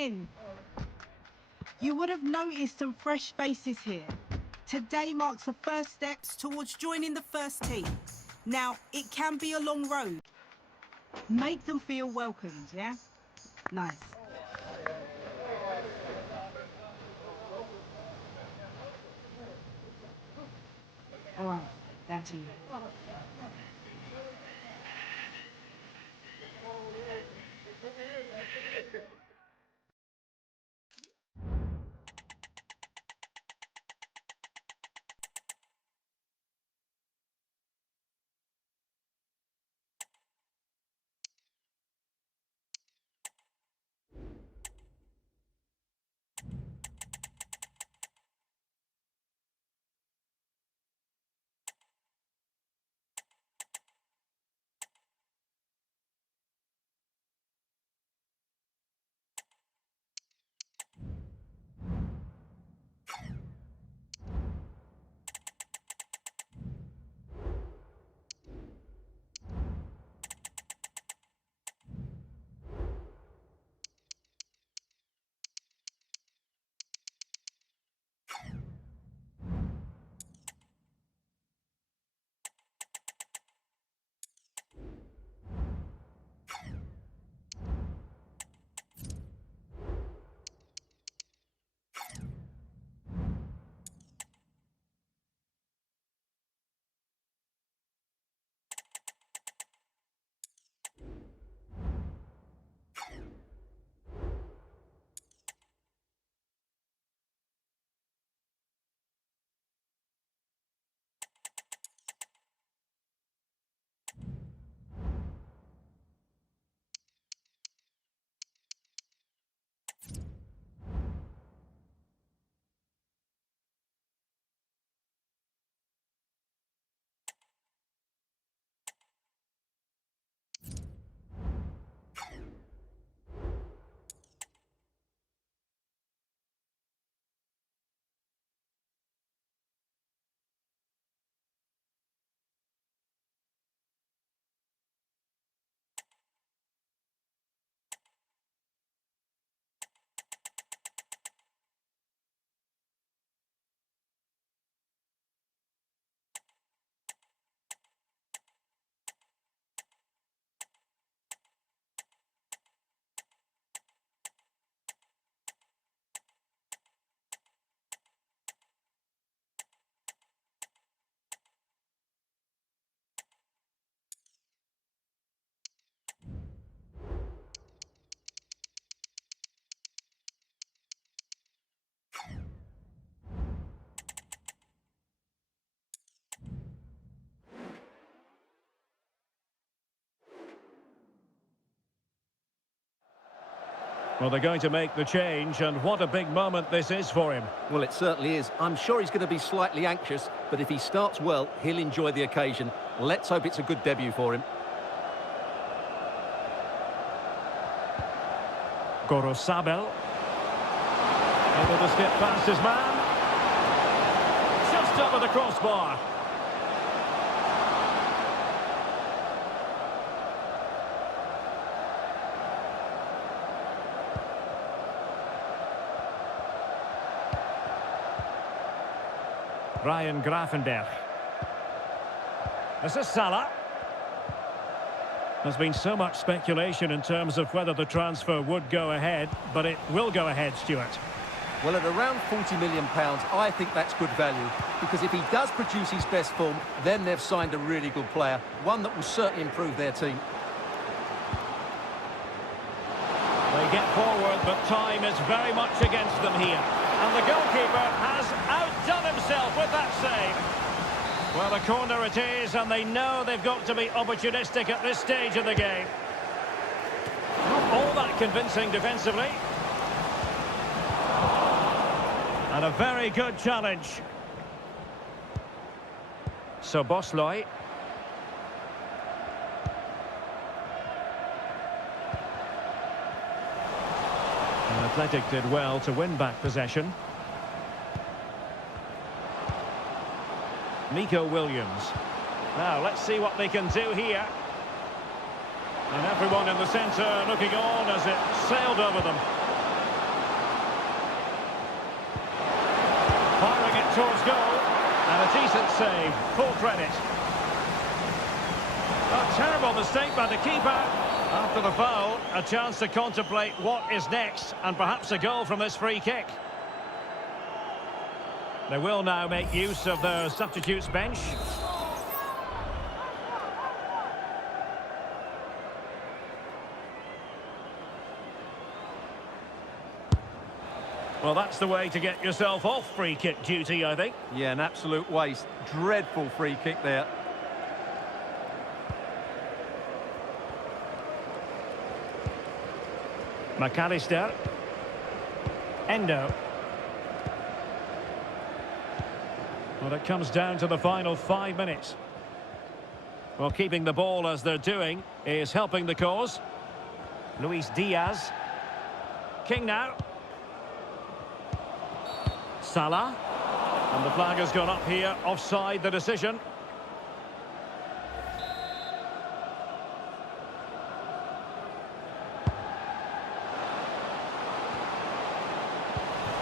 in. You would have noticed some fresh faces here. Today marks the first steps towards joining the first team. Now, it can be a long road. Make them feel welcomed, yeah? Nice. All right, down to you. Well, they're going to make the change, and what a big moment this is for him. Well, it certainly is. I'm sure he's going to be slightly anxious, but if he starts well, he'll enjoy the occasion. Let's hope it's a good debut for him. Gorosabel. Able to skip past his man. Just over the crossbar. Ryan Gravenberch. This is Salah. There's been so much speculation in terms of whether the transfer would go ahead, but it will go ahead, Stuart. Well, at around £40 million, I think that's good value, because if he does produce his best form, then they've signed a really good player, one that will certainly improve their team. They get forward, but time is very much against them here. And the goalkeeper has outdone himself with that save. Well, a corner it is, and they know they've got to be opportunistic at this stage of the game. Not all that convincing defensively. And a very good challenge. Szoboszlai. Athletic did well to win back possession. Nico Williams. Now, let's see what they can do here. And everyone in the centre looking on as it sailed over them. towards goal. And a decent save. Full credit. A terrible mistake by the keeper. After the foul, a chance to contemplate what is next, and perhaps a goal from this free kick. They will now make use of their substitutes bench. Well, that's the way to get yourself off free kick duty, I think. Yeah, an absolute waste. Dreadful free kick there. McAllister. Endo. Well, it comes down to the final 5 minutes. Well, keeping the ball as they're doing is helping the cause. Luis Diaz. King now. Salah. And the flag has gone up here, offside the decision.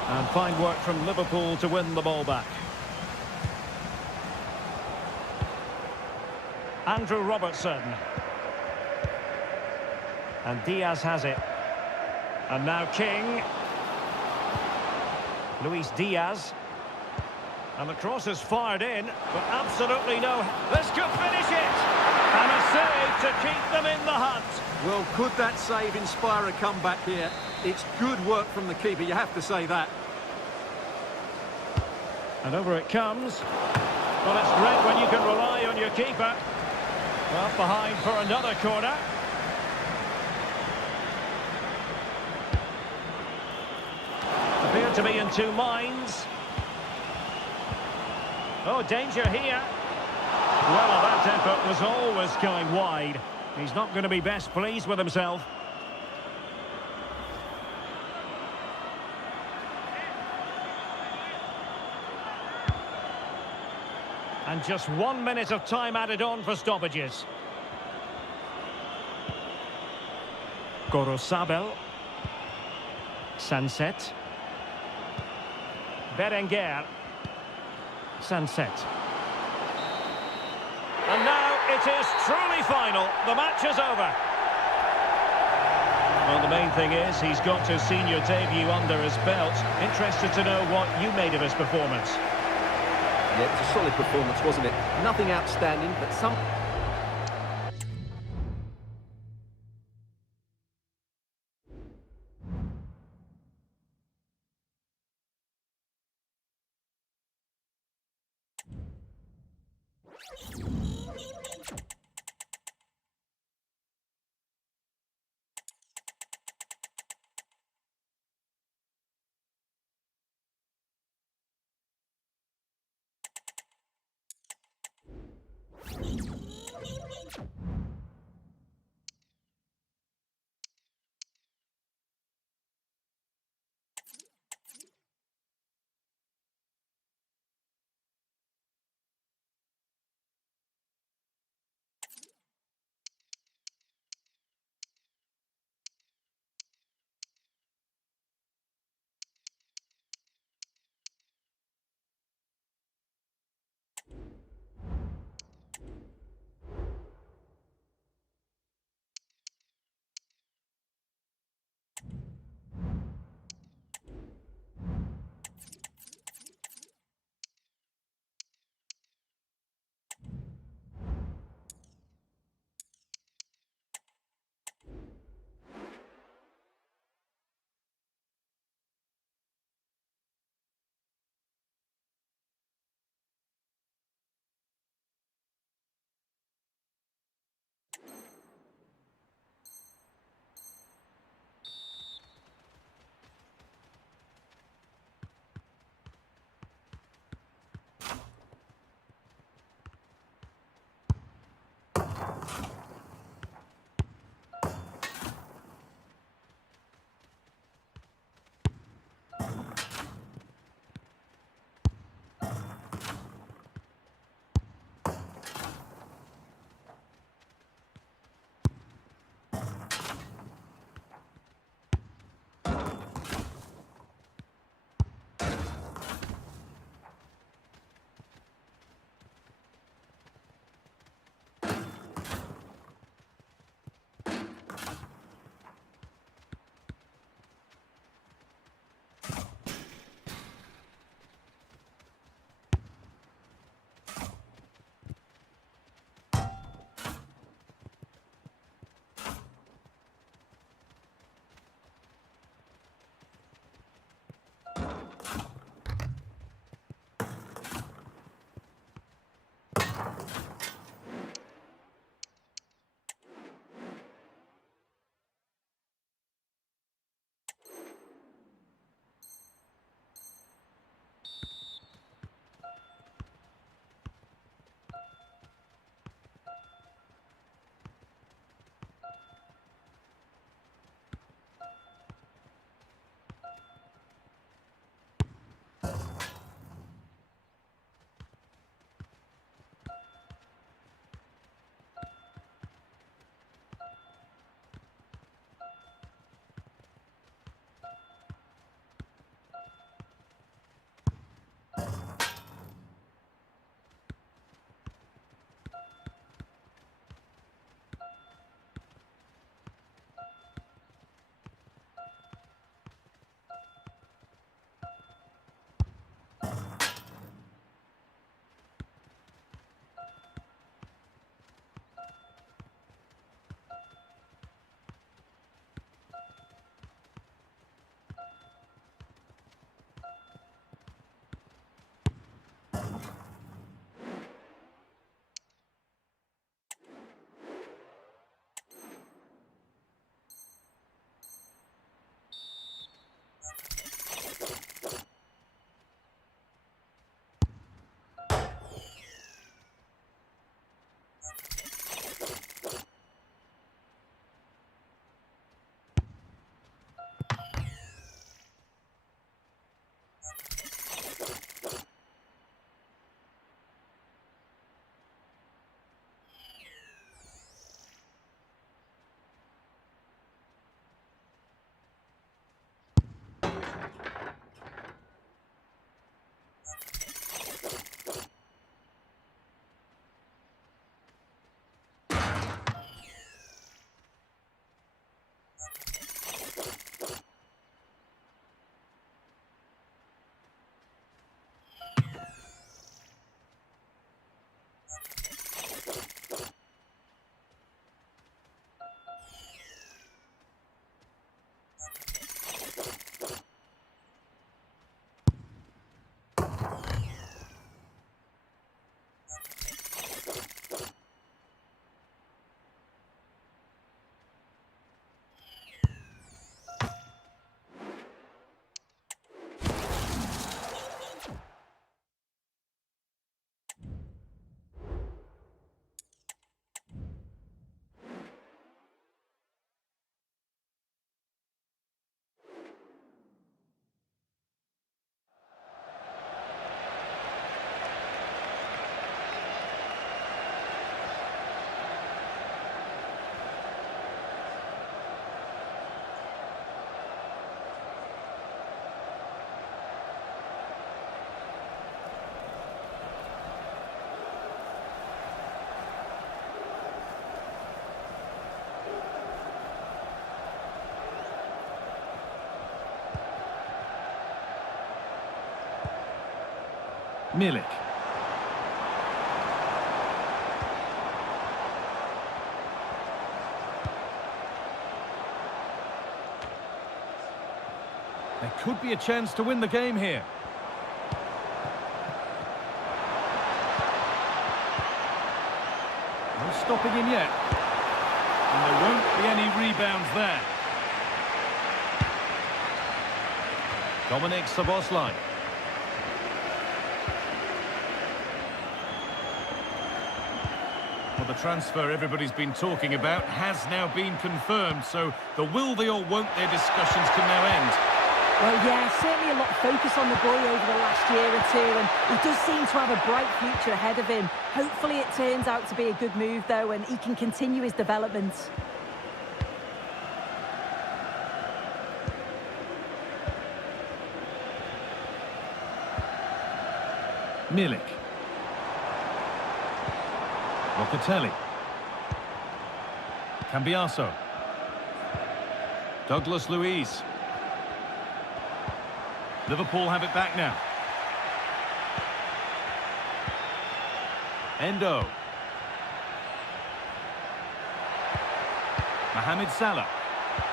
And fine work from Liverpool to win the ball back. Andrew Robertson. And Diaz has it. And now King. Luis Diaz. And the cross is fired in, but absolutely no... This could finish it! And a save to keep them in the hunt. Well, could that save inspire a comeback here? It's good work from the keeper, you have to say that. And over it comes. Well, it's great when you can rely on your keeper. Well, behind for another corner. Appeared to be in two minds. Oh, danger here. Well, that effort was always going wide. He's not going to be best pleased with himself. And just 1 minute of time added on for stoppages. Gorosabel. Sunset. Berenguer. Sunset. And now it is truly final. The match is over. Well, the main thing is he's got his senior debut under his belt. Interested to know what you made of his performance. Yeah, it was a solid performance, wasn't it? Nothing outstanding, but some... Milik. There could be a chance to win the game here. No stopping him yet. And there won't be any rebounds there. Dominic Szoboszlai. Well, the transfer everybody's been talking about has now been confirmed, so the will they or won't they discussions can now end. Well, yeah, certainly a lot of focus on the boy over the last year or two, and he does seem to have a bright future ahead of him. Hopefully it turns out to be a good move, though, and he can continue his development. Milik. Locatelli. Cambiaso. Douglas Luiz. Liverpool have it back now. Endo. Mohamed Salah.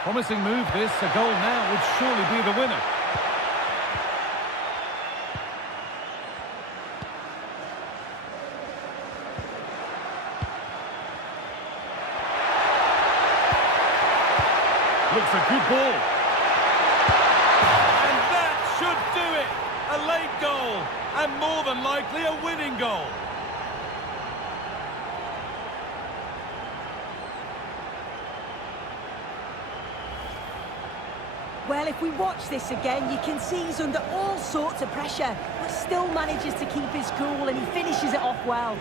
Promising move this. A goal now would surely be the winner. Looks a good ball. And that should do it. A late goal. And more than likely a winning goal. Well, if we watch this again, you can see he's under all sorts of pressure, but still manages to keep his cool, and he finishes it off well.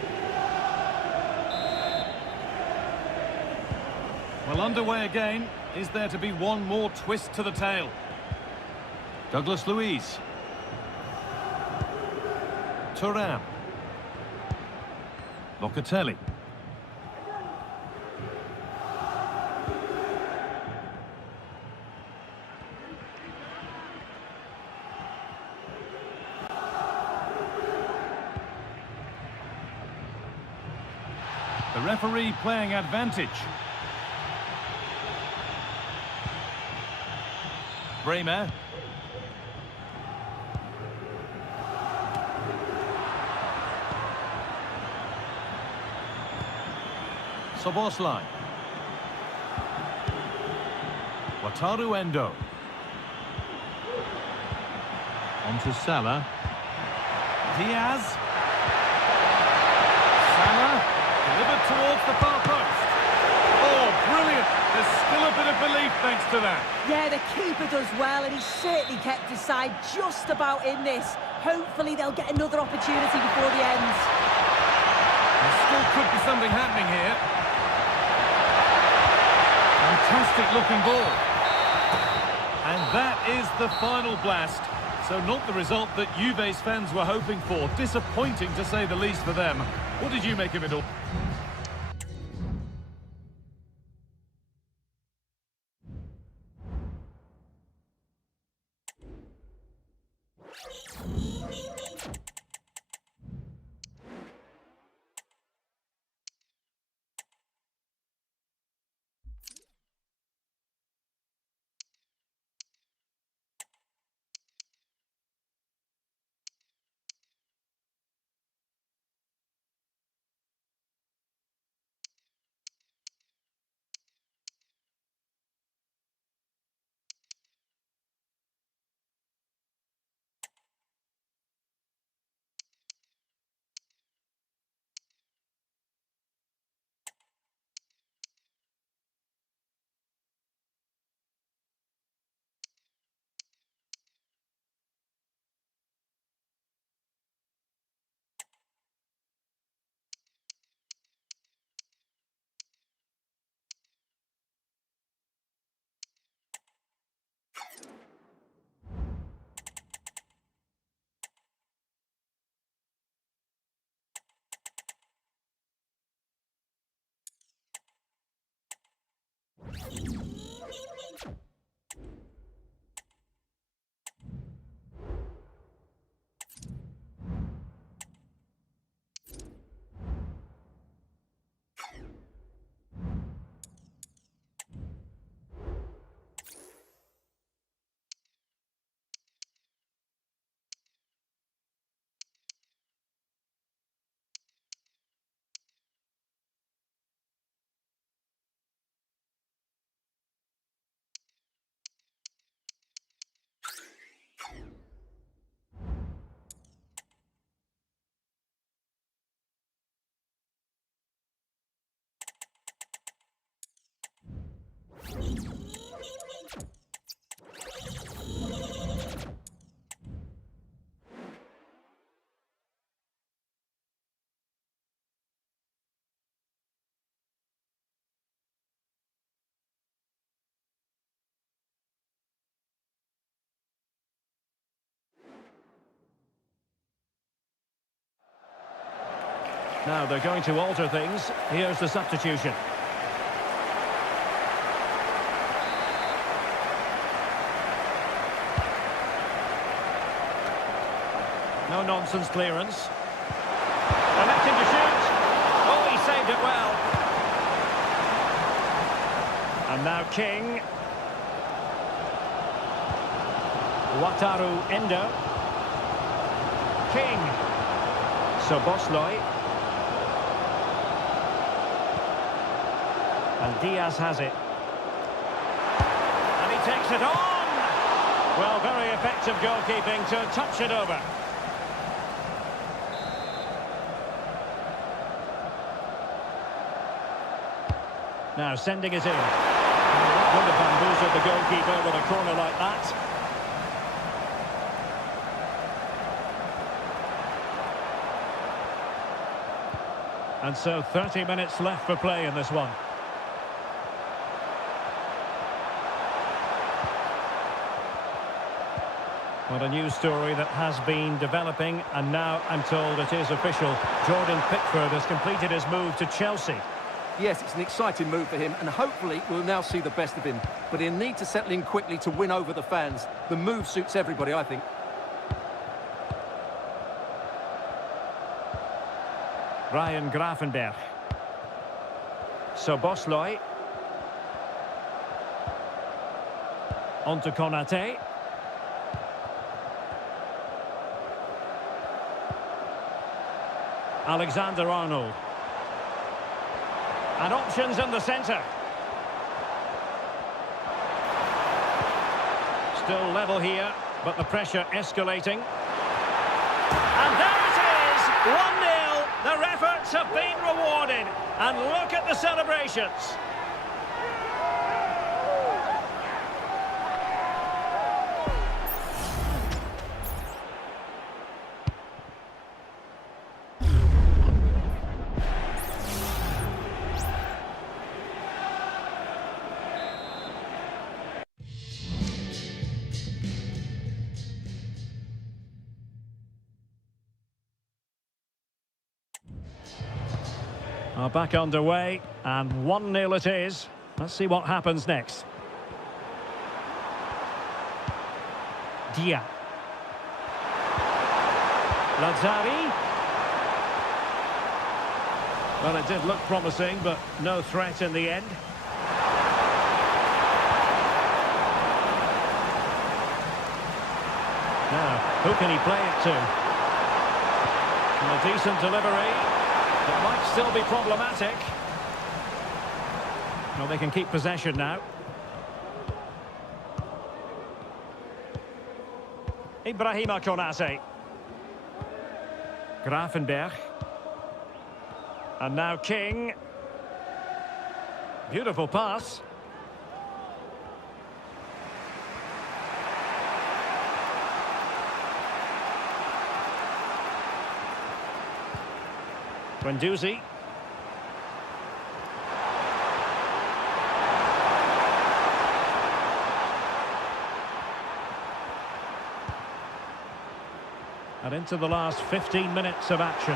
Well, underway again. Is there to be one more twist to the tale? Douglas Luiz. Thuram. Locatelli. The referee playing advantage. Bremer. Szoboszlai. Wataru Endo. On to Salah. Diaz. Salah. Delivered towards the far post. Oh, brilliant. There's still a bit of belief thanks to that. Yeah, the keeper does well, and he's certainly kept his side just about in this. Hopefully they'll get another opportunity before the end. There still could be something happening here. Fantastic looking ball. And that is the final blast. So not the result that Juve's fans were hoping for. Disappointing to say the least for them. What did you make of it all? Now they're going to alter things. Here's the substitution. No-nonsense clearance. Electing to shoot. Oh, he saved it well. And now King. Wataru Endo. King. Szoboszlai. And Diaz has it. And he takes it on! Well, very effective goalkeeping to touch it over. Now sending it in. Would have bamboozled the goalkeeper with a corner like that. And so 30 minutes left for play in this one. Well, a news story that has been developing, and now I'm told it is official. Jordan Pickford has completed his move to Chelsea. Yes, it's an exciting move for him, and hopefully we'll now see the best of him. But he'll need to settle in quickly to win over the fans. The move suits everybody, I think. Ryan Gravenberch. Szoboszlai. On to Konate. Alexander-Arnold. And options in the centre. Still level here, but the pressure escalating. And there it is! 1-0. Their efforts have been rewarded. And look at the celebrations. Are back underway, and 1-0 it is. Let's see what happens next. Dia. Lazzari. Well, it did look promising, but no threat in the end. Now, who can he play it to? And a decent delivery. It might still be problematic. Well, they can keep possession now. Ibrahima Konate. Gravenberch. And now King. Beautiful pass. Guendouzi. And into the last 15 minutes of action.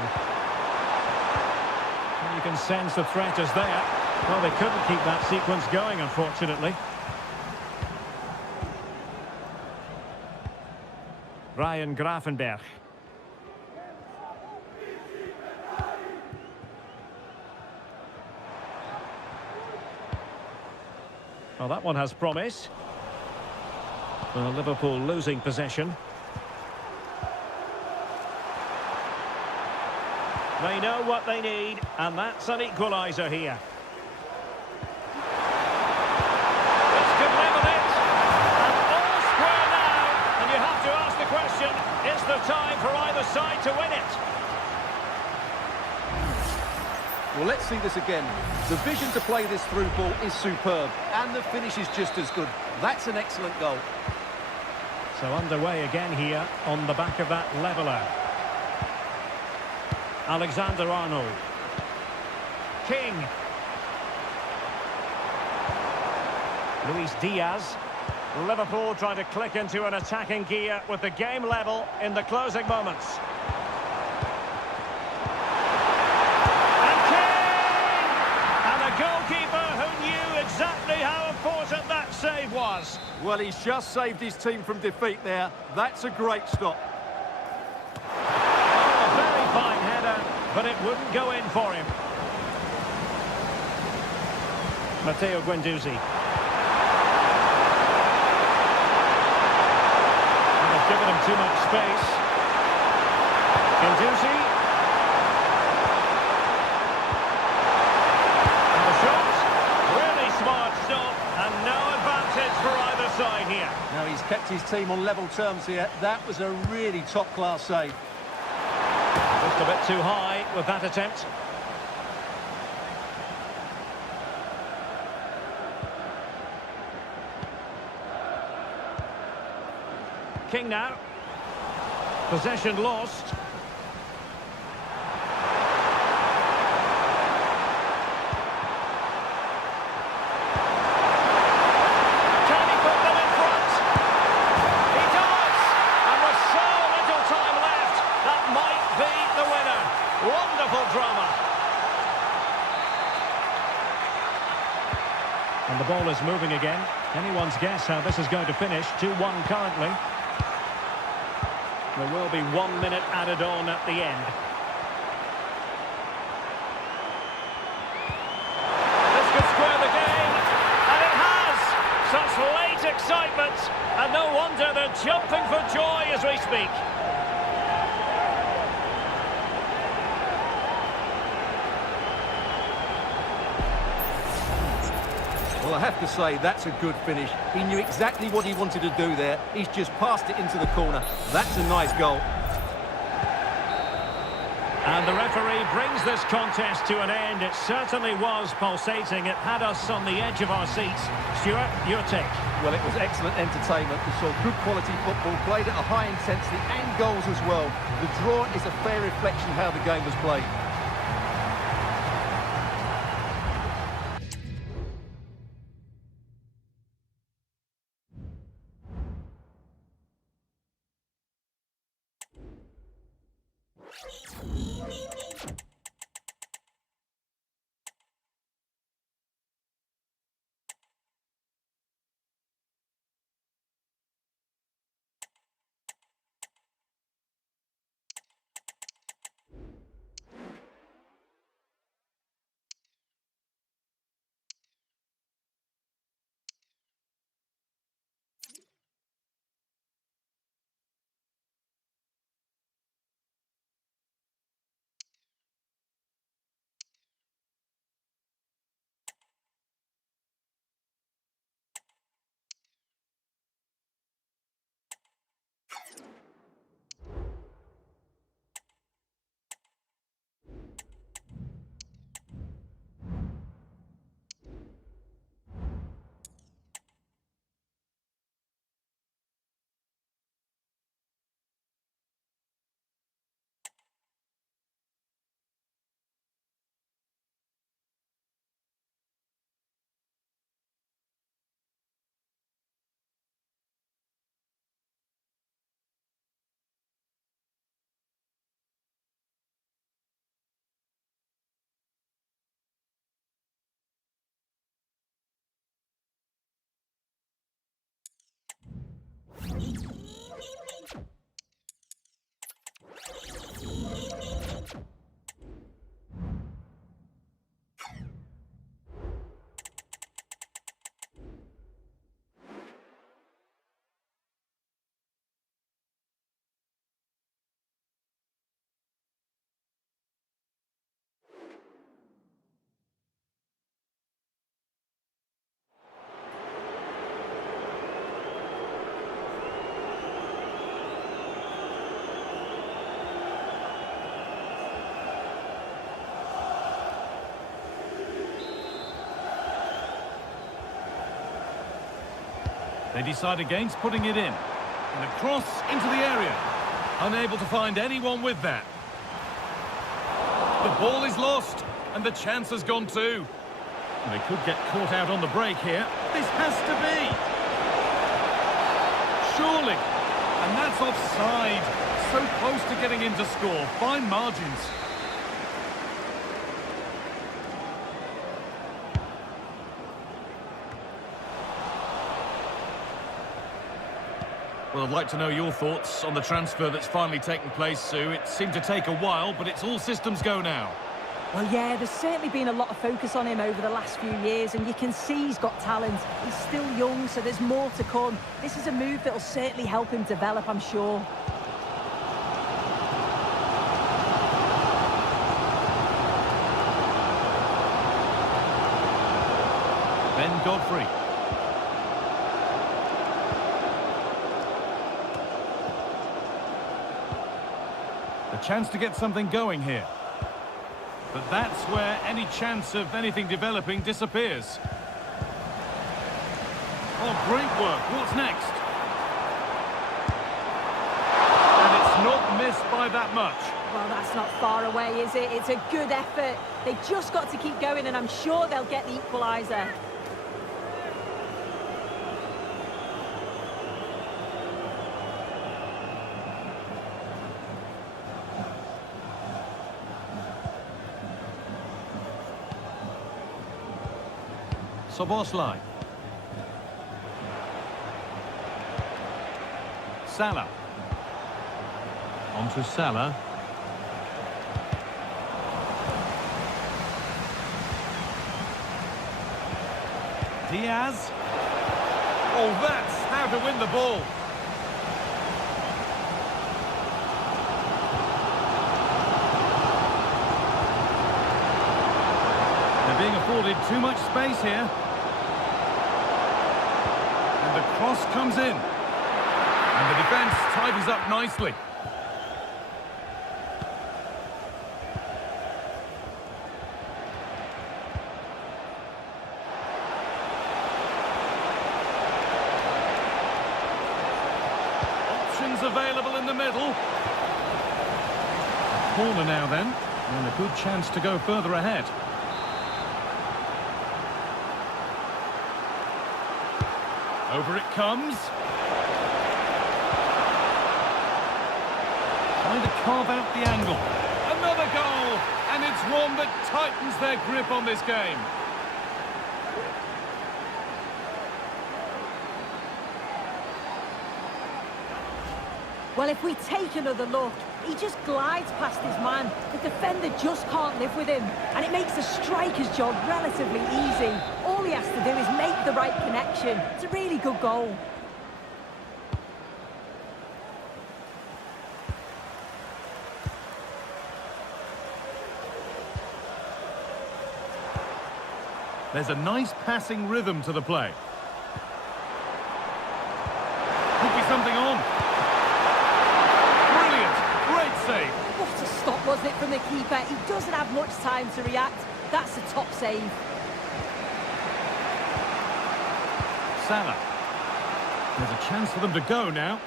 And you can sense the threat is there. Well, they couldn't keep that sequence going, unfortunately. Ryan Gravenberch. Well, that one has promise. Well, Liverpool losing possession. They know what they need, and that's an equaliser here. This could level it. And all square now. And you have to ask the question, is there time for either side to win it? Well, let's see this again. The vision to play this through ball is superb, and the finish is just as good. That's an excellent goal. So underway again here on the back of that leveller. Alexander-Arnold. King. Luis Diaz. Liverpool trying to click into an attacking gear with the game level in the closing moments. Well, he's just saved his team from defeat there. That's a great stop. Oh, a very fine header, but it wouldn't go in for him. Matteo Guendouzi. And they've given him too much space. Guendouzi. And the shot. Really smart stop. And no advantage for either side here. Now, he's kept his team on level terms here. That was a really top-class save. Just a bit too high with that attempt. King now. Possession lost. Can he put them in front? He does! And with so little time left, that might be the winner. Wonderful drama. And the ball is moving again. Anyone's guess how this is going to finish. 2-1 currently. There will be 1 minute added on at the end. This could square the game, and it has! Such late excitement, and no wonder they're jumping for joy as we speak. Well, I have to say, that's a good finish. He knew exactly what he wanted to do there. He's just passed it into the corner. That's a nice goal. And the referee brings this contest to an end. It certainly was pulsating. It had us on the edge of our seats. Stuart, your take? Well, it was excellent entertainment. We saw good quality football, played at a high intensity and goals as well. The draw is a fair reflection of how the game was played. They decide against putting it in. And a cross into the area. Unable to find anyone with that. The ball is lost, and the chance has gone too. And they could get caught out on the break here. This has to be. Surely. And that's offside. So close to getting in to score. Fine margins. Well, I'd like to know your thoughts on the transfer that's finally taken place, Sue. It seemed to take a while, but it's all systems go now. Well, yeah, there's certainly been a lot of focus on him over the last few years, and you can see he's got talent. He's still young, so there's more to come. This is a move that will certainly help him develop, I'm sure. Ben Godfrey. A chance to get something going here. But that's where any chance of anything developing disappears. Oh, great work. What's next? And it's not missed by that much. Well, that's not far away, is it? It's a good effort. They've just got to keep going, and I'm sure they'll get the equaliser. Szoboszlai. Salah. On to Salah. Diaz. Oh, that's how to win the ball. They're being afforded too much space here. And the cross comes in. And the defence tidies up nicely. Options available in the middle. Corner now then. And a good chance to go further ahead. Over it comes. Trying to carve out the angle. Another goal! And it's one that tightens their grip on this game. Well, if we take another look, he just glides past his man. The defender just can't live with him. And it makes the striker's job relatively easy. All he has to do is make the right connection. It's a really good goal. There's a nice passing rhythm to the play. Could be something on. Brilliant! Great save. What a stop, wasn't it, from the keeper? He doesn't have much time to react. That's a top save. Salah. There's a chance for them to go now.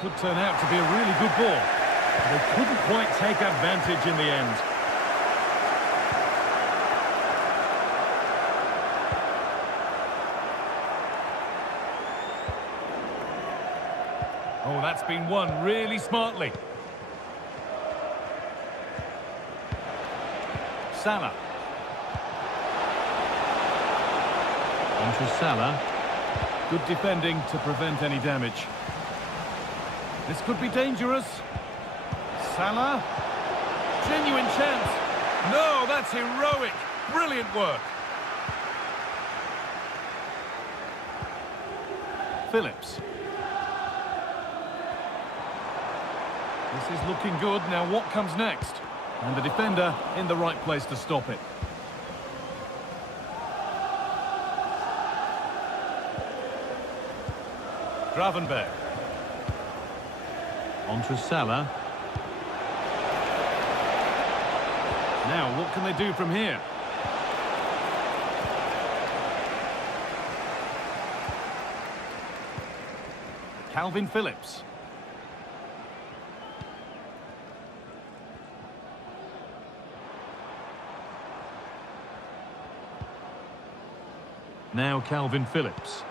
Could turn out to be a really good ball. They couldn't quite take advantage in the end. Oh, that's been won really smartly. Salah. On to Salah. Good defending to prevent any damage. This could be dangerous. Salah. Genuine chance. No, that's heroic. Brilliant work. Phillips. This is looking good. Now what comes next? And the defender in the right place to stop it. Gravenberg. On to Salah. Now, what can they do from here? Calvin Phillips. Now Calvin Phillips.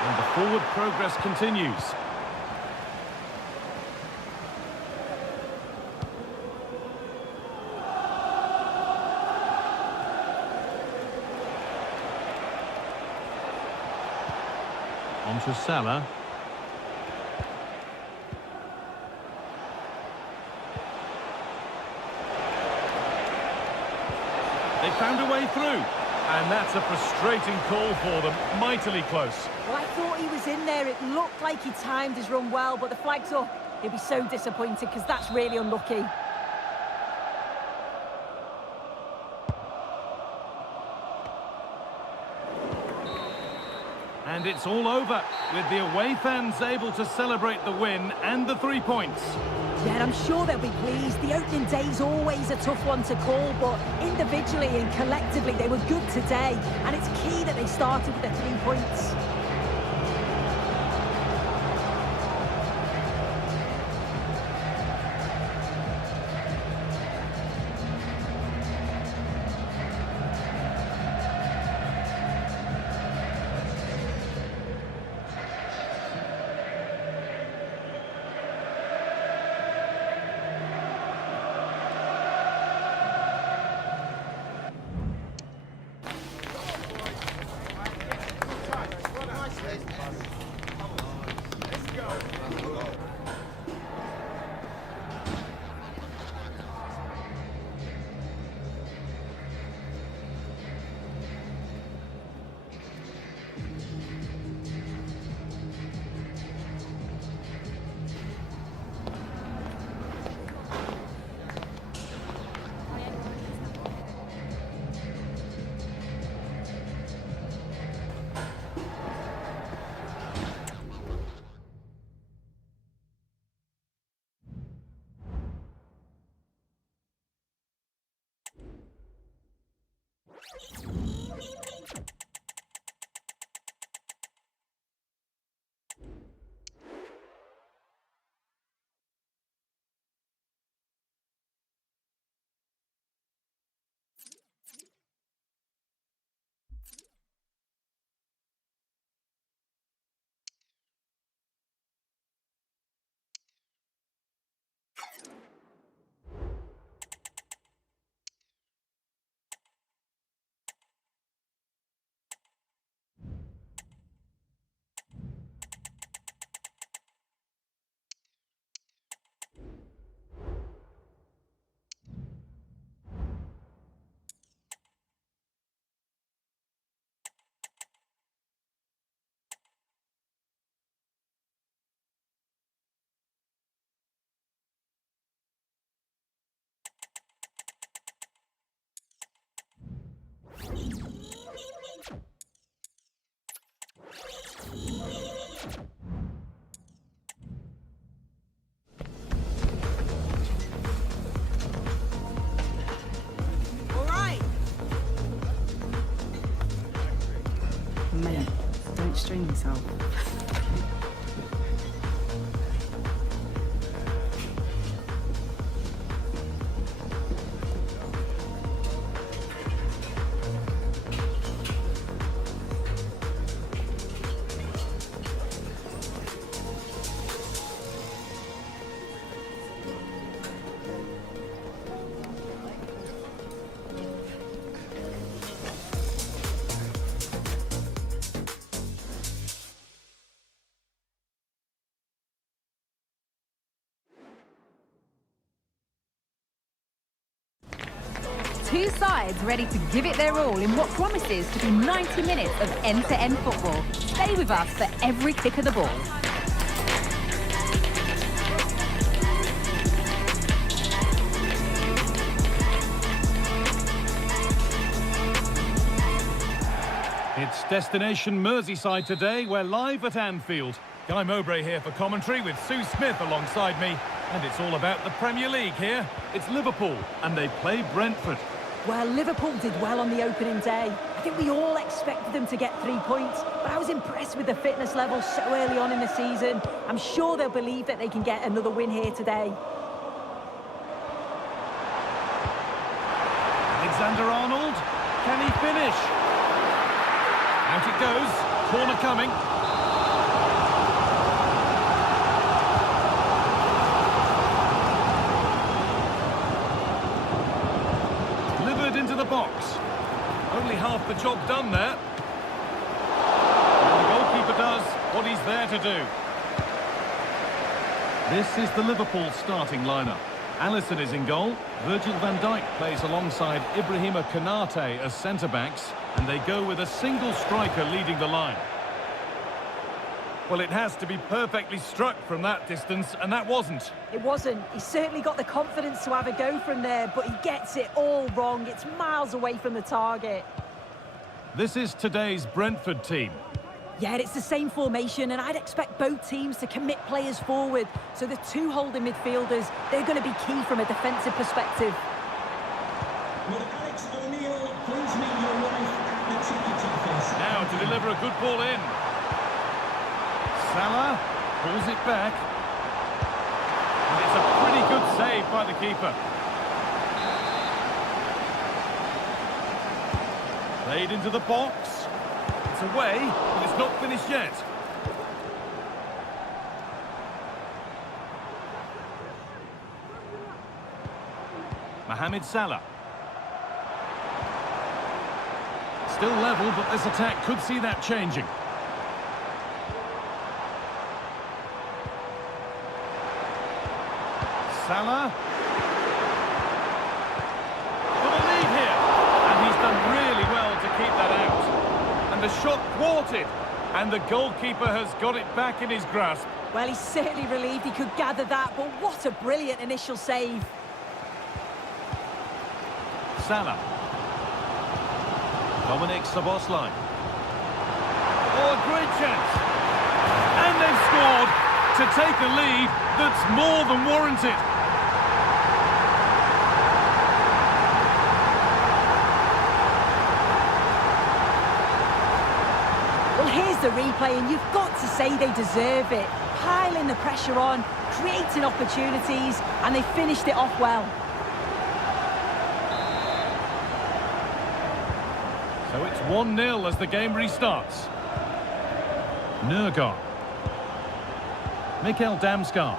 And the forward progress continues. On to Salah. They found a way through. And that's a frustrating call for them. Mightily close. Well, I thought he was in there. It looked like he timed his run well, but the flag's up. He'll be so disappointed because that's really unlucky. And it's all over, with the away fans able to celebrate the win and the 3 points. Yeah, I'm sure they'll be pleased. The opening day's always a tough one to call, but individually and collectively they were good today. And it's key that they started with the 3 points. Mate, don't strain yourself. Two sides ready to give it their all in what promises to be 90 minutes of end-to-end football. Stay with us for every kick of the ball. It's destination Merseyside today. We're live at Anfield. Guy Mowbray here for commentary with Sue Smith alongside me. And it's all about the Premier League here. It's Liverpool and they play Brentford. Well, Liverpool did well on the opening day. I think we all expected them to get 3 points, but I was impressed with the fitness level so early on in the season. I'm sure they'll believe that they can get another win here today. Alexander-Arnold, can he finish? Out it goes, corner coming. Into the box. Only half the job done there. And the goalkeeper does what there to do. This is the Liverpool starting lineup. Alisson is in goal. Virgil van Dijk plays alongside Ibrahima Konate as centre-backs. And they go with a single striker leading the line. Well, it has to be perfectly struck from that distance, and that wasn't. It wasn't. He's certainly got the confidence to have a go from there, but he gets it all wrong. It's miles away from the target. This is today's Brentford team. Yeah, it's the same formation, and I'd expect both teams to commit players forward. So the two holding midfielders, they're going to be key from a defensive perspective. Will Alex O'Neill please meet your wife at the ticket office? Now to deliver a good ball in. Salah pulls it back. And it's a pretty good save by the keeper. Played into the box. It's away, but it's not finished yet. Mohamed Salah. Still level, but this attack could see that changing. Salah. For the lead here. And he's done really well to keep that out. And the shot thwarted. And the goalkeeper has got it back in his grasp. Well, he's certainly relieved he could gather that, but what a brilliant initial save. Salah. Dominic Szoboszlai. Oh, a great chance. And they've scored to take a lead that's more than warranted. Well, here's the replay, and you've got to say they deserve it. Piling the pressure on, creating opportunities, and they finished it off well. So it's 1-0 as the game restarts. Nurgar. Mikkel Damsgaard.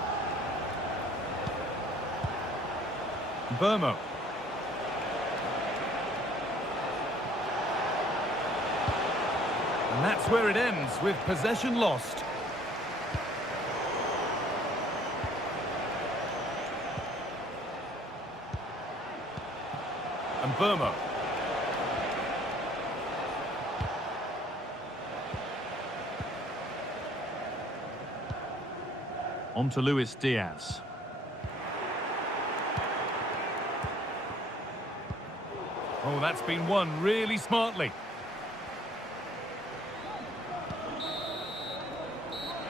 Burmo. And that's where it ends, with possession lost. And Burmo. On to Luis Diaz. Oh, that's been won really smartly.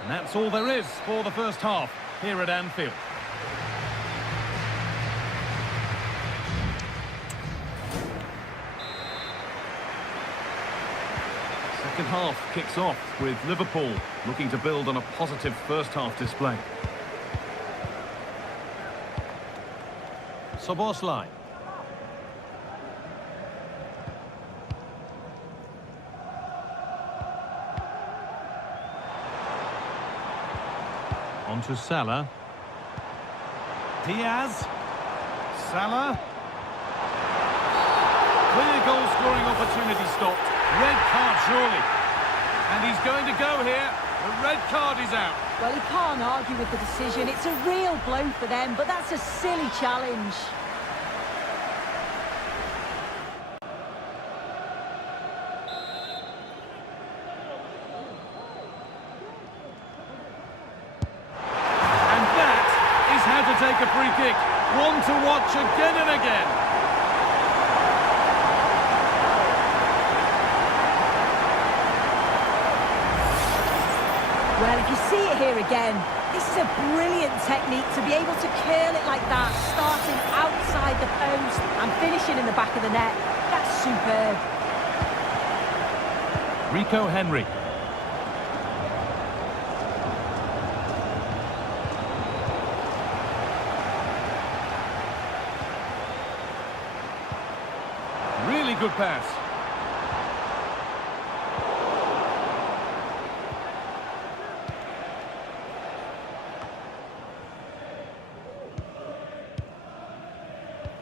And that's all there is for the first half here at Anfield. Second half kicks off with Liverpool looking to build on a positive first half display. Szoboszlai. On to Salah. Diaz. Salah. Clear goal-scoring opportunity stopped. Red card, surely. And he's going to go here. The red card is out. Well, he can't argue with the decision. It's a real blow for them, but that's a silly challenge. And that is how to take a free kick. One to watch again and again. Well, if you see it here again, this is a brilliant technique to be able to curl it like that, starting outside the post and finishing in the back of the net. That's superb. Rico Henry. Really good pass.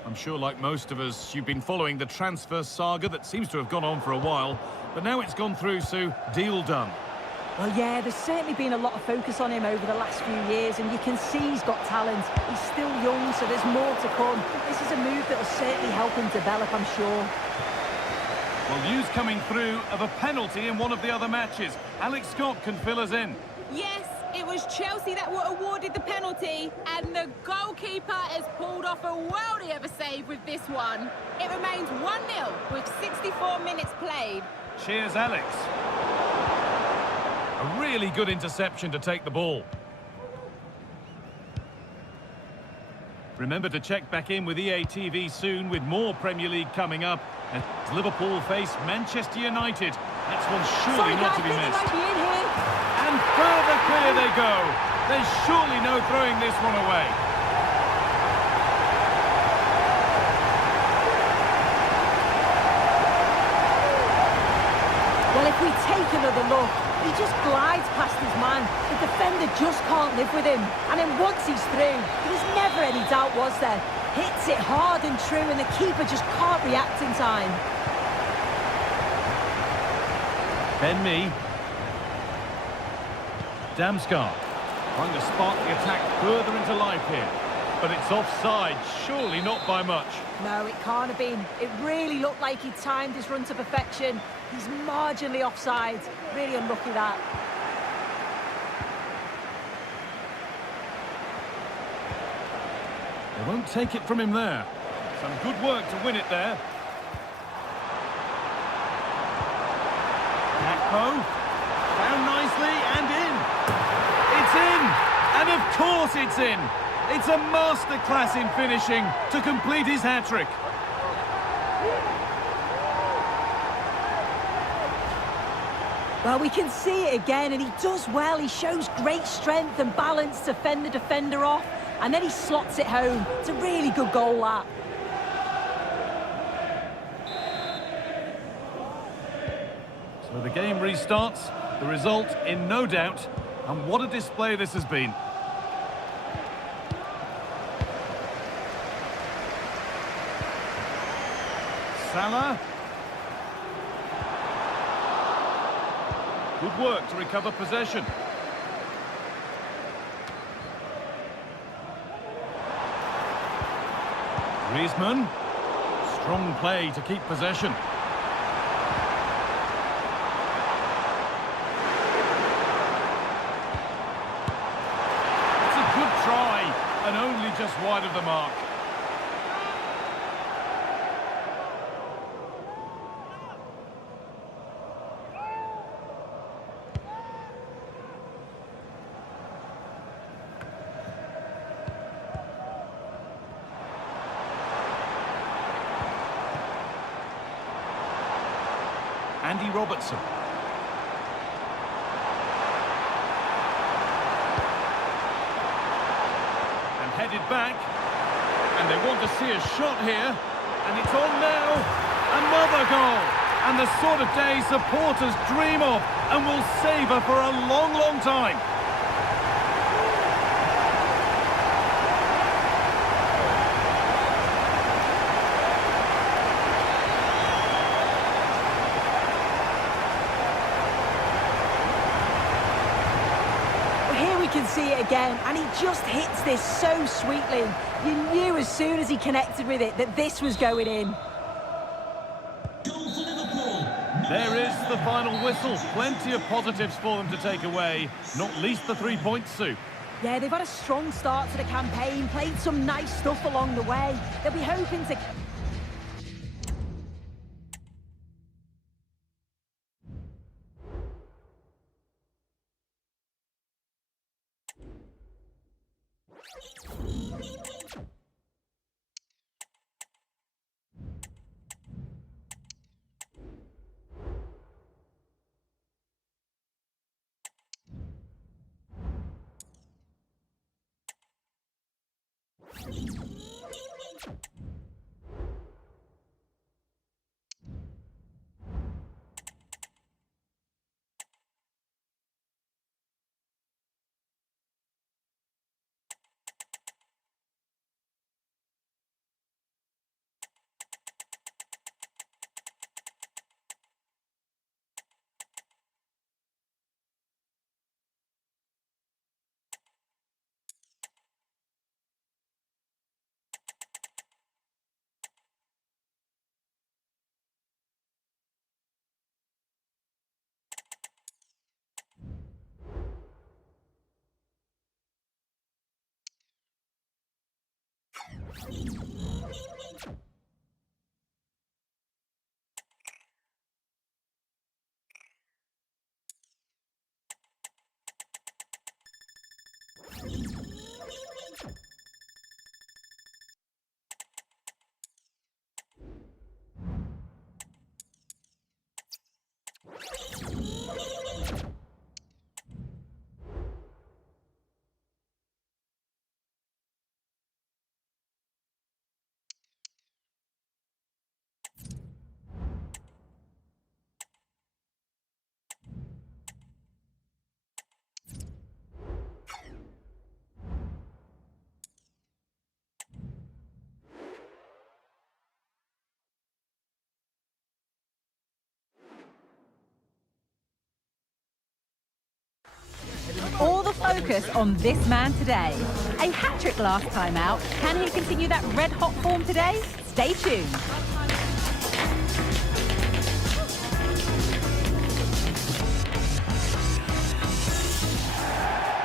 I'm sure, like most of us, you've been following the transfer saga that seems to have gone on for a while, but now it's gone through, so deal done. Well, yeah, there's certainly been a lot of focus on him over the last few years, and you can see he's got talent. He's still young, so there's more to come. This is a move that will certainly help him develop, I'm sure. Well, news coming through of a penalty in one of the other matches. Alex Scott can fill us in. Yes, it was Chelsea that were awarded the penalty, and the goalkeeper has pulled off a worldie of a save with this one. It remains 1-0 with 64 minutes played. Cheers, Alex. A really good interception to take the ball. Remember to check back in with EA TV soon with more Premier League coming up as Liverpool face Manchester United. That's one surely not to be missed. Might be in here. And further clear they go. There's surely no throwing this one away. Well, if we take another look, he just glides past his man. The defender just can't live with him. And then once he's through, there's never any doubt, was there? Hits it hard and true, and the keeper just can't react in time. Ben Mee. Damsgaard trying to spark the attack further into life here. But it's offside, surely not by much. No, it can't have been. It really looked like he timed his run to perfection. He's marginally offside. Really unlucky that. They won't take it from him there. Some good work to win it there. Gakpo, down nicely and in. It's in! And of course it's in! It's a masterclass in finishing to complete his hat-trick. Well, we can see it again, and he does well. He shows great strength and balance to fend the defender off, and then he slots it home. It's a really good goal, that. So the game restarts, the result in no doubt, and what a display this has been. Salah. Good work to recover possession. Griezmann. Strong play to keep possession. It's a good try, and only just wide of the mark. Andy Robertson. And headed back. And they want to see a shot here. And it's on now. Another goal. And the sort of day supporters dream of and will savour for a long, long time. Can see it again, and he just hits this so sweetly. You knew as soon as he connected with it that this was going in. Goal for Liverpool. There is the final whistle. Plenty of positives for them to take away, not least the 3 points, Sue. Yeah, they've had a strong start to the campaign, played some nice stuff along the way. They'll be hoping to All the focus on this man today. A hat-trick last time out. Can he continue that red-hot form today? Stay tuned.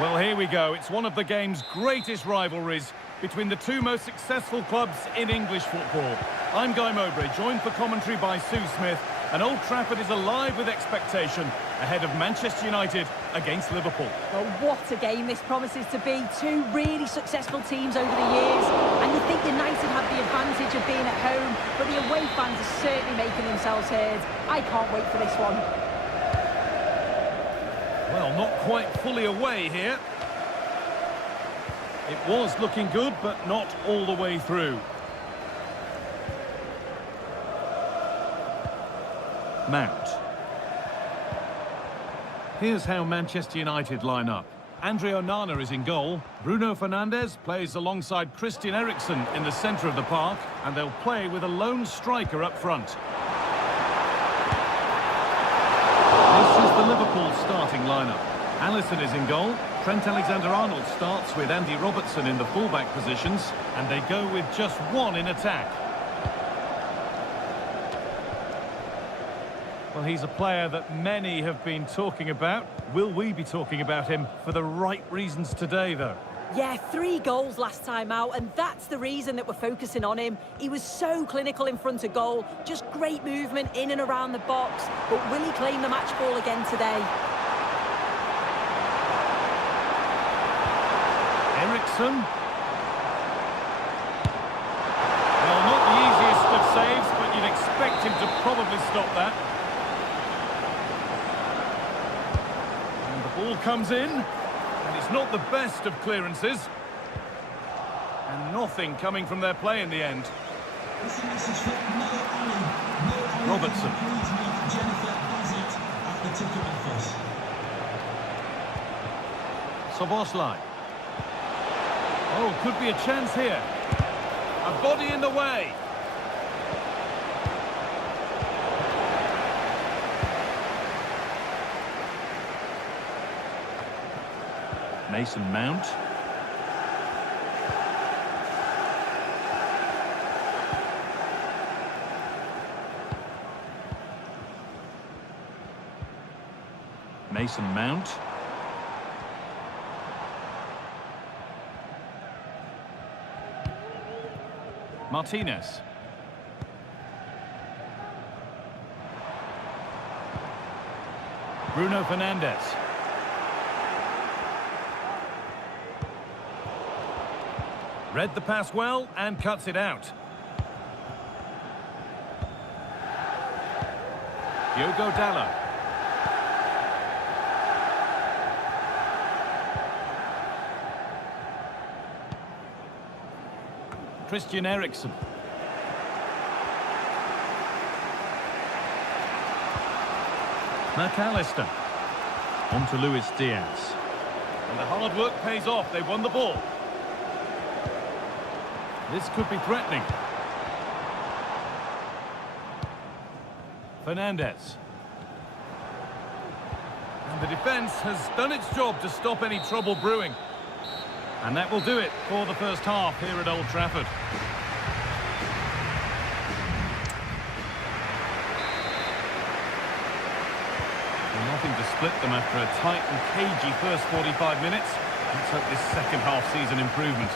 Well, here we go. It's one of the game's greatest rivalries between the two most successful clubs in English football. I'm Guy Mowbray, joined for commentary by Sue Smith, and Old Trafford is alive with expectation ahead of Manchester United against Liverpool. Well, what a game this promises to be. Two really successful teams over the years. And you think United have the advantage of being at home, but the away fans are certainly making themselves heard. I can't wait for this one. Well, not quite fully away here. It was looking good, but not all the way through. Mount. Here's how Manchester United line up. Andre Onana is in goal. Bruno Fernandes plays alongside Christian Eriksen in the centre of the park, and they'll play with a lone striker up front. This is the Liverpool starting lineup. Alisson is in goal. Trent Alexander-Arnold starts with Andy Robertson in the fullback positions, and they go with just one in attack. Well, he's a player that many have been talking about. Will we be talking about him for the right reasons today, though? Yeah, 3 goals last time out, and that's the reason that we're focusing on him. He was so clinical in front of goal, just great movement in and around the box. But will he claim the match ball again today? Eriksen. Well, not the easiest of saves, but you'd expect him to probably stop that. And the ball comes in, and it's not the best of clearances. And nothing coming from their play in the end. Robertson. Szoboszlai. Oh, could be a chance here. A body in the way. Mason Mount. Mason Mount. Martinez. Bruno Fernandes. Read the pass well and cuts it out. Diogo Dalot. Christian Eriksen. McAllister. On to Luis Diaz. And the hard work pays off. They won the ball. This could be threatening. Fernandes. And the defence has done its job to stop any trouble brewing. And that will do it for the first half here at Old Trafford. And nothing to split them after a tight and cagey first 45 minutes. Let's hope this second half sees an improvement.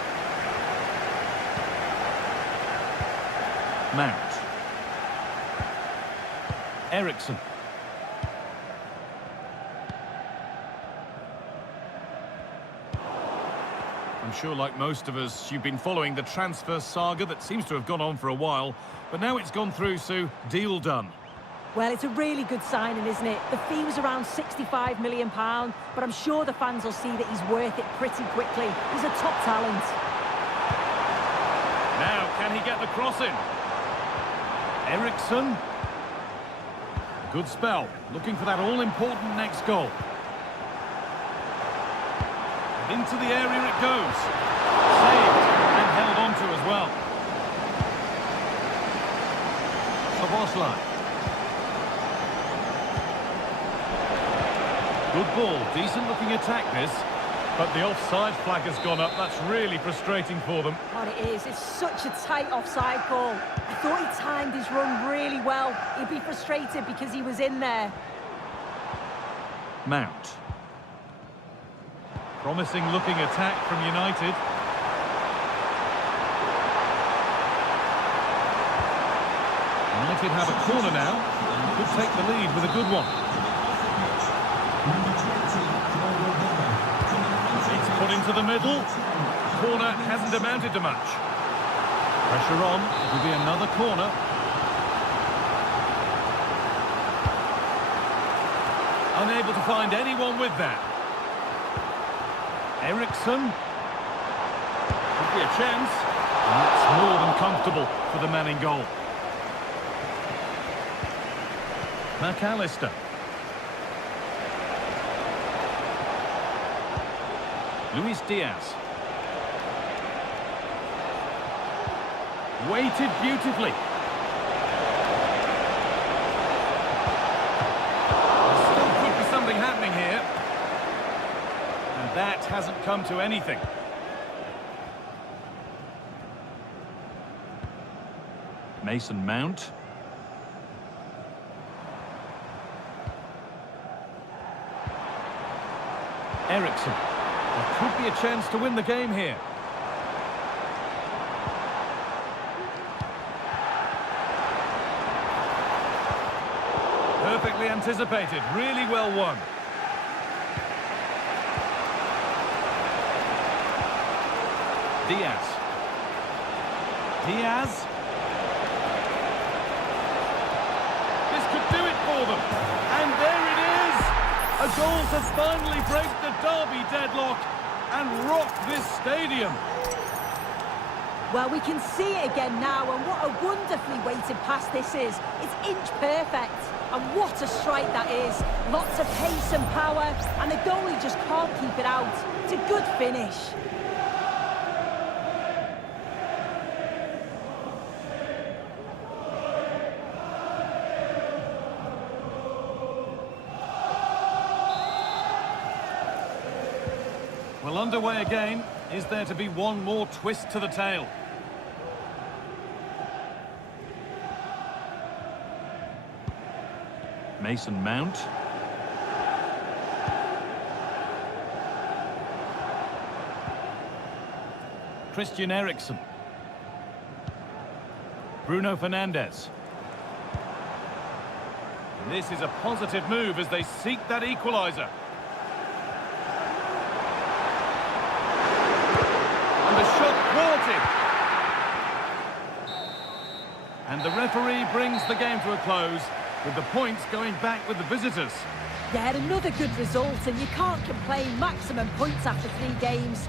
Mount. Ericsson. I'm sure, like most of us, you've been following the transfer saga that seems to have gone on for a while, but now it's gone through, Sue. Deal done. Well, it's a really good signing, isn't it? The fee was around £65 million, but I'm sure the fans will see that he's worth it pretty quickly. He's a top talent. Now, can he get the cross in? Ericsson. Good spell. Looking for that all-important next goal. Into the area it goes. Saved and held onto as well. Szoboszlai. Good ball, decent looking attack this. But the offside flag has gone up. That's really frustrating for them. Oh, it is. It's such a tight offside call. I thought he timed his run really well. He'd be frustrated because he was in there. Mount. Promising looking attack from United. United have a corner now and could take the lead with a good one. It's put into the middle. Corner hasn't amounted to much. Pressure on. It'll be another corner. Unable to find anyone with that. Ericsson. Could be a chance. And that's more than comfortable for the man in goal. McAllister. Luis Diaz. Weighted beautifully. There still could be something happening here. And that hasn't come to anything. Mason Mount. Ericsson. There could be a chance to win the game here. Perfectly anticipated, really well won. Diaz. Diaz. This could do it for them. And there it is! A goal to finally break the derby deadlock and rock this stadium. Well, we can see it again now, and what a wonderfully weighted pass this is. It's inch perfect. And what a strike that is. Lots of pace and power, and the goalie just can't keep it out. It's a good finish. Well, underway again. Is there to be one more twist to the tale? Mason Mount. Christian Eriksen. Bruno Fernandes. And this is a positive move as they seek that equaliser. And the shot thwarted. And the referee brings the game to a close, with the points going back with the visitors. Yeah, another good result, and you can't complain. Maximum points after 3 games.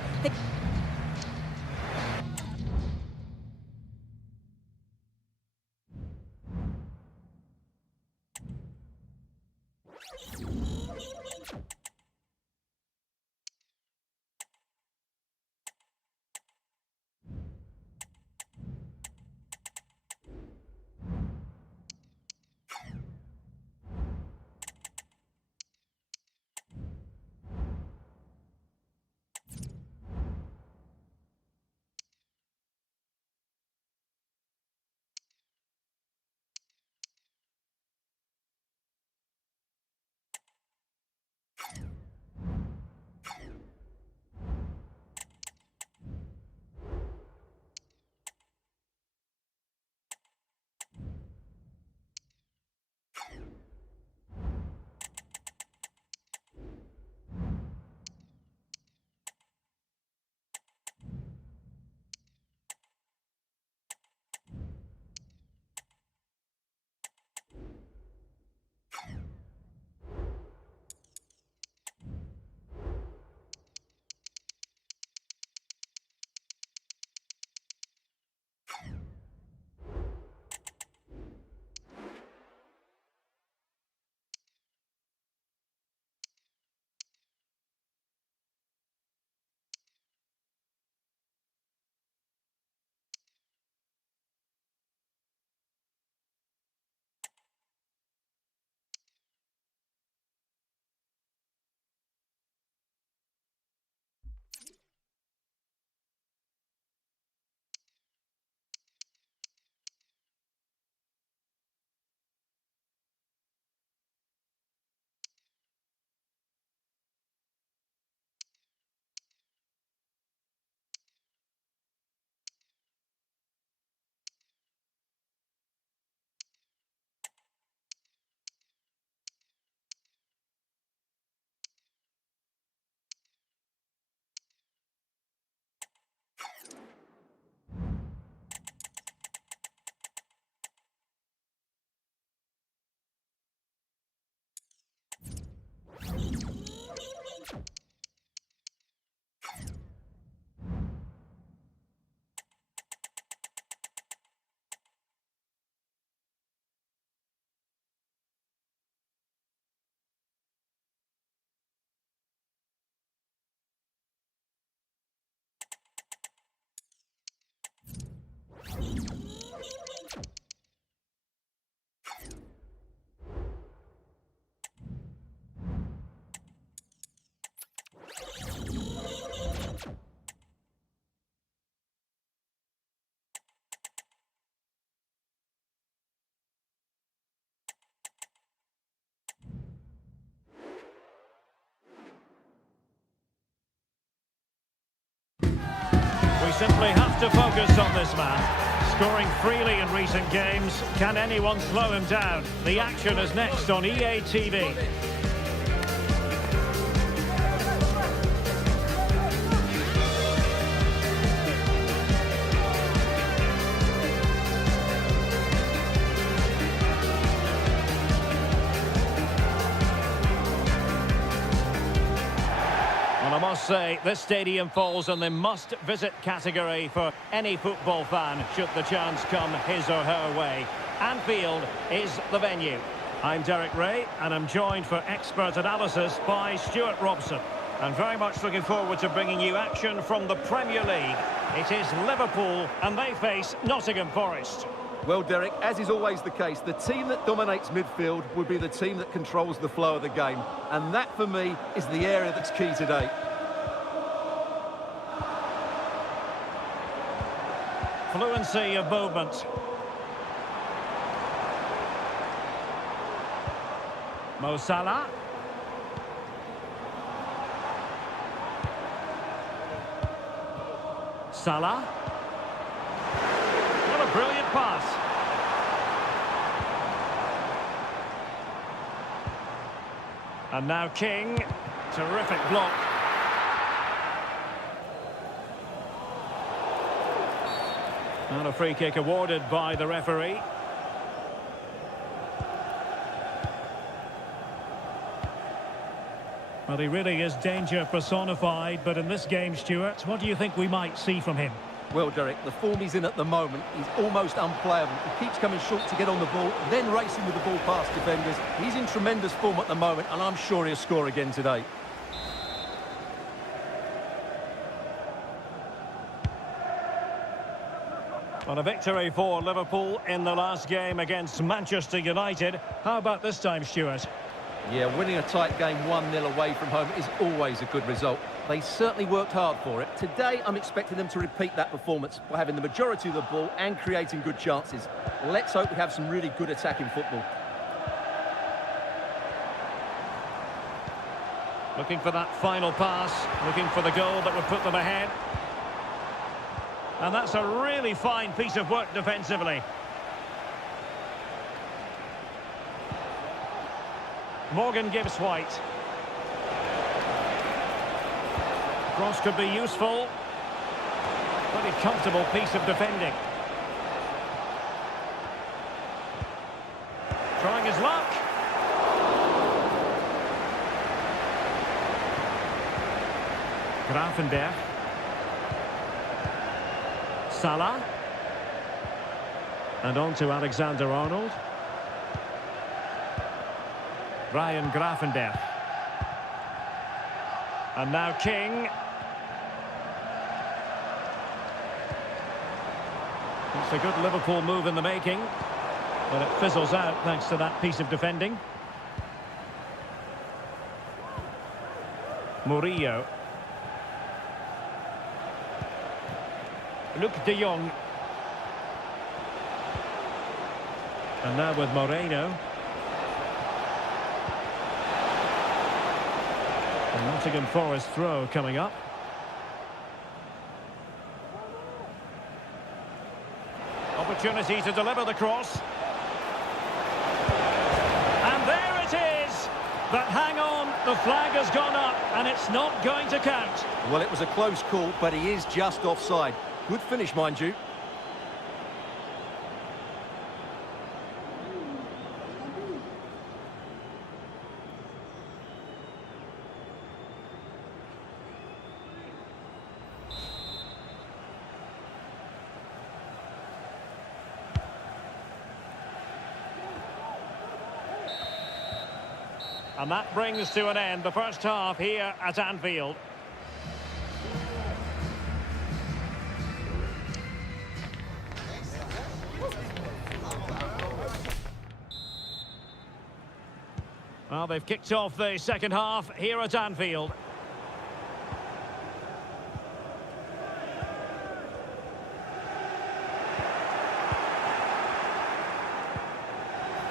We simply have to focus on this man. Scoring freely in recent games. Can anyone slow him down? The action is next on EA TV. Well, I must say, this stadium falls in the must-visit category for any football fan, should the chance come his or her way. Anfield is the venue. I'm Derek Ray, and I'm joined for expert analysis by Stuart Robson. And very much looking forward to bringing you action from the Premier League. It is Liverpool, and they face Nottingham Forest. Well, Derek, as is always the case, the team that dominates midfield would be the team that controls the flow of the game. And that, for me, is the area that's key today. Fluency of movement. Mo Salah. Salah. What a brilliant pass. And now King. Terrific block. And a free kick awarded by the referee. Well, he really is danger personified, but in this game, Stuart, what do you think we might see from him? Well, Derek, the form he's in at the moment is almost unplayable. He keeps coming short to get on the ball, then racing with the ball past defenders. He's in tremendous form at the moment, and I'm sure he'll score again today. Well, a victory for Liverpool in the last game against Manchester United. How about this time, Stuart? Yeah, winning a tight game 1-0 away from home is always a good result. They certainly worked hard for it. Today, I'm expecting them to repeat that performance by having the majority of the ball and creating good chances. Let's hope we have some really good attacking football. Looking for that final pass, looking for the goal that would put them ahead. And that's a really fine piece of work defensively. Morgan Gibbs White. Cross could be useful. Pretty comfortable piece of defending. Trying his luck. Gravenberch. Salah. And on to Alexander-Arnold. Ryan Gravenberch. And now King. It's a good Liverpool move in the making, but it fizzles out thanks to that piece of defending. Murillo. Luke de Jong. And now with Moreno. And Nottingham Forest throw coming up. Opportunity to deliver the cross. And there it is! But hang on, the flag has gone up and it's not going to count. Well, it was a close call, but he is just offside. Good finish, mind you. And that brings to an end the first half here at Anfield. Well, they've kicked off the second half here at Anfield.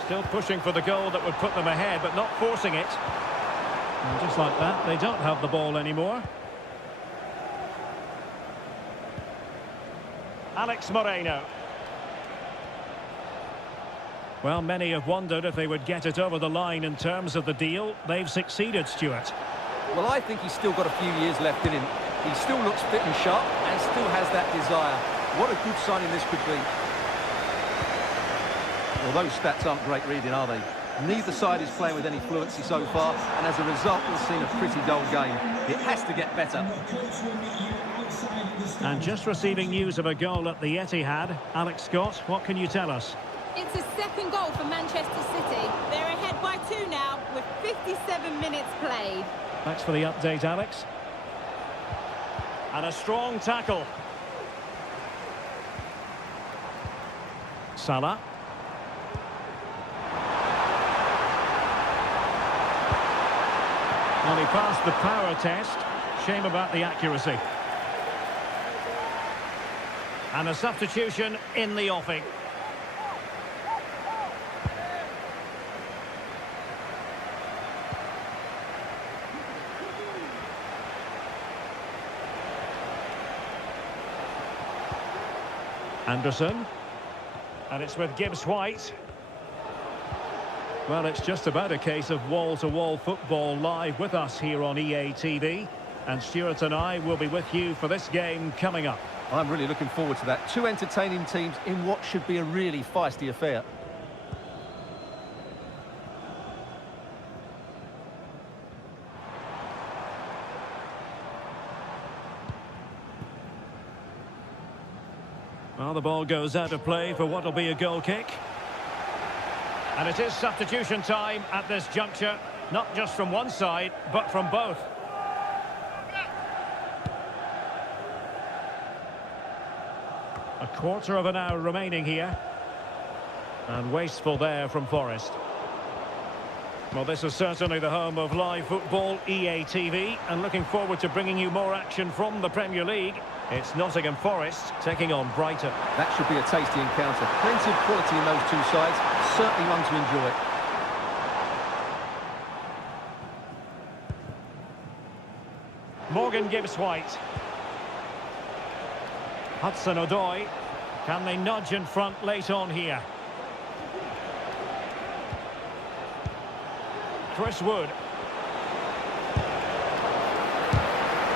Still pushing for the goal that would put them ahead, but not forcing it. And just like that, they don't have the ball anymore. Alex Moreno. Well, many have wondered if they would get it over the line in terms of the deal. They've succeeded, Stuart. Well, I think he's still got a few years left in him. He still looks fit and sharp and still has that desire. What a good signing this could be. Well, those stats aren't great reading, are they? Neither side is playing with any fluency so far, and as a result, we've seen a pretty dull game. It has to get better. And just receiving news of a goal at the Etihad. Alex Scott, what can you tell us? It's a second goal for Manchester City. They're ahead by 2 now with 57 minutes played. Thanks for the update, Alex. And a strong tackle. Salah. Well, he passed the power test. Shame about the accuracy. And a substitution in the offing. Anderson. And it's with Gibbs-White. Well, it's just about a case of wall-to-wall football live with us here on EA TV. And Stuart and I will be with you for this game coming up. I'm really looking forward to that. Two entertaining teams in what should be a really feisty affair. Well, the ball goes out of play for what will be a goal kick. And it is substitution time at this juncture, not just from one side, but from both. A quarter of an hour remaining here. And wasteful there from Forest. Well, this is certainly the home of live football, EA TV, and looking forward to bringing you more action from the Premier League. It's Nottingham Forest taking on Brighton. That should be a tasty encounter. Plenty of quality in those two sides. Certainly one to enjoy. Morgan Gibbs-White. Hudson-Odoi. Can they nudge in front late on here? Chris Wood.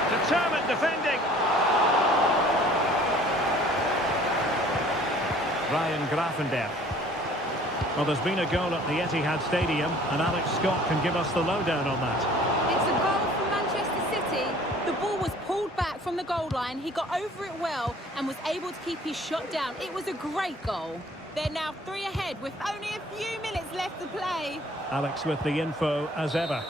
Determined defending. Ryan Gravenberch. Well, there's been a goal at the Etihad Stadium, and Alex Scott can give us the lowdown on that. It's a goal for Manchester City. The ball was pulled back from the goal line. He got over it well and was able to keep his shot down. It was a great goal. They're now 3 ahead with only a few minutes left to play. Alex with the info as ever.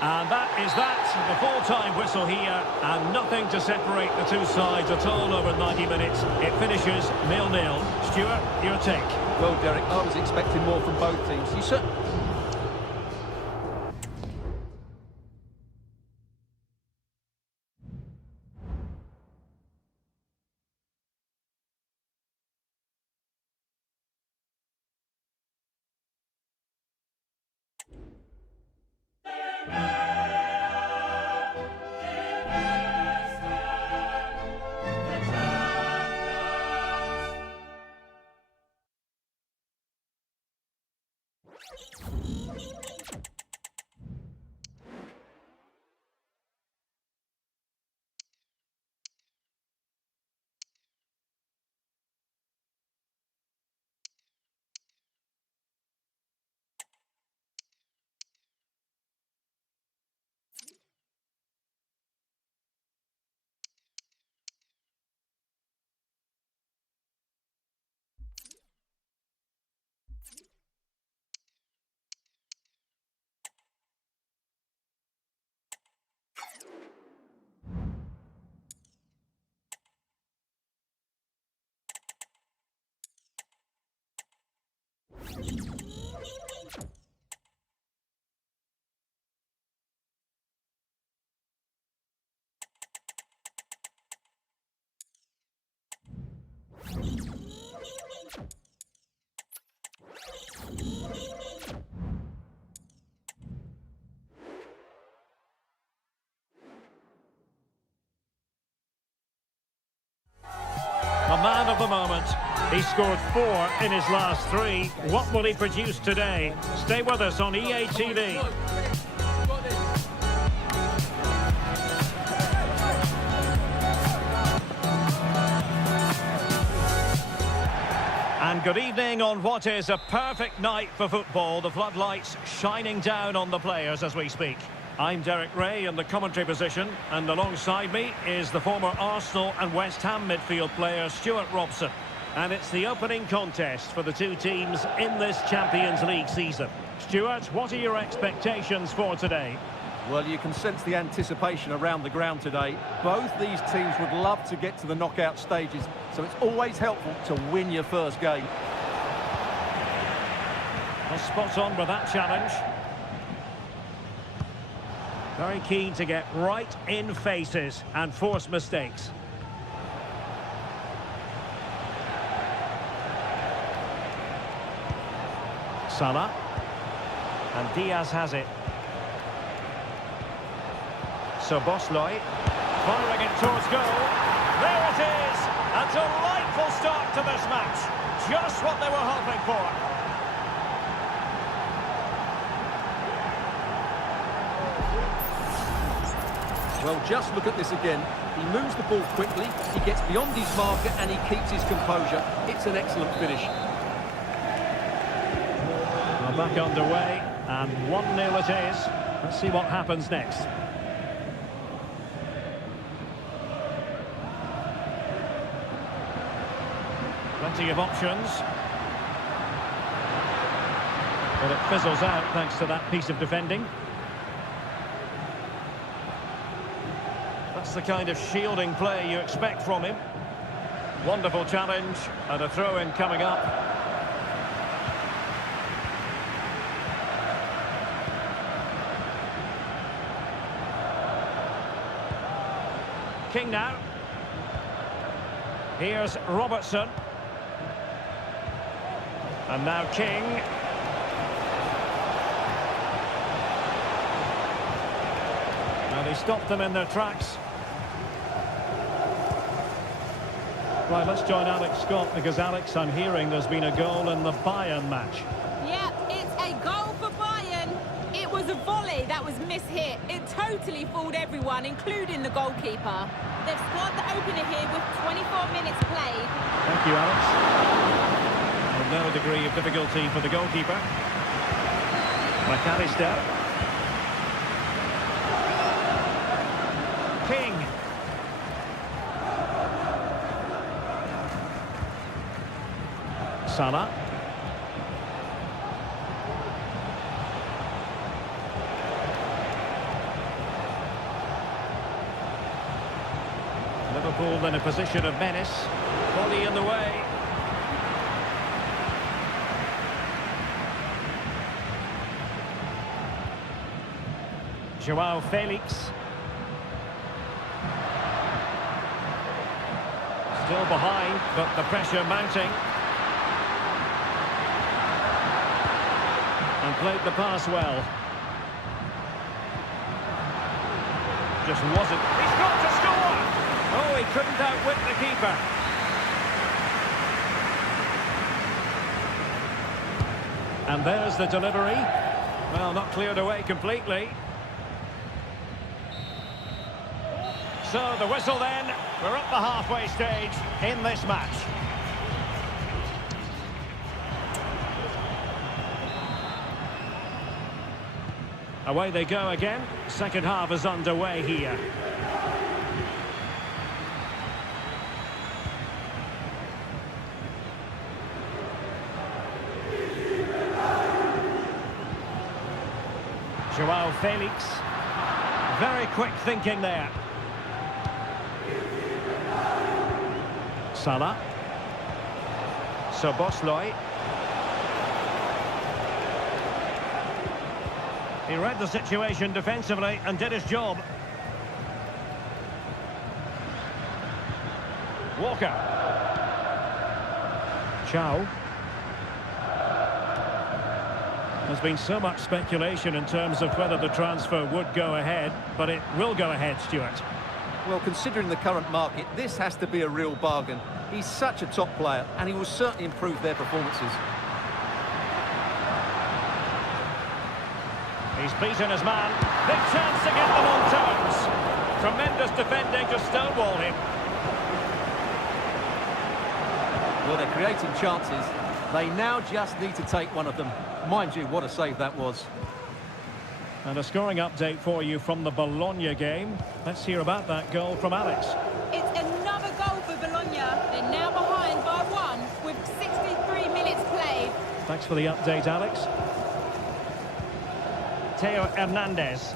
And that is that, the full-time whistle here, and nothing to separate the two sides at all over 90 minutes. It finishes 0-0. Stuart, your take? Well, Derek, I was expecting more from both teams. You certainly... of the moment. He scored 4 in his last 3. What will he produce today? Stay with us on EA TV. And good evening on what is a perfect night for football. The floodlights shining down on the players as we speak. I'm Derek Ray in the commentary position, and alongside me is the former Arsenal and West Ham midfield player Stuart Robson. And it's the opening contest for the two teams in this Champions League season. Stuart, what are your expectations for today? Well, you can sense the anticipation around the ground today. Both these teams would love to get to the knockout stages, so it's always helpful to win your first game. Well, spot on with that challenge. Very keen to get right in faces and force mistakes. Salah. And Diaz has it. Szoboszlai, firing it towards goal. There it is! A delightful start to this match. Just what they were hoping for. Well, just look at this again. He moves the ball quickly, he gets beyond his marker and he keeps his composure. It's an excellent finish. Well, back underway, and 1-0 it is. Let's see what happens next. Plenty of options. But it fizzles out thanks to that piece of defending. That's the kind of shielding play you expect from him. Wonderful challenge, and a throw-in coming up. King now. Here's Robertson. And now King. And he stopped them in their tracks. Right, let's join Alex Scott, because Alex, I'm hearing there's been a goal in the Bayern match. Yeah, it's a goal for Bayern. It was a volley that was mishit. It totally fooled everyone, including the goalkeeper. They've scored the opener here with 24 minutes played. Thank you, Alex. And no degree of difficulty for the goalkeeper. McAllister. King. Salah. Liverpool in a position of menace. Body in the way. Joao Felix. Still behind, but the pressure mounting. And played the pass well. Just wasn't. He's got to score! Oh, he couldn't outwit the keeper. And there's the delivery. Well, not cleared away completely. So the whistle then. We're at the halfway stage in this match. Away they go again. Second half is underway here. Joao Felix. Very quick thinking there. Salah. Szoboszlai. He read the situation defensively and did his job. Walker. Chow. There's been so much speculation in terms of whether the transfer would go ahead, but it will go ahead, Stuart. Well, considering the current market, this has to be a real bargain. He's such a top player, and he will certainly improve their performances. He's beaten his man. Big chance to get them on toes. Tremendous defending to stonewall him. Well, they're creating chances. They now just need to take one of them. Mind you, what a save that was. And a scoring update for you from the Bologna game. Let's hear about that goal from Alex. It's another goal for Bologna. They're now behind by 1 with 63 minutes played. Thanks for the update, Alex. Theo Hernandez.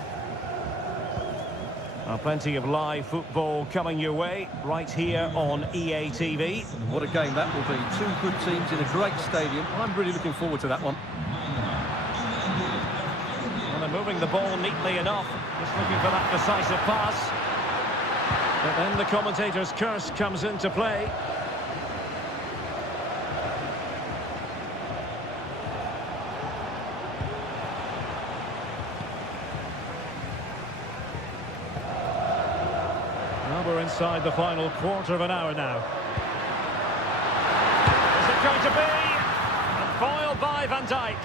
Plenty of live football coming your way right here on EA TV. What a game that will be. Two good teams in a great stadium. I'm really looking forward to that one. Well, they're moving the ball neatly enough. Just looking for that decisive pass. But then the commentator's curse comes into play. We're inside the final quarter of an hour now. Is it going to be? And foiled by Van Dijk.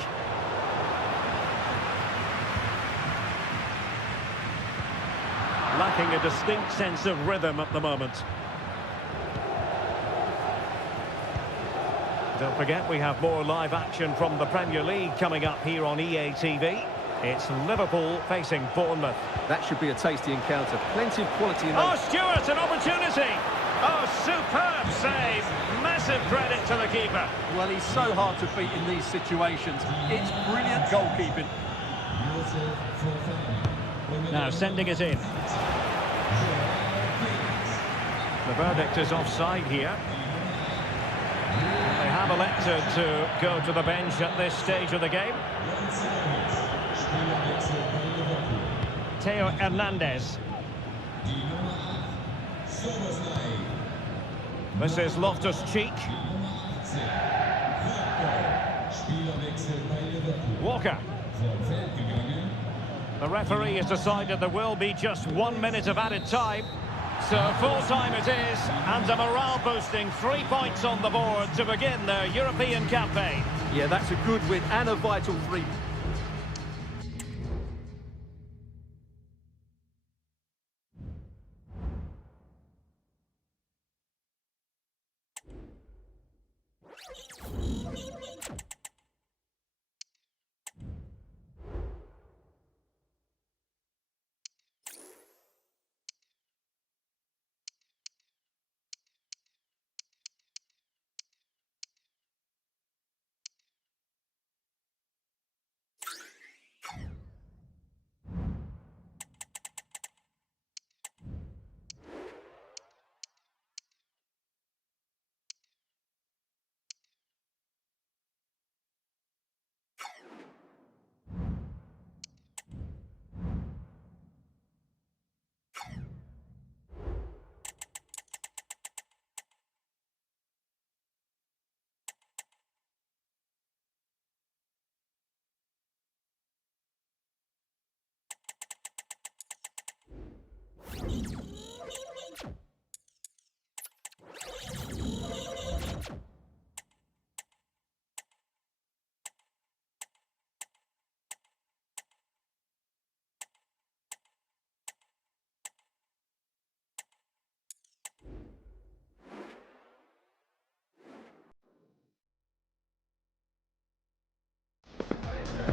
Lacking a distinct sense of rhythm at the moment. Don't forget, we have more live action from the Premier League coming up here on EA TV. It's Liverpool facing Bournemouth. That should be a tasty encounter. Plenty of quality in Oh, Stewart, an opportunity! Oh, superb save! Massive credit to the keeper. Well, he's so hard to beat in these situations. It's brilliant goalkeeping. Now sending it in. The verdict is offside here. They have elected to go to the bench at this stage of the game. Theo Hernandez. This is Loftus-Cheek. Walker. The referee has decided there will be just 1 minute of added time. So full time it is, and a morale-boosting 3 points on the board to begin their European campaign. Yeah, that's a good win and a vital 3.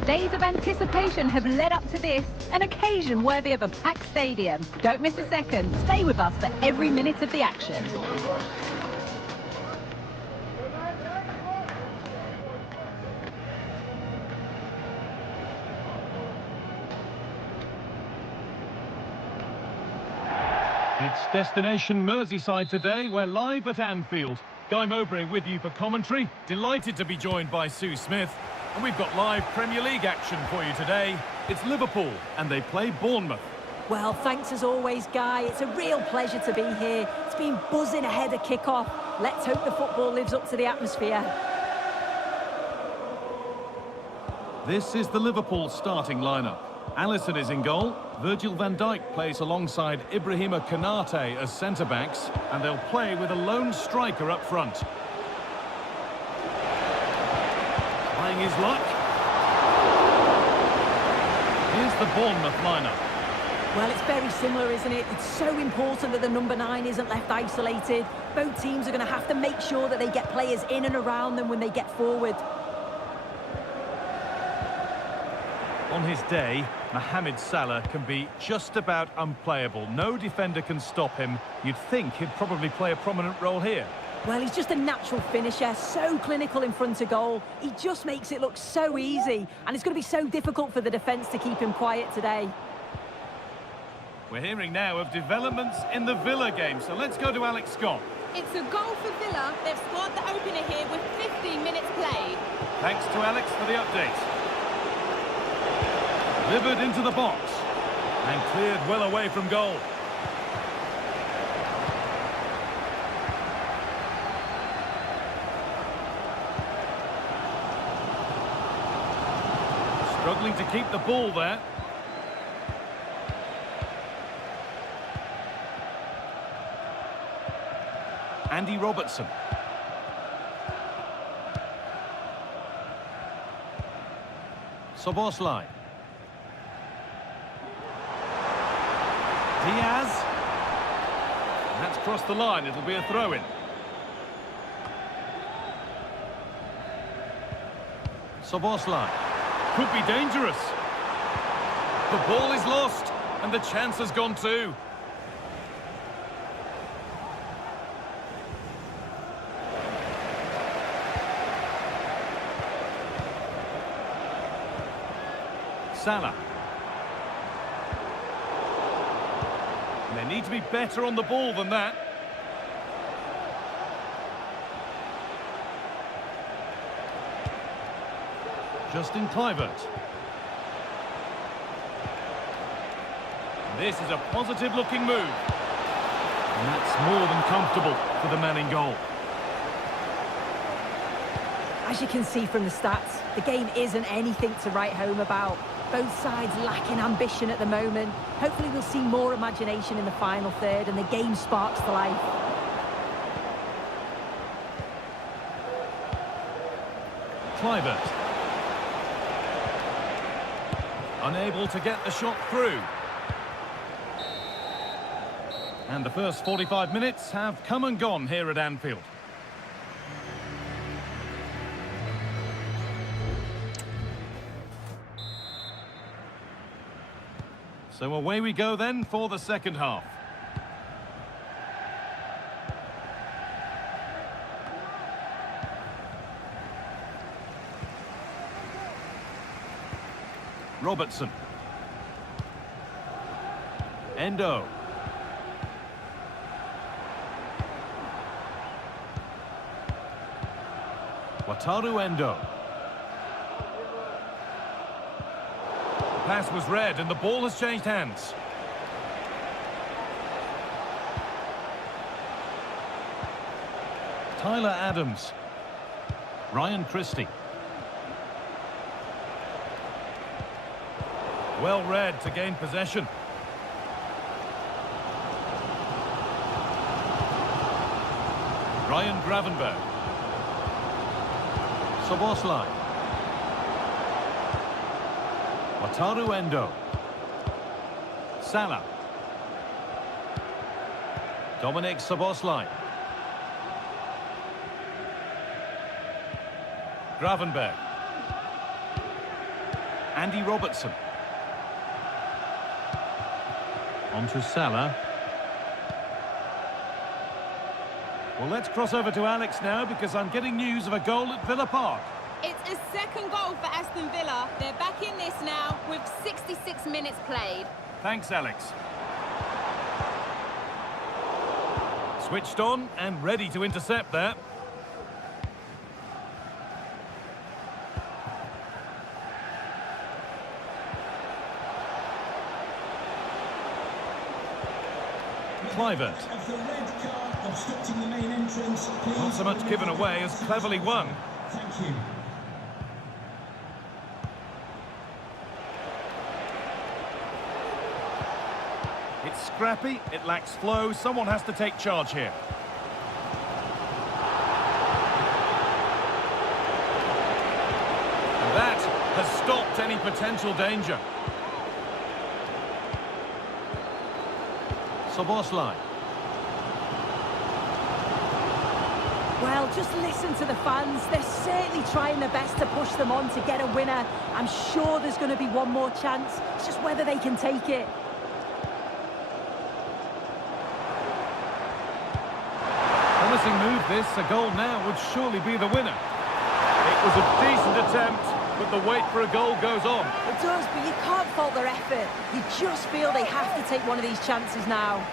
Days of anticipation have led up to this, an occasion worthy of a packed stadium. Don't miss a second. Stay with us for every minute of the action. It's destination Merseyside today. We're live at Anfield. Guy Mowbray with you for commentary. Delighted to be joined by Sue Smith. And we've got live Premier League action for you today. It's Liverpool, and they play Bournemouth. Well, thanks as always, Guy. It's a real pleasure to be here. It's been buzzing ahead of kick-off. Let's hope the football lives up to the atmosphere. This is the Liverpool starting lineup. Alisson is in goal. Virgil van Dijk plays alongside Ibrahima Konate as centre-backs, and they'll play with a lone striker up front. Trying his luck. Here's the Bournemouth lineup. Well, it's very similar, isn't it? It's so important that the number 9 isn't left isolated. Both teams are going to have to make sure that they get players in and around them when they get forward. On his day, Mohamed Salah can be just about unplayable. No defender can stop him. You'd think he'd probably play a prominent role here. Well, he's just a natural finisher, so clinical in front of goal. He just makes it look so easy, and it's going to be so difficult for the defence to keep him quiet today. We're hearing now of developments in the Villa game, so let's go to Alex Scott. It's a goal for Villa. They've scored the opener here with 15 minutes played. Thanks to Alex for the update. Delivered into the box and cleared well away from goal. Struggling to keep the ball there. Andy Robertson. Szoboszlai. Diaz. That's crossed the line. It'll be a throw-in. Szoboszlai. Could be dangerous. The ball is lost, and the chance has gone too. Salah. And they need to be better on the ball than that. Justin Kluivert. This is a positive-looking move. And that's more than comfortable for the man in goal. As you can see from the stats, the game isn't anything to write home about. Both sides lacking ambition at the moment. Hopefully we'll see more imagination in the final third and the game sparks to life. Kluivert. Unable to get the shot through. And the first 45 minutes have come and gone here at Anfield. So away we go then for the second half. Robertson. Endo. Wataru Endo. The pass was read and the ball has changed hands. Tyler Adams. Ryan Christie. Well read to gain possession. Ryan Gravenberg. Szoboszlai. Wataru Endo. Salah. Dominik Szoboszlai. Gravenberg. Andy Robertson. On to Salah. Well, let's cross over to Alex now because I'm getting news of a goal at Villa Park. It's a second goal for Aston Villa. They're back in this now with 66 minutes played. Thanks, Alex. Switched on and ready to intercept there. Kluivert. Not so much given away as cleverly won. Thank you. It's scrappy, it lacks flow, someone has to take charge here. And that has stopped any potential danger. Szoboszlai. Well, just listen to the fans. They're certainly trying their best to push them on to get a winner. I'm sure there's going to be one more chance. It's just whether they can take it. Promising move this. A goal now would surely be the winner. It was a decent attempt, but the wait for a goal goes on. It does, but you can't fault their effort. You just feel they have to take one of these chances now.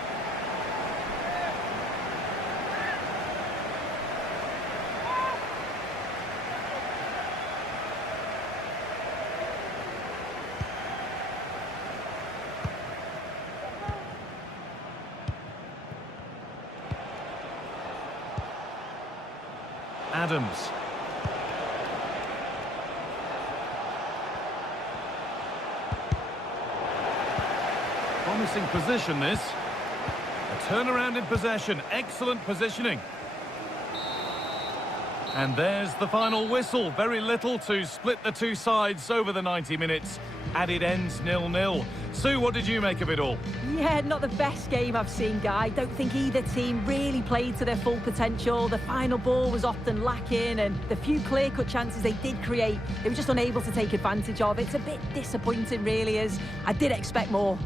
Adams. Promising position, this. A turnaround in possession. Excellent positioning. And there's the final whistle. Very little to split the two sides over the 90 minutes. And it ends 0-0. Sue, what did you make of it all? Yeah, not the best game I've seen, Guy. Don't think either team really played to their full potential. The final ball was often lacking, and the few clear-cut chances they did create, they were just unable to take advantage of. It's a bit disappointing, really, as I did expect more.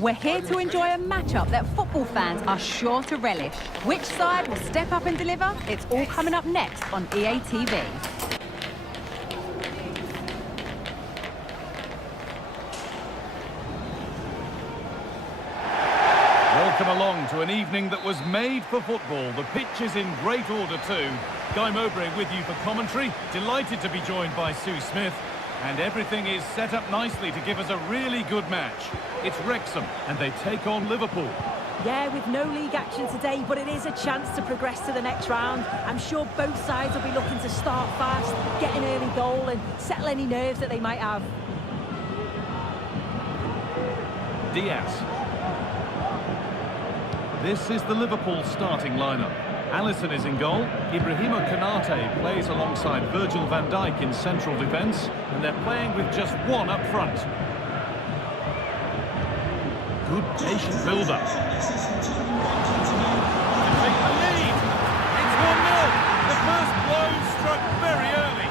We're here to enjoy a matchup that football fans are sure to relish. Which side will step up and deliver? It's all coming up next on EA TV. Welcome along to an evening that was made for football. The pitch is in great order too. Guy Mowbray with you for commentary. Delighted to be joined by Sue Smith. And everything is set up nicely to give us a really good match. It's Wrexham, and they take on Liverpool. Yeah, with no league action today, but it is a chance to progress to the next round. I'm sure both sides will be looking to start fast, get an early goal and settle any nerves that they might have. Diaz. This is the Liverpool starting lineup. Alisson is in goal. Ibrahima Konate plays alongside Virgil van Dijk in central defence, and they're playing with just one up front. Good patient build-up. To take the lead. It's 1-0. The first blow struck very early.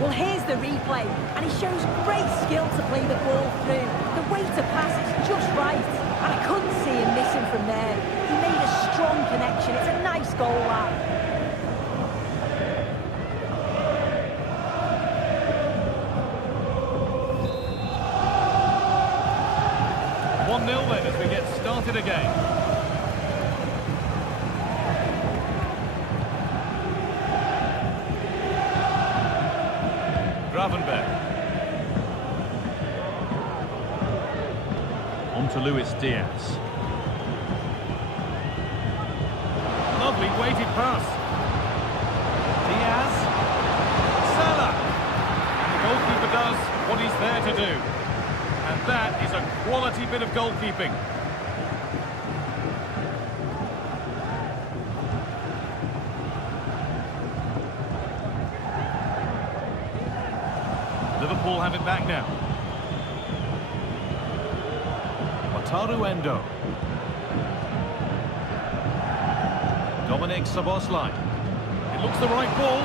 Well, here's the replay, and he shows great skill to play the ball through. The way to pass is just right, and I couldn't see him missing from there. He made a strong connection. It's a nice goal, that. 1-0 then as we get started again. Gravenberg. On to Luis Diaz. Lovely weighted pass. Diaz. Salah. And the goalkeeper does what he's there to do. And that is a quality bit of goalkeeping. Liverpool have it back now. Wataru Endo. Dominic Szoboszlai. It looks the right ball.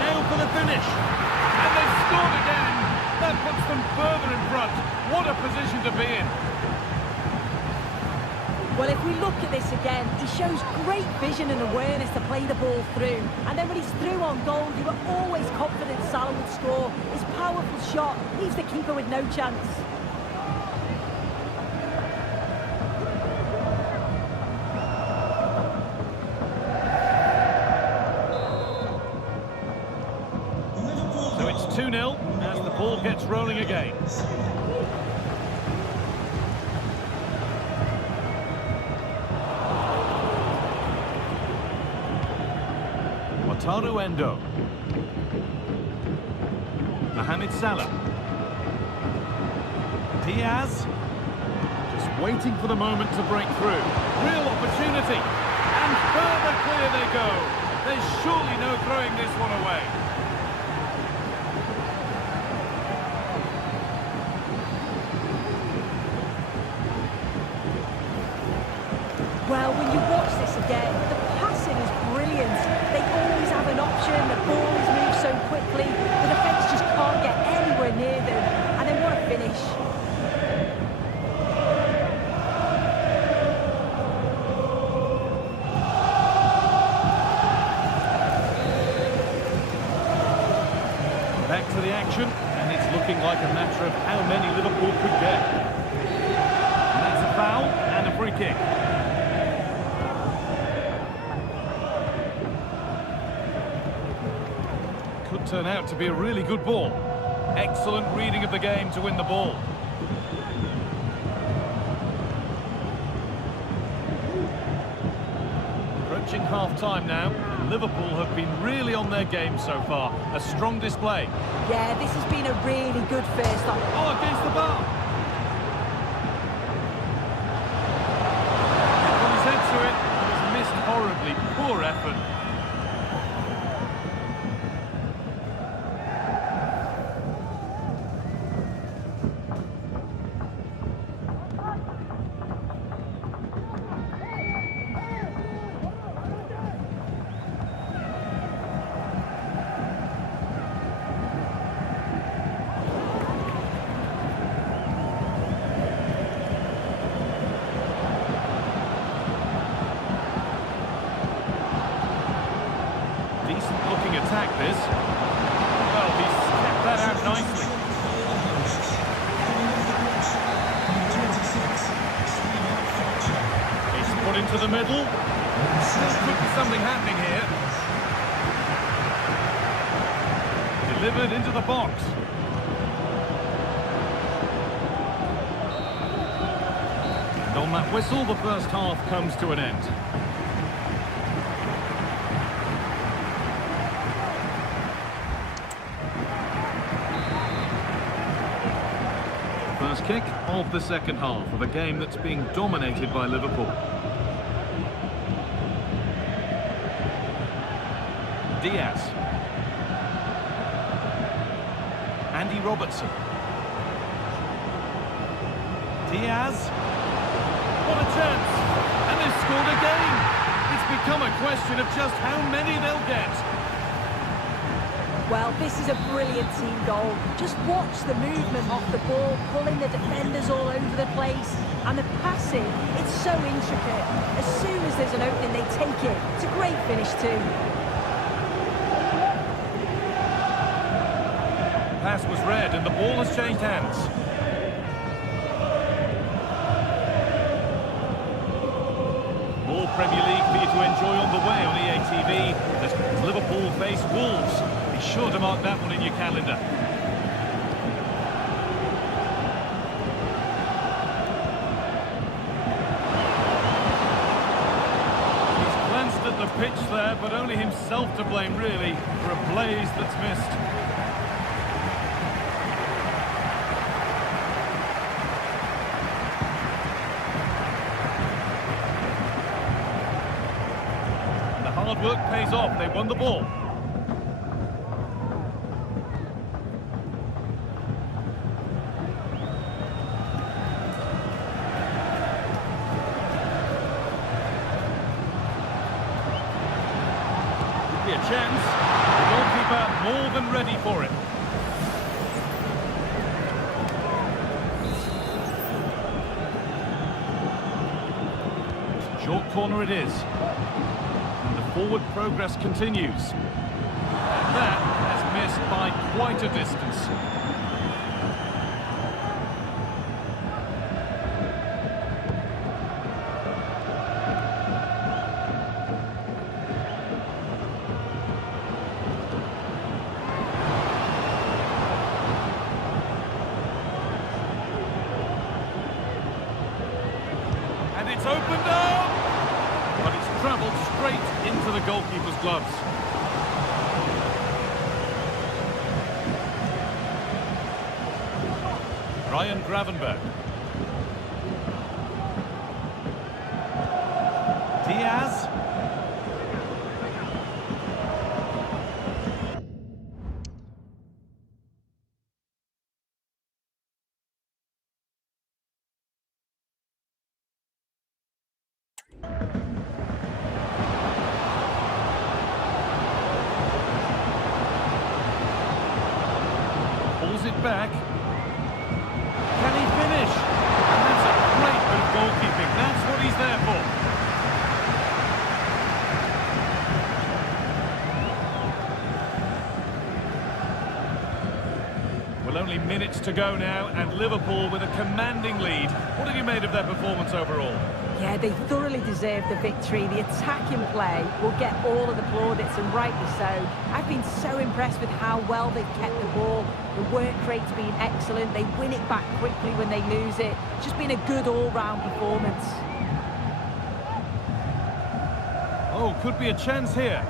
Now for the finish. And they've scored again. That puts them further in front. What a position to be in. Well, if we look at this again, he shows great vision and awareness to play the ball through. And then when he's through on goal, you were always confident Salah would score. His powerful shot leaves the keeper with no chance. So it's 2-0 as the ball gets rolling again. Wataru Endo. Mohamed Salah. Diaz. Just waiting for the moment to break through. Real opportunity. And further clear they go. There's surely no throwing this one away. Well, when you watch this again, the passing is brilliant. They always have an option, the ball is moved so quickly, the defence just can't get anywhere near them, and then what a finish. like a matter of how many Liverpool could get. And that's a foul and a free kick. Could turn out to be a really good ball. Excellent reading of the game to win the ball. Approaching half-time now. Liverpool have been really on their game so far. A strong display. Yeah, this has been a really good first half. Oh, against the bar. Well, he's head to it, but it's missed horribly. Poor effort. Decent-looking attack, this. Well, he's kept that out nicely. He's put into the middle. Could be something happening here. Delivered into the box. And on that whistle, the first half comes to an end. First kick of the second half of a game that's being dominated by Liverpool. Diaz. Andy Robertson. Diaz. What a chance! And they've scored again! It's become a question of just how many they'll get. Well, this is a brilliant team goal. Just watch the movement off the ball, pulling the defenders all over the place. And the passing, it's so intricate. As soon as there's an opening, they take it. It's a great finish too. Pass was read and the ball has changed hands. More Premier League for you to enjoy on the way on EA TV as Liverpool face Wolves. Be sure to mark that one in your calendar. He's glanced at the pitch there, but only himself to blame really for a blaze that's missed. Hard work pays off. They won the ball. Be a chance. The goalkeeper more than ready for it. Short corner it is. Forward progress continues. And that has missed by quite a distance. And it's opened up! But it's travelled straight into the goalkeeper's gloves. Ryan Gravenberch. Diaz. Pulls it back. Can he finish? And that's a great bit of goalkeeping. That's what he's there for. Well, only minutes to to go now, and Liverpool with a commanding lead. What have you made of their performance overall? Yeah, they thoroughly deserve the victory. The attacking play will get all of the plaudits, and rightly so. I've been so impressed with how well they've kept the ball. The work rate's been excellent. They win it back quickly when they lose it. It's just been a good all-round performance. Oh, could be a chance here.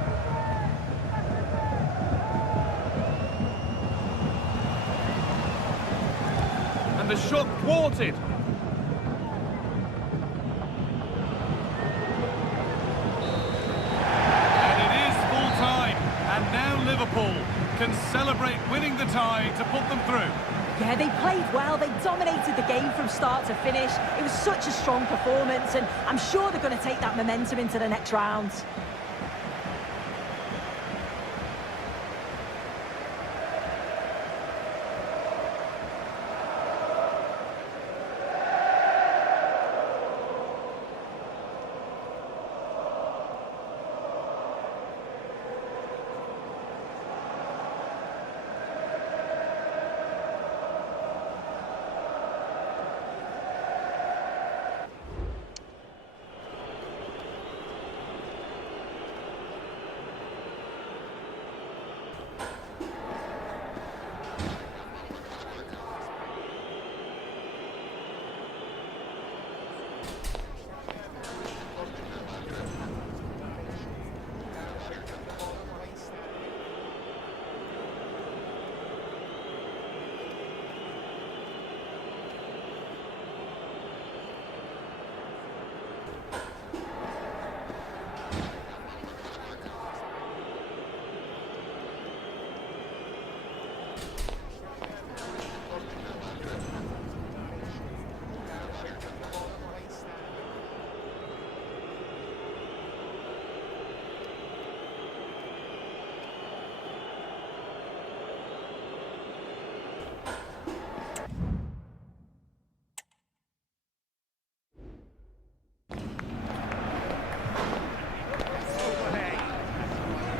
And the shot thwarted. Liverpool can celebrate winning the tie to put them through. Yeah, they played well. They dominated the game from start to finish. It was such a strong performance, and I'm sure they're going to take that momentum into the next round.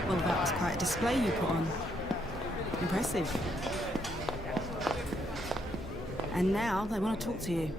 Well, that was quite a display you put on. Impressive. And now they want to talk to you.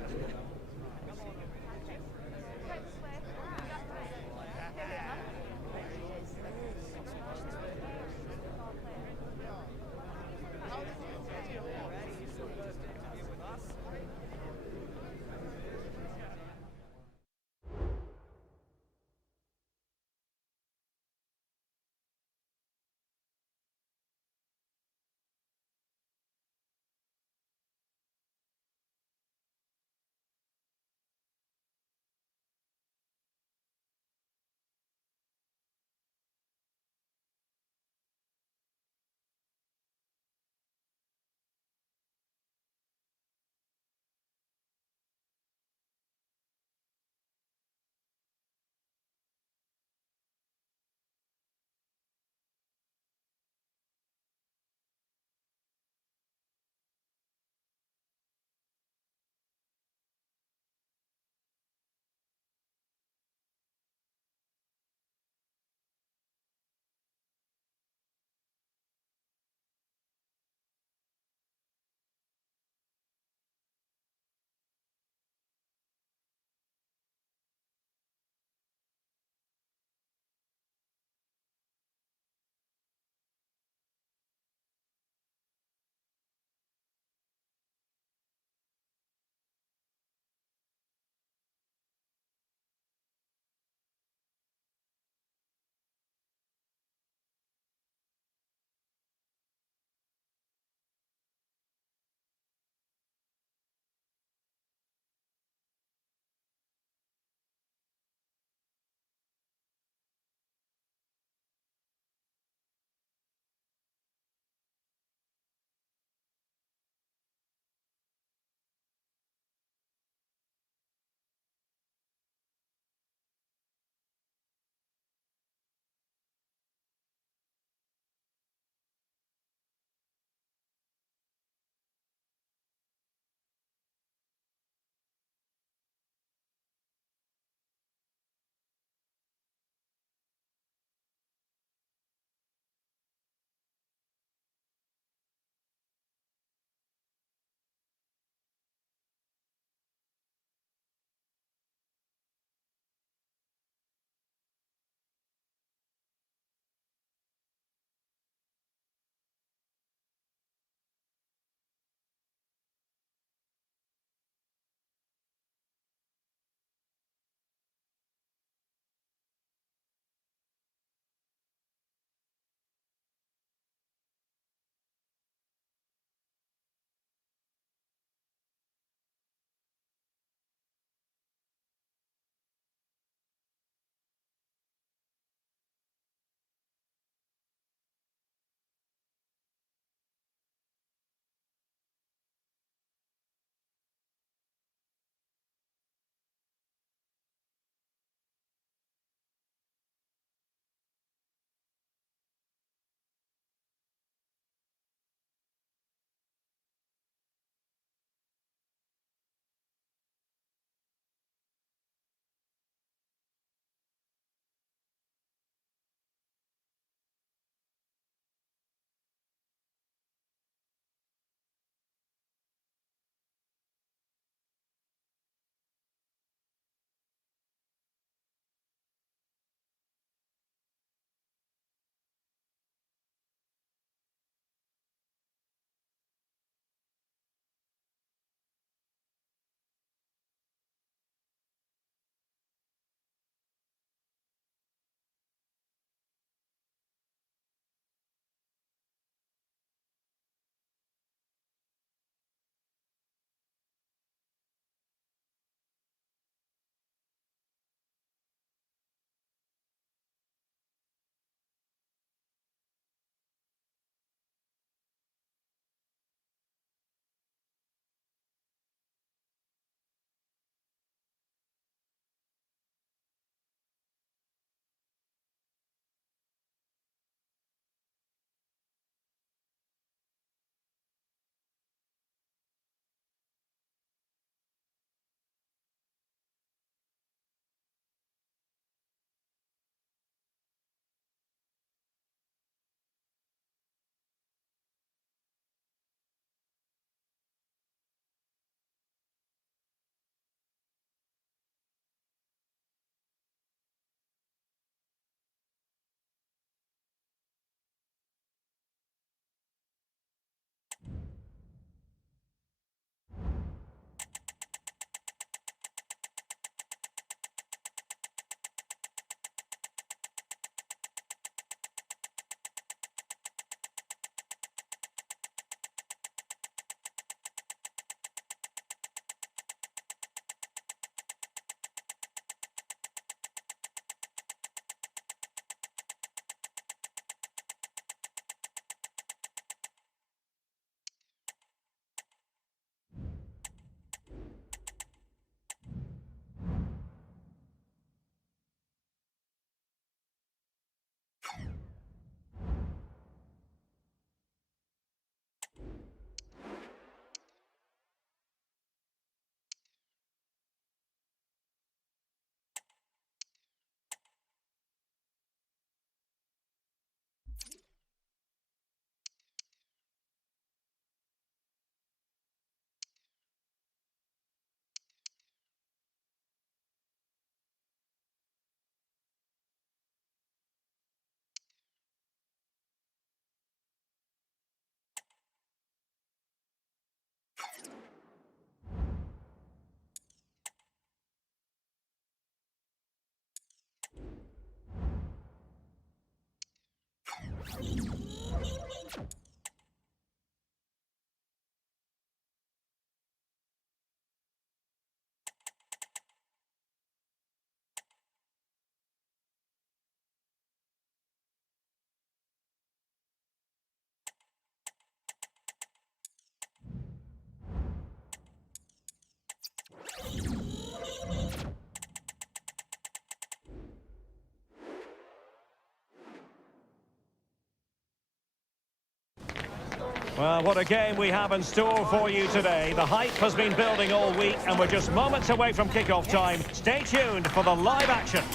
Well, what a game we have in store for you today. The hype has been building all week, and we're just moments away from kickoff time. Stay tuned for the live action.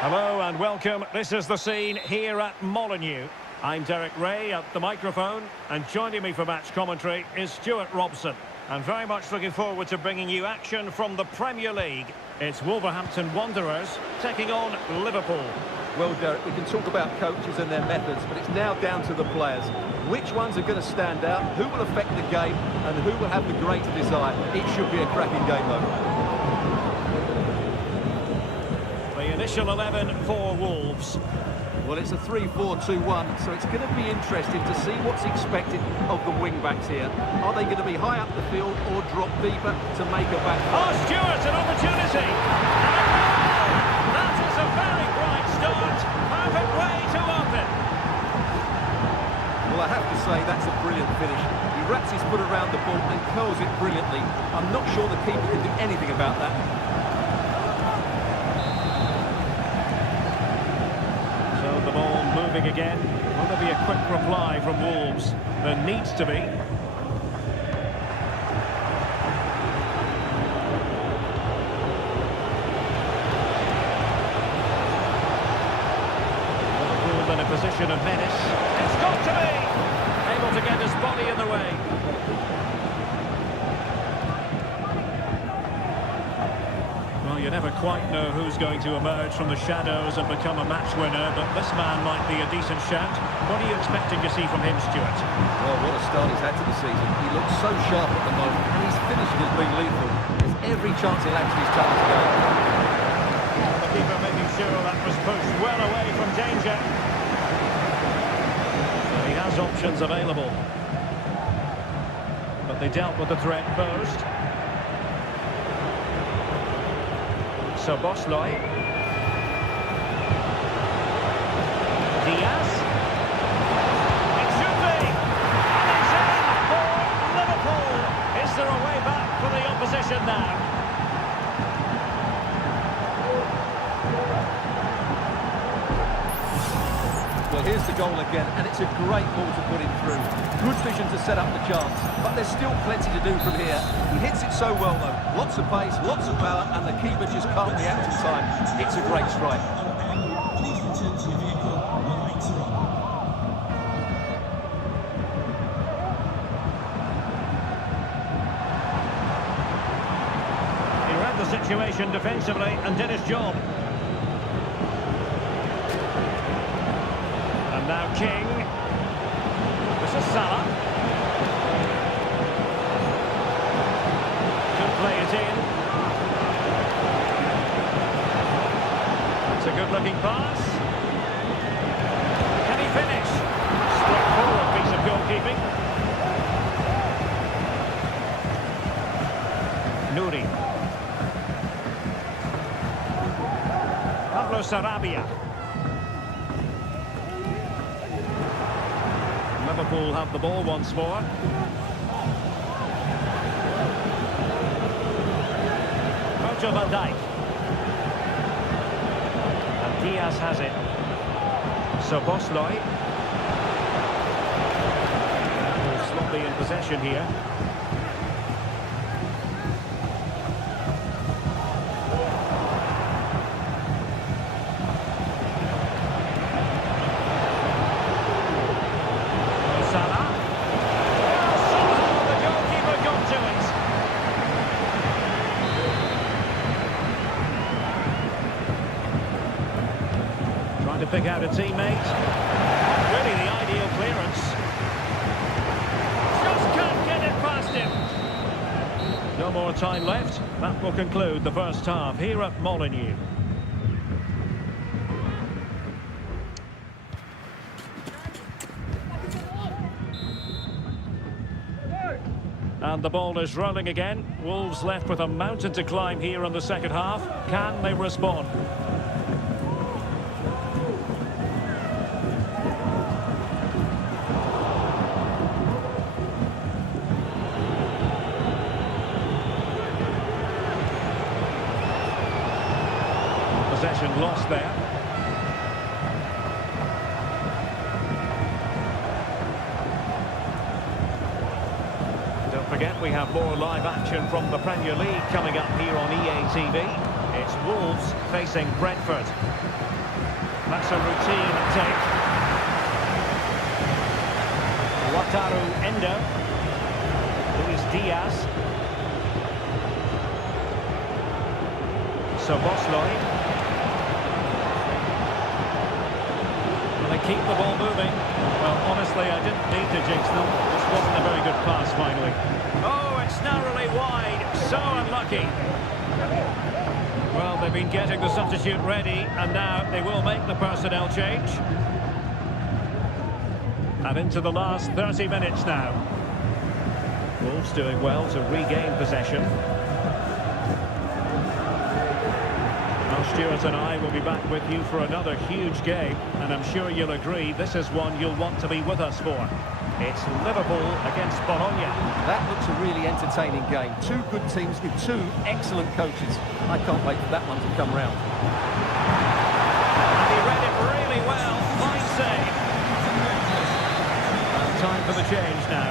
Hello and welcome. This is the scene here at Molineux. I'm Derek Ray at the microphone, and joining me for match commentary is Stuart Robson. And very much looking forward to bringing you action from the Premier League. It's Wolverhampton Wanderers taking on Liverpool. Well, Derek, we can talk about coaches and their methods, but it's now down to the players. Which ones are going to stand out, who will affect the game, and who will have the greater desire? It should be a cracking game, though. Initial 11 for Wolves. Well, it's a 3-4-2-1, so it's going to be interesting to see what's expected of the wing-backs here. Are they going to be high up the field or drop deeper to make a back? Oh, Stuart, an opportunity! That is a very bright start. Perfect way to open. Well, I have to say, that's a brilliant finish. He wraps his foot around the ball and curls it brilliantly. I'm not sure the keeper can do anything about that. Moving again. Will there be a quick reply from Wolves? There needs to be. Liverpool in a position of menace. It's got to be! Able to get his body in the way. Well, you never quite know who's going to emerge from the shadows and become a match winner, but this man might be a decent shout. What are you expecting to see from him, Stuart? Well, what a start he's had to the season. He looks so sharp at the moment, and his finishing has been lethal. There's every chance he'll actually start today. The keeper making sure that was pushed well away from danger. So he has options available. But they dealt with the threat posed. Szoboszlai. Diaz. It should be. And it's in for Liverpool. Is there a way back for the opposition now? Well, here's the goal again, and it's a great ball to put him through. Good vision to set up the chance, but there's still plenty to do from here. He hits it so well, though. Lots of pace, lots of power, and the keeper just can't react in time. It's a great strike. Please return to your vehicle. Your lights are on. He read the situation defensively and did his job. And now King. This is Salah. Could play it in. It's a good-looking pass. Can he finish? Straightforward piece of goalkeeping. Nouri. Pablo Sarabia. Liverpool have the ball once more. Virgil van Dijk. And Diaz has it. Szoboszlai. Sloppy in possession here. pick out a teammate. Not really the ideal clearance. Just can't get it past him. No more time left. That will conclude the first half here at Molineux. And the ball is rolling again. Wolves left with a mountain to climb here in the second half. Can they respond? Possession lost there. Don't forget, we have more live action from the Premier League coming up here on EA TV. It's Wolves facing Brentford. That's a routine take. Wataru Endo. Luis Diaz. Szoboszlai. Will they keep the ball moving? Well, honestly, I didn't need to jinx them. This wasn't a very good pass, finally. Oh, it's narrowly wide. So unlucky. Well, they've been getting the substitute ready, and now they will make the personnel change. And into the last 30 minutes now. Wolves doing well to regain possession. Stuart and I will be back with you for another huge game, and I'm sure you'll agree this is one you'll want to be with us for. It's Liverpool against Bologna. That looks a really entertaining game. Two good teams with two excellent coaches. I can't wait for that one to come round. And he read it really well. Fine save. Time for the change now.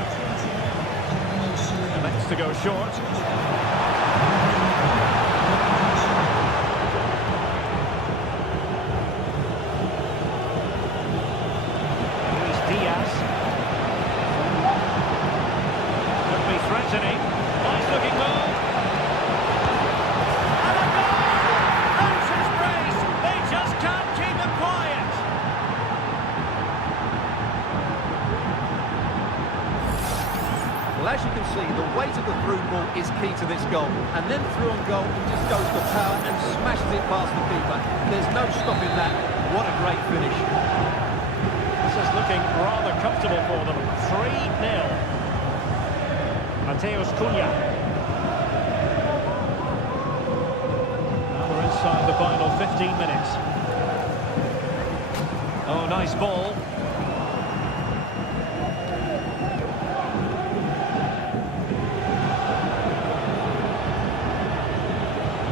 Elects to go short. Nice looking ball. And a goal! That's his brace. They just can't keep him quiet. Well, as you can see, the weight of the through ball is key to this goal. And then through on goal, he just goes for power and smashes it past the keeper. There's no stopping that. What a great finish. This is looking rather comfortable for them. 3-0. Mateus Cunha. Now we're inside the final 15 minutes. Oh, nice ball.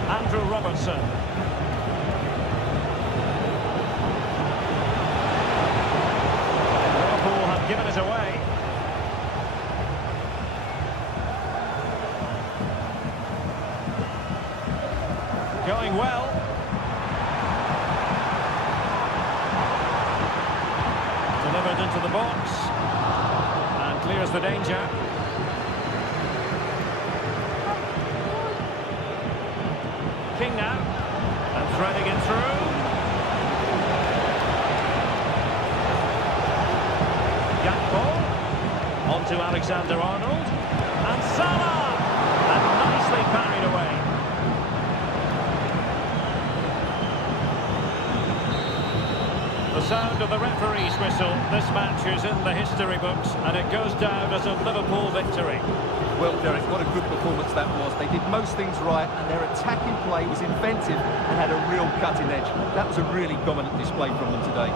Andrew Robertson. Liverpool have given it away. Going well. Delivered into the box. And clears the danger. King now. And threading it through. Gakpo. On to Alexander-Arnold. And Salah. And nicely parried away. The sound of the referee's whistle. This match is in the history books, and it goes down as a Liverpool victory. Well, Derek, what a good performance that was. They did most things right, and their attacking play was inventive and had a real cutting edge. That was a really dominant display from them today.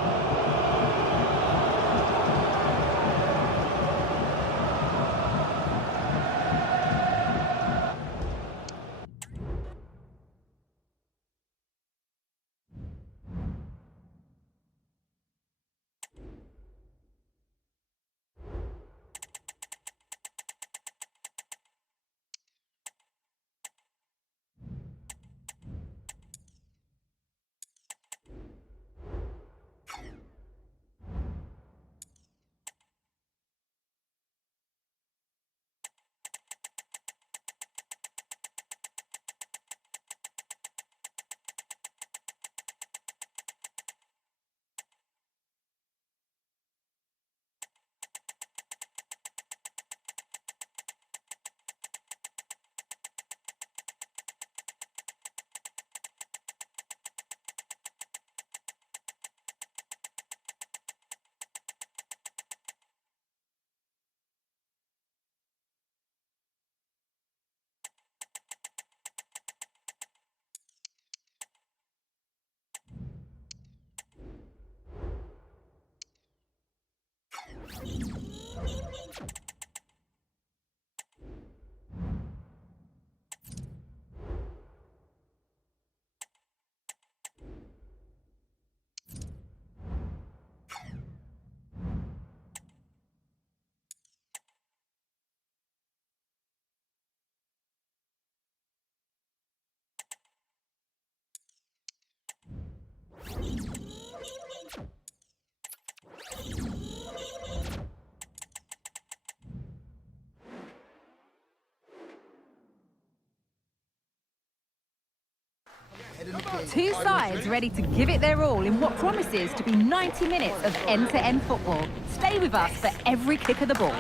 Two sides ready to give it their all in what promises to be 90 minutes of end-to-end football. Stay with us for every kick of the ball.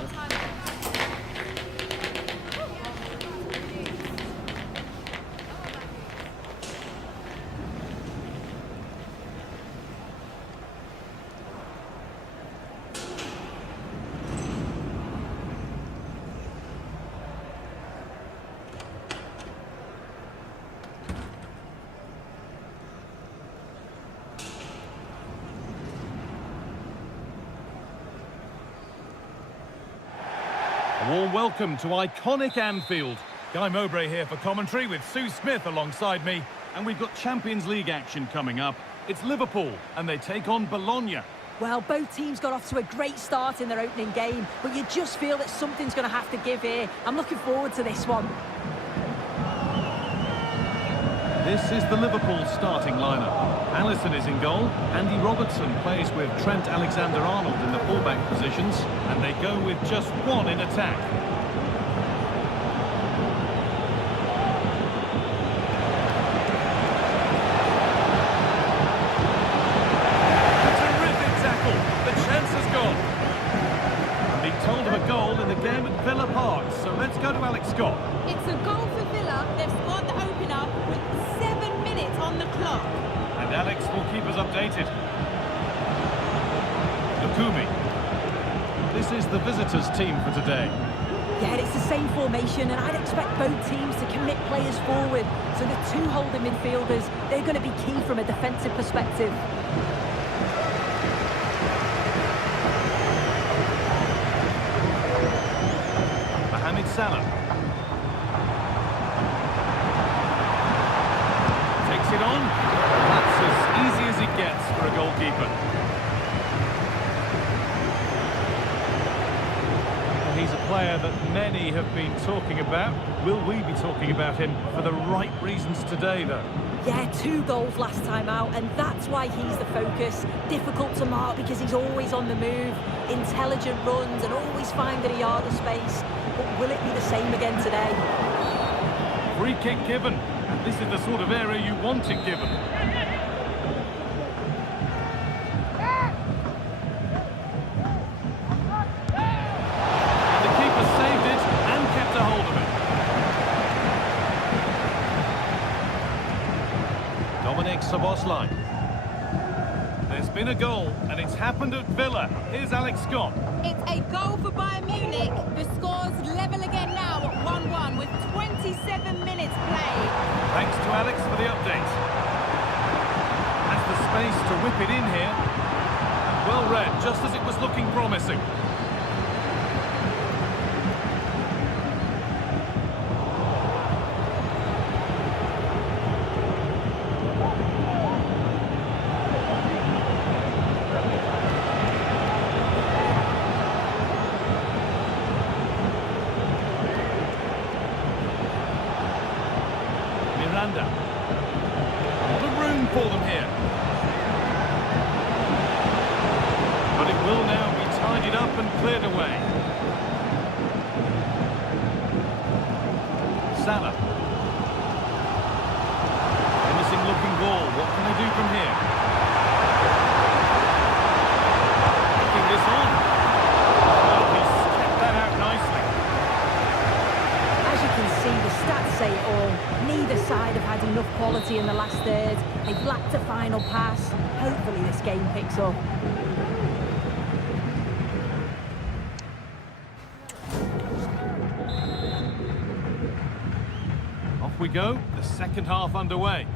A warm welcome to iconic Anfield. Guy Mowbray here for commentary with Sue Smith alongside me. And we've got Champions League action coming up. It's Liverpool and they take on Bologna. Well, both teams got off to a great start in their opening game, but you just feel that something's going to have to give here. I'm looking forward to this one. This is the Liverpool starting lineup. Alisson is in goal. Andy Robertson plays with Trent Alexander-Arnold in the fullback positions, and they go with just one in attack. A terrific tackle. The chance has gone. I'm being told of a goal in the game at Villa Park, so let's go to Alex Scott. It's a goal for Villa. They've scored the opener with 7 minutes on the clock. And Alex will keep us updated. Lukumi. This is the visitors' team for today. Yeah, it's the same formation, and I'd expect both teams to commit players forward. So the two holding midfielders, they're going to be key from a defensive perspective. Mohamed Salah. Takes it on. That's as easy as it gets for a goalkeeper. He's a player that many have been talking about. Will we be talking about him for the right reasons today, though? Yeah, 2 goals last time out, and that's why he's the focus. Difficult to mark because he's always on the move, intelligent runs, and always finding a yard of space. But will it be the same again today? Free kick given, and this is the sort of area you want it given. And the keeper saved it and kept a hold of it. Dominic Szoboszlai. There's been a goal, and it's happened at Villa. Here's Alex Scott. It's a goal for Bayern Munich. The score's level again now at 1-1 with 27 minutes played. Thanks to Alex for the update. Has the space to whip it in here. And well read, just as it was looking promising. Miranda. A lot of room for them here. But it will now be tidied up and cleared away. Salah. Promising looking ball. What can they do from here? Looking this on. Well, he's kept that out nicely. As you can see, the stats say it all. Neither side have had enough quality in the last third. They've lacked a final pass. Hopefully this game picks up. Off we go, the second half underway.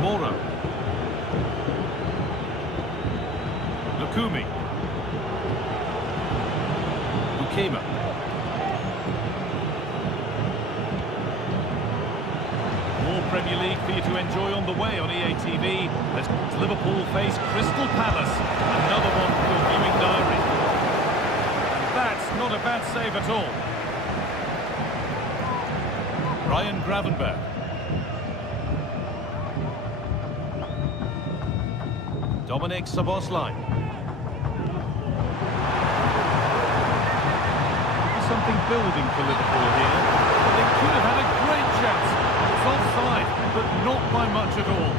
Moro. Lukumi. Ukema. More Premier League for you to enjoy on the way on EA TV as Liverpool face Crystal Palace. Another one for your viewing diary. And that's not a bad save at all. Ryan Gravenberch. Dominic Szoboszlai. building for Liverpool here. But they could have had a great chance. It's offside, but not by much at all.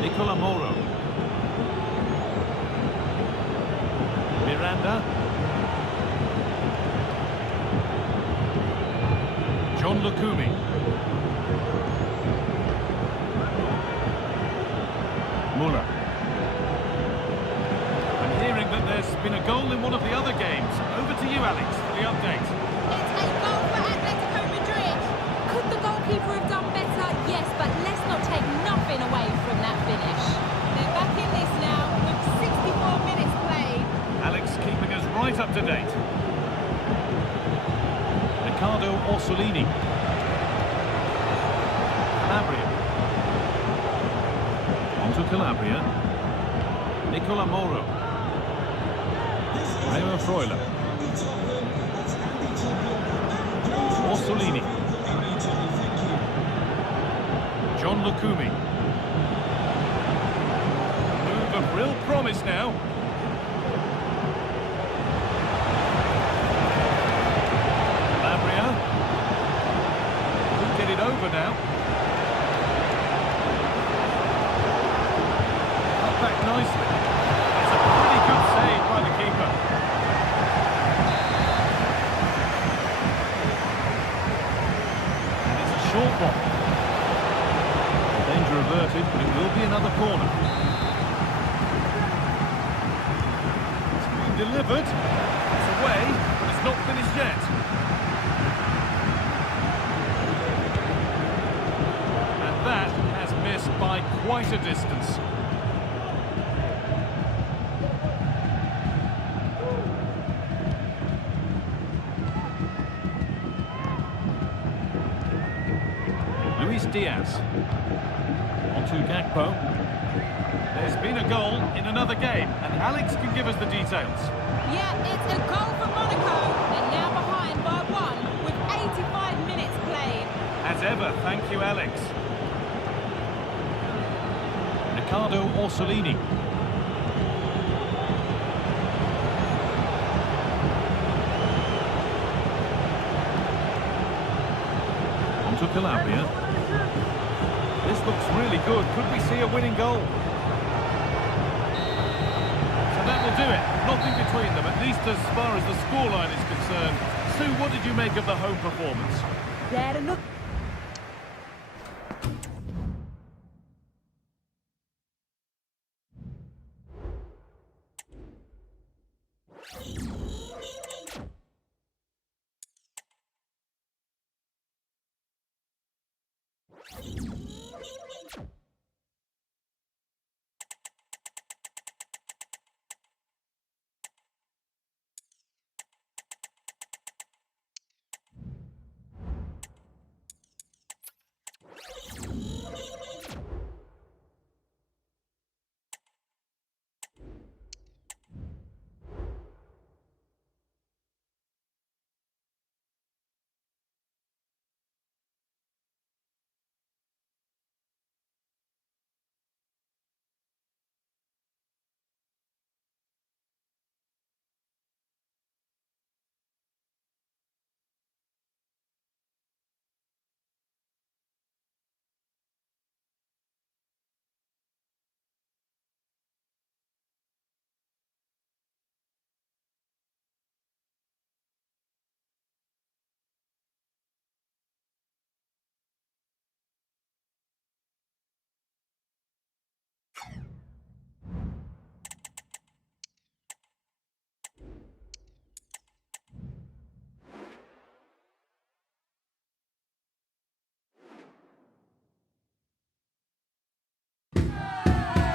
Nicola Moro. Miranda. John Lukumi. Muller. I'm hearing that there's been a goal in one of the other games. Over to you, Alex, for the update. It's a goal for Atletico Madrid. Could the goalkeeper have done better? Yes, but let's not take nothing away from that finish. They're back in this now with 64 minutes played. Alex keeping us right up to date. Ricardo Orsolini. Calabria. On to Calabria. Nicola Moro. Remo Freuler. Orsolini. John Lukumi. Move of real promise now. Calabria. Could get it over now. Up back nicely. It's a pretty good save by the keeper. And it's a short one. Danger averted, but it will be another corner. It's been delivered. It's away, but it's not finished yet. And that has missed by quite a distance. Luis Diaz. On to Gakpo. There's been a goal in another game, and Alex can give us the details. Yeah, it's a goal for Monaco. They're now behind by 1 with 85 minutes played. As ever, thank you, Alex. Ricardo Orsolini. On to Calabria. This looks really good. Could we see a winning goal? So that will do it. Nothing between them, at least as far as the scoreline is concerned. Sue, what did you make of the home performance? There and look.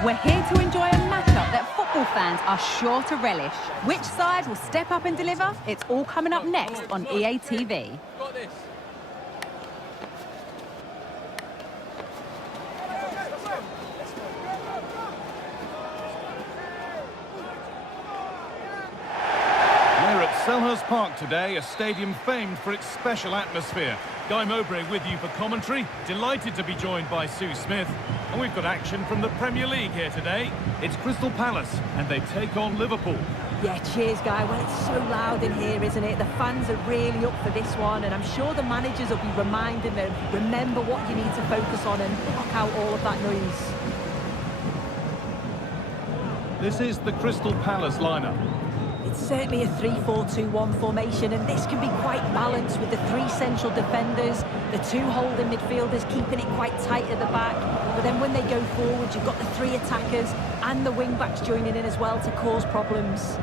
We're here to enjoy a matchup that football fans are sure to relish. Which side will step up and deliver? It's all coming up next on EA TV. We're at Selhurst Park today, a stadium famed for its special atmosphere. Guy Mowbray with you for commentary. Delighted to be joined by Sue Smith. And we've got action from the Premier League here today. It's Crystal Palace, and they take on Liverpool. Yeah, cheers, Guy. Well, it's so loud in here, isn't it? The fans are really up for this one, and I'm sure the managers will be reminding them, remember what you need to focus on and block out all of that noise. This is the Crystal Palace lineup. It's certainly a 3-4-2-1 formation, and this can be quite balanced with the three central defenders, the two holding midfielders keeping it quite tight at the back. But then when they go forward, you've got the three attackers and the wing-backs joining in as well to cause problems.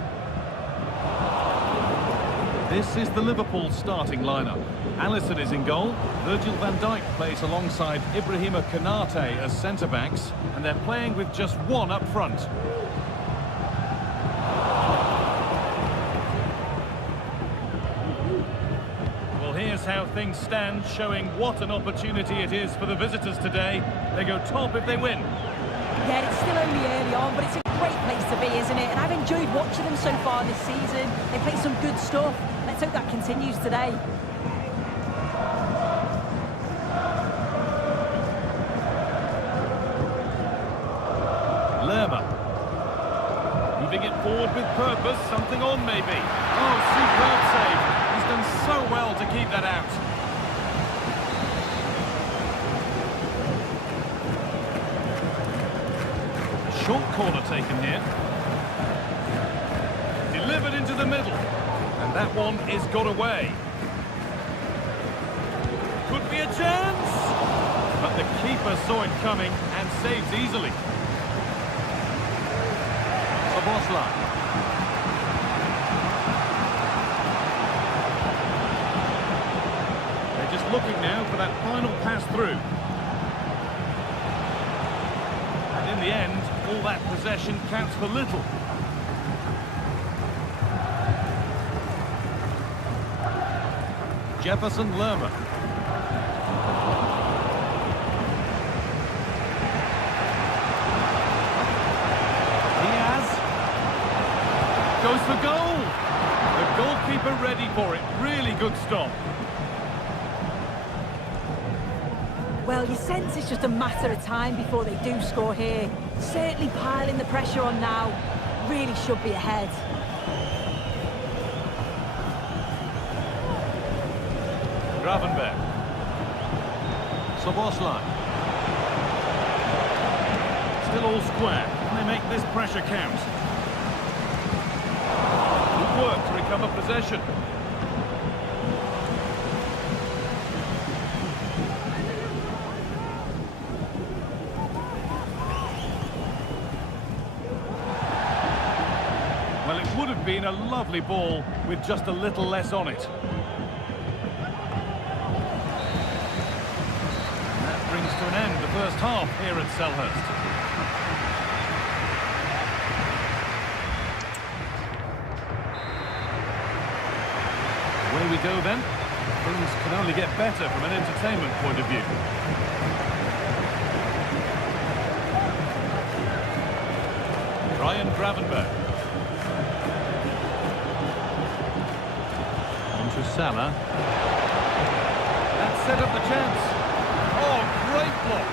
This is the Liverpool starting lineup. Alisson is in goal. Virgil van Dijk plays alongside Ibrahima Konate as centre-backs, and they're playing with just one up front. Here's how things stand, showing what an opportunity it is for the visitors today. They go top if they win. Yeah, it's still only early on, but it's a great place to be, isn't it? And I've enjoyed watching them so far this season. They play some good stuff. Let's hope that continues today. Lerma. Moving it forward with purpose, something on maybe. Oh, superb save. He's done so well to keep that out. A short corner taken here. Delivered into the middle. And that one is got away. Could be a chance. But the keeper saw it coming and saves easily. Szoboszlai. Just looking now for that final pass through. And in the end, all that possession counts for little. Jefferson Lerma. Diaz. Goes for goal. The goalkeeper ready for it. Really good stop. Well, you sense it's just a matter of time before they do score here. Certainly piling the pressure on now. Really should be ahead. Gravenberg. Szoboszlai. Still all square. Can they make this pressure count? Good work to recover possession. Well, it would have been a lovely ball with just a little less on it. And that brings to an end the first half here at Selhurst. Away we go then. Things can only get better from an entertainment point of view. Ryan Gravenberg. To Salah. That set up the chance. Oh, great block.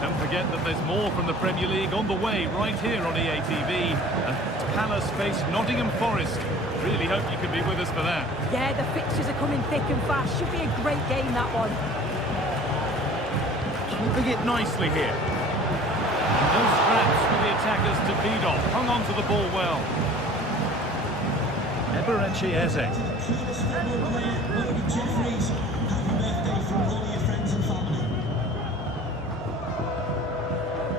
Don't forget that there's more from the Premier League on the way right here on EA TV. And Palace face Nottingham Forest. Really hope you can be with us for that. Yeah, the fixtures are coming thick and fast. Should be a great game, that one. Keeping it nicely here. No scraps for the attackers to feed off. Hung on to the ball well. Eberechi Eze.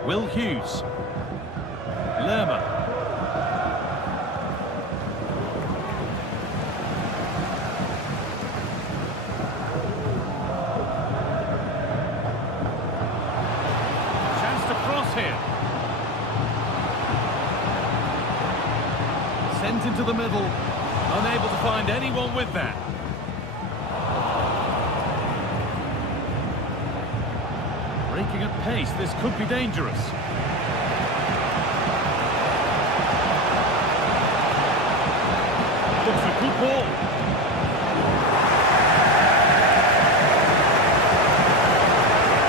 Will Hughes. Lerma. Chance to cross here. Sent into the middle. Unable to find anyone with that. Breaking at pace, this could be dangerous. looks a good ball.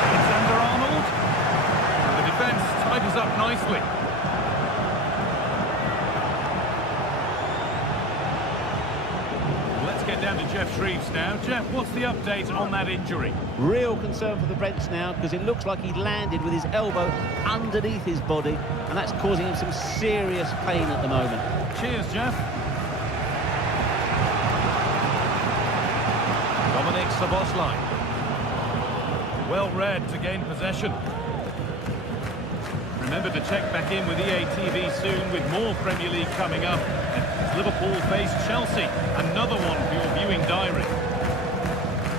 Alexander-Arnold. The defence tightens up nicely. Let's get down to Jeff Shreves now. Jeff, what's the update on that injury? Real concern for the Brents now, because it looks like he landed with his elbow underneath his body, and that's causing him some serious pain at the moment. Cheers, Jeff. Dominic Szoboszlai. Well read to gain possession. Remember to check back in with EA TV soon with more Premier League coming up. As Liverpool face Chelsea, another one for your viewing diary.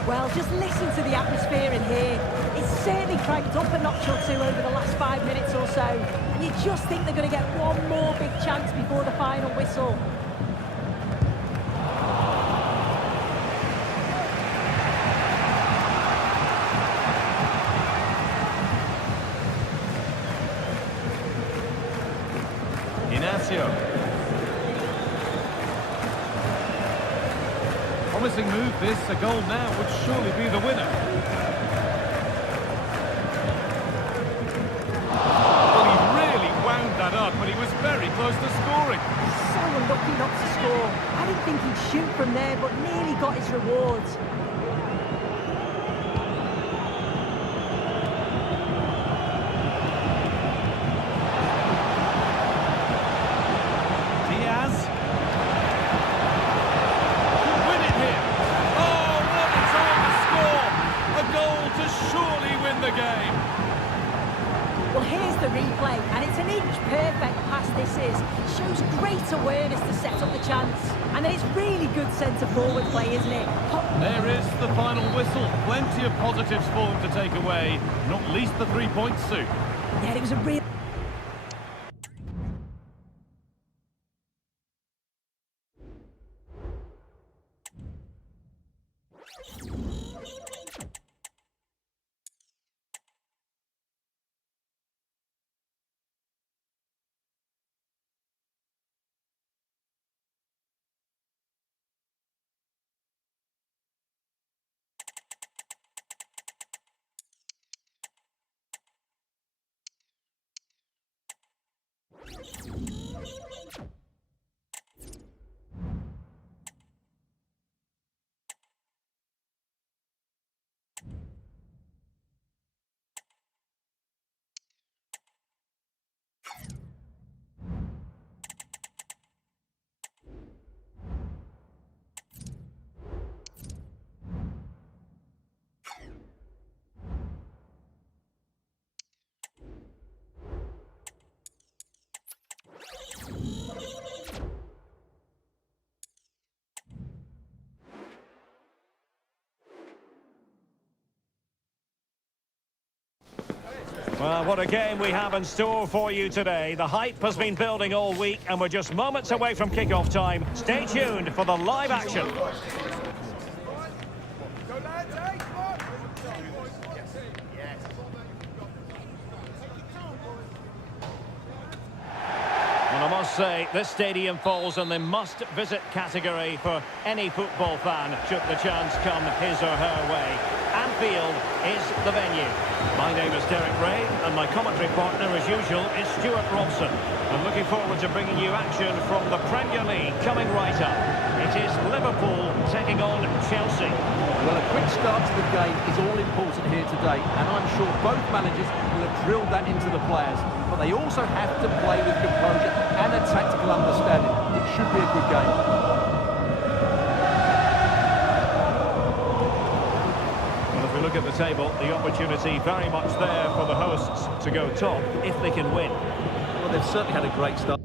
Well, just listen to the atmosphere in here. It's certainly cranked up a notch or two over the last 5 minutes or so. And you just think they're going to get one more big chance before the final whistle. Inacio. Promising move this, a goal now would surely be the winner. Well, he really wound that up, but he was very close to scoring. So unlucky not to score. I didn't think he'd shoot from there, but nearly got his rewards. Well, here's the replay, and it's an inch-perfect pass this is. Shows great awareness to set up the chance. And then it's really good centre-forward play, isn't it? There is the final whistle. Plenty of positives for them to take away, not least the 3 points, Sue. Yeah, it was a real... Well, what a game we have in store for you today. The hype has been building all week, and we're just moments away from kick-off time. Stay tuned for the live action. Well, I must say, this stadium falls in the must-visit category for any football fan, should the chance come his or her way. Anfield is the venue. My name is Derek Ray, and my commentary partner, as usual, is Stuart Robson. I'm looking forward to bringing you action from the Premier League coming right up. It is Liverpool taking on Chelsea. Well, a quick start to the game is all important here today, and I'm sure both managers will have drilled that into the players. But they also have to play with composure and a tactical understanding. It should be a good game. Look at the table, the opportunity very much there for the hosts to go top if they can win. Well, they've certainly had a great start.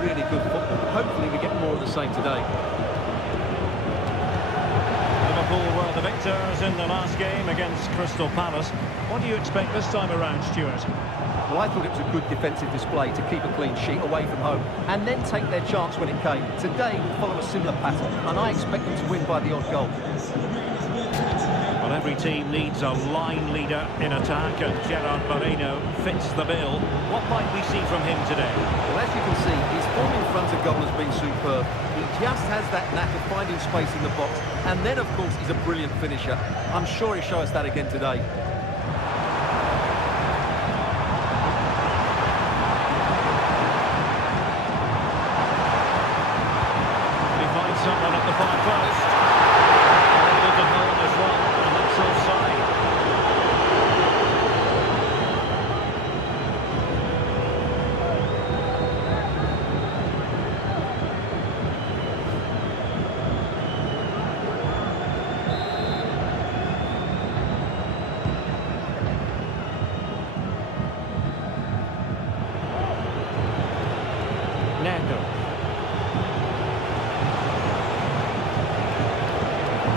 really good football. Hopefully we get more of the same today. Liverpool were the victors in the last game against Crystal Palace. What do you expect this time around, Stuart? Well, I thought it was a good defensive display to keep a clean sheet away from home and then take their chance when it came. Today we'll follow a similar pattern and I expect them to win by the odd goal. Well, every team needs a line leader in attack, and Gerard Moreno fits the bill. What might we see from him today? Well, as you can see, his form in front of goal has been superb. He just has that knack of finding space in the box, and then, of course, he's a brilliant finisher. I'm sure he'll show us that again today. He finds someone at the far post. Able to hold this one, and that's offside. Neto.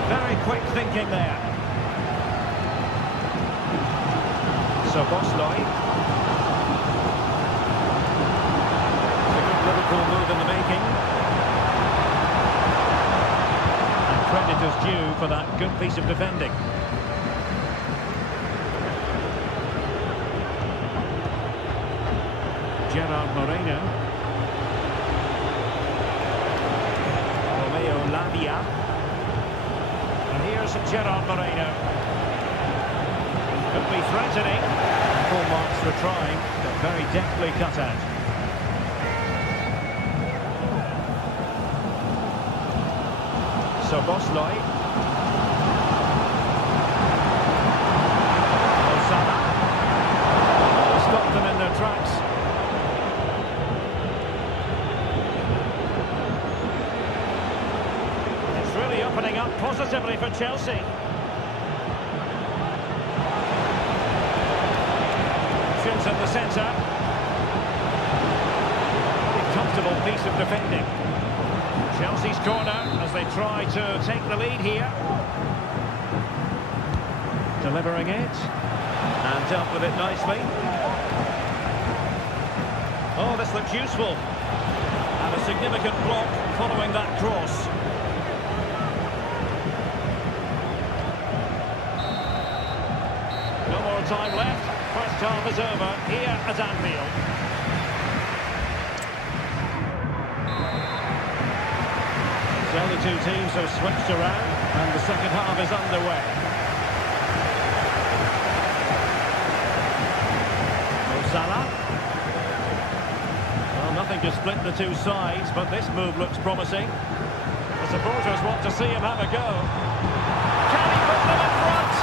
Very quick thinking there. So Bosley. A good Liverpool move in the making. And credit is due for that good piece of defending. Gerard Moreno. Romeo Lavia. And here's Gerard Moreno. Could be threatening. Full marks for trying, but very deftly cut out. So Bosley. Osana. Stopped them in their tracks. It's really opening up positively for Chelsea. Options in the centre. A comfortable piece of defending. Chelsea's corner as they try to take the lead here. Delivering it. And dealt with it nicely. Oh, this looks useful. And a significant block following that cross. No more time left. First half is over here at Anfield. So the two teams have switched around and the second half is underway. Mo Salah. Well, nothing to split the two sides, but this move looks promising. The supporters want to see him have a go. Can he put them in front?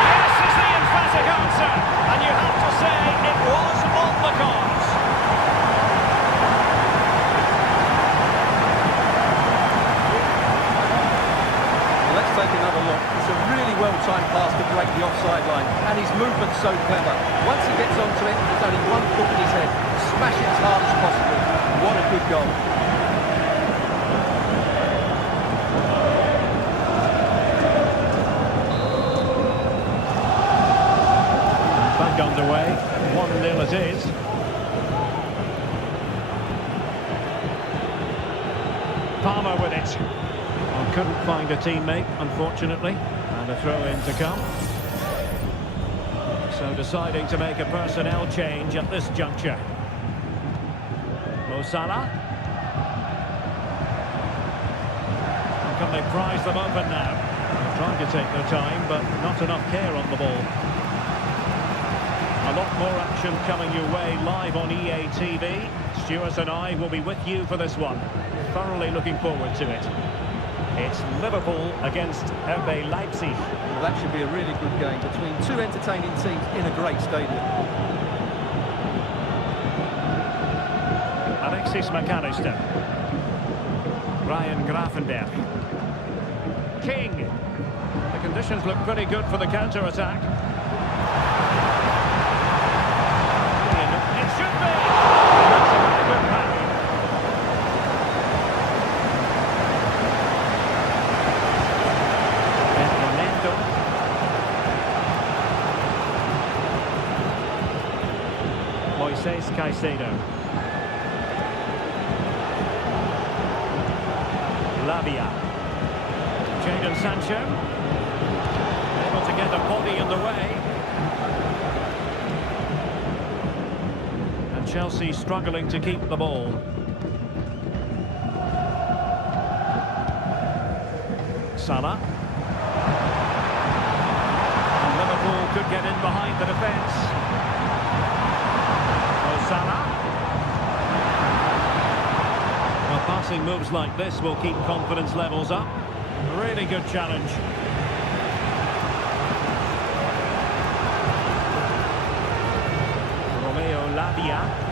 Yes is the emphatic answer, and you have to say it was on the cards. Let's take another look. It's a really well-timed pass to break the offside line, and his movement's so clever. Once he gets onto it, there's only one thought in his head. Smash it as hard as possible. What a good goal. Back underway. 1-0 it is. Palmer with it. Well, couldn't find a teammate, unfortunately. And a throw-in to come. So deciding to make a personnel change at this juncture. Mo Salah. And can they prise them open now? They're trying to take their time, but not enough care on the ball. A lot more action coming your way live on EA TV. Stuart and I will be with you for this one. Thoroughly looking forward to it. It's Liverpool against RB Leipzig. Well, that should be a really good game between two entertaining teams in a great stadium. Alexis McAllister. Ryan Gravenberch. King. The conditions look pretty good for the counter-attack. It should be. That's a very good pass. Moises Caicedo. Lavia. Jadon Sancho. Able to get a body in the way. And Chelsea struggling to keep the ball. Salah. And Liverpool could get in behind the defence. Salah. Well, passing moves like this will keep confidence levels up. Really good challenge. Romeo Lavia.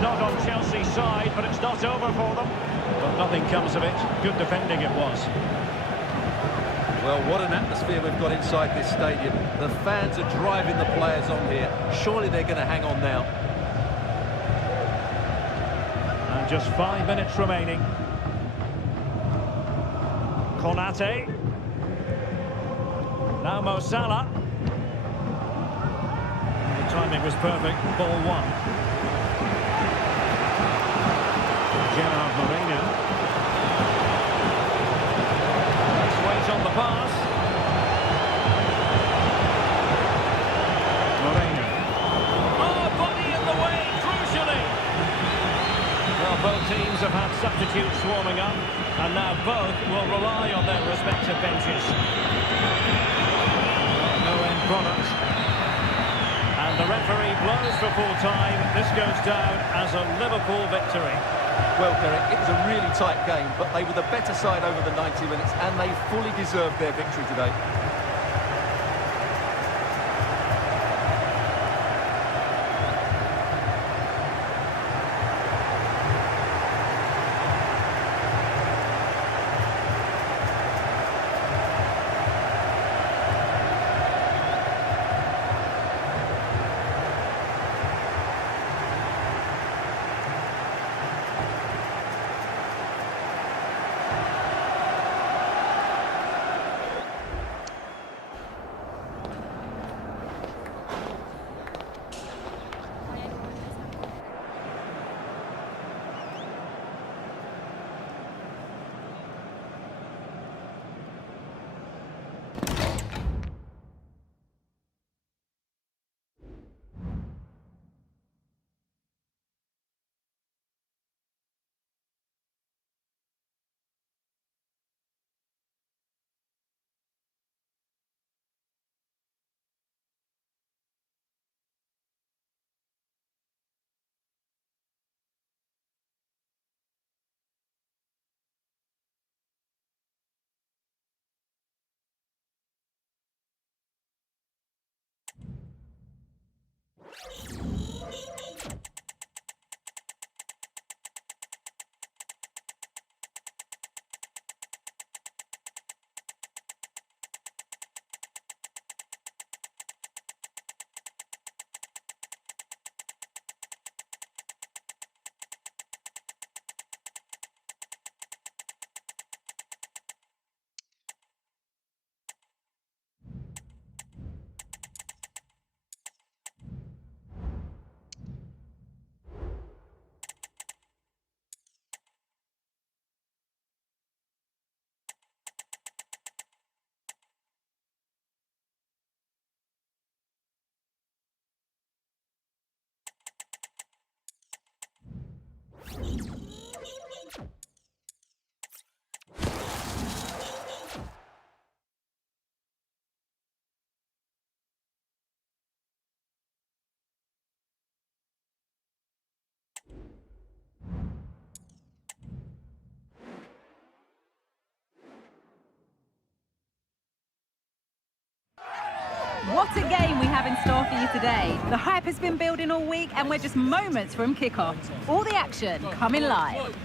Not on Chelsea's side, but it's not over for them. But nothing comes of it. Good defending it was. Well, what an atmosphere we've got inside this stadium. The fans are driving the players on here. Surely they're going to hang on now. And just 5 minutes remaining. Konate. Now Mo Salah. The timing was perfect. Ball one. Gerard Moreno. Let's wait on the pass. Moreno. Oh, body in the way, crucially. Well, both teams have had substitutes warming up, and now both will rely on their respective benches. No end product. And the referee blows for full time. This goes down as a Liverpool victory. Well, Derek, it was a really tight game, but they were the better side over the 90 minutes, and they fully deserved their victory today. What a game we have in store for you today. The hype has been building all week and we're just moments from kickoff. All the action coming live.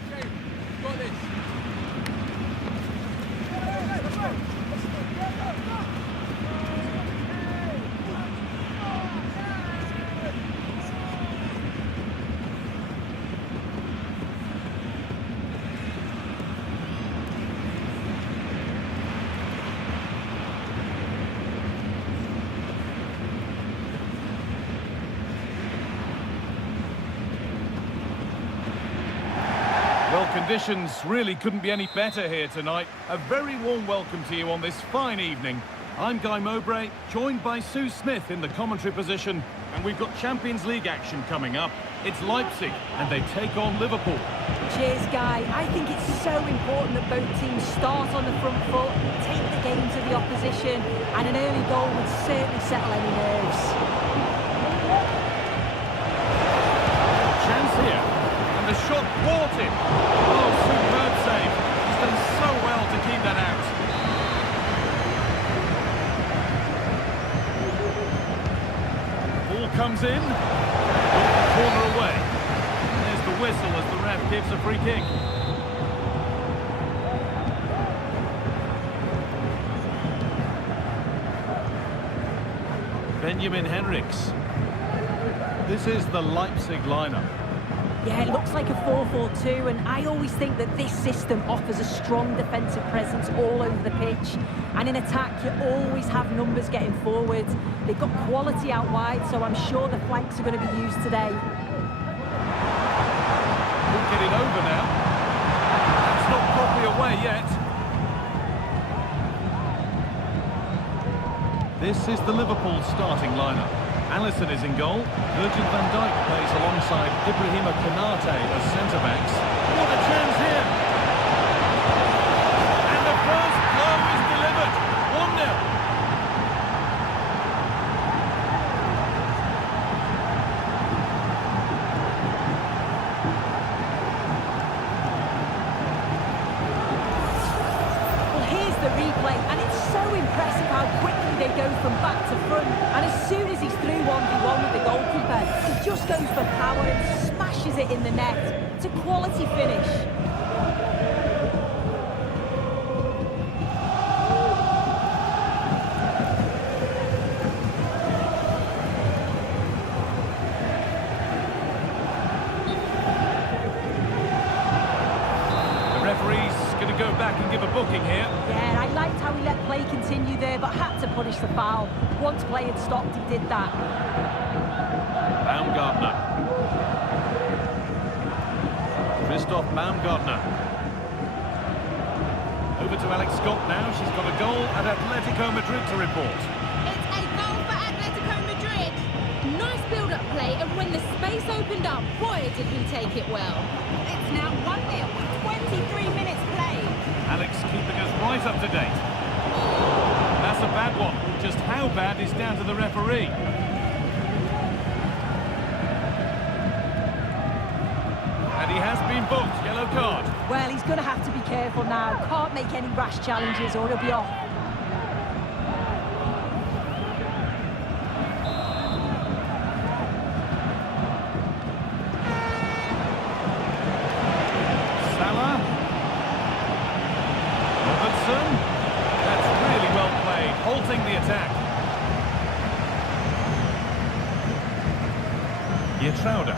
Well, conditions really couldn't be any better here tonight. A very warm welcome to you on this fine evening. I'm Guy Mowbray, joined by Sue Smith in the commentary position, and we've got Champions League action coming up. It's Leipzig, and they take on Liverpool. Cheers, Guy. I think it's so important that both teams start on the front foot, take the game to the opposition, and an early goal would certainly settle any nerves. Chance here, and the shot thwarted. Oh, superb save. He's done so well to keep that out. Ball comes in, corner away. There's the whistle as the ref gives a free kick. Benjamin Henrichs. This is the Leipzig lineup. Yeah, it looks like a 4-4-2, and I always think that this system offers a strong defensive presence all over the pitch. And in attack, you always have numbers getting forward. They've got quality out wide, so I'm sure the flanks are going to be used today. We'll get it over now. That's not properly away yet. This is the Liverpool starting lineup. Alisson is in goal. Virgil van Dijk plays alongside Ibrahima Konate as centre-backs. What a chance here! And the first blow is delivered. 1-0. Well, here's the replay, and it's so impressive how quickly they go from back to front. And as soon as he's through 1v1 with the goalkeeper, he just goes for power and smashes it in the net. It's a quality finish. The referee's going to go back and give a booking here. Yeah, I liked how he let play continue there, but had to punish the foul. Once play had stopped, he did that. Baumgartner. Christoph Baumgartner. Over to Alex Scott now. She's got a goal at Atletico Madrid to report. It's a goal for Atletico Madrid. Nice build-up play, and when the space opened up, boy, did he take it well. It's now 1-0 with 23 minutes played. Alex keeping us right up to date. That's a bad one. Just how bad is down to the referee. And he has been booked. Yellow card. Well, he's going to have to be careful now. Can't make any rash challenges or he'll be off. Salah. Robertson. That's really well played, halting the attack. Geertruida.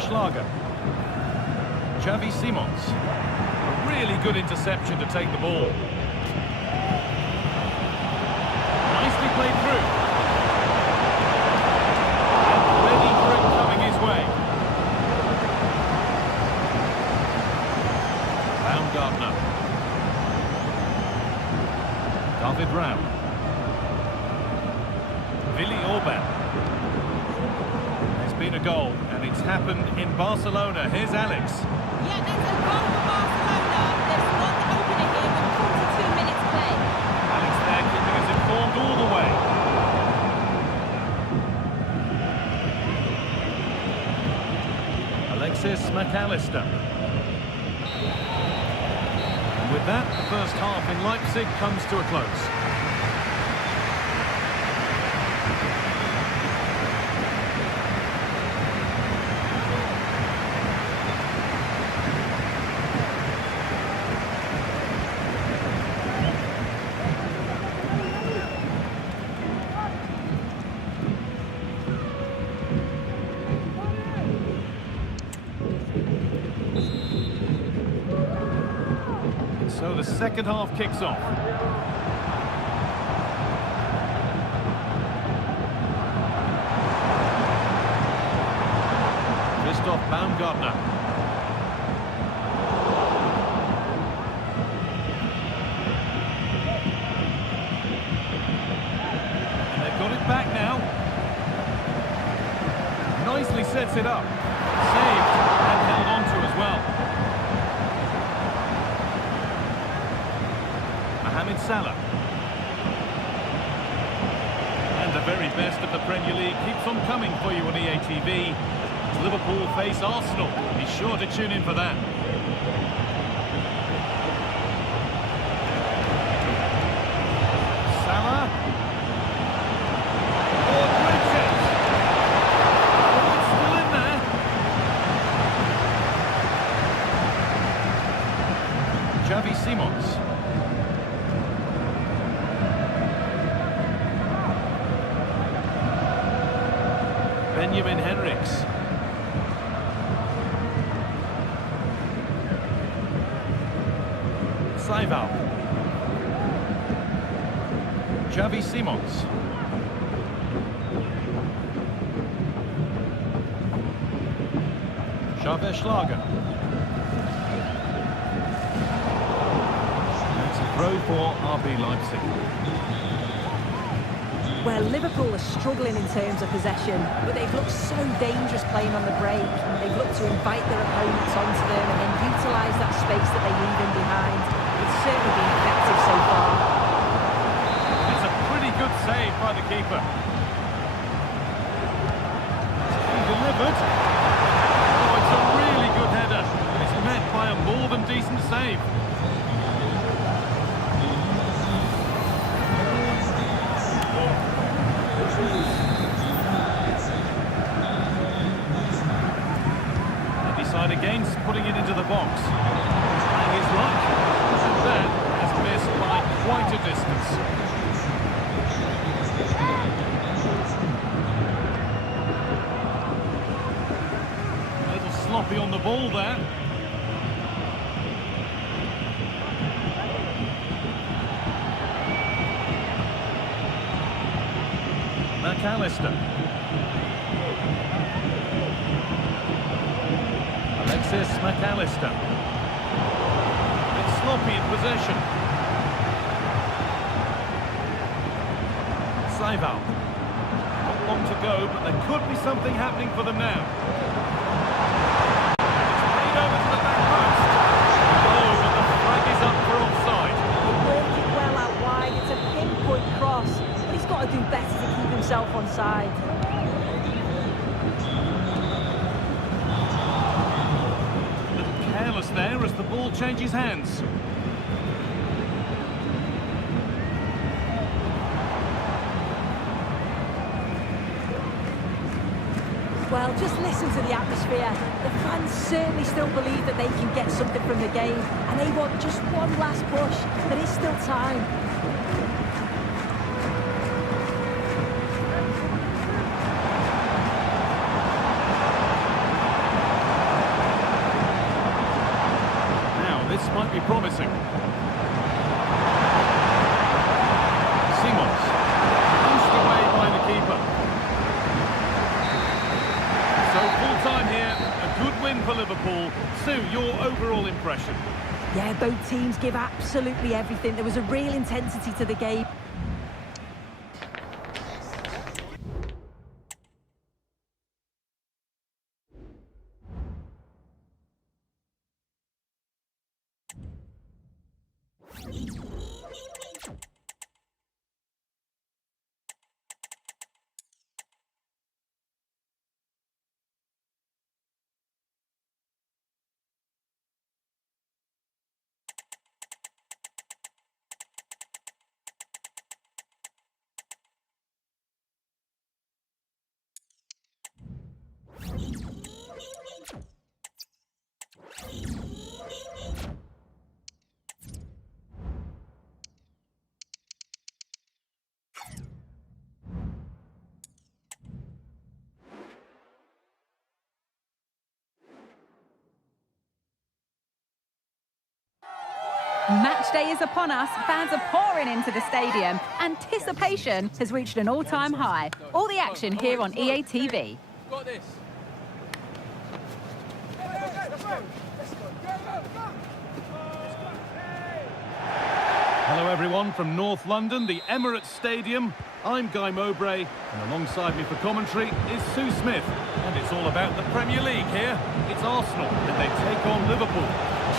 Schlager. Xavi Simons. A really good interception to take the ball. Nicely played through. And ready for it coming his way. Baumgartner. David Raum. Willi Orban. There's been a goal, and it's happened in Barcelona. Here's Alex. Yeah, there's a goal for Barcelona. They've scored the opener here with 42 minutes played. Alex there keeping us informed all the way. Alexis McAllister. And with that, the first half in Leipzig comes to a close. So the second half kicks off. Christoph Baumgartner. And they've got it back now. Nicely sets it up. Saved and held on to as well. Mohamed Salah. And the very best of the Premier League keeps on coming for you on EA TV. As Liverpool face Arsenal, be sure to tune in for that. Salah. Oh, great chance. Oh, it's still in there. Xavi Simons. Benjamin Henrichs. Saival. Xavi Simons. Xaver Schlager. That's a throw for RB Leipzig. Well, Liverpool are struggling in terms of possession, but they've looked so dangerous playing on the break. They've looked to invite their opponents onto them and then utilise that space that they leave in behind. It's certainly been effective so far. It's a pretty good save by the keeper. He delivered. Oh, it's a really good header. It's met by a more than decent save. Decide against putting it into the box. Trying his luck, and that has missed by quite a distance. A little sloppy on the ball there. McAllister. Alexis McAllister. It's sloppy in possession. Saival. Not long to go, but there could be something happening for them now. It's played over to the back post. Oh, but the flag is up for offside. They're working well out wide. It's a pinpoint cross, but he's got to do better to keep himself onside. Careless there as the ball changes hands. Well, just listen to the atmosphere. The fans certainly still believe that they can get something from the game, and they want just one last push. There is still time. This might be promising. Simons, pushed away by the keeper. So full time here, a good win for Liverpool. Sue, your overall impression? Yeah, both teams give absolutely everything. There was a real intensity to the game. Match day is upon us, fans are pouring into the stadium. Anticipation has reached an all-time high. All the action here on EA TV. Got this. Hello everyone from North London, the Emirates Stadium. I'm Guy Mowbray, and alongside me for commentary is Sue Smith. And it's all about the Premier League here. It's Arsenal, and they take on Liverpool.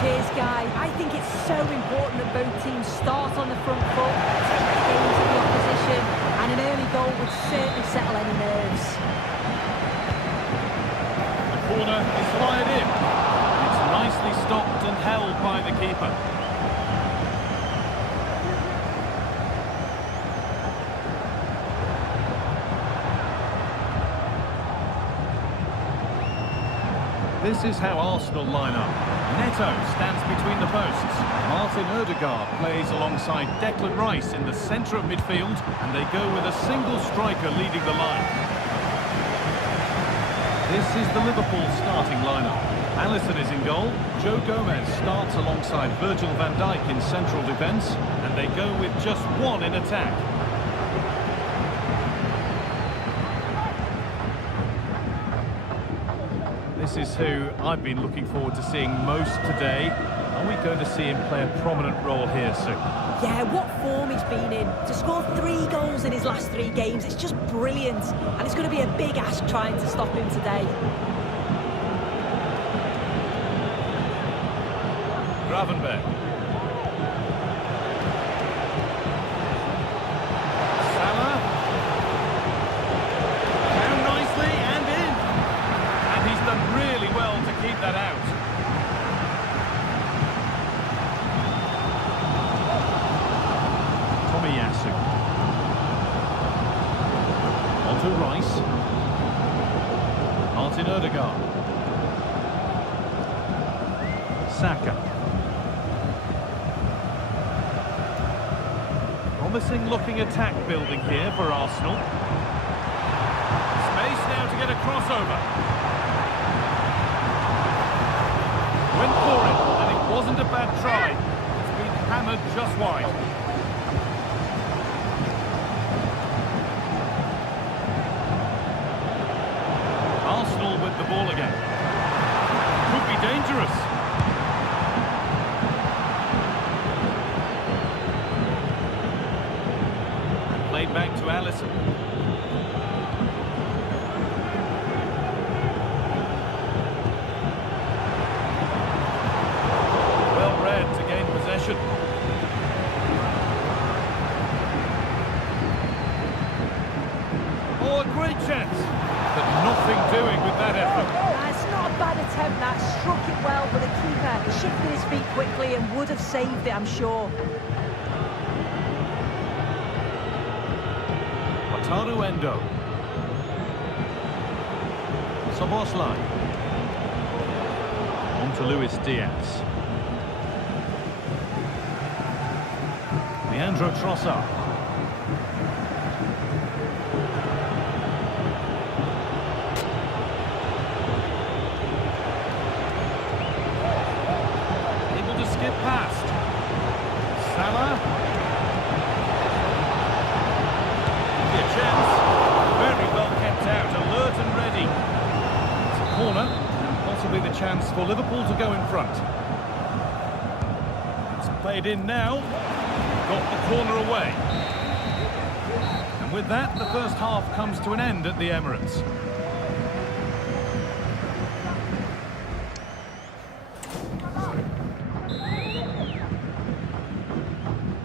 Cheers, Guy. I think it's so important that both teams start on the front foot, take the game to the opposition, and an early goal would certainly settle any nerves. The corner is fired in. It's nicely stopped and held by the keeper. This is how Arsenal line up. Neto stands between the posts. Martin Odegaard plays alongside Declan Rice in the centre of midfield, and they go with a single striker leading the line. This is the Liverpool starting lineup. Alisson is in goal. Joe Gomez starts alongside Virgil van Dijk in central defence, and they go with just one in attack. This is who I've been looking forward to seeing most today. Are we going to see him play a prominent role here, Sue? Yeah, what form he's been in. To score 3 goals in his last 3 games, it's just brilliant. And it's going to be a big ask trying to stop him today. Gravenberg. Salah. Down nicely and in. And he's done really well to keep that out. Tomiyasu. On to Rice. Martin Odegaard. Saka. Promising looking attack building here for Arsenal. Space now to get a crossover. Went for it, and it wasn't a bad try. It's been hammered just wide. Arsenal with the ball again. Could be dangerous. Played back to Alisson. Well read to gain possession. Oh, a great chance, but nothing doing with that effort. It's not a bad attempt, that. Struck it well, but the keeper shifted his feet quickly and would have saved it, I'm sure. Wataru Endo. Szoboszlai. On to Luis Diaz. Leandro Trossard. Able to skip past. Salah. Chance. Very well kept out, alert and ready. It's a corner, and possibly the chance for Liverpool to go in front. It's played in now. Got the corner away. And with that, the first half comes to an end at the Emirates.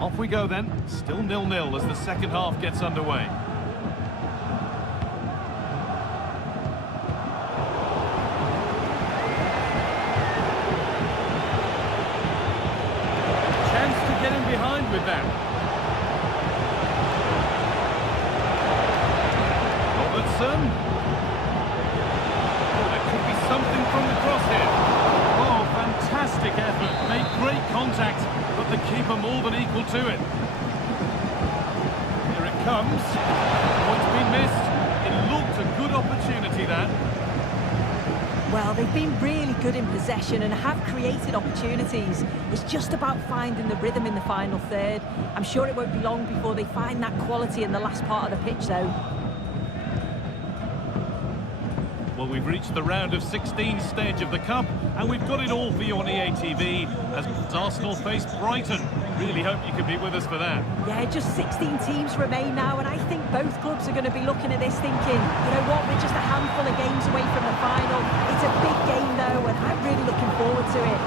Off we go then. Still 0-0 as the second half gets underway. Chance to get in behind with that. Robertson. Oh, there could be something from the cross here. Oh, fantastic effort. Made great contact, but the keeper more than equal to it. Here it comes. Oh, it's been missed. It looked a good opportunity, that. Well, they've been really good in possession and have created opportunities. It's just about finding the rhythm in the final third. I'm sure it won't be long before they find that quality in the last part of the pitch, though. Well, we've reached the round of 16 stage of the Cup, and we've got it all for you on EA TV as Arsenal face Brighton. Really hope you can be with us for that. Yeah, just 16 teams remain now, and I think both clubs are going to be looking at this thinking, you know what, we're just a handful of games away from the final. It's a big game, though, and I'm really looking forward to it.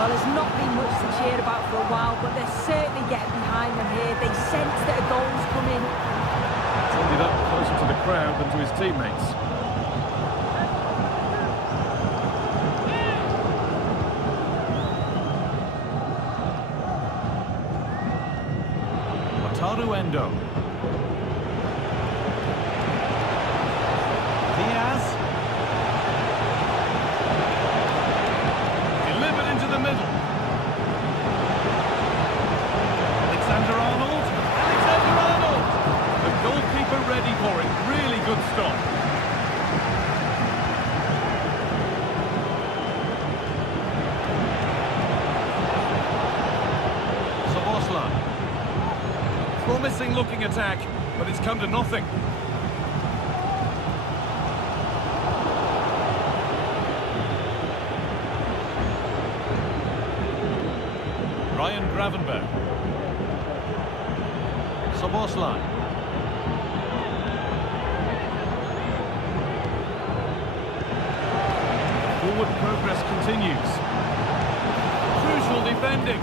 Well, there's not been much to cheer about for a while, but they're certainly getting behind them here. They sense that a goal's coming. Ended up closer to the crowd than to his teammates. Wataru Endo. Diaz. Delivered into the middle. Alexander Arnold. Alexander Arnold! The goalkeeper ready for it. Really good stop. Szoboszlai. Promising looking attack, but it's come to nothing. Ryan Gravenberch. Szoboszlai. Forward progress continues. Crucial defending.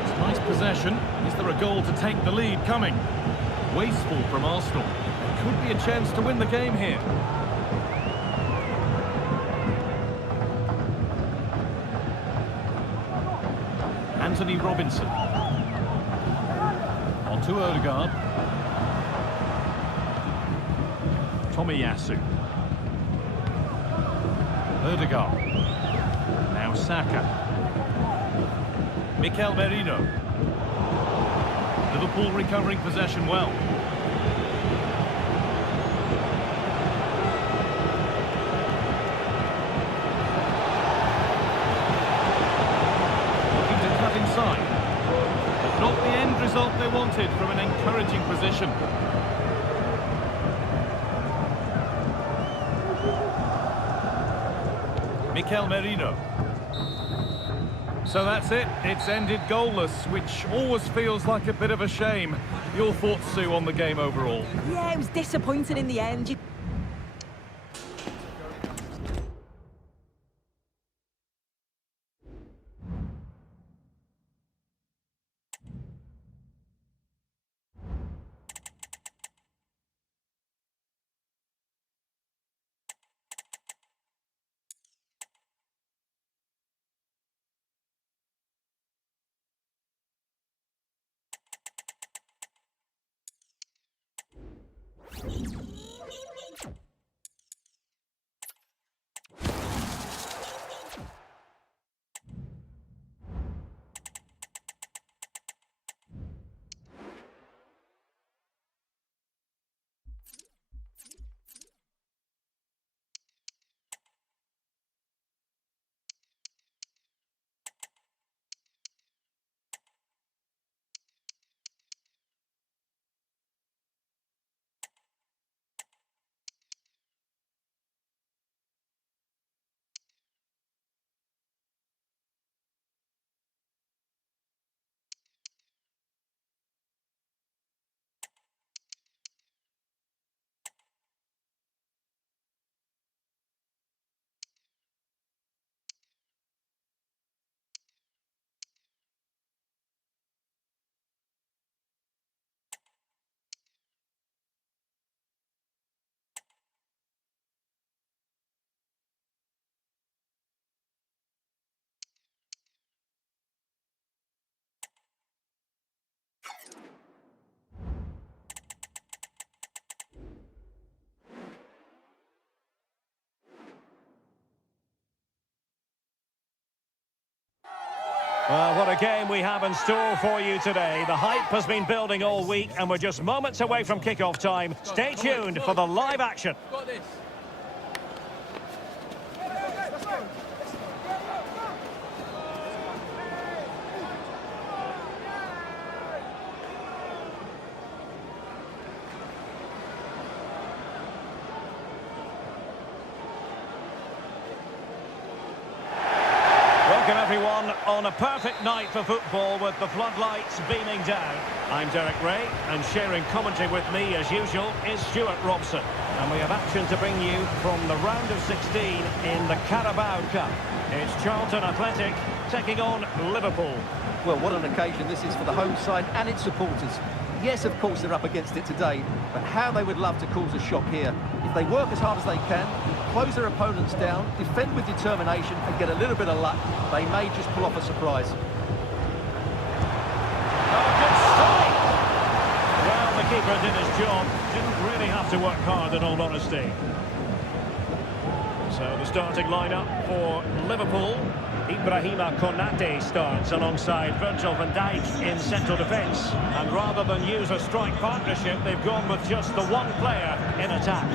It's nice possession. Is there a goal to take the lead coming? Wasteful from Arsenal. There could be a chance to win the game here. Anthony Robinson. On to Odegaard. Tomiyasu. Odegaard. Now Saka. Mikel Merino. Liverpool recovering possession well. Looking to cut inside. But not the end result they wanted from an encouraging position. Mikel Merino. So that's it. It's ended goalless, which always feels like a bit of a shame. Your thoughts, Sue, on the game overall? Yeah, it was disappointing in the end. What a game we have in store for you today. The hype has been building all week and we're just moments away from kick-off time. Stay tuned for the live action. Welcome everyone on a perfect night for football with the floodlights beaming down. I'm Derek Ray and sharing commentary with me as usual is Stuart Robson. And we have action to bring you from the round of 16 in the Carabao Cup. It's Charlton Athletic taking on Liverpool. Well, what an occasion this is for the home side and its supporters. Yes, of course, they're up against it today, but how they would love to cause a shock here. If they work as hard as they can, close their opponents down, defend with determination and get a little bit of luck, they may just pull off a surprise. Oh, good strike! Well, the keeper did his job. Didn't really have to work hard, in all honesty. So the starting lineup for Liverpool. Ibrahima Konate starts alongside Virgil van Dijk in central defence. And rather than use a strike partnership, they've gone with just the one player in attack.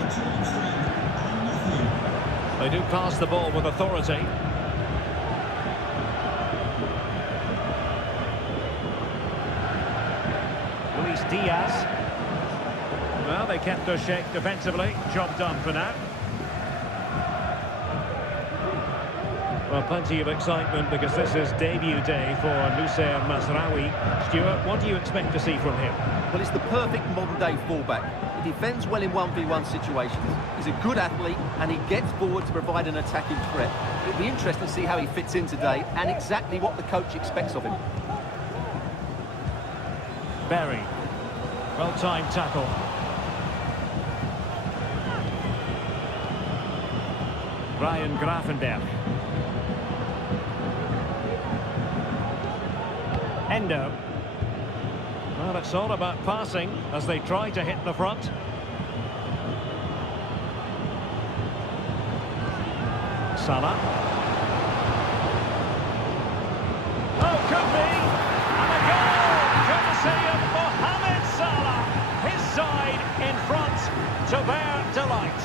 They do pass the ball with authority. Luis Diaz. Well, they kept their shape defensively. Job done for now. Well, plenty of excitement because this is debut day for Noussair Mazraoui. Stuart, what do you expect to see from him? Well, it's the perfect modern-day fullback. He defends well in 1v1 situations. He's a good athlete and he gets forward to provide an attacking threat. It'll be interesting to see how he fits in today and exactly what the coach expects of him. Berry. Well-timed tackle. Ryan Gravenberch. Endo. Well, it's all about passing as they try to hit the front. Salah. Oh, could be! And a goal! Courtesy of Mohamed Salah. His side in front to their delight.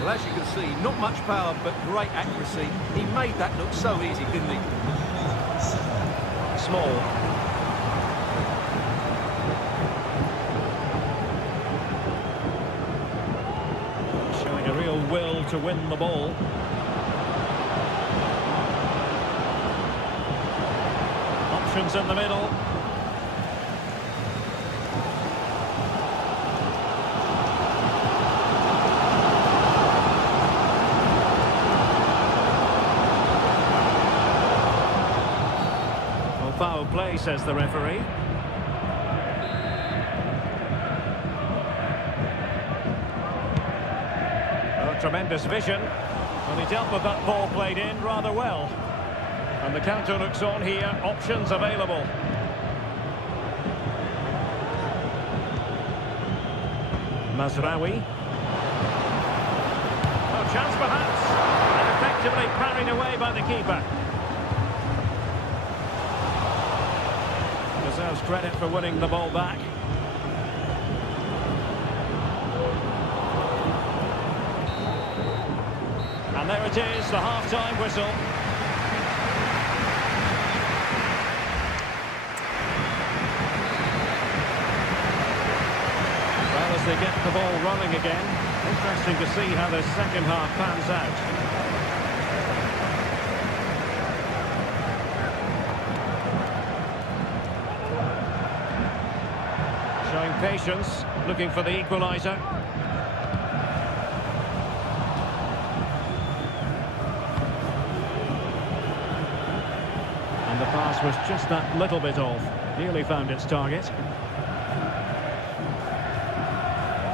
Well, as you can see, not much power, but great accuracy. He made that look so easy, didn't he? Small. Showing a real will to win the ball. Options in the middle. Foul play, says the referee. Oh, tremendous vision. Well, he dealt with that ball played in rather well. And the counter looks on here. Options available. Mazraoui. Oh, chance perhaps. And effectively parried away by the keeper. Deserves credit for winning the ball back. And there it is, the half-time whistle. Well, as they get the ball running again, interesting to see how the second half pans out. Showing patience, looking for the equaliser. And the pass was just that little bit off. Nearly found its target.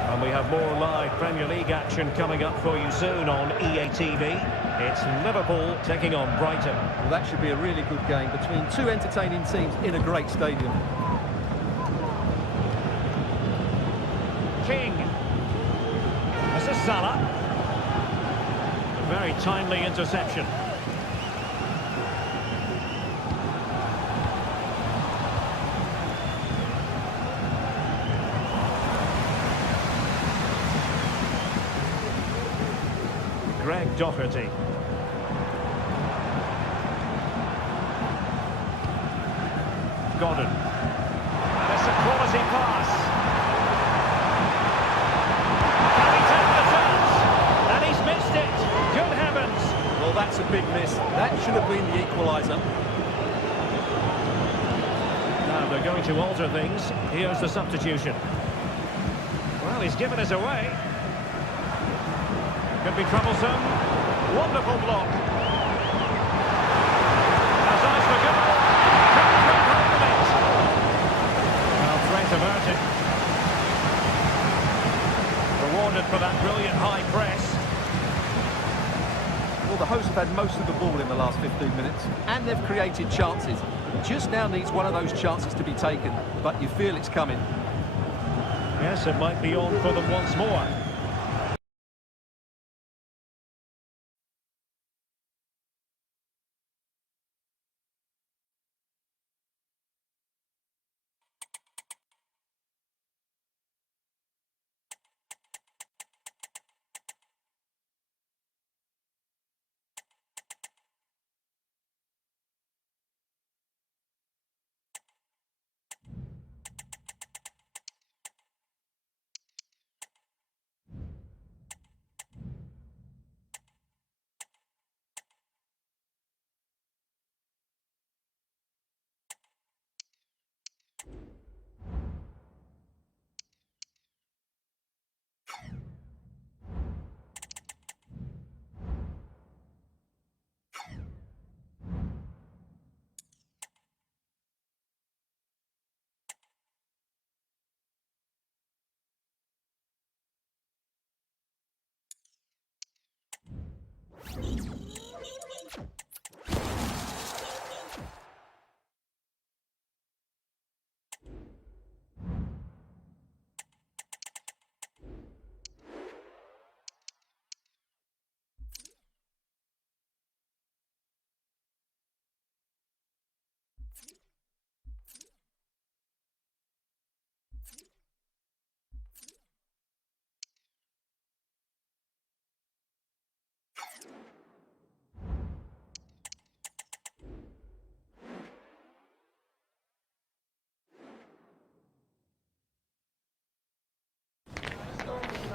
And we have more live Premier League action coming up for you soon on EA TV. It's Liverpool taking on Brighton. Well, that should be a really good game between two entertaining teams in a great stadium. King. This is Salah. A very timely interception. Greg Doherty. Godden. And it's a quality pass. Can he take the chance? And he's missed it. Good heavens. Well, that's a big miss. That should have been the equaliser. Now they're going to alter things. Here's the substitution. Well, he's given us away. Could be troublesome. Wonderful block. Has eyes for goal. Can't grab hold of it. Well, threat averted. Rewarded for that brilliant high press. Well, the hosts have had most of the ball in the last 15 minutes, and they've created chances. Just now needs one of those chances to be taken, but you feel it's coming. Yes, it might be on for them once more.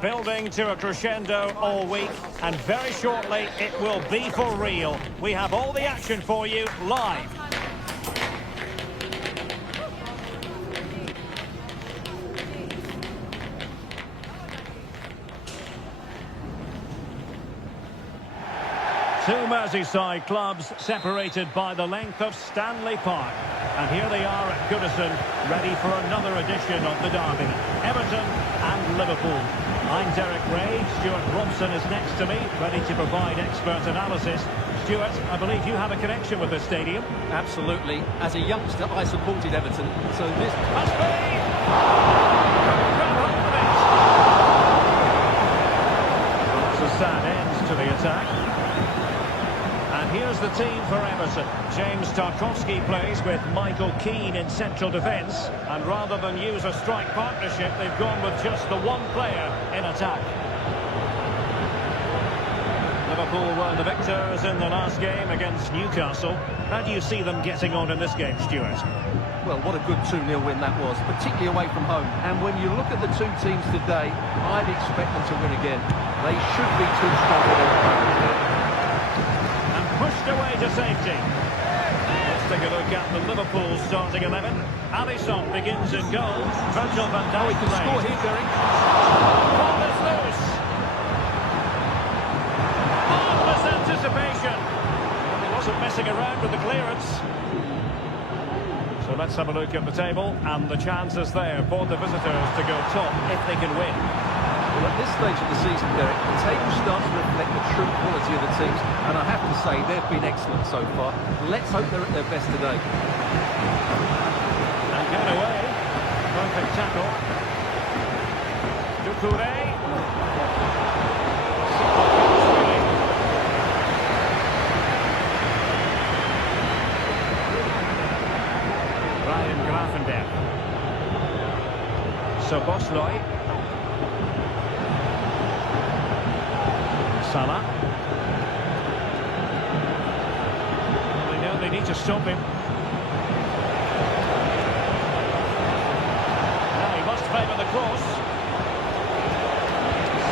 Building to a crescendo all week, and very shortly it will be for real. We have all the action for you live. Two Merseyside clubs separated by the length of Stanley Park. And here they are at Goodison, ready for another edition of the derby. Everton and Liverpool. I'm Derek Ray. Stuart Robson is next to me, ready to provide expert analysis. Stuart, I believe you have a connection with the stadium. Absolutely. As a youngster, I supported Everton, so this... Must be! That's a sad end to the attack. And here's the team for Everton. James Tarkowski plays with Michael Keane in central defence. And rather than use a strike partnership, they've gone with just the one player in attack. Liverpool were the victors in the last game against Newcastle. How do you see them getting on in this game, Stuart? Well, what a good 2-0 win that was, particularly away from home. And when you look at the two teams today, I'd expect them to win again. They should be too strong for their opponents. Pushed away to safety. Let's take a look at the Liverpool starting 11. Alisson begins in goal. Virgil van Dijk. Oh, he can score here, Derek. Ball is loose. Marvellous anticipation. He wasn't messing around with the clearance. So let's have a look at the table, and the chances there for the visitors to go top if they can win. Well, at this stage of the season, Derek, the table starts to reflect the true quality of the teams, and I have to say they've been excellent so far. Let's hope they're at their best today. And given away. Perfect tackle. Doucouré. Ryan Gravenberch. Szoboszlai. Salah. stop him. Now he must favour the cross.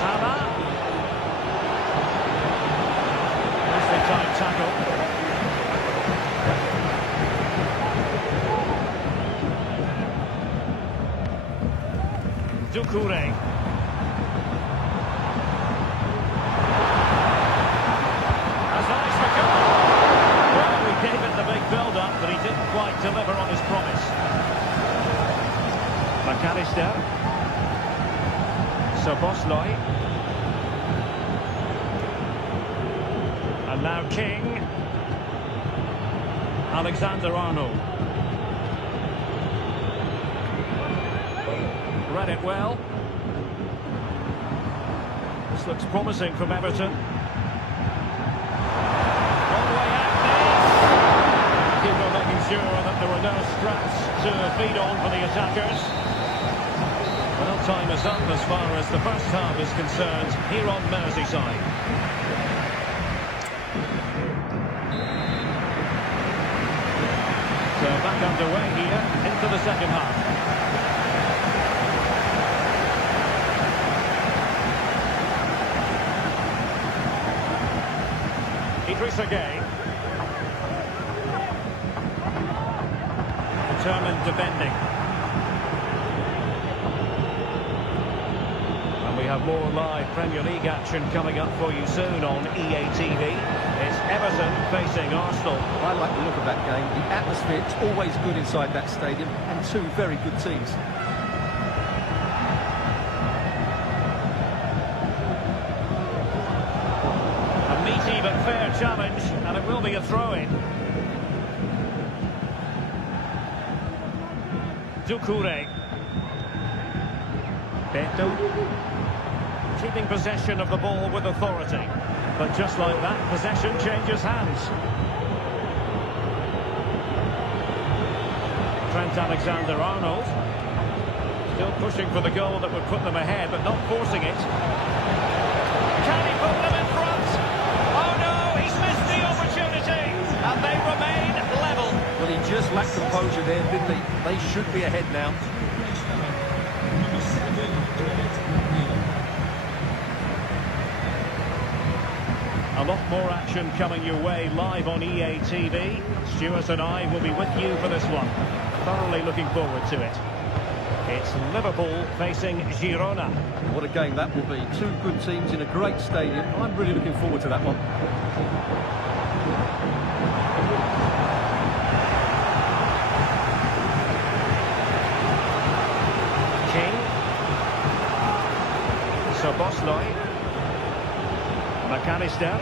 Salah. Nicely timed tackle. Doucouré. Has eyes for goal. Well, we gave it the big build-up, but he didn't quite deliver on his promise. McAllister. Szoboszlai. And now King. Alexander-Arnold. Read it well. This looks promising from Everton. All the way out there. Keeper making sure that there were no scraps to feed on for the attackers. Well, time is up as far as the first half is concerned here on Merseyside. So back underway here into the second half. Idrissa Gueye. Determined defending. And we have more live Premier League action coming up for you soon on EA TV. It's Everton facing Arsenal. I like the look of that game. The atmosphere is always good inside that stadium, and two very good teams. Meaty but fair challenge, and it will be a throw-in. Doucouré. Beto. Keeping possession of the ball with authority. But just like that, possession changes hands. Trent Alexander-Arnold. Still pushing for the goal that would put them ahead, but not forcing it. Can he put them in front? Oh no, he's missed the opportunity, and they remain level. Well, he just lacked composure there, didn't he? They should be ahead now. A lot more action coming your way live on EA TV. Stuart and I will be with you for this one. Thoroughly looking forward to it. It's Liverpool facing Girona. What a game that will be. Two good teams in a great stadium. I'm really looking forward to that one. King. Szoboszlai. McAllister.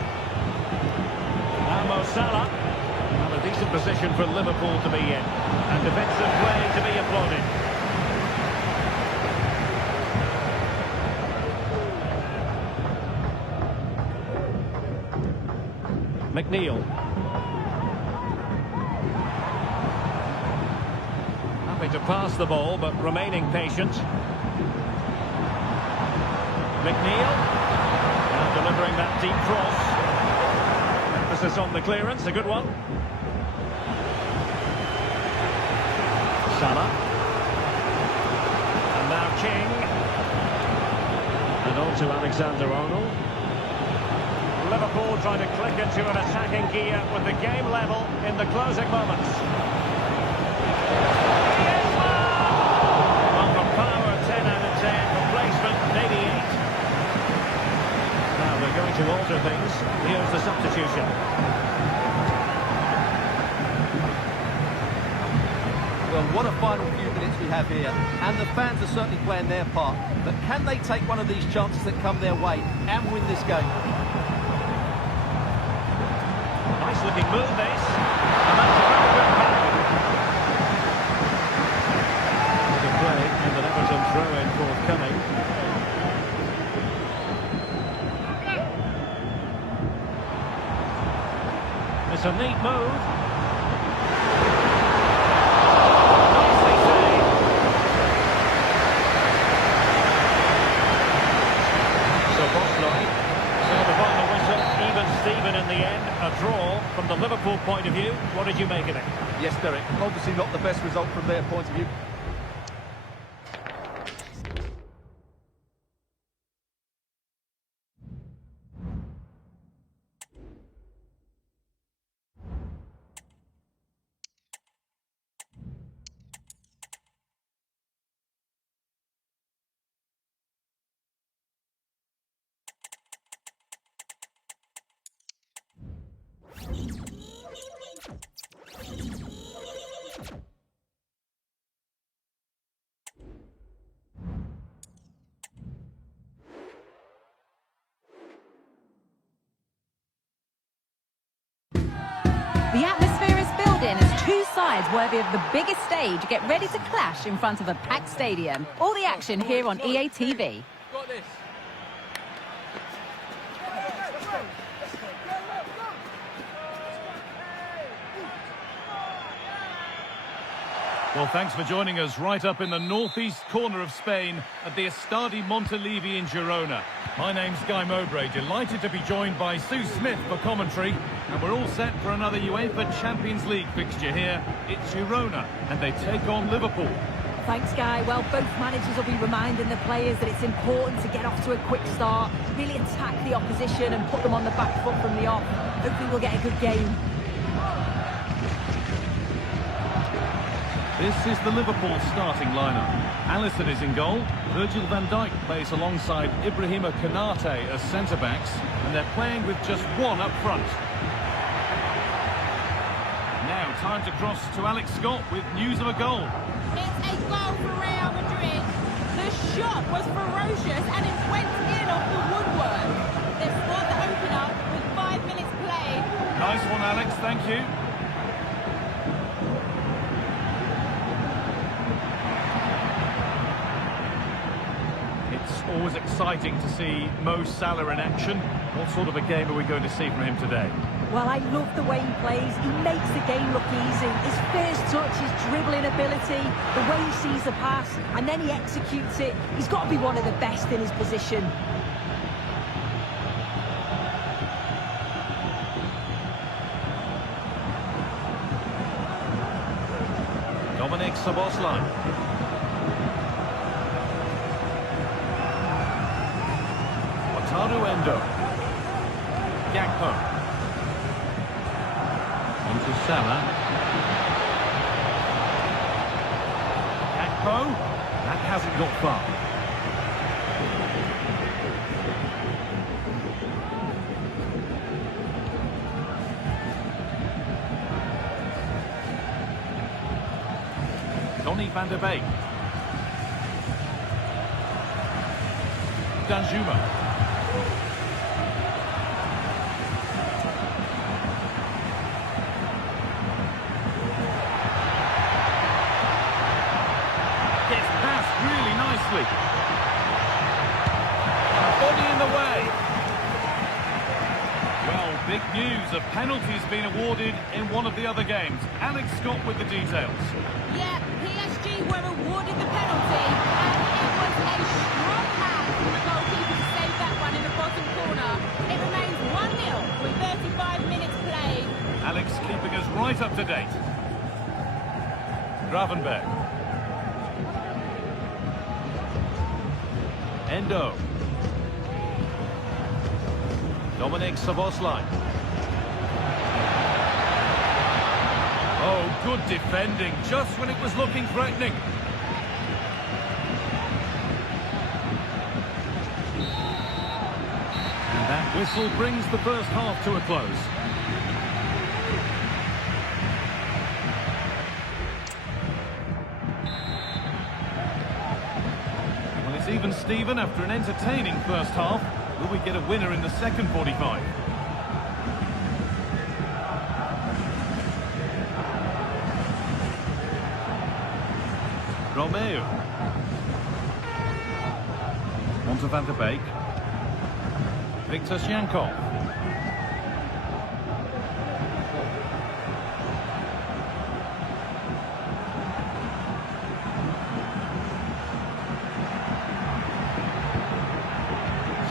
Now Mo Salah. And a decent position for Liverpool to be in. And defensive play to be applauded. McNeil. Happy to pass the ball, but remaining patient. McNeil. Now delivering that deep cross. Emphasis on the clearance, a good one. Salah. And now King. And on to Alexander-Arnold. Liverpool trying to click into an attacking gear with the game level in the closing moments. Well, from power, 10 out of 10. For placement, maybe 8. Now they're going to alter things. Here's the substitution. Well, what a final few minutes we have here. And the fans are certainly playing their part. But can they take one of these chances that come their way and win this game? Nice looking move, this. And that's a very good pass. Good play, and an Everton throw-in forthcoming. It's a neat move. Nicely saved. Szoboszlai. So the final whistle, even Steven in in the end, a draw from the Liverpool point of view. What did you make of it? Yes, Derek, obviously not the best result from their point of view. The atmosphere is building as two sides worthy of the biggest stage get ready to clash in front of a packed stadium. All the action here on EA TV. Got this. Well, thanks for joining us right up in the northeast corner of Spain at the Estadi Montilivi in Girona. My name's Guy Mowbray, delighted to be joined by Sue Smith for commentary. And we're all set for another UEFA Champions League fixture here. It's Girona, and they take on Liverpool. Thanks, Guy. Well, both managers will be reminding the players that it's important to get off to a quick start, really attack the opposition and put them on the back foot from the off. Hopefully we'll get a good game. This is the Liverpool starting lineup. Alisson is in goal. Virgil van Dijk plays alongside Ibrahima Konate as centre-backs, and they're playing with just one up front. Now, time to cross to Alex Scott with news of a goal. It's a goal for Real Madrid. The shot was ferocious and it went in off the woodwork. They've scored the opener with 5 minutes played. Nice one, Alex, thank you. It's always exciting to see Mo Salah in action. What sort of a game are we going to see from him today? Well, I love the way he plays. He makes the game look easy. His first touch, his dribbling ability, the way he sees the pass, and then he executes it. He's got to be one of the best in his position. Dominic Szoboszlai. Wataru Endo. Gakpo. On to Salah. Gakpo. That hasn't got far. Donny van der Beek. Danjuma. Gets past really nicely. Body in the way. Well, big news. A penalty's been awarded in one of the other games. Alex Scott with the details. Yeah, PSG were awarded the penalty, and it was a strong hand from the goalkeeper to save that one in the bottom corner. It remains 1-0 with 35 minutes played. Alex keeping us right up to date. Gravenberg. Endo. Dominic Szoboszlai. Oh, good defending, just when it was looking threatening. And that whistle brings the first half to a close. Well, it's even Steven after an entertaining first half. Will we get a winner in the second 45? Romeo. On to Van der Beek. Viktor Sjankov.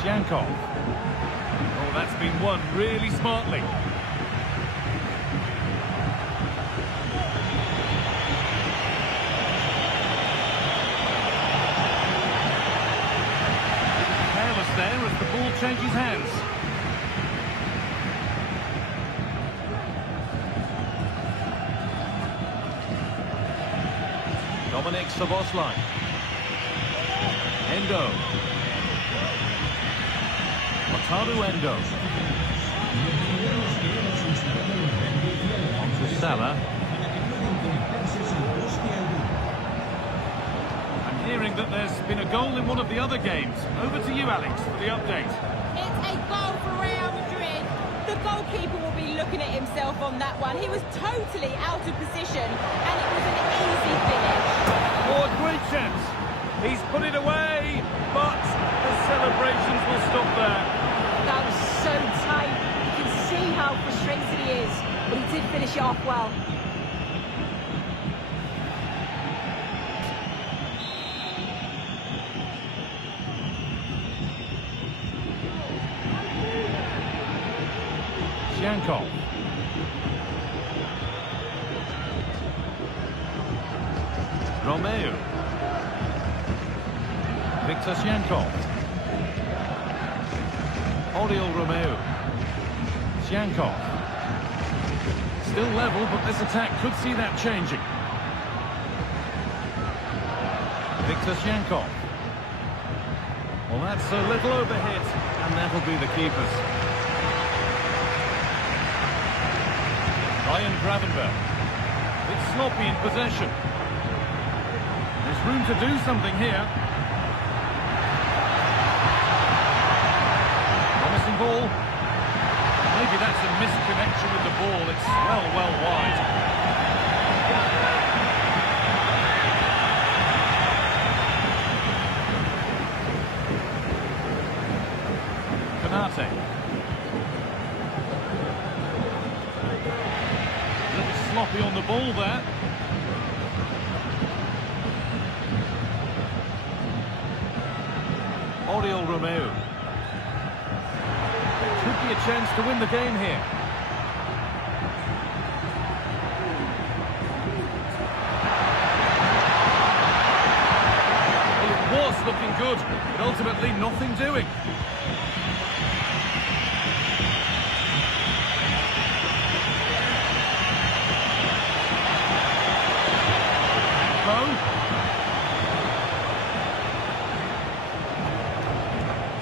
Sjankov. Oh, That's been won really smartly. Careless there as the ball changes hands. Dominic Szoboszlai. Endo. Wataru Endo. On to Salah. I'm hearing that there's been a goal in one of the other games. Over to you, Alex, for the update. It's a goal for Real Madrid. The goalkeeper will be looking at himself on that one. He was totally out of position, and it was an easy finish. Oh, great chance. He's put it away, but the celebrations will stop there. That was so tight. You can see how frustrated he is, but he did finish it off well. Shankov. Romeu. Victor Shankov. Oriol Romeu. Shankov. Still level, but this attack could see that changing. Victor Shankov. Well, that's a little overhit, and that'll be the keeper's. Ryan Gravenberch. It's sloppy in possession. There's room to do something here. Promising ball. Maybe that's a misconnection with the ball. It's well wide. Konate. A little sloppy on the ball there. Oriol Romeu. Could be a chance to win the game here. Well, it was looking good, but ultimately nothing doing.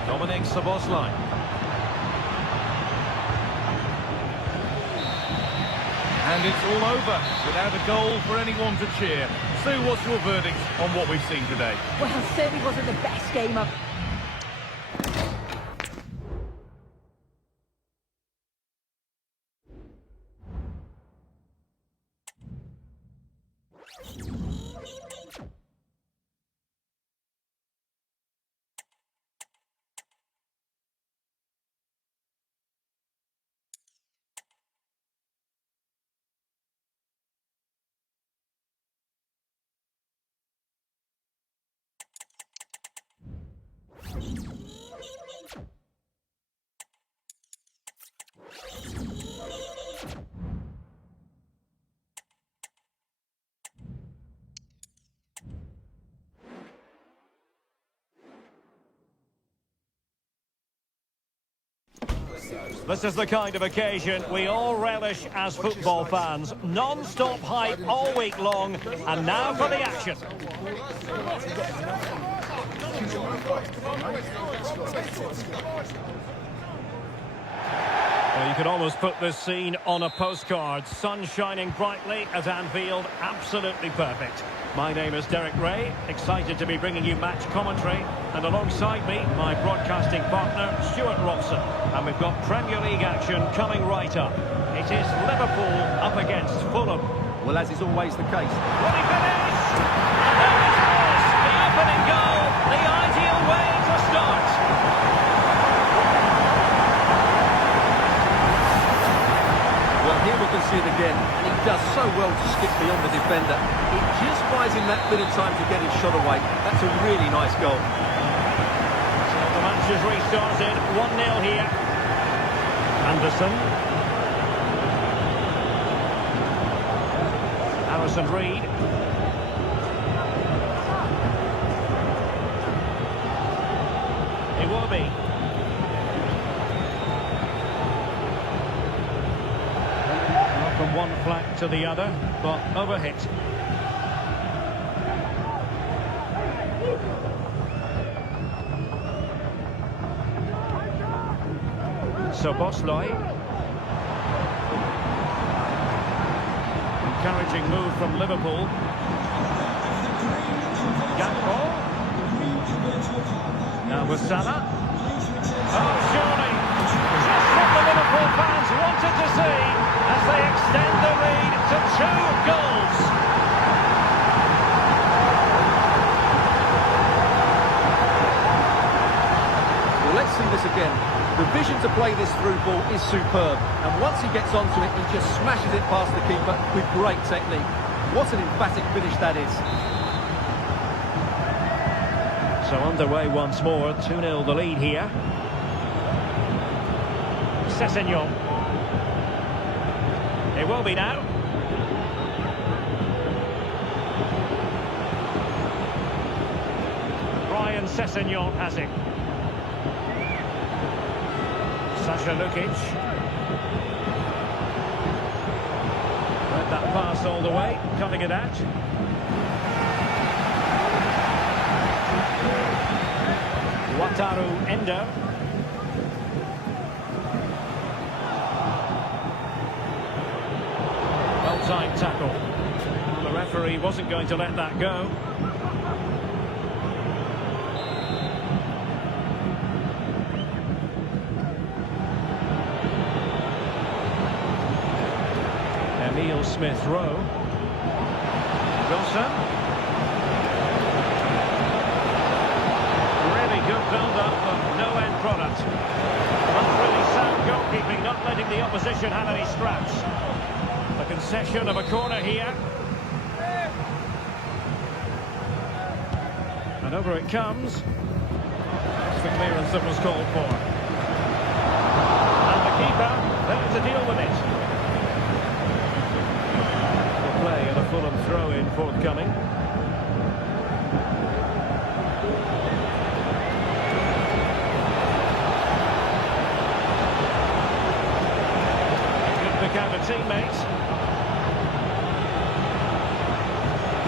Dominic Szoboszlai. And it's all over without a goal for anyone to cheer. Sue, what's your verdict on what we've seen today? Well, it certainly wasn't the best game I've... This is the kind of occasion we all relish as football fans. Non-stop hype all week long, and now for the action. Well, you could almost put this scene on a postcard. Sun shining brightly at Anfield, absolutely perfect. My name is Derek Ray, excited to be bringing you match commentary, and alongside me, my broadcasting partner, Stuart Robson. And we've got Premier League action coming right up. It is Liverpool up against Fulham. Well, as is always the case. Will he finish? And there it is, the opening goal, the ideal way to start. Well, here we can see it again, and he does so well to skip beyond the defender. It just buys him that bit of time to get his shot away. That's a really nice goal. So the match has restarted, 1-0 here. Anderson. Harrison Reed. Iwobi. Not from one flank to the other, but overhit. Szoboszlai. Encouraging move from Liverpool. Gakpo. Now with Salah. Oh, surely. Just what the Liverpool fans wanted to see as they extend the lead to 2 goals. Well, let's see this again. The vision to play this through ball is superb, and once he gets onto it, he just smashes it past the keeper with great technique. What an emphatic finish that is. So underway once more, 2-0 the lead here. Sessegnon. It will be now. Ryan Sessegnon has it. Sasha Lukic. Read that pass all the way, cutting it out. Wataru Endo. Well-timed tackle. Well, the referee wasn't going to let that go. Emile Smith-Rowe. Wilson. Really good build-up, but no end product. That's really sound goalkeeping, not letting the opposition have any scraps. A concession of a corner here. And over it comes. That's the clearance that was called for. And the keeper there to deal with it. Play and a Fulham throw-in forthcoming. Good pick out a teammate.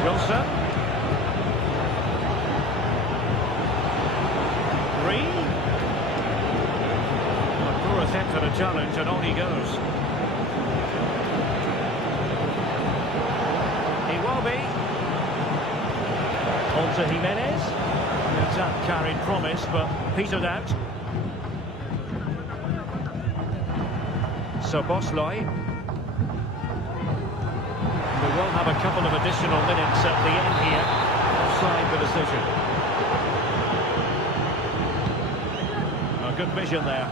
Wilson. Reed. A poor attempt at a challenge and on he goes. On to Jimenez. The attack carried promise, but petered out. Szoboszlai. We will have a couple of additional minutes at the end here. Offside the decision. A good vision there.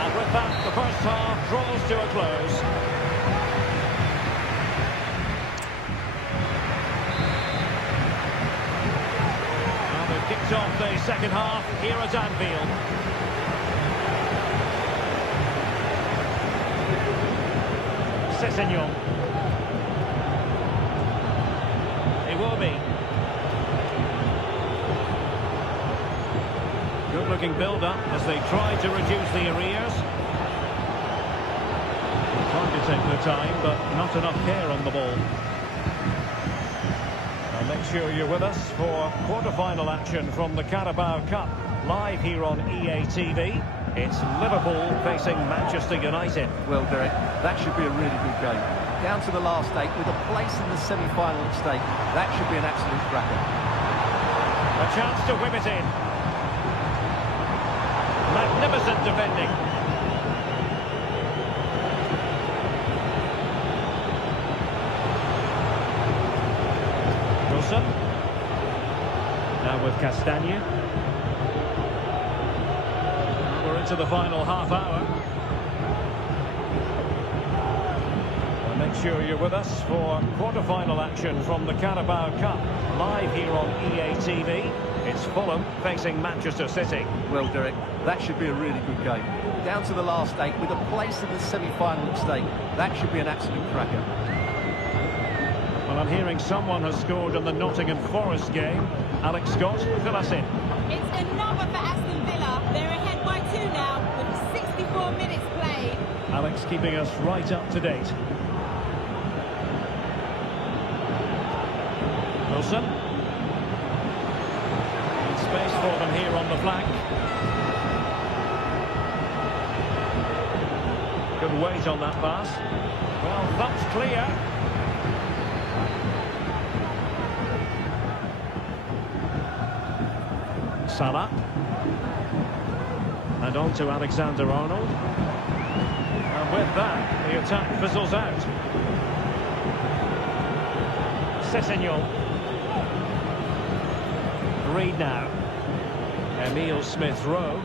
And with that, the first half draws to a close. Kicked off the second half here at Anfield. Sessegnon. Iwobi. Good looking build-up as they try to reduce the arrears. Trying to take their time, but not enough care on the ball. Make sure you're with us for quarter-final action from the Carabao Cup, live here on EA TV. It's Liverpool facing Manchester United. Well, Derek, that should be a really good game. Down to the last 8 with a place in the semi-final at stake. That should be an absolute cracker. A chance to whip it in. Magnificent defending. Now with Castagne. We're into the final half hour. Make sure you're with us for quarter-final action from the Carabao Cup, live here on EA TV. It's Fulham facing Manchester City. Well, Derek, that should be a really good game. Down to the last 8 with a place in the semi-final at stake. That should be an absolute cracker. Well, I'm hearing someone has scored in the Nottingham Forest game. Alex Scott, fill us in. It's another for Aston Villa. They're ahead by 2 now with 64 minutes played. Alex keeping us right up to date. Wilson. And space for them here on the flank. Good weight on that pass. Well, thumped clear. Salah. And on to Alexander-Arnold. And with that, the attack fizzles out. Sessegnon. Reed now. Emile Smith-Rowe.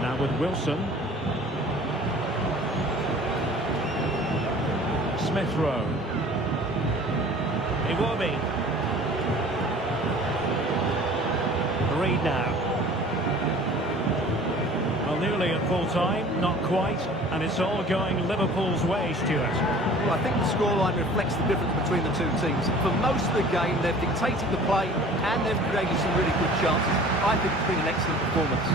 Now with Wilson. Smith-Rowe. Iwobi. Reed now. Well, nearly at full time, not quite, and it's all going Liverpool's way, Stuart. Well, I think the scoreline reflects the difference between the two teams. For most of the game, they've dictated the play and they've created some really good chances. I think it's been an excellent performance.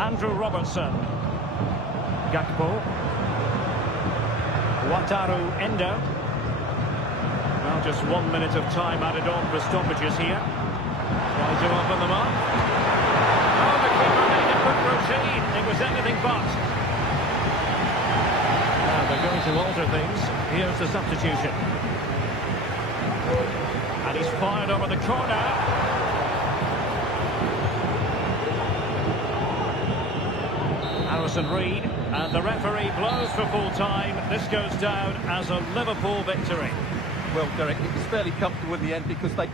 Andrew Robertson. Gakpo. Wataru Endo. Well, just 1 minute of time added on for stoppages here. Try to open them up. Oh, the keeper made a quick routine. It was anything but. Now they're going to alter things. Here's the substitution. And he's fired over the corner. Harrison Reed, and the referee blows for full time. This goes down as a Liverpool victory. Well, Derek, it was fairly comfortable in the end because they...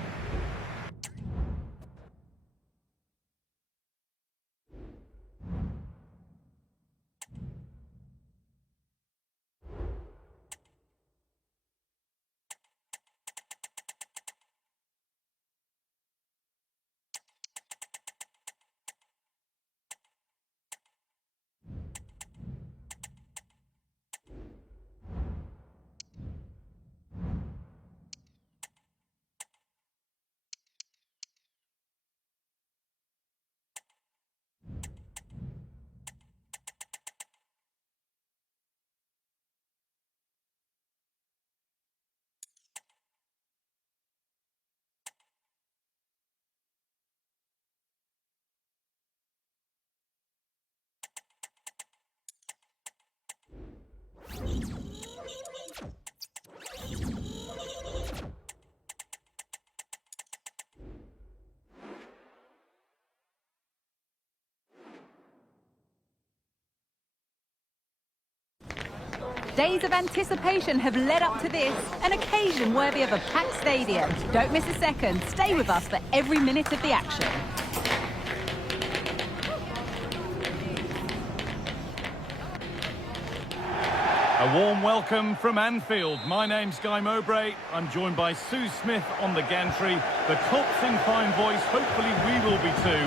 Days of anticipation have led up to this, an occasion worthy of a packed stadium. Don't miss a second. Stay with us for every minute of the action. A warm welcome from Anfield. My name's Guy Mowbray. I'm joined by Sue Smith on the gantry. The Colts in fine voice. Hopefully we will be too.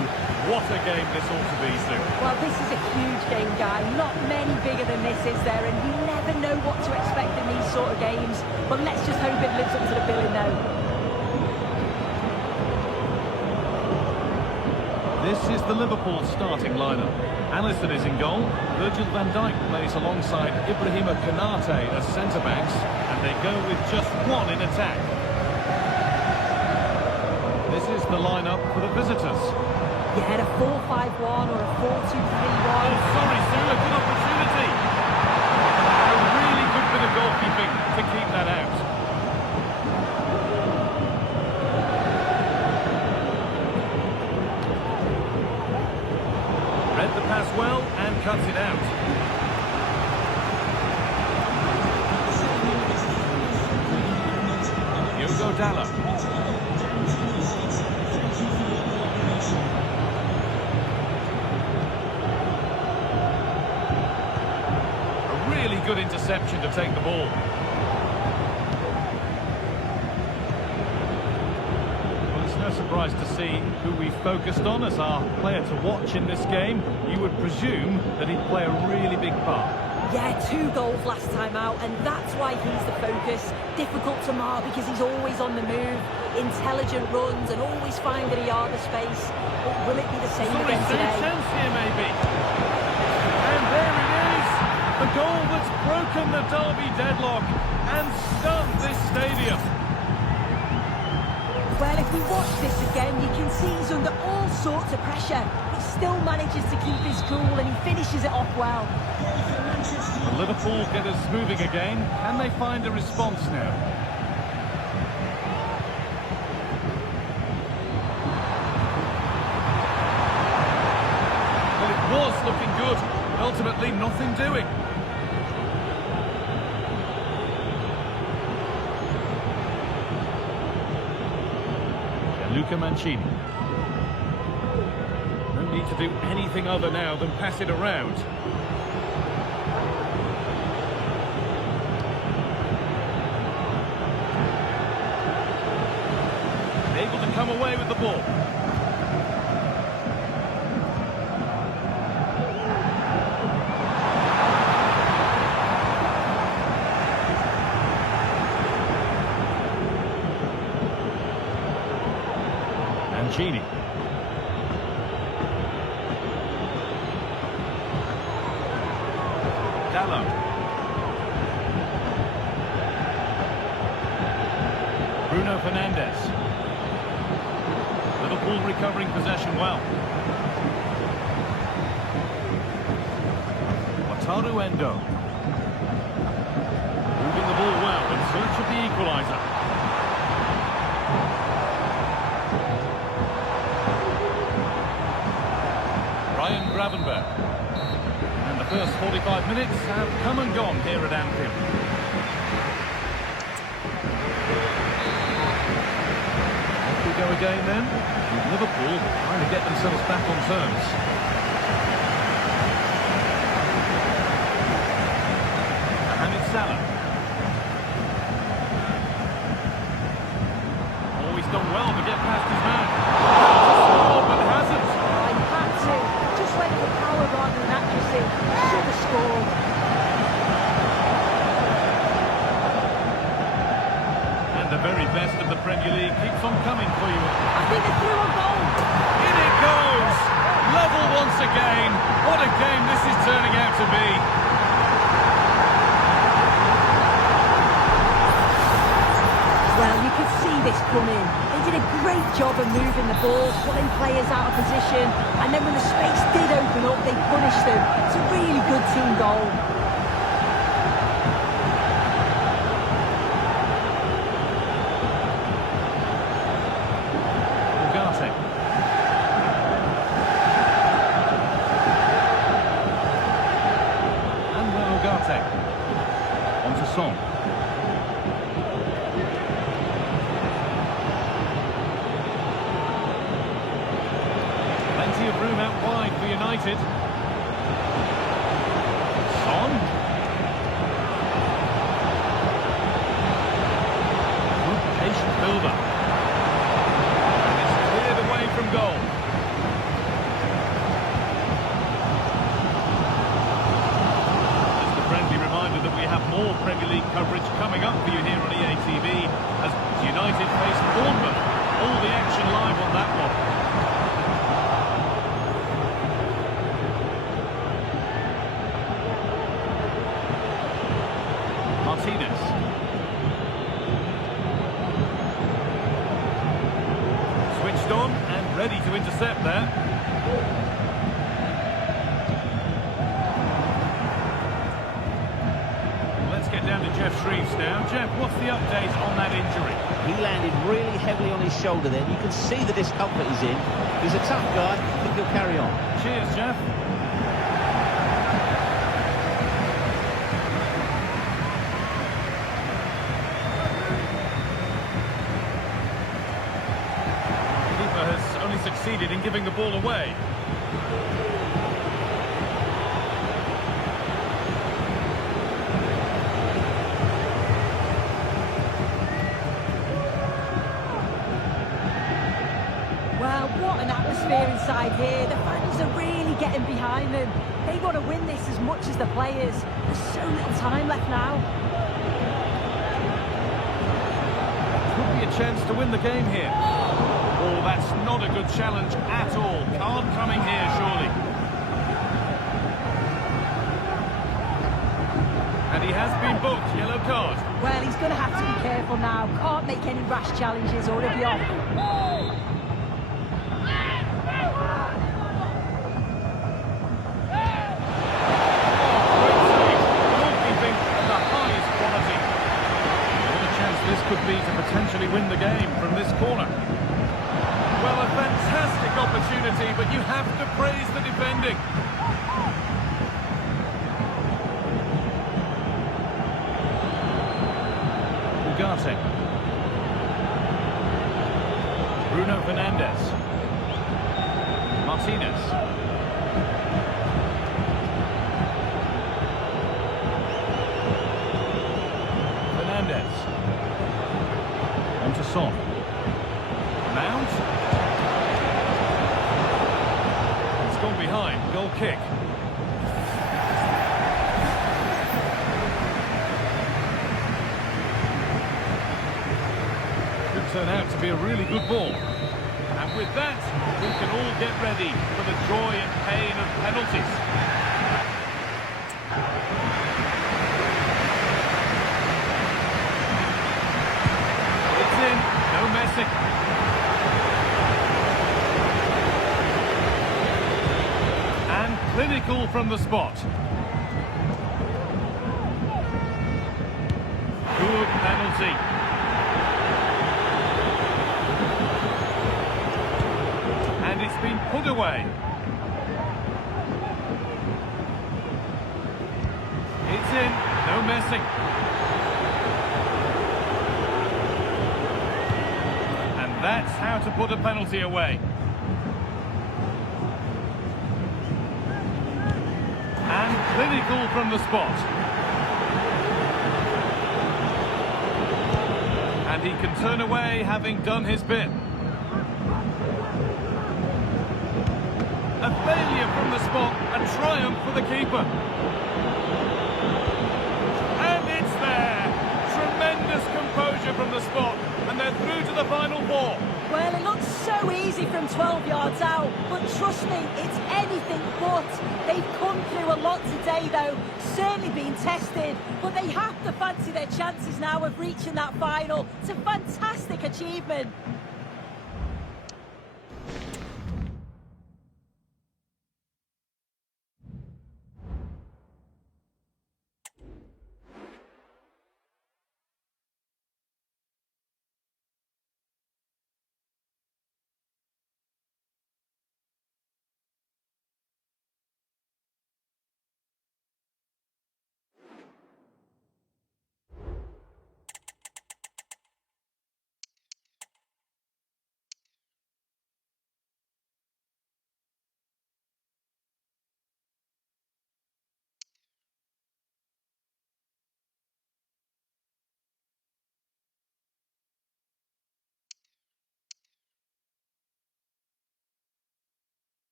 What a game this ought to be, Sue. Well, this is a huge game, Guy. Not many bigger than this, is there? And you never know what to expect in these sort of games. But let's just hope it lives up to the billing, though. This is the Liverpool starting lineup. Alisson is in goal. Virgil van Dijk plays alongside Ibrahima Konate as centre-backs. And they go with just one in attack. This is the lineup for the visitors. You had a 4-5-1 or a 4-2-3-1. Oh, sorry, Sue, a good opportunity. A really good bit of goalkeeping to keep that out. Read the pass well and cuts it out. Diogo Dalot. really good interception to take the ball. Well, it's no surprise to see who we focused on as our player to watch in this game. You would presume that he'd play a really big part. Yeah, 2 goals last time out, and that's why he's the focus. Difficult to mark because he's always on the move, intelligent runs, and always finding a yard of space. But will it be the same again today? Chance here, maybe. And there it is! The goal that's broken the derby deadlock and stunned this stadium. Well, if we watch this again, you can see he's under all sorts of pressure. He still manages to keep his cool, and he finishes it off well. The Liverpool get us moving again. Can they find a response now? Well, it was looking good. Ultimately, nothing doing. Luca Mancini. No need to do anything other now than pass it around. Able to come away with the ball. Mancini. Dallo. Bruno Fernandes. Liverpool recovering possession well. Wataru Endo. Moving the ball well in search of the equaliser. Ryan Gravenberch. And the first 45 minutes have come and gone here at Anfield. Go again then, with Liverpool trying to get themselves back on terms. Mohamed Salah. Always done well to get past his man. Scored, but hasn't. I had to. Just went for power rather than accuracy. Should have scored. And the very best of the Premier League keeps on coming for you. I think they're through on goal. In it goes! Level once again. What a game this is turning out to be. Well, you could see this coming. They did a great job of moving the ball, pulling players out of position, and then when the space did open up, they punished them. It's a really good team goal. On to Son. Plenty of room out wide for United. Son. Good patient build-up. And it's cleared away from goal. That we have more Premier League coverage coming up for you here on EA TV as United face Bournemouth. All the action live on that one. Martinez. Switched on and ready to intercept there. Down to Jeff Shreves now. Jeff, what's the update on that injury? He landed really heavily on his shoulder then. You can see the discomfort he's in. He's a tough guy. I think he'll carry on. Cheers, Jeff. The keeper has only succeeded in giving the ball away. side here. The fans are really getting behind them. They want to win this as much as the players. There's so little time left now. Could be a chance to win the game here. Oh, that's not a good challenge at all. Card coming here, surely. And he has been booked, yellow card. Well, he's going to have to be careful now. Can't make any rash challenges or he'll be off. This could be to potentially win the game from this corner. Well, a fantastic opportunity, but you have to praise the defending. Ugarte. Bruno Fernandes. Martinez. On to Son. Mount. It's gone behind. Goal kick. Could turn out to be a really good ball. And with that, we can all get ready for the joy and pain of penalties. No messing. And clinical from the spot. Good penalty. And it's been put away. It's in. No messing. That's how to put a penalty away. And clinical from the spot. And he can turn away having done his bit. A failure from the spot, a triumph for the keeper. And it's there. Tremendous composure from the spot. And they're through to the final four. Well, it looks so easy from 12 yards out, but trust me, it's anything but. They've come through a lot today, though, certainly been tested, but they have to fancy their chances now of reaching that final. It's a fantastic achievement.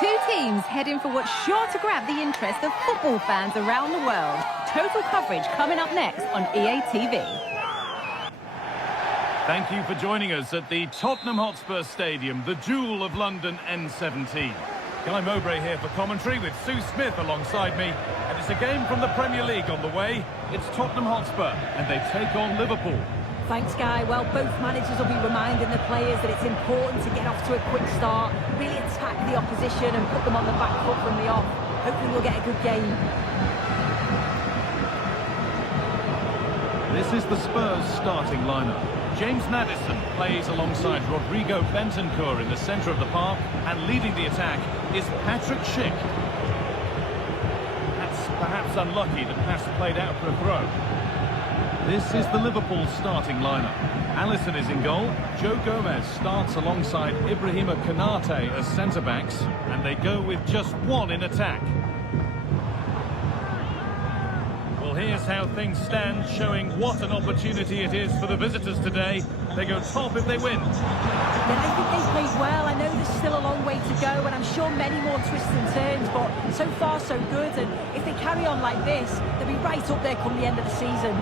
Two teams heading for what's sure to grab the interest of football fans around the world. Total coverage coming up next on EA TV. Thank you for joining us at the Tottenham Hotspur Stadium, the jewel of London N17. Guy Mowbray here for commentary with Sue Smith alongside me. And it's a game from the Premier League on the way. It's Tottenham Hotspur and they take on Liverpool. Thanks, Guy. Well, both managers will be reminding the players that it's important to get off to a quick start, really attack the opposition and put them on the back foot from the off. Hopefully we'll get a good game. This is the Spurs starting lineup. James Maddison plays alongside Rodrigo Bentancur in the centre of the park, and leading the attack is Patrick Schick. That's perhaps unlucky, the pass played out for a throw. This is the Liverpool starting lineup. Alisson is in goal. Joe Gomez starts alongside Ibrahima Konate as centre-backs, and they go with just one in attack. Well, here's how things stand, showing what an opportunity it is for the visitors today. They go top if they win. Yeah, I think they played well. I know there's still a long way to go, and I'm sure many more twists and turns, but so far so good. And if they carry on like this, they'll be right up there come the end of the season.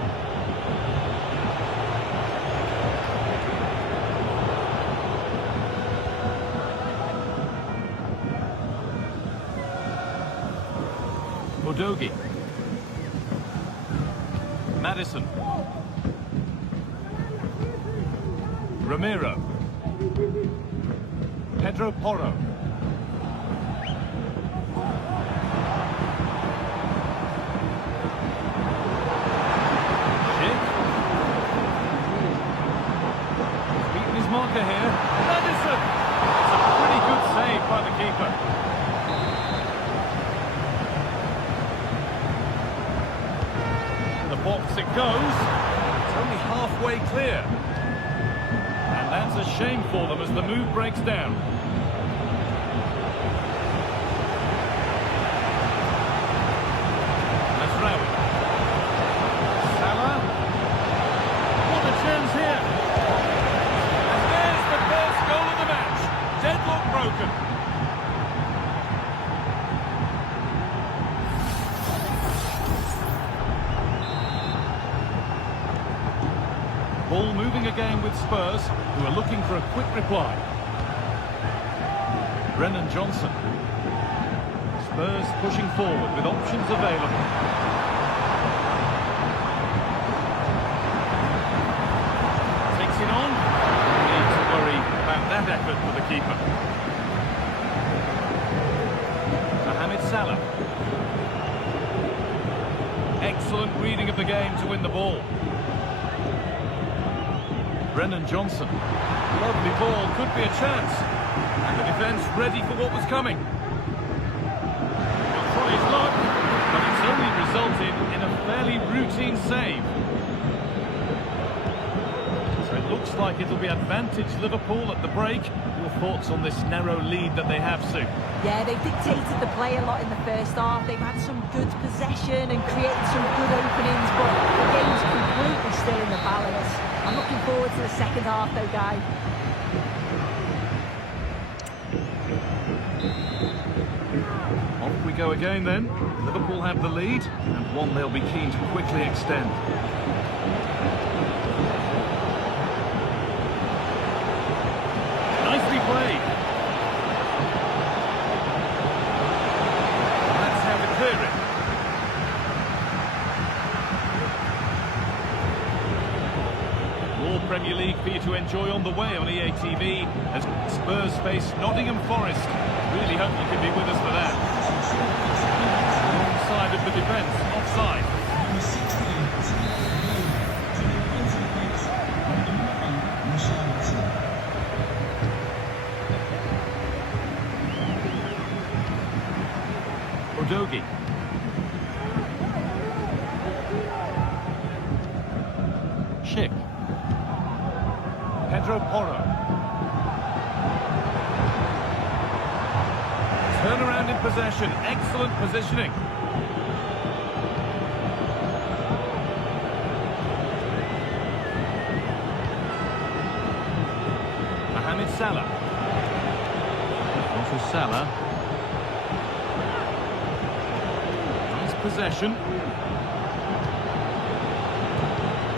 Udogie. Maddison. Ramiro. Pedro Porro. Schick. He's beaten his marker here. Maddison! It's a pretty good save by the keeper. Box it goes. It's only halfway clear. And that's a shame for them as the move breaks down. Masraoui. Salah. What a chance here. And there's the first goal of the match. Deadlock broken. Ball moving again with Spurs, who are looking for a quick reply. Brennan Johnson. Spurs pushing forward with options available. Takes it on. No need to worry about that effort for the keeper. Mohamed Salah. Excellent reading of the game to win the ball. Brennan Johnson. Lovely ball, could be a chance. And the defence ready for what was coming. He'll try his luck, but it's only resulted in a fairly routine save. So it looks like it'll be advantage Liverpool at the break. Your thoughts on this narrow lead that they have, Sue? Yeah, they dictated the play a lot in the first half. They've had some good possession and created some good openings, but the game's completely still in the balance. I'm looking forward to the second half though, Guy. Off we go again then. Liverpool have the lead, and one they'll be keen to quickly extend. Nicely played. That's how to clear it. More Premier League for you to enjoy on the way on EA TV as Spurs face Nottingham Forest. Really hope you can be with us for that. Wrong side of the defence, offside. Udogie. Schick. Pedro Porro. Turnaround in possession. Excellent positioning. Mohamed Salah. On to Salah. possession.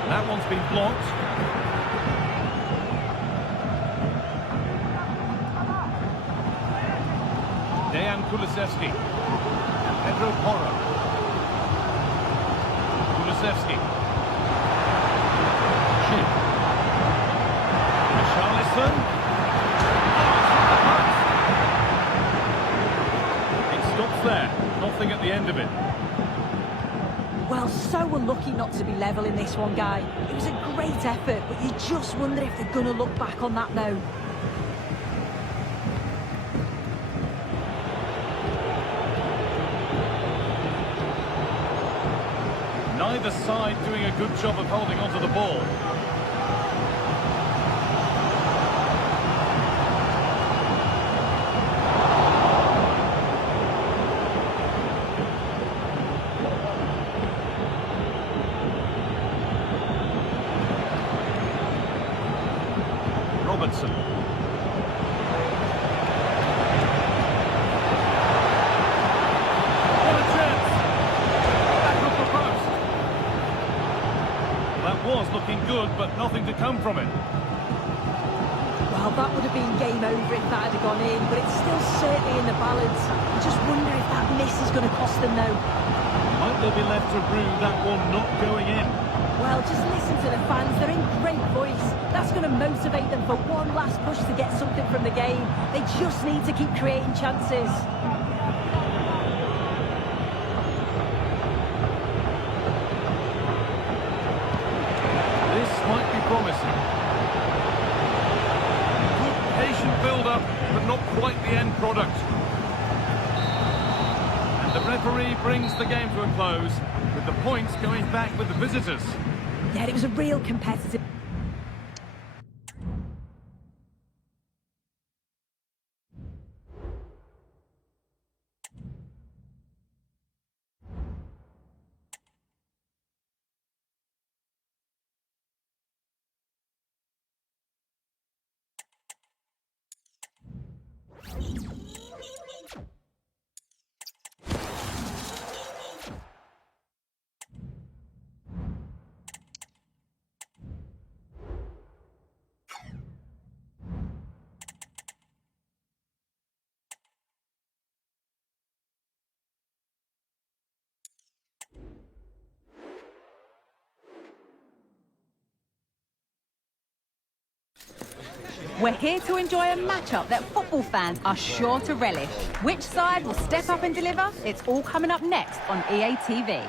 That one's been blocked. Dejan Kulusevski. Pedro Porro. Kulusevski. Shin. Richarlison. It stops there. Nothing at the end of it. Well, so unlucky not to be level in this one, Guy. It was a great effort, but you just wonder if they're going to look back on that now. Neither side doing a good job of holding onto the ball. Robertson. What a chance! Back off the post. That was looking good, but nothing to come from it. Well, that would have been game over if that had gone in, but it's still certainly in the balance. I just wonder if that miss is going to cost them now. Might they be left to rue that one not going in? Well, just listen to the fans. They're in great voice. That's going to motivate them for one last push to get something from the game. They just need to keep creating chances. This might be promising. Good patient build-up, but not quite the end product. And the referee brings the game to a close, with the points going back with the visitors. Yeah, it was a real competitive... We're here to enjoy a matchup that football fans are sure to relish. Which side will step up and deliver? It's all coming up next on EA TV.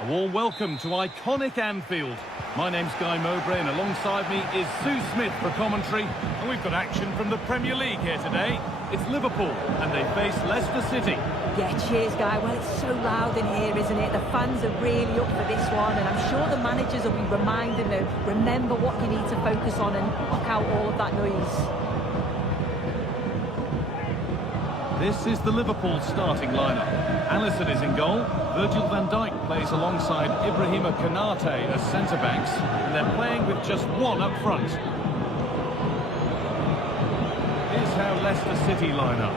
A warm welcome to iconic Anfield. My name's Guy Mowbray and alongside me is Sue Smith for commentary. And we've got action from the Premier League here today. It's Liverpool and they face Leicester City. Yeah, cheers, Guy. Well, it's so loud in here, isn't it? The fans are really up for this one, and I'm sure the managers will be reminding them, remember what you need to focus on and block out all of that noise. This is the Liverpool starting lineup. Alisson is in goal. Virgil van Dijk plays alongside Ibrahima Konate as centre-backs, and they're playing with just one up front. Here's how Leicester City line up.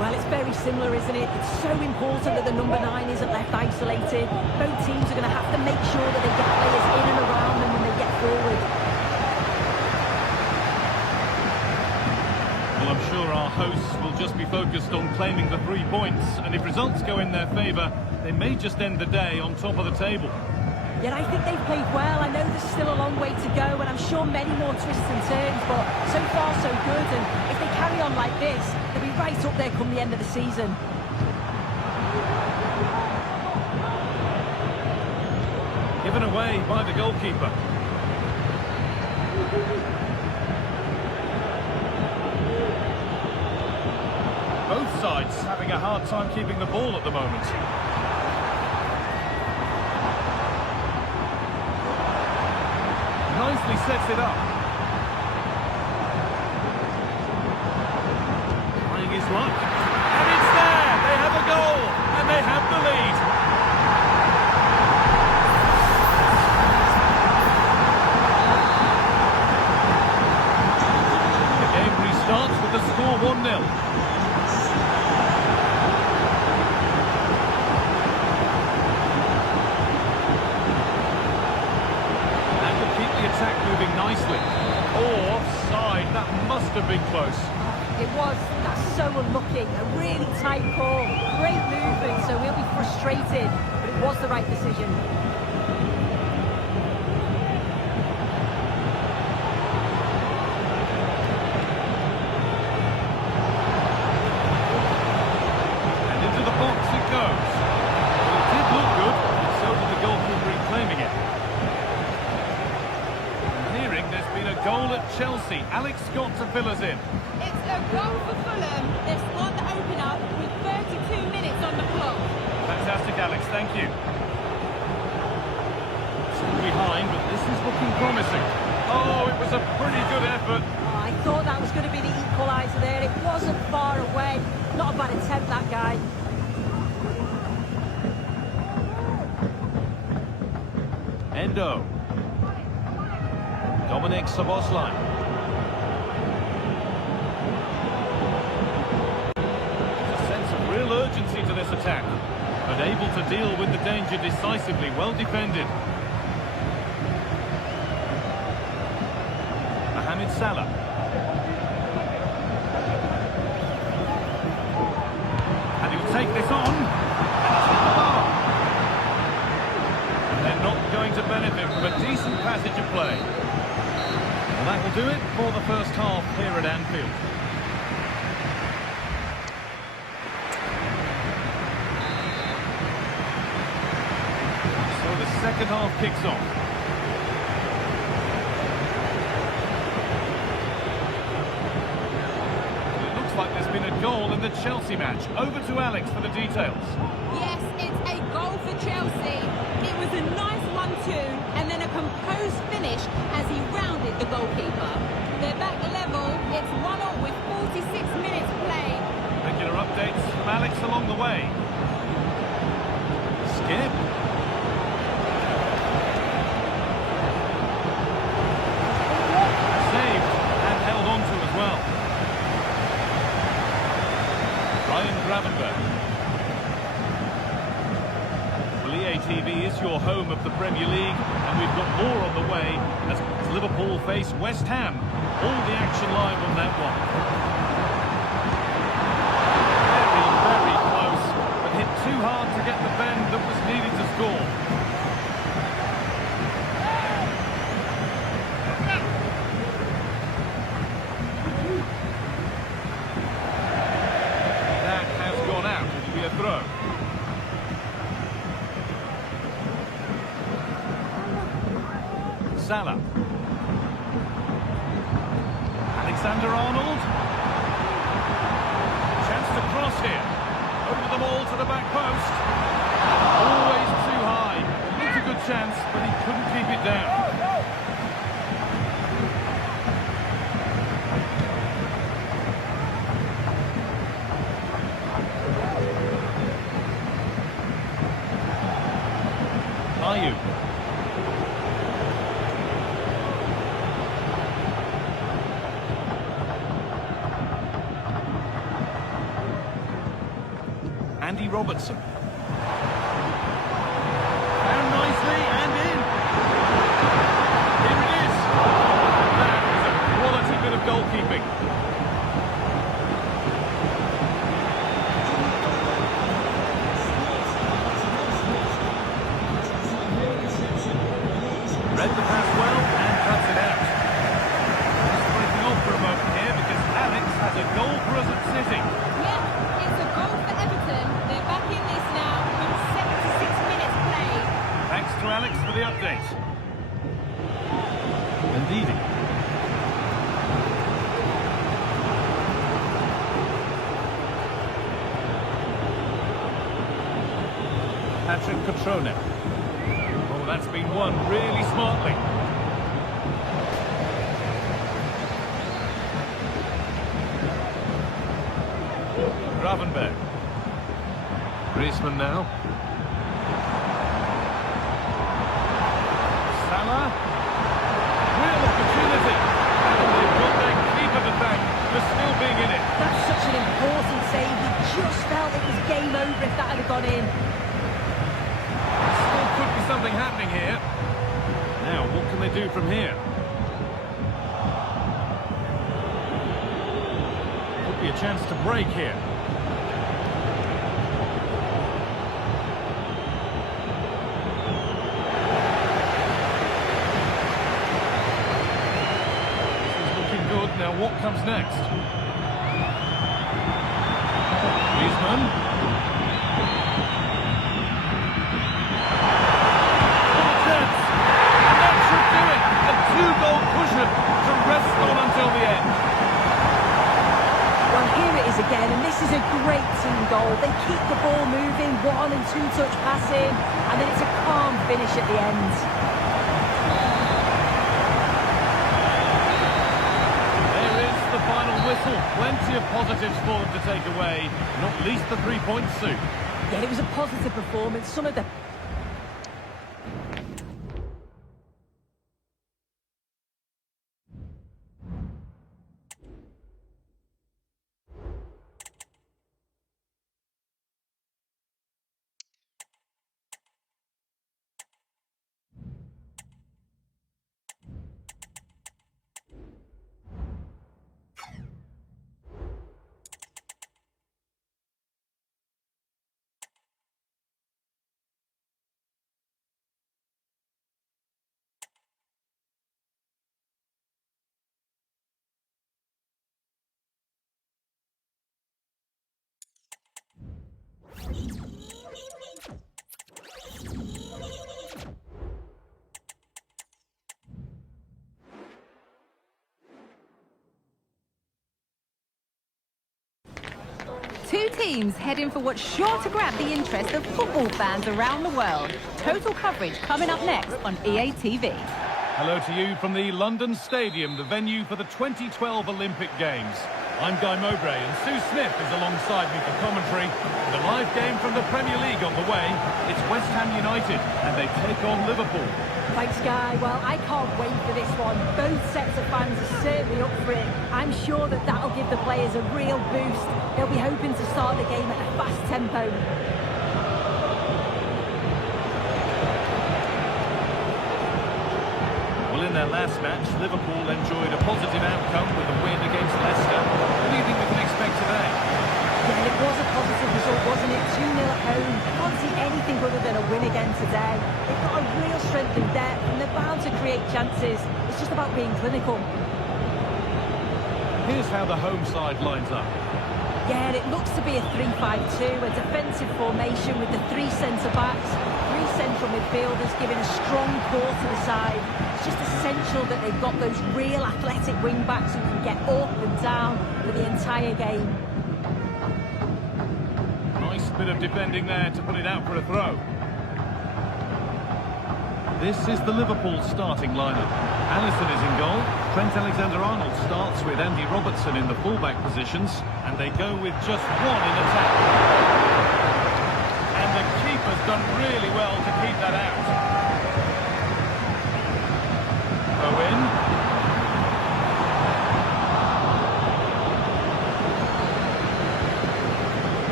Well, it's very similar, isn't it? It's so important that the number 9 isn't left isolated. Both teams are going to have to make sure that they get players in and around them when they get forward. Well, I'm sure our hosts will just be focused on claiming the 3 points, and if results go in their favour, they may just end the day on top of the table. Yet I think they've played well. I know there's still a long way to go, and I'm sure many more twists and turns, but so far so good, and if they carry on like this, they'll be right up there come the end of the season. Given away by the goalkeeper. Both sides having a hard time keeping the ball at the moment. Nicely sets it up. Trying his luck. And it's there! They have a goal! And they have the lead. The game restarts with the score 1-0. been close. It was. That's so unlucky. A really tight call. Great movement, so he'll be frustrated. But it was the right decision. And into the box it goes. It did look good, and so did the goalkeeper in claiming it. I'm hearing there's been a goal at Chelsea. Alex Scott to fill us in. It's a goal for Fulham. They've scored the opener with 32 minutes on the clock. Fantastic, Alex, thank you. Still behind, but this is looking promising. Oh, it was a pretty good effort. Oh, I thought that was going to be the equaliser there. It wasn't far away. Not a bad attempt, that guy. Endo. Dominic Szoboszlai. There's a sense of real urgency to this attack, but able to deal with the danger decisively. Well defended. Mohamed Salah. And he'll take this on. And it's hit the bar. And they're not going to benefit from a decent passage of play. Well, that will do it for the first half here at Anfield. So the second half kicks off. It looks like there's been a goal in the Chelsea match. Over to Alex for the details. Yes, it's a goal for Chelsea. It was a nice 1-2 and then a composed finish as he rounded the goalkeeper. They're back level. It's 1-0 with 46 minutes played. Regular updates from Alex along the way. Skip. Saved and held on to as well. Ryan Gravenberch. Well, EA TV is your home of the Premier League, and we've got more on the way as Liverpool face West Ham. All the action live on that one. Very, very close, but hit too hard to get the bend that was needed to score. That has gone out. It'll be a throw. Salah. Alexander-Arnold. Chance to cross here. Over the ball to the back post. Always too high. It looked a good chance, but he couldn't keep it down. Ayew. Andy Robertson. Down nicely and in. Here it is. That is a quality bit of goalkeeping. Read the pass well and cuts it out. Just breaking off for a moment here because Alex has a goal for us at City. Yeah, it's a goal for Everton. They're back in this now with 76 minutes played. Thanks to Alex for the update. Indeed. Patrick Cutrone. Oh, that's been won really smartly. Gravenberch. Griezmann now. Salah. Real opportunity. And they've got their keeper to thank for still being in it. That's such an important save. He just felt it was game over if that had gone in. Still could be something happening here. Now, what can they do from here? a chance to break here. This is looking good. Now what comes next? Griezmann. Two-goal cushion to rest on until the end. Well, here it is again, and this is a great team goal. They keep the ball moving, 1- and 2-touch passing, and then it's a calm finish at the end. There is the final whistle. Plenty of positives for them to take away, not least the 3 points soon. Yeah, it was a positive performance. Some of the Two teams heading for what's sure to grab the interest of football fans around the world. Total coverage coming up next on EA TV. Hello to you from the London Stadium, the venue for the 2012 Olympic Games. I'm Guy Mowbray and Sue Smith is alongside me for commentary. The live game from the Premier League on the way. It's West Ham United and they take on Liverpool. Thanks, Guy. Well, I can't wait for this one. Both sets of fans are certainly up for it. I'm sure that that'll give the players a real boost. They'll be hoping to start the game at a fast tempo. Well, in their last match, Liverpool enjoyed a positive outcome with a win against Leicester. What do you think we can expect today? Yeah, it was a positive result, wasn't it? 2-0 at home. Can't see anything other than a win again today. They've got a real strength in depth and they're bound to create chances. It's just about being clinical. Here's how the home side lines up. Yeah, it looks to be a 3-5-2, a defensive formation with the 3 centre-backs, 3 central midfielders giving a strong core to the side. It's just essential that they've got those real athletic wing-backs who can get up and down for the entire game. Nice bit of defending there to put it out for a throw. This is the Liverpool starting lineup. Alisson is in goal. Trent Alexander-Arnold starts with Andy Robertson in the fullback positions, and they go with just one in attack. And the keeper's done really well to keep that out. Owen.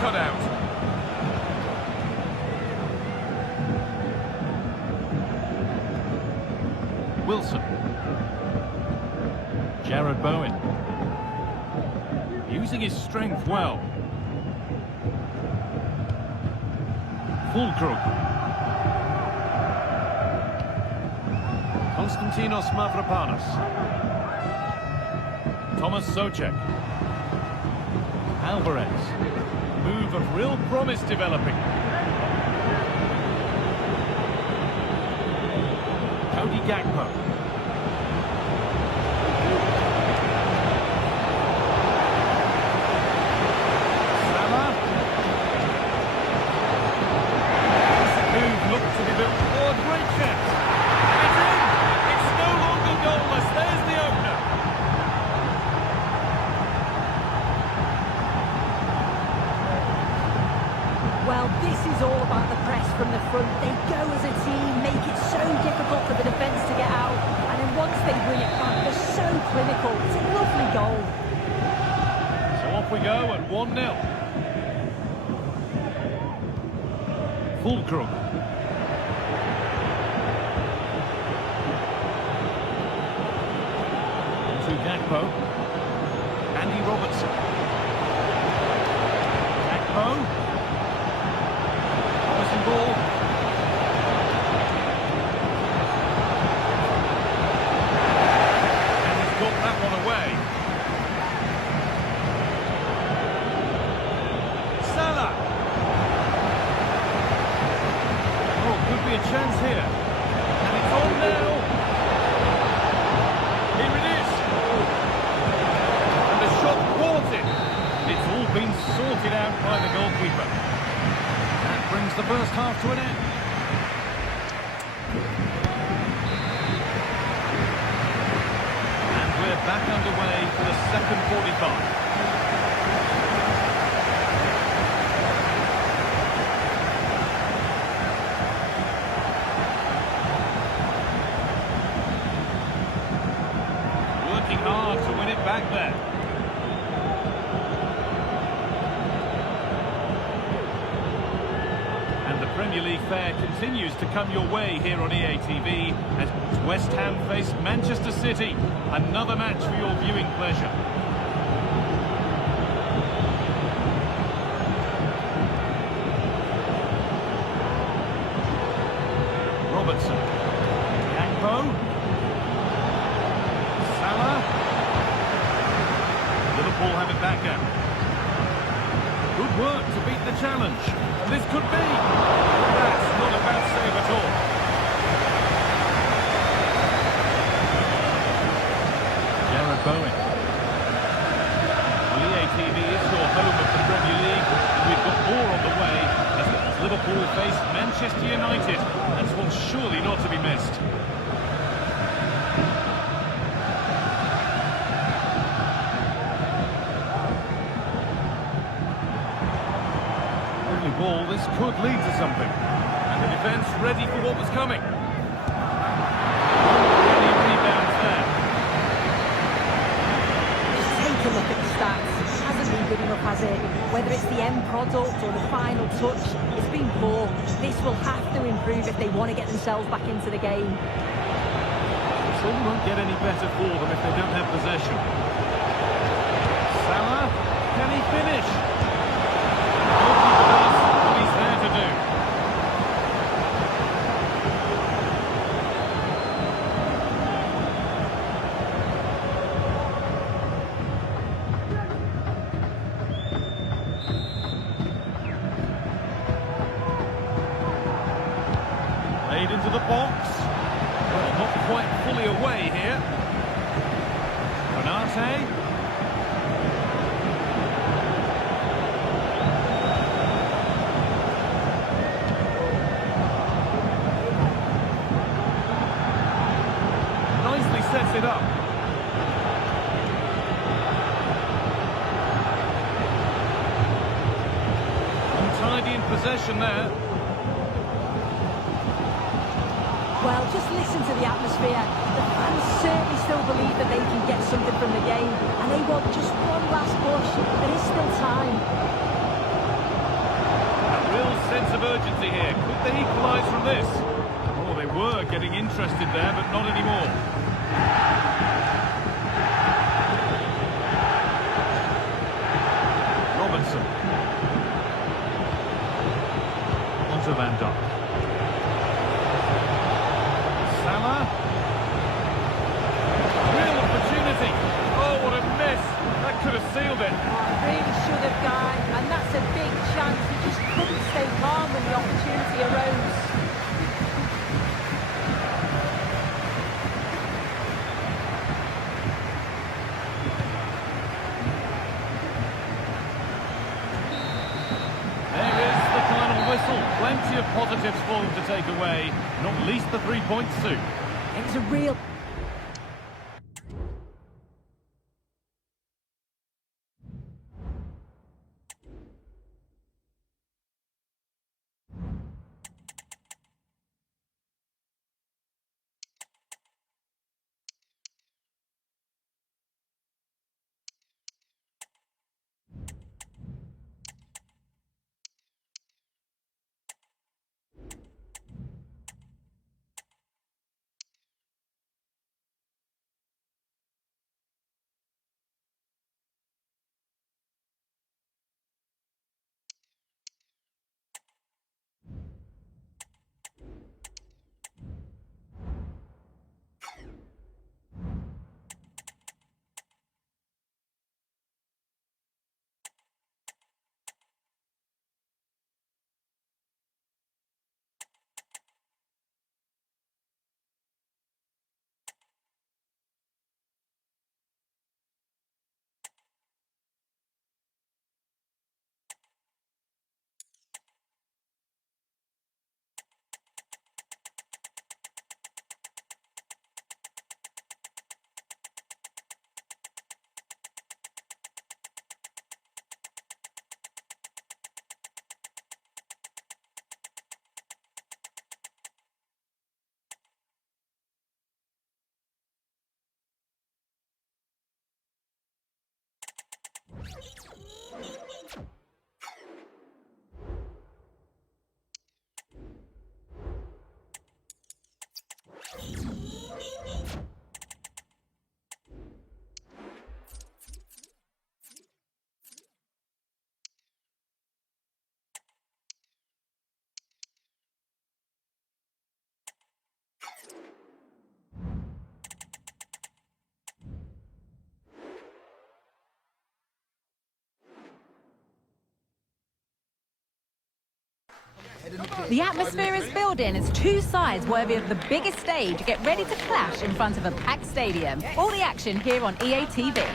Cut out. Wilson. Jared Bowen. Using his strength well. Fulkrug. Konstantinos Mavropanos. Thomas Souček. Alvarez. Move of real promise developing. Cody Gakpo. Salah. This move looked to be built. Oh, great chance. It's in. It's no longer goalless. There's the opener. Well, this is all about the press from the front. They go as a team, make it so difficult for the defence to get out, and then once they win it back, they're so clinical. It's a lovely goal. So off we go at 1-0. Fulcrum. To Gakpo. Andy Robertson. Gakpo. Promising ball. And he's got that one away. Salah. Oh, could be a chance here. And it's on now. Here it is. And the shot quality. It's all been sorted out by the goalkeeper. That brings the first half to an end. And we're back underway for the second 45. Hard to win it back there. And the Premier League fare continues to come your way here on EA TV as West Ham face Manchester City. Another match for your viewing pleasure. Robertson. Gakpo. Liverpool have it back now. Good work to beat the challenge. And this could be. That's not a bad save at all. Jarrod Bowen. Well, EA TV is your home of the Premier League. And we've got more on the way as Liverpool face Manchester United. That's one surely not to be missed. Ball, this could lead to something. And the defence ready for what was coming. Really rebounds there. Just take a look at the stats. It hasn't been good enough, has it? Whether it's the end product or the final touch, it's been poor. This will have to improve if they want to get themselves back into the game. It surely won't get any better for them if they don't have possession. Salah, can he finish? Played into the box. Well, not quite fully away here. Konate. Nicely sets it up. Untidy in possession there. Well, just listen to the atmosphere. The fans certainly still believe that they can get something from the game, and they want just one last push. There is still time. A real sense of urgency here. Could they equalise from this? Oh, they were getting interested there, but not anymore. Robertson. Onto Van Dijk. Salah. Real opportunity. Oh, what a miss. That could have sealed it. Really should have, Guy, and that's a big chance. He just couldn't stay calm when the opportunity arose. There is the final whistle. Plenty of positives for them to take away, not least the 3 points too. It was a real... The atmosphere is building as two sides worthy of the biggest stage get ready to clash in front of a packed stadium. All the action here on EA TV.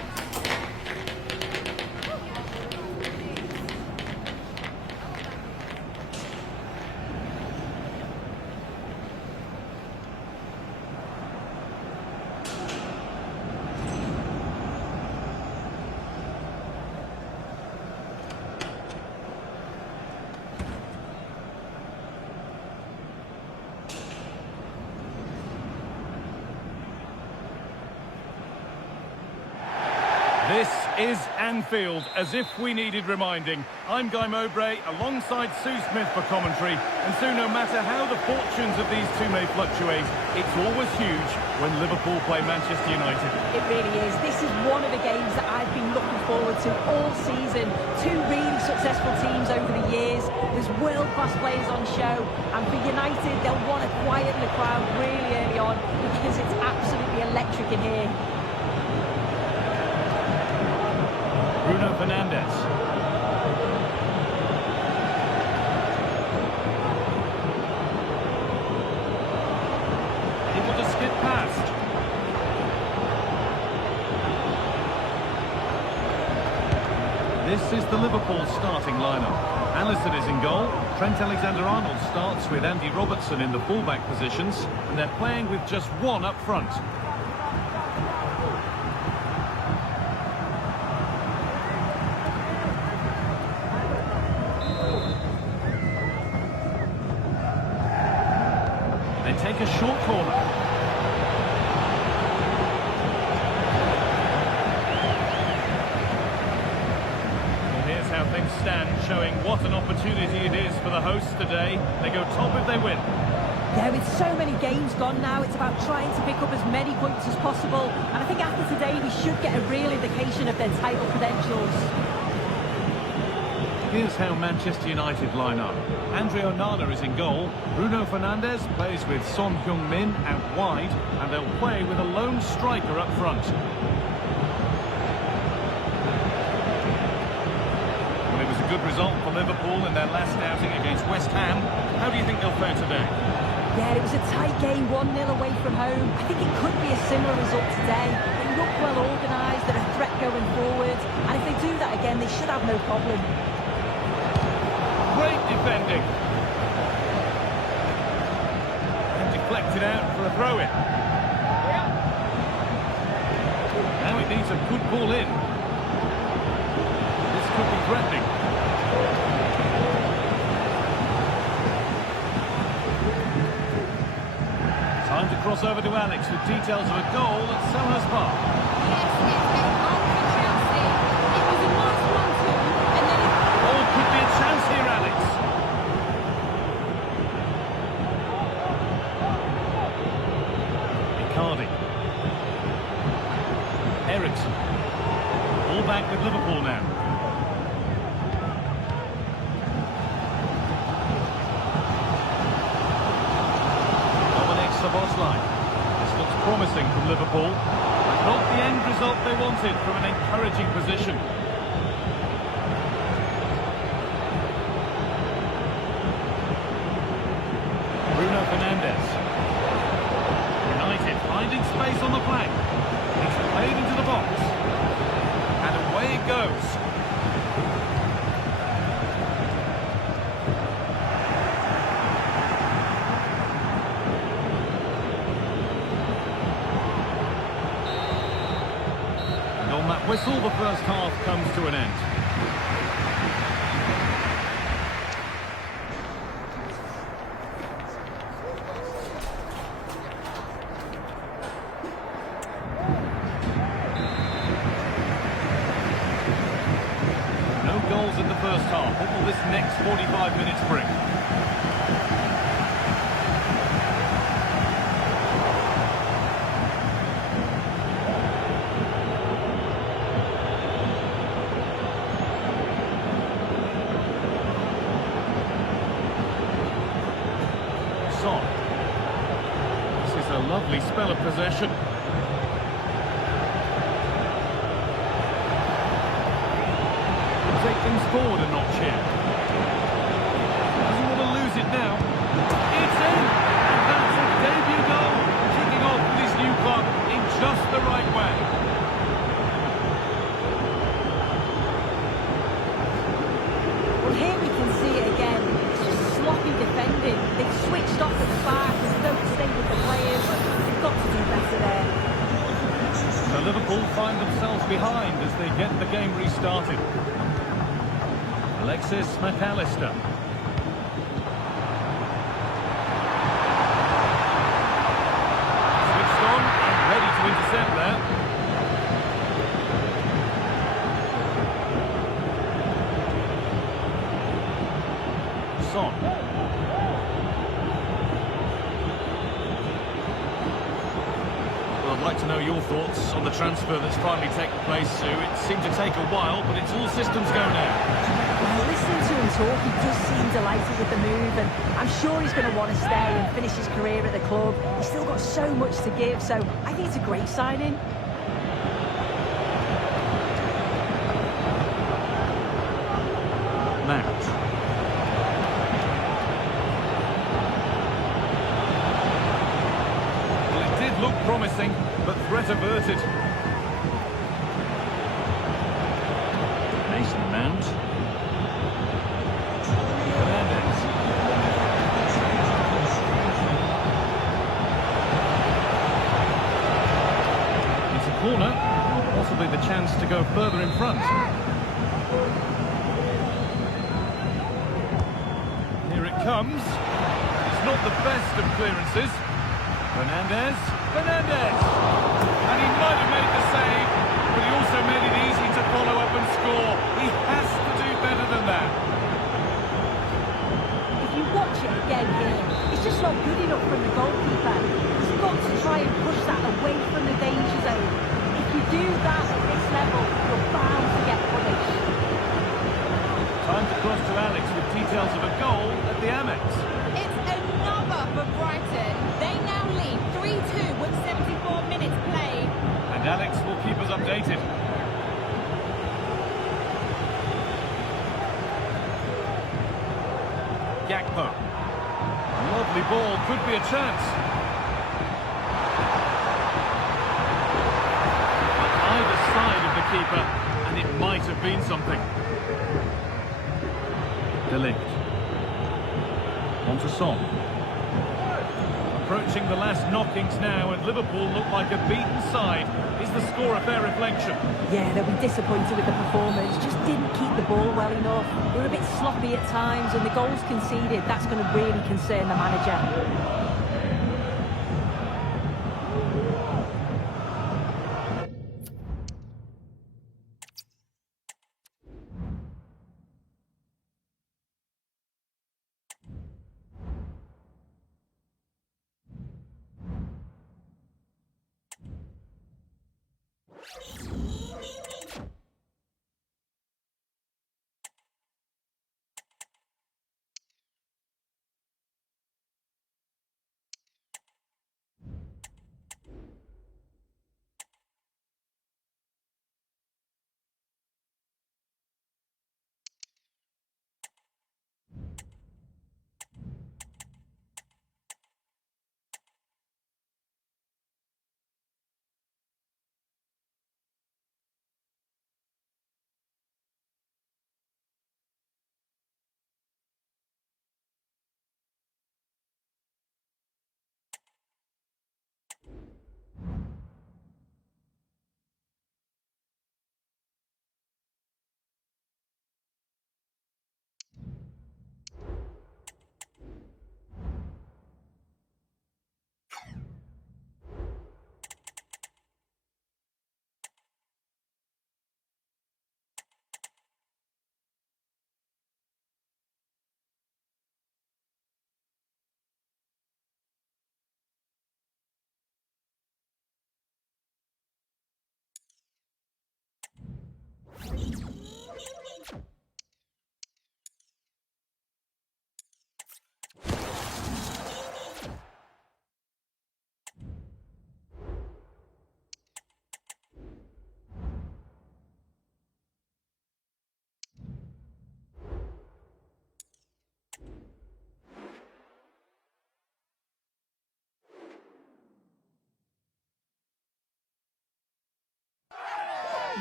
This is Anfield, as if we needed reminding. I'm Guy Mowbray, alongside Sue Smith for commentary. And Sue, no matter how the fortunes of these two may fluctuate, it's always huge when Liverpool play Manchester United. It really is. This is one of the games that I've been looking forward to all season. Two really successful teams over the years. There's world-class players on show. And for United, they'll want to quieten the crowd really early on because it's absolutely electric in here. Bruno Fernandes. Able to skip past. This is the Liverpool starting lineup. Alisson is in goal. Trent Alexander-Arnold starts with Andy Robertson in the fullback positions, and they're playing with just one up front. They take a short corner. Well, here's how things stand, showing what an opportunity it is for the hosts today. They go top if they win. Yeah, with so many games gone now, it's about trying to pick up as many points as possible. And I think after today, we should get a real indication of their title credentials. Here's how Manchester United line up. Andre Onana is in goal. Bruno Fernandes plays with Son Heung-min out wide, and they'll play with a lone striker up front. Well, it was a good result for Liverpool in their last outing against West Ham. How do you think they'll fare today? Yeah, it was a tight game, 1-0 away from home. I think it could be a similar result today. They look well organised, they're a threat going forward, and if they do that again, they should have no problem. Great defending. And deflected out for a throw-in. Now it needs a good ball in. This could be threatening. Time to cross over to Alex with details of a goal at Selhurst Park. Could be a chance here, Alex. Icardi. Eriksen. All back with Liverpool now. Dominic Szoboszlai. This looks promising from Liverpool. Not the end result they wanted from an encouraging position. Bruno Fernandes. United finding space on the flank. It's played into the box. And away it goes. And on that whistle, the first half comes to an end. Goals in the first half. What will this next 45 minutes bring? Son. This is a lovely spell of possession. Take things forward a notch here. Doesn't want to lose it now. So Liverpool find themselves behind as they get the game restarted. Alexis McAllister. Switched on and ready to intercept there. Son. Well, I'd like to know your thoughts on the transfer that's finally taken place, Sue. It seemed to take a while, but it's all systems go now. Well, listening to him talk, he does seem delighted with the move, and I'm sure he's going to want to stay and finish his career at the club. He's still got so much to give, so I think it's a great signing. Mount. Well, it did look promising, but threat averted. Mason Mount. Fernandes. It's a corner, possibly the chance to go further in front. Here it comes. It's not the best of clearances. Fernandes. And he might have made the save, but he also made it easy to follow up and score. He has to do better than that. If you watch it again here, it's just not good enough from the goalkeeper. He's got to try and push that away from the danger zone. If you do that at this level, you're bound to get punished. Time to cross to Alex with details of a goal at the Amex. It's another for Brighton. They now lead 3-2 with 74 minutes played. And Alex will keep us updated. Gakpo. Lovely ball, could be a chance. On either side of the keeper, and it might have been something. De Ligt. On to Son. Approaching the last knockings now, and Liverpool look like a beaten side. Is the score a fair reflection? Yeah, they'll be disappointed with the performance. Just didn't keep the ball well enough. They were a bit sloppy at times, and the goals conceded, that's going to really concern the manager.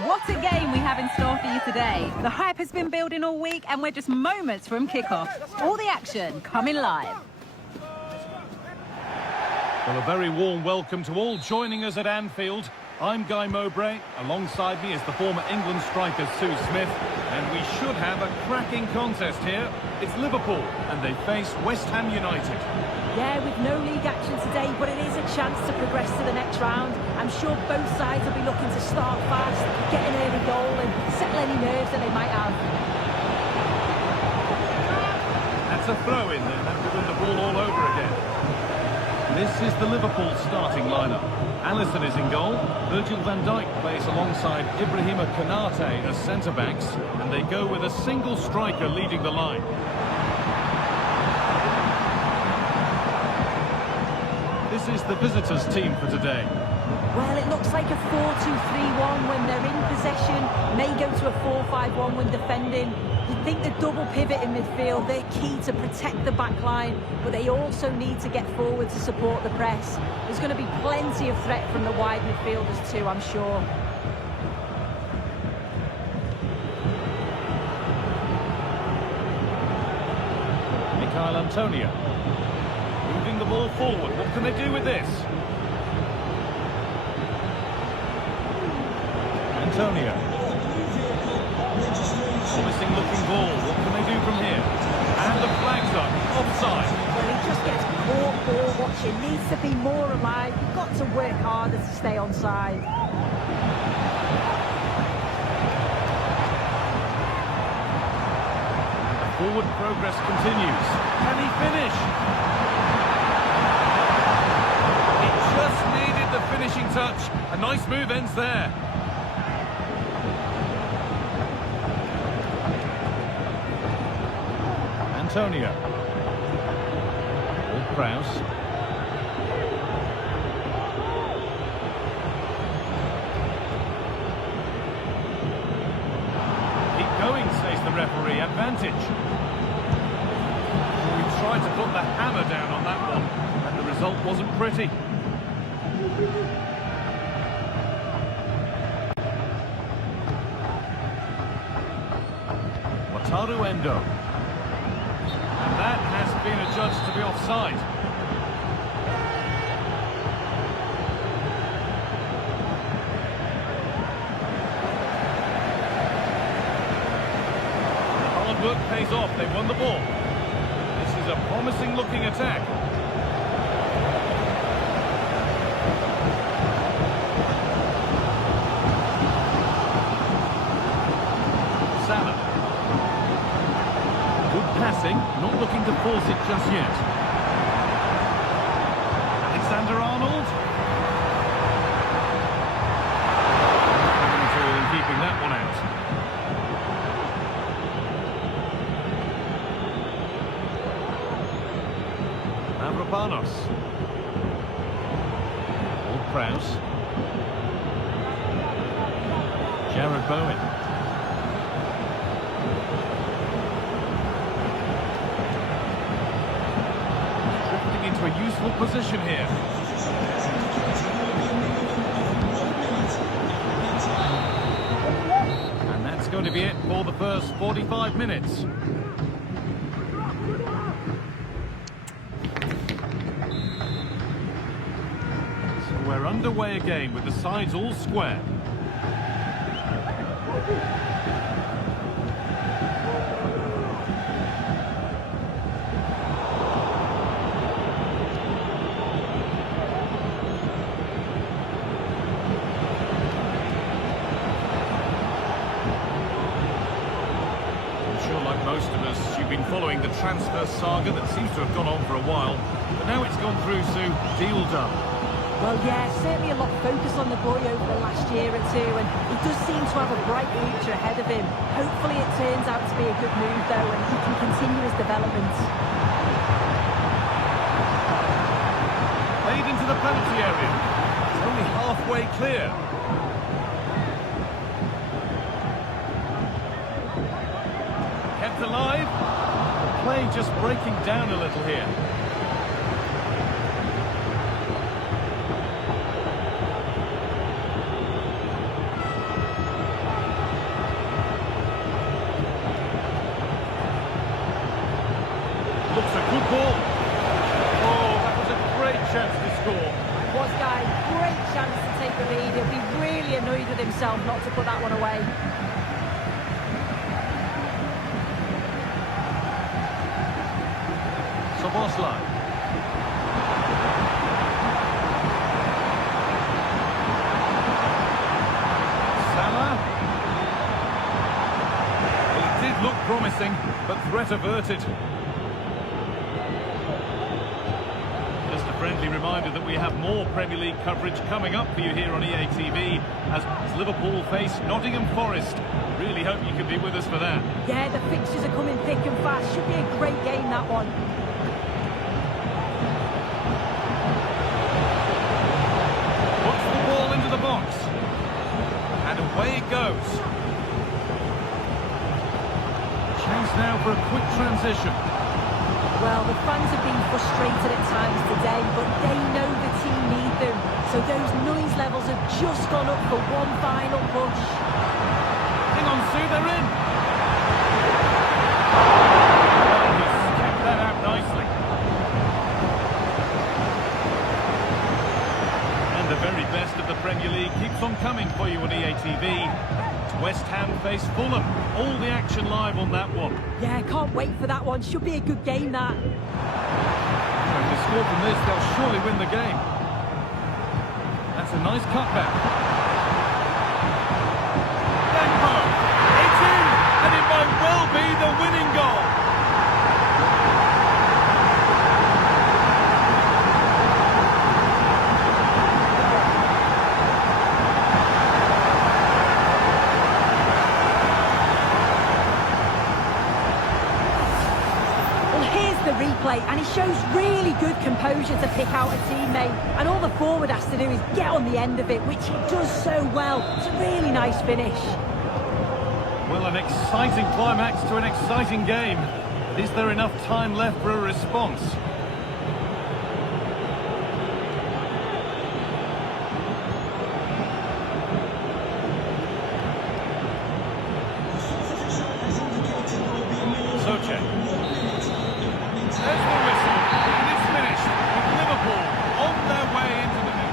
What a game we have in store for you today. The hype has been building all week and we're just moments from kickoff. All the action coming live. Well, a very warm welcome to all joining us at Anfield. I'm Guy Mowbray. Alongside me is the former England striker Sue Smith. And we should have a cracking contest here. It's Liverpool, and they face West Ham United. Yeah, with no league action today, but it is a chance to progress to the next round. I'm sure both sides will be looking to start fast, get an early goal and settle any nerves that they might have. That's a throw-in, then that will win the ball all over again. This is the Liverpool starting lineup. Alisson is in goal. Virgil van Dijk plays alongside Ibrahima Konate as centre-backs, and they go with a single striker leading the line. This is the visitors' team for today. Well, it looks like a 4-2-3-1 when they're in possession, may go to a 4-5-1 when defending. You'd think the double pivot in midfield, they're key to protect the back line, but they also need to get forward to support the press. There's going to be plenty of threat from the wide midfielders too, I'm sure. Michail Antonio. Moving the ball forward. What can they do with this? Antonio. Promising looking ball. What can they do from here? And the flag's up. Offside. Well, he just gets caught ball watching. Needs to be more alive. You've got to work harder to stay onside. The forward progress continues. Can he finish? It just needed the finishing touch. A nice move ends there. Antonio. Prowse. Keep going, says the referee. Advantage. We tried to put the hammer down on that one, and the result wasn't pretty. Wataru Endo. That has been adjudged to be offside. The hard work pays off. They've won the ball. This is a promising looking attack. Salah. Passing, not looking to force it just yet. Alexander-Arnold. And keeping that one out. Mavropanos. Ward-Prowse. Jared Bowen. Into a useful position here. And that's going to be it for the first 45 minutes. So we're underway again with the sides all square. Most of us, you've been following the transfer saga that seems to have gone on for a while, but now it's gone through, Sue, deal done. Well, yeah, certainly a lot of focus on the boy over the last year or two, and he does seem to have a bright future ahead of him. Hopefully it turns out to be a good move, though, and he can continue his development. Played into the penalty area. It's only halfway clear. Kept alive. The play just breaking down a little here. Looks a good ball. Oh, that was a great chance to score. Quite yours, Guy. Great chance to take the lead. He'll be really annoyed with himself not to put that one away. Szoboszlai. Salah. Well, it did look promising, but threat averted. Just a friendly reminder that we have more Premier League coverage coming up for you here on EA TV as Liverpool face Nottingham Forest. Really hope you can be with us for that. Yeah, the fixtures are coming thick and fast. Should be a great game, that one. Puts the ball into the box. And away it goes. Chance now for a quick transition. Well, the fans have been frustrated at times today, but they know the team need them. So those noise levels have just gone up for one final push. Hang on, Sue, they're in. He's kept that out nicely. And the very best of the Premier League keeps on coming for you on EA TV. West Ham face Fulham. All the action live on that one. Yeah, can't wait for that one. Should be a good game, that. If they score from this, they'll surely win the game. That's a nice cutback. Gakpo! It's in! And it might well be the winning goal. The replay, and he shows really good composure to pick out a teammate, and all the forward has to do is get on the end of it, which he does so well. It's a really nice finish. Well, an exciting climax to an exciting game. Is there enough time left for a response? Soche. There's the whistle, and it's finished with Liverpool on their way into the net.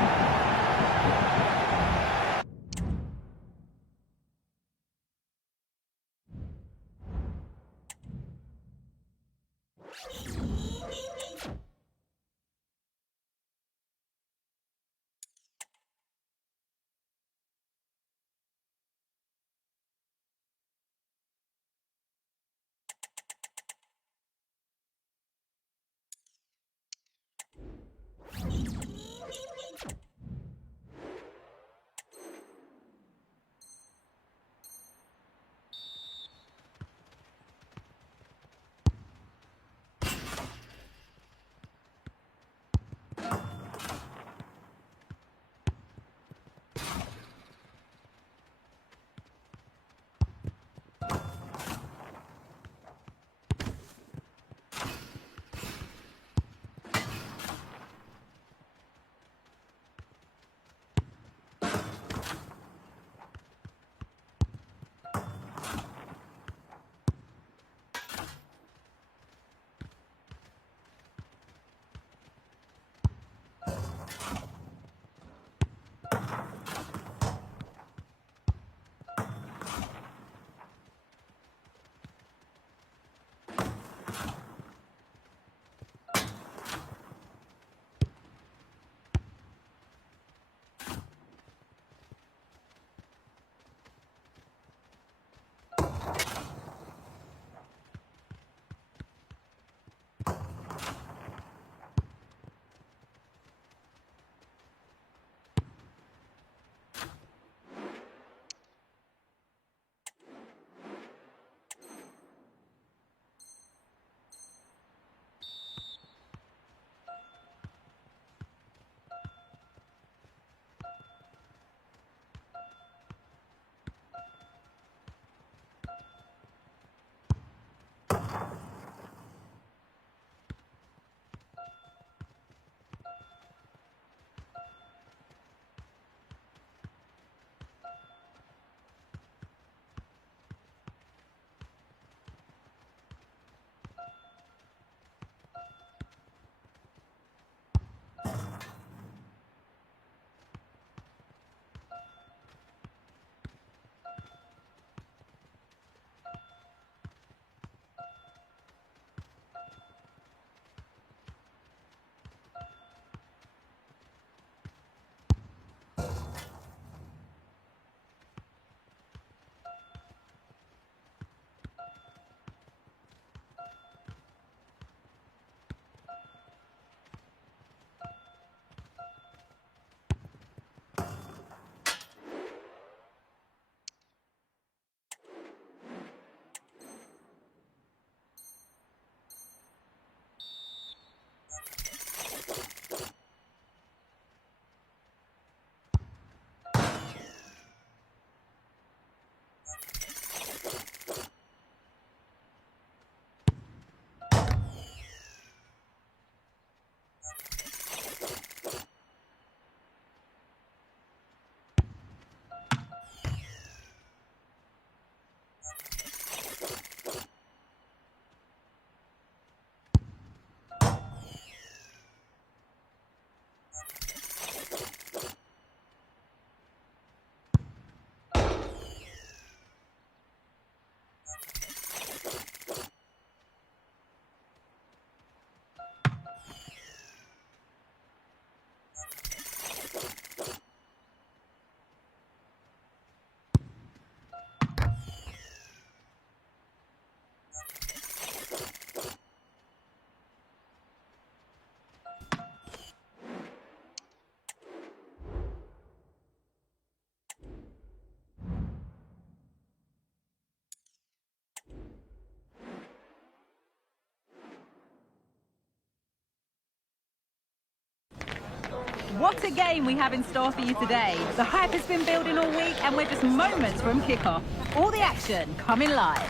What a game we have in store for you today. The hype has been building all week and we're just moments from kickoff. All the action coming live.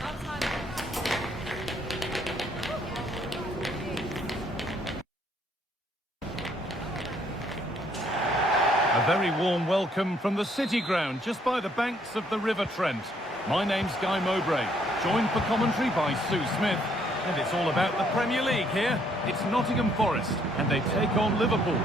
A very warm welcome from the City Ground, just by the banks of the River Trent. My name's Guy Mowbray, joined for commentary by Sue Smith. And it's all about the Premier League here. It's Nottingham Forest, and they take on Liverpool.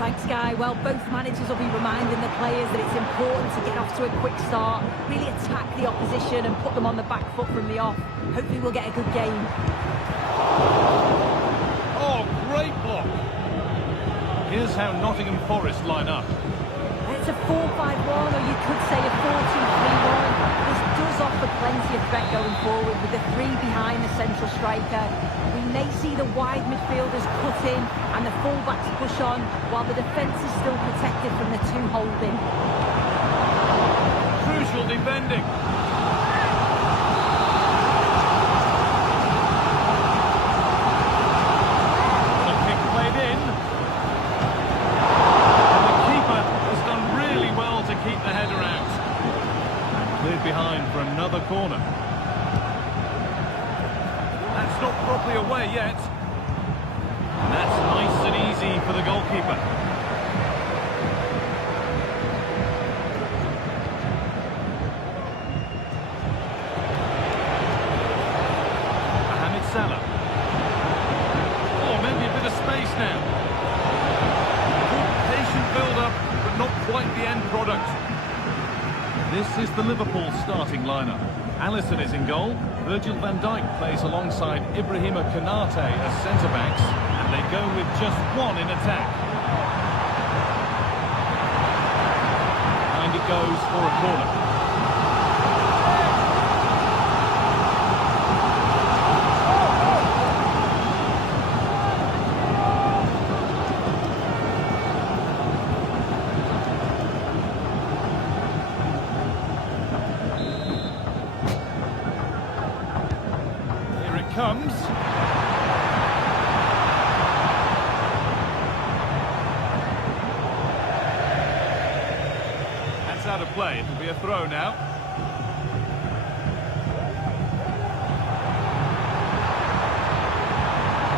Thanks, Guy. Well, both managers will be reminding the players that it's important to get off to a quick start, really attack the opposition and put them on the back foot from the off. Hopefully we'll get a good game. Oh, great block. Here's how Nottingham Forest line up. It's a 4-5-1, or you could say a 4-2-3-1. This does offer plenty of threat going forward with the three behind the central striker. We may see the wide midfielders cut in and the full-backs push on, while the defence is still protected from the two holding. Crucial defending. A kick played in. Keep the header out. And cleared behind for another corner. That's not properly away yet. And that's nice and easy for the goalkeeper. Mohamed Salah. Oh, maybe a bit of space now. Good patient build-up, but not quite the end product. This is the Liverpool starting lineup. Alisson is in goal. Virgil van Dijk plays alongside Ibrahima Konate as centre-backs. And they go with just one in attack. And it goes for a corner. Comes. That's out of play. It'll be a throw now.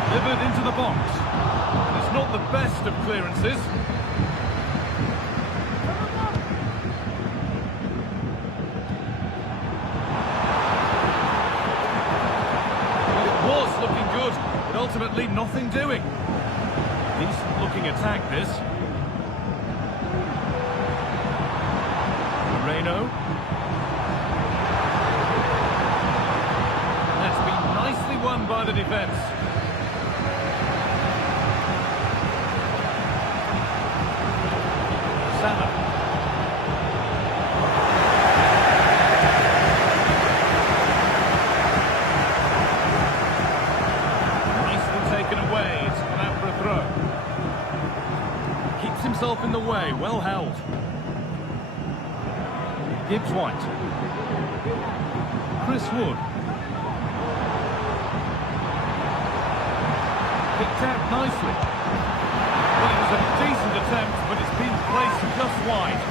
Delivered into the box. It's not the best of clearances. Looking good, but ultimately nothing doing. Decent looking attack, this. Moreno. That's been nicely won by the defence. Salah. Away, it's gone out for a throw. Keeps himself in the way, well held. Gibbs White. Chris Wood. Picked out nicely. Well, it was a decent attempt, but it's been placed just wide.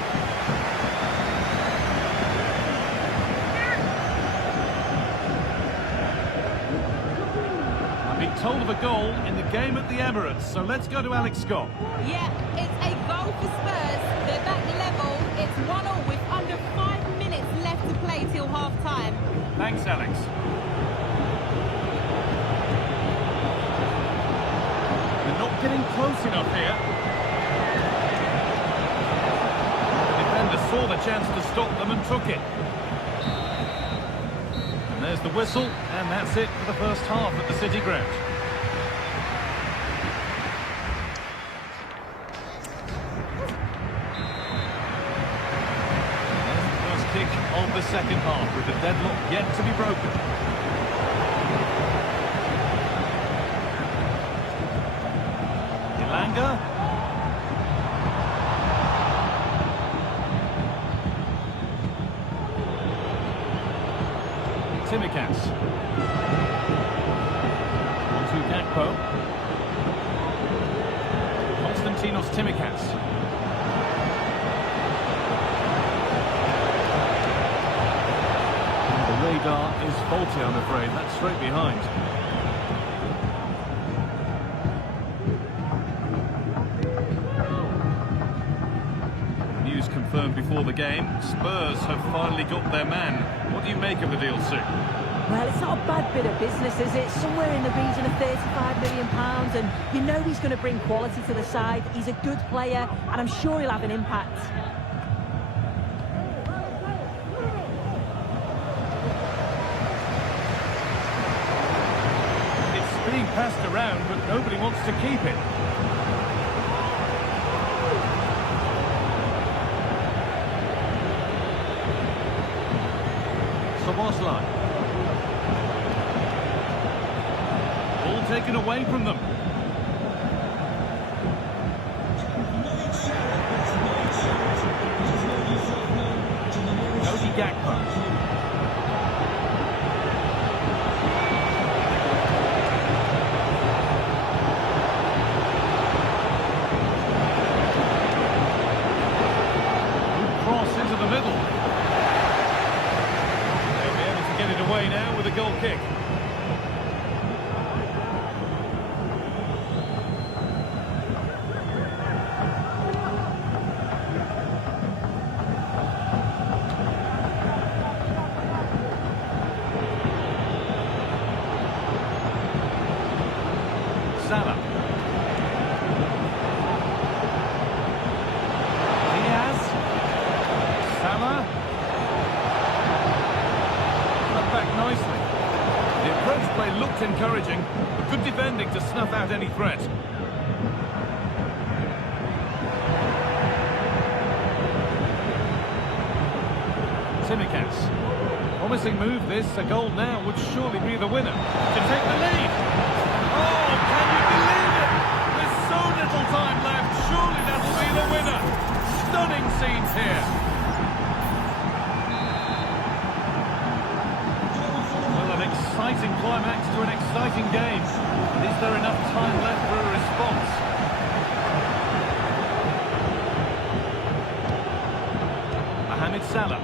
Told of a goal in the game at the Emirates, so let's go to Alex Scott. Yeah, it's a goal for Spurs. They're back level. It's 1-1 with under 5 minutes left to play till half-time. Thanks, Alex. They're not getting close enough here. The defender saw the chance to stop them and took it. And there's the whistle, and that's it for the first half at the City Ground. Kick of the second half with the deadlock yet to be broken. Elanga. Tsimikas. On to Gakpo. Konstantinos Tsimikas. faulty, I'm afraid. That's straight behind. News confirmed before the game. Spurs have finally got their man. What do you make of the deal, Sue? Well, it's not a bad bit of business, is it? Somewhere in the region of £35 million, and you know he's going to bring quality to the side. He's a good player, and I'm sure he'll have an impact. It's being passed around, but nobody wants to keep it. Szoboszlai. Ball taken away from them. Cody Gakpo. Good cross into the middle. They'll be able to get it away now with a goal kick. Salah. Diaz. Salah. Cut back nicely. The approach play looked encouraging, but good defending to snuff out any threat. Tsimikas. Promising move this. A goal now would surely be the winner. To take the lead. Oh, can you believe it? There's so little time left. Surely that'll be the winner. Stunning scenes here. Well, an exciting climax to an exciting game. Is there enough time left for a response? Mohamed Salah.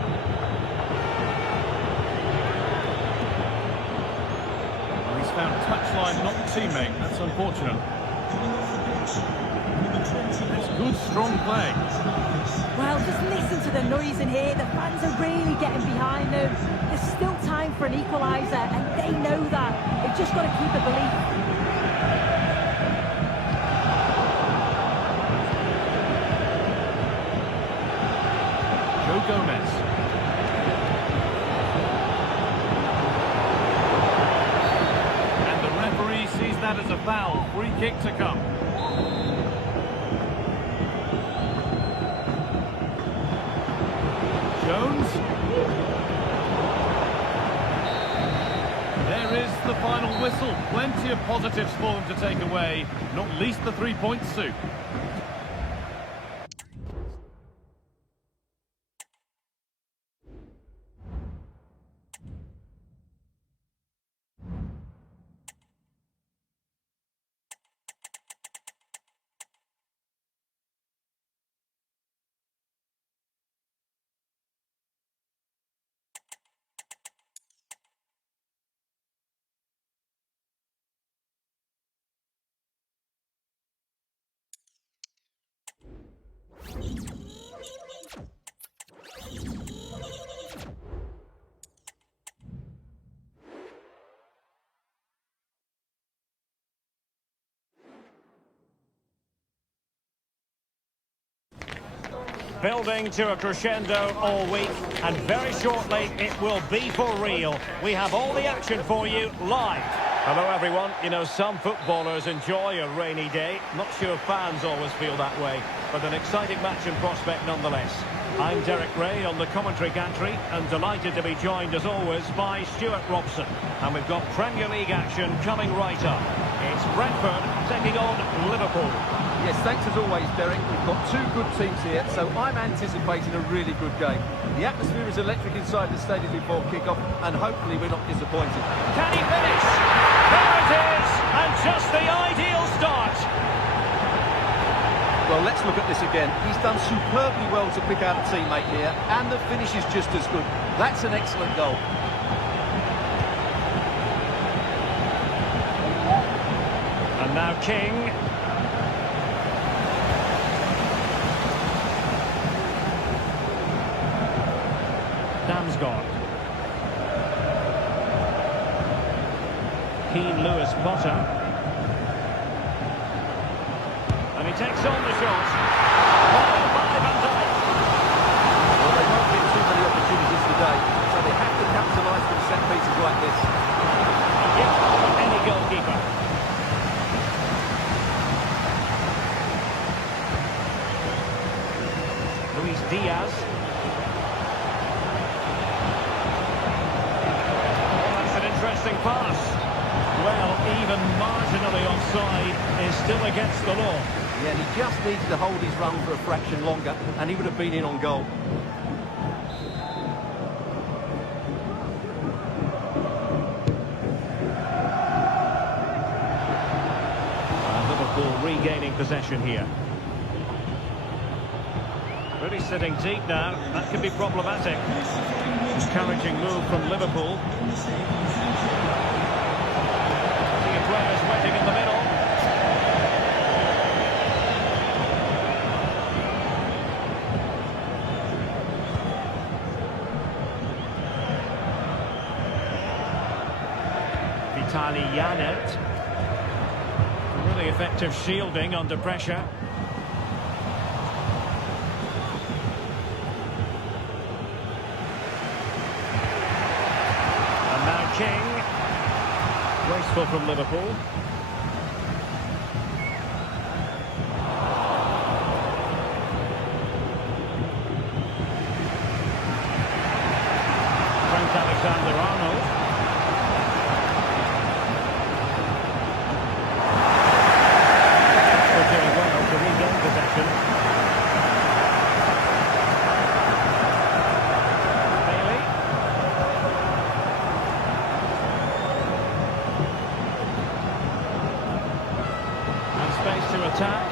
Found touchline, not teammate. That's unfortunate. It's good, strong play. Well, just listen to the noise in here. The fans are really getting behind them. There's still time for an equaliser, and they know that. They've just got to keep the belief. Joe Gomez. Sees that as a foul. Free kick to come. Jones. There is the final whistle. Plenty of positives for them to take away, not least the 3 points, Sue. Building to a crescendo all week, and very shortly it will be for real. We have all the action for you live. Hello everyone. You know, some footballers enjoy a rainy day. Not sure fans always feel that way, but an exciting match in prospect nonetheless. I'm Derek Ray on the commentary gantry, and delighted to be joined as always by Stuart Robson. And we've got Premier League action coming right up. It's Brentford taking on Liverpool. Yes, thanks as always, Derek. We've got two good teams here, so I'm anticipating a really good game. The atmosphere is electric inside the stadium before kick-off, and hopefully we're not disappointed. Can he finish? There it is! And just the ideal start. Well, let's look at this again. He's done superbly well to pick out a teammate here, and the finish is just as good. That's an excellent goal. King. Damsgaard. Keane Lewis Potter. And he takes on the shot. Followed by Van Dijk. Well, they won't get too many opportunities today, so they have to capitalise from set pieces like this. A gift for any goalkeeper. Luis Diaz. Oh, that's an interesting pass. Well, even marginally offside is still against the law. Yeah, and he just needed to hold his run for a fraction longer, and he would have been in on goal. Liverpool regaining possession here. Really sitting deep now. That could be problematic. Encouraging move from Liverpool. Players waiting in the middle. Vitali Janelt. Really effective shielding under pressure. And now King. Wasteful from Liverpool. Trent Alexander-Arnold. We're doing well to regain possession. Bailey. Space to attack.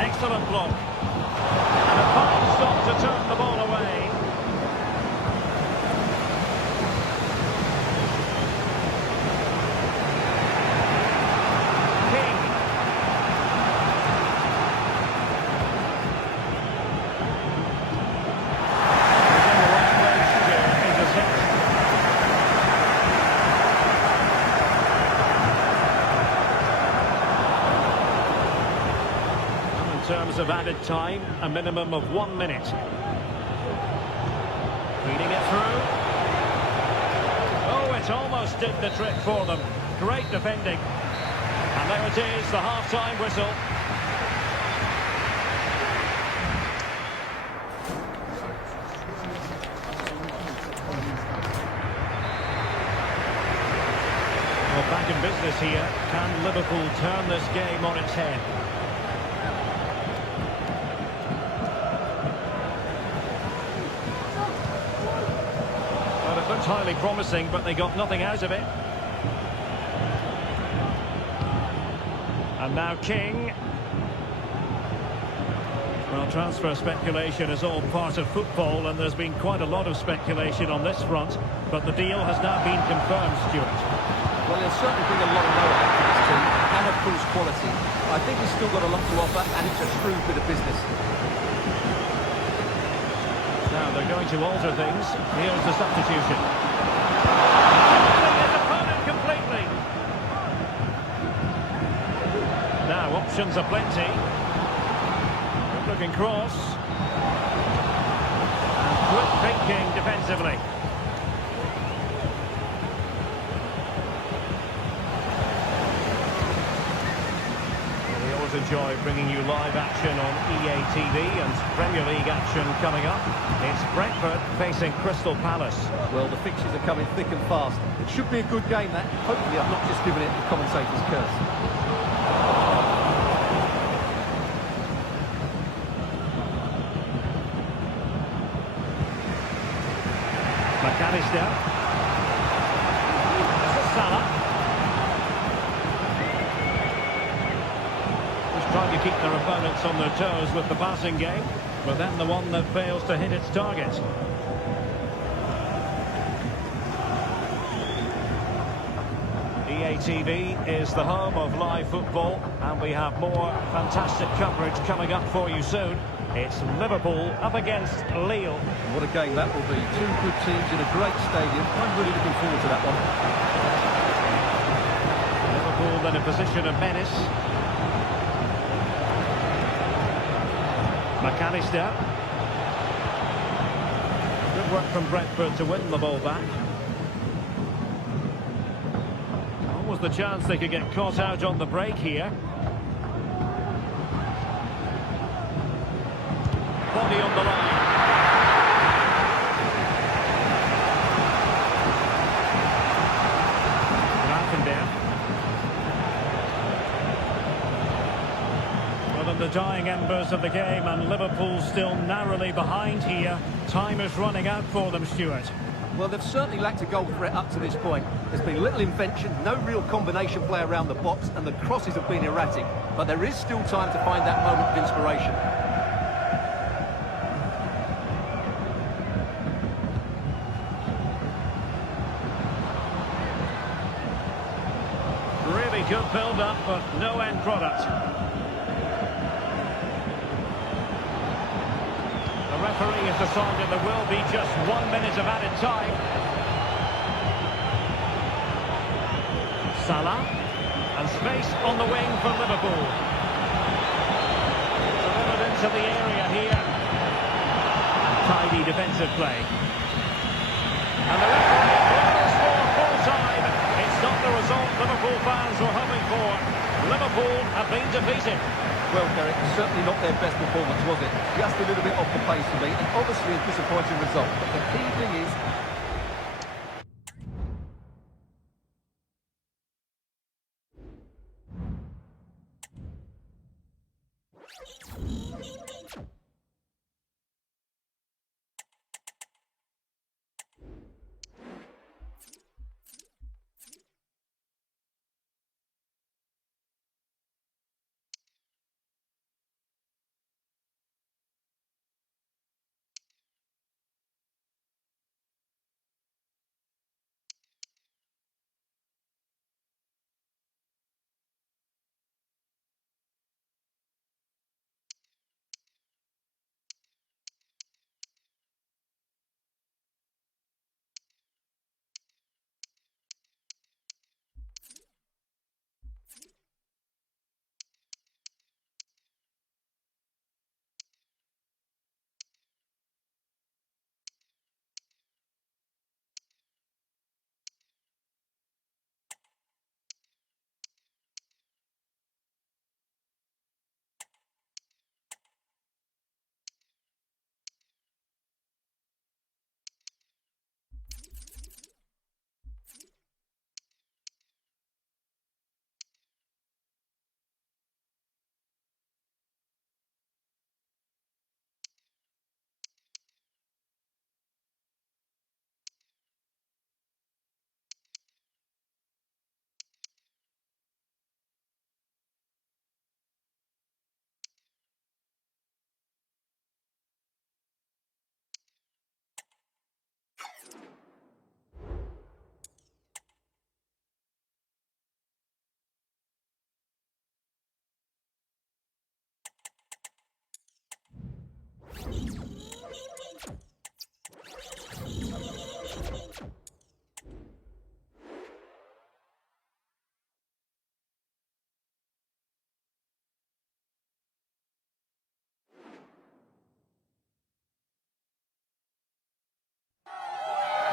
Excellent block. And a fine stop to turn the ball away. King. In terms of added time, a minimum of 1 minute. Feeding it through. Oh, it almost did the trick for them. Great defending. And there it is, the half-time whistle. Well, back in business here. Can Liverpool turn this game on its head? Well, it looked highly promising, but they got nothing out of it. And now King. Well, transfer speculation is all part of football, and there's been quite a lot of speculation on this front, but the deal has now been confirmed, Stuart. Well, he'll certainly bring a lot of know-how to this team, and of course quality. I think he's still got a lot to offer, and it's a shrewd bit of business. Now they're going to alter things. Here's the substitution. His opponent completely. Now options are plenty. Good looking cross. And quick thinking defensively. Enjoy bringing you live action on EA TV and Premier League action coming up. It's Brentford facing Crystal Palace. Well, the fixtures are coming thick and fast. It should be a good game, that. Hopefully I've not just given it the commentator's curse. McAllister. Salah. Trying to keep their opponents on their toes with the passing game, but then the one that fails to hit its target. EA TV is the home of live football, and we have more fantastic coverage coming up for you soon. It's Liverpool up against Lille. What a game that will be. Two good teams in a great stadium. I'm really looking forward to that one. Liverpool in a position of menace. McAllister. Good work from Brentford to win the ball back. What was the chance they could get caught out on the break here? Body on the line. Raffenberg. Well, in the dying embers of the game, and Liverpool still narrowly behind here. Time is running out for them, Stuart. Well, they've certainly lacked a goal threat up to this point. There's been little invention, no real combination play around the box, and the crosses have been erratic. But there is still time to find that moment of inspiration. Really good build-up, but no end product. The referee has decided there will be just 1 minute of added time. Salah, and space on the wing for Liverpool. Delivered into the area here. Tidy defensive play. And the referee blows for full time. It's not the result Liverpool fans were hoping for. Liverpool have been defeated. Well, Derek, certainly not their best performance, was it? Just a little bit off the pace for me, and obviously a disappointing result. But the key thing is...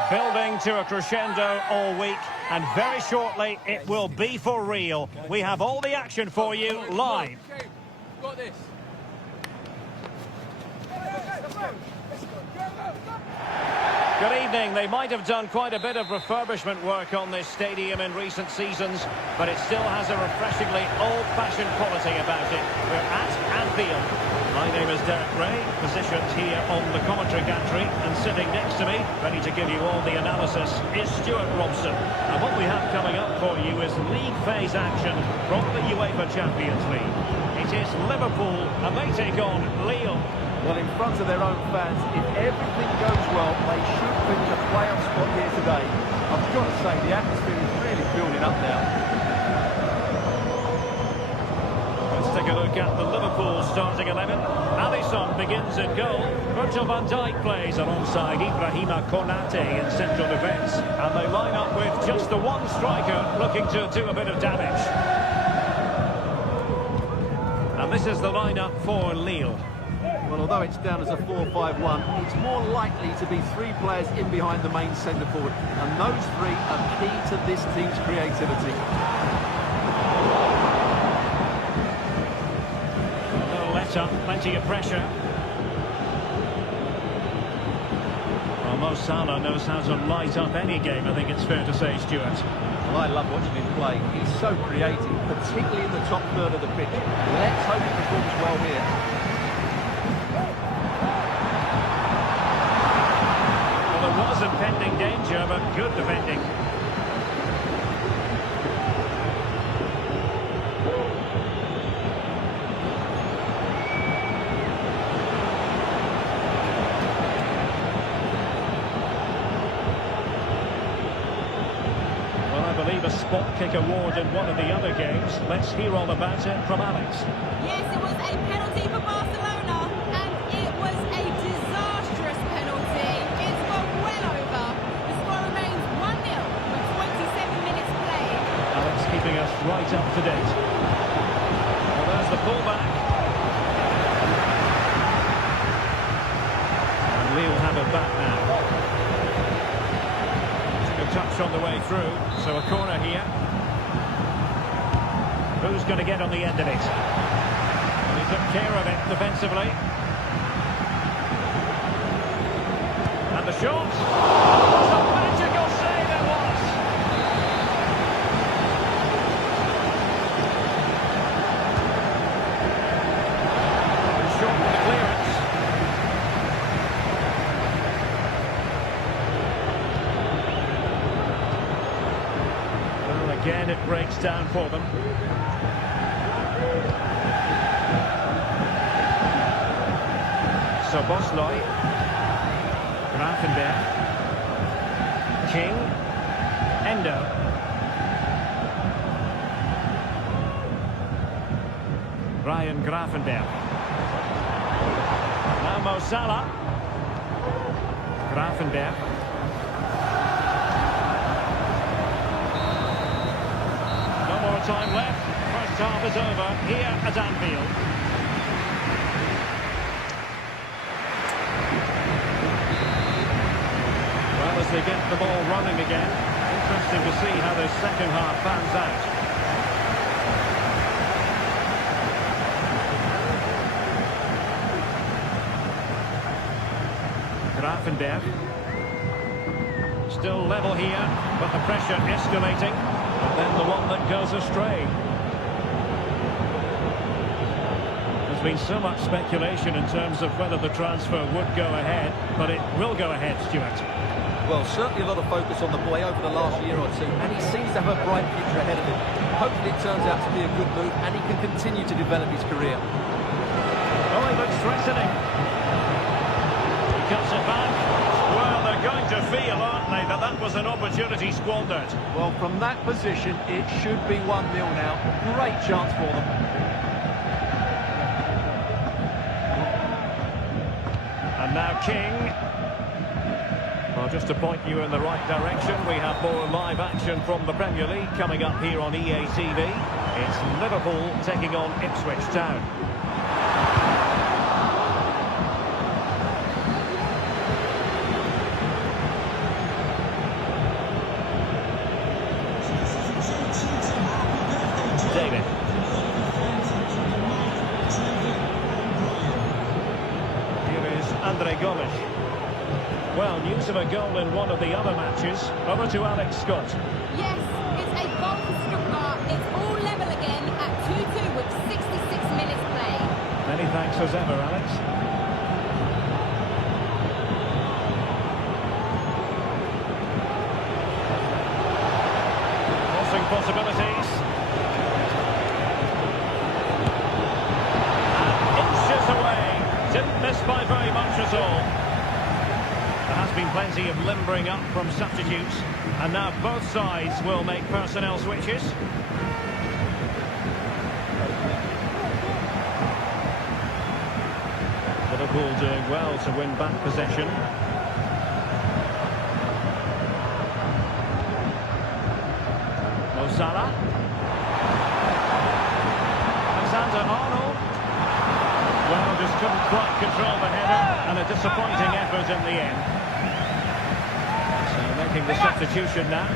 Building to a crescendo all week, and very shortly it will be for real. We have all the action for you live. Got this. Good evening. They might have done quite a bit of refurbishment work on this stadium in recent seasons, but it still has a refreshingly old-fashioned quality about it. We're at Anfield. My name is Derek Ray, positioned here on the commentary gantry, and sitting next to me, ready to give you all the analysis, is Stuart Robson. And what we have coming up for you is league phase action from the UEFA Champions League. It is Liverpool, and they take on Lille. Well, in front of their own fans, if everything goes well, they should finish a playoff spot here today. I've got to say, the atmosphere is really building up now. look at the Liverpool starting 11. Alisson begins in goal. Virgil van Dijk plays alongside Ibrahima Konate in central defence. And they line up with just the one striker looking to do a bit of damage. And this is the lineup for Lille. Well, although it's down as a 4-5-1, it's more likely to be 3 players in behind the main centre forward. And those 3 are key to this team's creativity. No let up, plenty of pressure. Well, Mo Salah knows how to light up any game, I think it's fair to say, Stuart. Well, I love watching him play. He's so creative, particularly in the top third of the pitch. Let's hope he performs well here. There was impending danger, but good defending. Well, I believe a spot kick award in one of the other games. Let's hear all about it from Alex. Yes, it was a penalty for Barcelona, and it was a disastrous penalty. It's gone well over. The score remains 1-0 with 27 minutes played. Alex keeping us right up to date. Well, there's the pullback. And Lille have it back now. Took a touch on the way through, so a corner here. Who's going to get on the end of it? Well, he took care of it defensively. And the shot. Oh, what a magical save it was! Short with the clearance. Well, again it breaks down for them. So Bosley, Grafenberg, King, Endo. Ryan Grafenberg. Now Mo Salah. Grafenberg. No more time left. First half is over here at Anfield. As they get the ball running again, interesting to see how the second half pans out. Grafenberg. Still level here, but the pressure escalating. But then the one that goes astray. There's been so much speculation in terms of whether the transfer would go ahead, but it will go ahead, Stuart. Well, certainly a lot of focus on the boy over the last year or two, and he seems to have a bright future ahead of him. Hopefully it turns out to be a good move, and he can continue to develop his career. Oh, he looks threatening. He cuts it back. Well, they're going to feel, aren't they, that that was an opportunity squandered. Well, from that position, it should be 1-0 now. Great chance for them. And now King. Well, just to point you in the right direction, we have more live action from the Premier League coming up here on EA TV. It's Liverpool taking on Ipswich Town. David. Here is Andre Gomes. Well, news of a goal in one of the other matches. Over to Alex Scott. Yes, it's a goal for Stuttgart. It's all level again at 2-2 with 66 minutes played. Many thanks as ever, Alex. Crossing possibilities. And inches away. Didn't miss by very much at all. There has been plenty of limbering up from substitutes, and now both sides will make personnel switches. Liverpool doing well to win back possession. Mo Salah. Alexander-Arnold. Well, just couldn't quite control the header, and a disappointing effort in the end. So making the substitution now.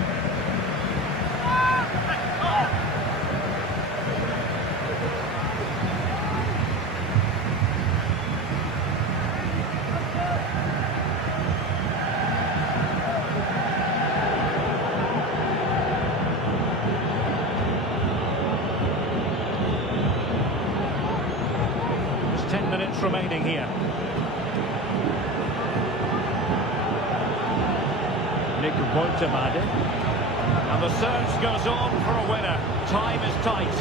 There's 10 minutes remaining here. Nick Woutmade. And the search goes on for a winner. Time is tight.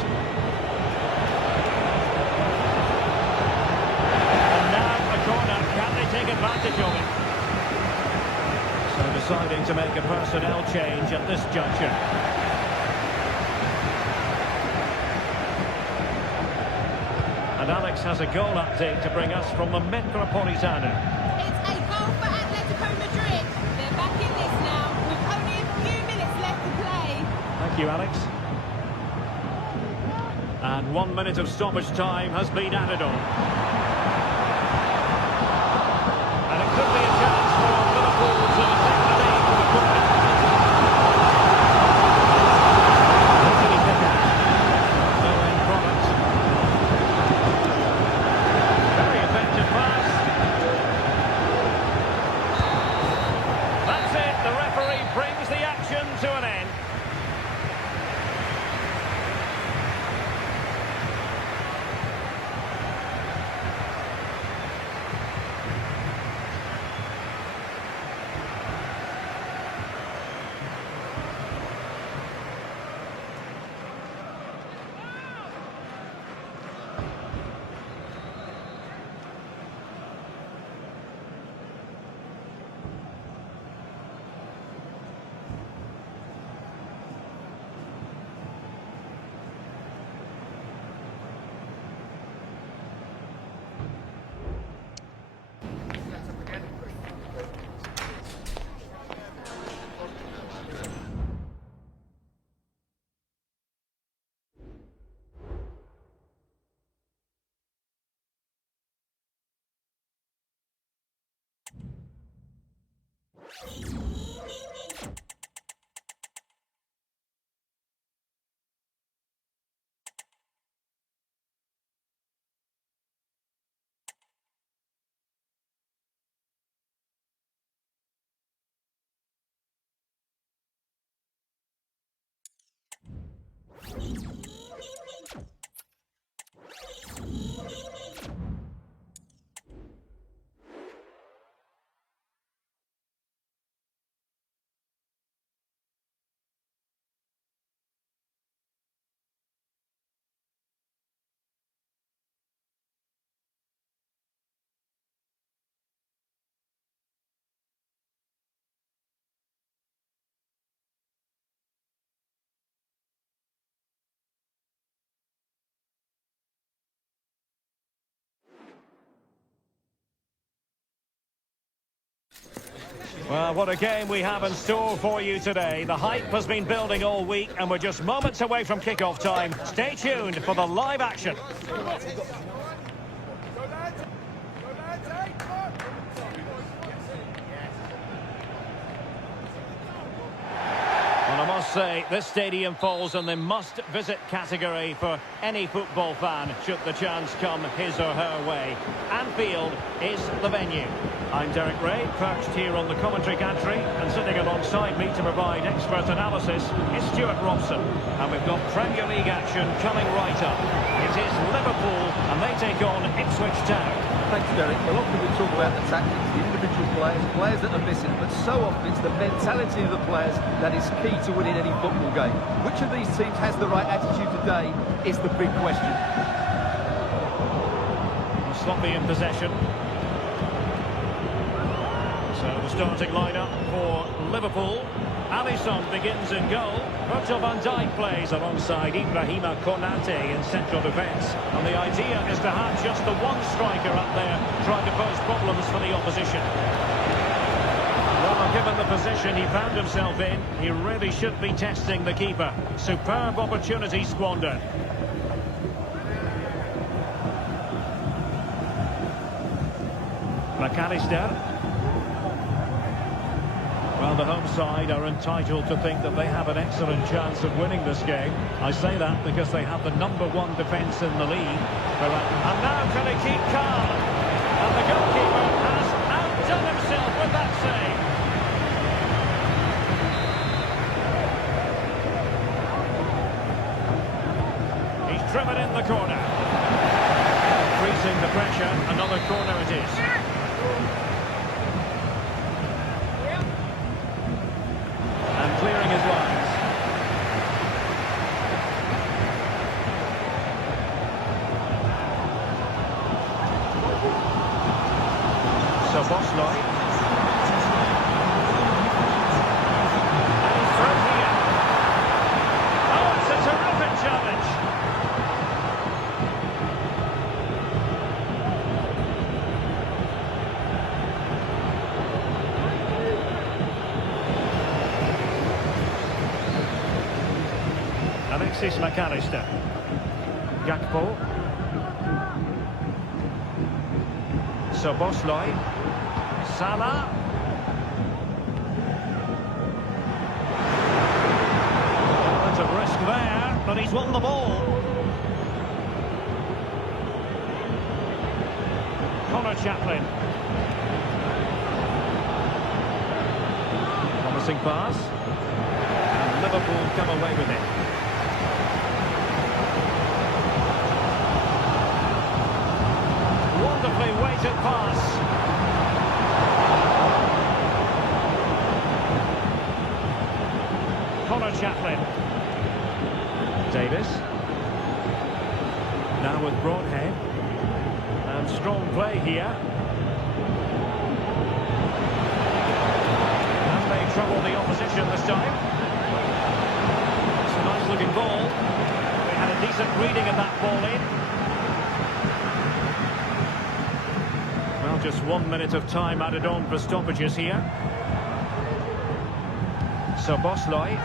And now a corner. Can they take advantage of it? So deciding to make a personnel change at this juncture. And Alex has a goal update to bring us from the Metropolitano. It's a goal for Atletico Madrid. They're back in this now, with only a few minutes left to play. Thank you, Alex. And 1 minute of stoppage time has been added on. And it could be a chance for Liverpool to take the lead from the corner. What did he pick out? No end product. Very effective pass. That's it. The referee brings the action to an end. Well, what a game we have in store for you today. The hype has been building all week, and we're just moments away from kick-off time. Stay tuned for the live action. Well, I must say, this stadium falls in the must-visit category for any football fan, should the chance come his or her way. Anfield is the venue. I'm Derek Ray, perched here on the commentary gantry, and sitting alongside me to provide expert analysis is Stuart Robson. And we've got Premier League action coming right up. It is Liverpool, and they take on Ipswich Town. Thanks, Derek. Well, often we talk about the tactics, the individual players that are missing, but so often it's the mentality of the players that is key to winning any football game. Which of these teams has the right attitude today is the big question. Sloppy in possession. So the starting lineup for Liverpool. Alisson begins in goal. Virgil van Dijk plays alongside Ibrahima Konate in central defence. And the idea is to have just the one striker up there trying to pose problems for the opposition. Well, given the position he found himself in, he really should be testing the keeper. Superb opportunity squandered. McAllister. Well, the home side are entitled to think that they have an excellent chance of winning this game. I say that because they have the #1 defence in the league. And now can he keep calm? And the goalkeeper has outdone himself with that save. He's driven in the corner. Increasing the pressure, another corner it is. And clearing his lines. So Bosley. And he's through here. Oh, it's a terrific challenge. Alexis McAllister. Gakpo. Szoboszlai. Salah. Well, it's a risk there, but he's won the ball. Connor Chaplin. Promising pass. And Liverpool come away with it. Wonderfully weighted pass. Connor Chaplin. Davis. Now with Broadhead. And strong play here. And they trouble the opposition this time. It's a nice looking ball. They had a decent reading of that ball in. Well, just 1 minute of time added on for stoppages here. Szoboszlai.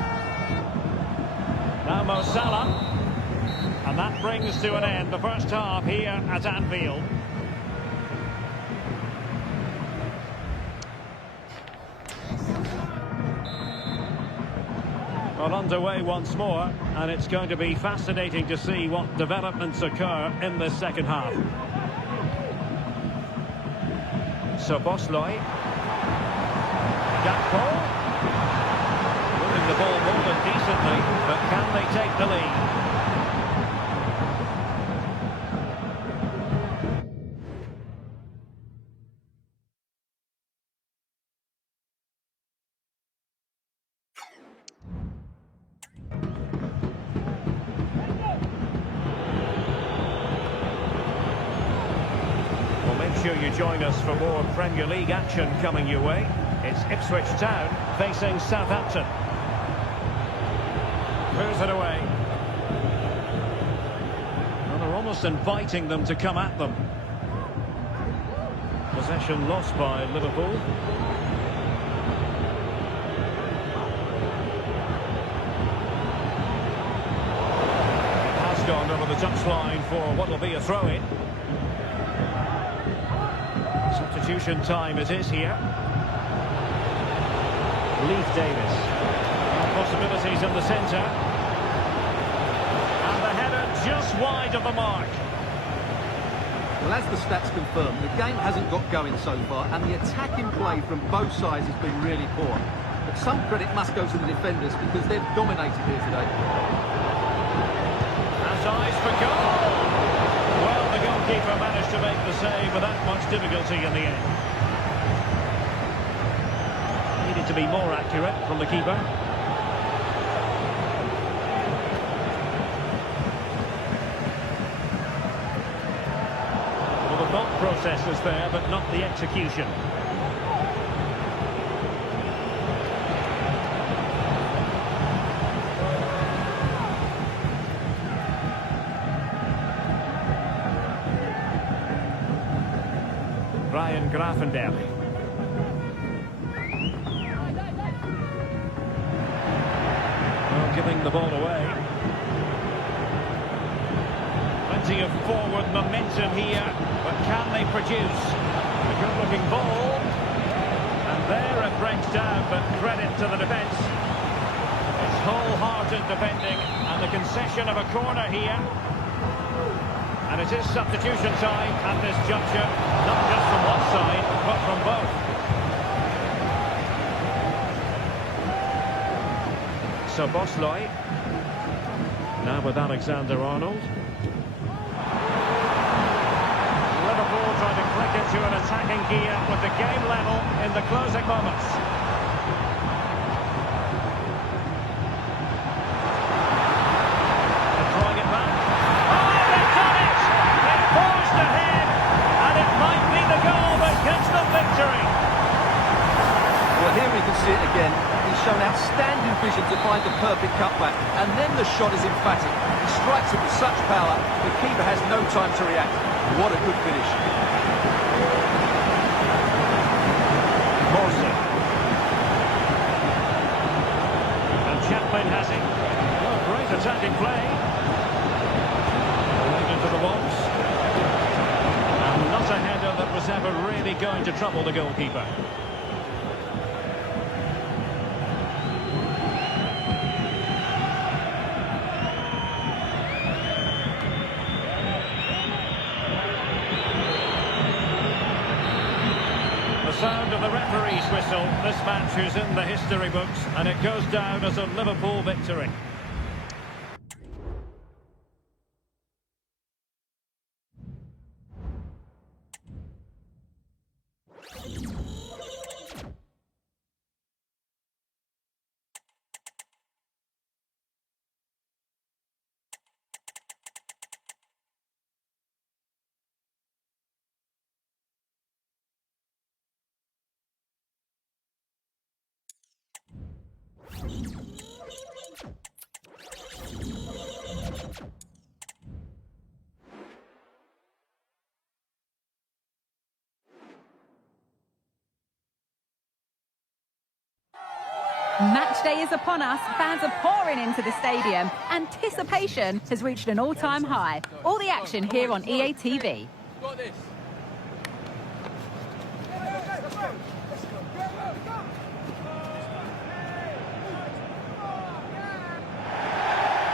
Now Mo Salah. And that brings to an end the first half here at Anfield. Well, underway once more, and it's going to be fascinating to see what developments occur in this second half. Szoboszlai. Gakpo. Moving the ball more than decently, but can they take the lead? Sure you join us for more Premier League action coming your way. It's Ipswich Town facing Southampton. Clears it away. Well, they're almost inviting them to come at them. Possession lost by Liverpool. It has gone over the touchline for what will be a throw-in. Substitution time it is here. Leif Davis. Possibilities in the centre. And the header just wide of the mark. Well, as the stats confirm, the game hasn't got going so far, and the attacking play from both sides has been really poor. But some credit must go to the defenders because they've dominated here today. Has eyes for goal. Well, the goalkeeper managed to make the save without much difficulty in the end. Needed to be more accurate from the keeper. Well, the thought process is there, but not the execution. Ryan Gravenberch. Well, giving the ball away. Plenty of forward momentum here, but can they produce? A good-looking ball. And there it breaks down, but credit to the defence. It's wholehearted defending, and the concession of a corner here. And it is substitution time at this juncture, not just from one side, but from both. So Bosley, now with Alexander-Arnold. Liverpool trying to click into an attacking gear with the game level in the closing moments. And drawing it back. Oh, they've done it! They've forged ahead, and it might be the goal that gets them victory. Well, here we can see it again. He's shown outstanding vision to find the perfect cutback, and then the shot is emphatic. He strikes it with such power, the keeper has no time to react. What a good finish. Morrison. And Chaplin has it. Oh, great attacking play. Right into the box. And not a header that was ever really going to trouble the goalkeeper. Sound of the referee's whistle. This match is in the history books, and it goes down as a Liverpool victory. Match day is upon us. Fans are pouring into the stadium. Anticipation has reached an all-time high. All the action here on EA TV.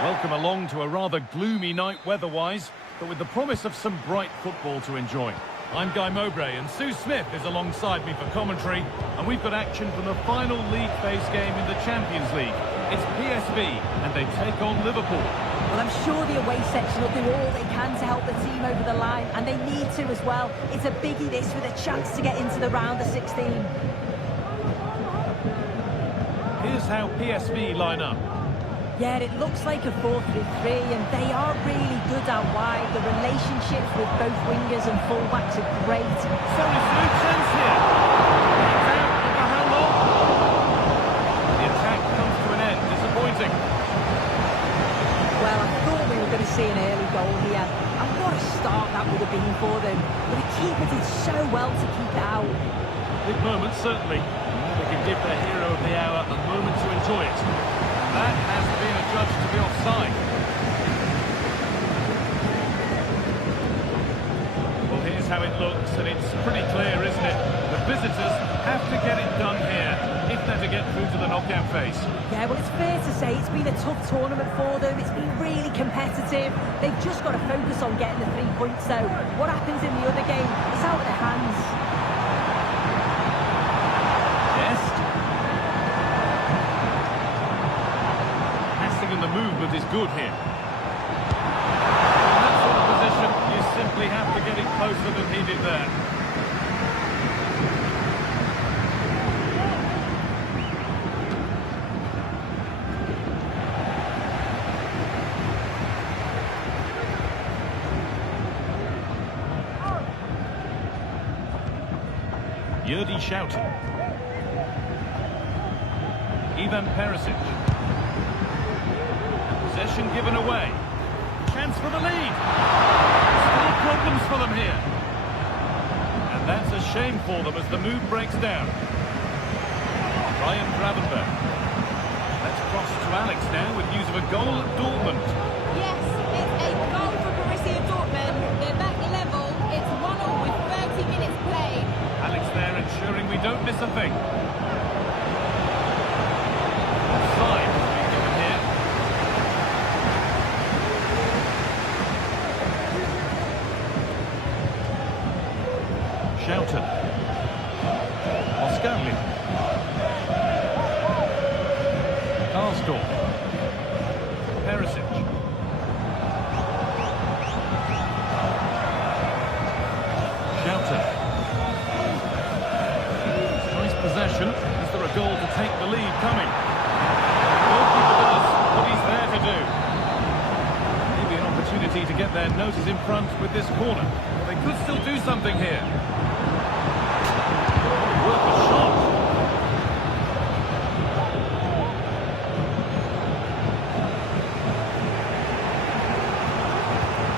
Welcome along to a rather gloomy night weather-wise, but with the promise of some bright football to enjoy. I'm Guy Mowbray, and Sue Smith is alongside me for commentary, and we've got action from the final league phase game in the Champions League. It's PSV, and they take on Liverpool. Well, I'm sure the away section will do all they can to help the team over the line, and they need to as well. It's a biggie this, with a chance to get into the round of 16. Here's how PSV line up. Yeah, it looks like a 4-3-3, and they are really good out wide. The relationships with both wingers and fullbacks are great. Sorry, Sue, chance here. It's out, but for how long? The attack comes to an end, disappointing. Well, I thought we were going to see an early goal here, and what a start that would have been for them. But the keeper did so well to keep it out. Big moment, certainly. They can give their hero of the hour a moment to enjoy it. That has been adjudged to be offside. Well, here's how it looks, and it's pretty clear, isn't it? The visitors have to get it done here if they're to get through to the knockout phase. Yeah, well, it's fair to say it's been a tough tournament for them. It's been really competitive. They've just got to focus on getting the 3 points, though. What happens in the other game, it's out of their hands. The movement is good here. In that sort of position, you simply have to get it closer than he did there. Yurdi shouting. Ivan Perisic. Possession given away. Chance for the lead. Still problems for them here. And that's a a shame for them as the move breaks down. Ryan Gravenberch. Let's cross to Alex now with news of a goal at Dortmund. Yes, it's a goal for Borussia Dortmund. They're back level. It's 1-1 with 30 minutes played. Alex there ensuring we don't miss a thing. Offside has been given here. Shouten. Oscarli. Karsdorp. Perisic. Shouten. Nice possession. Is there a goal to take the lead coming? Goalkeeper does what he's there to do. Maybe an opportunity to get their noses in front with this corner. Well, they could still do something here. Worth a shot.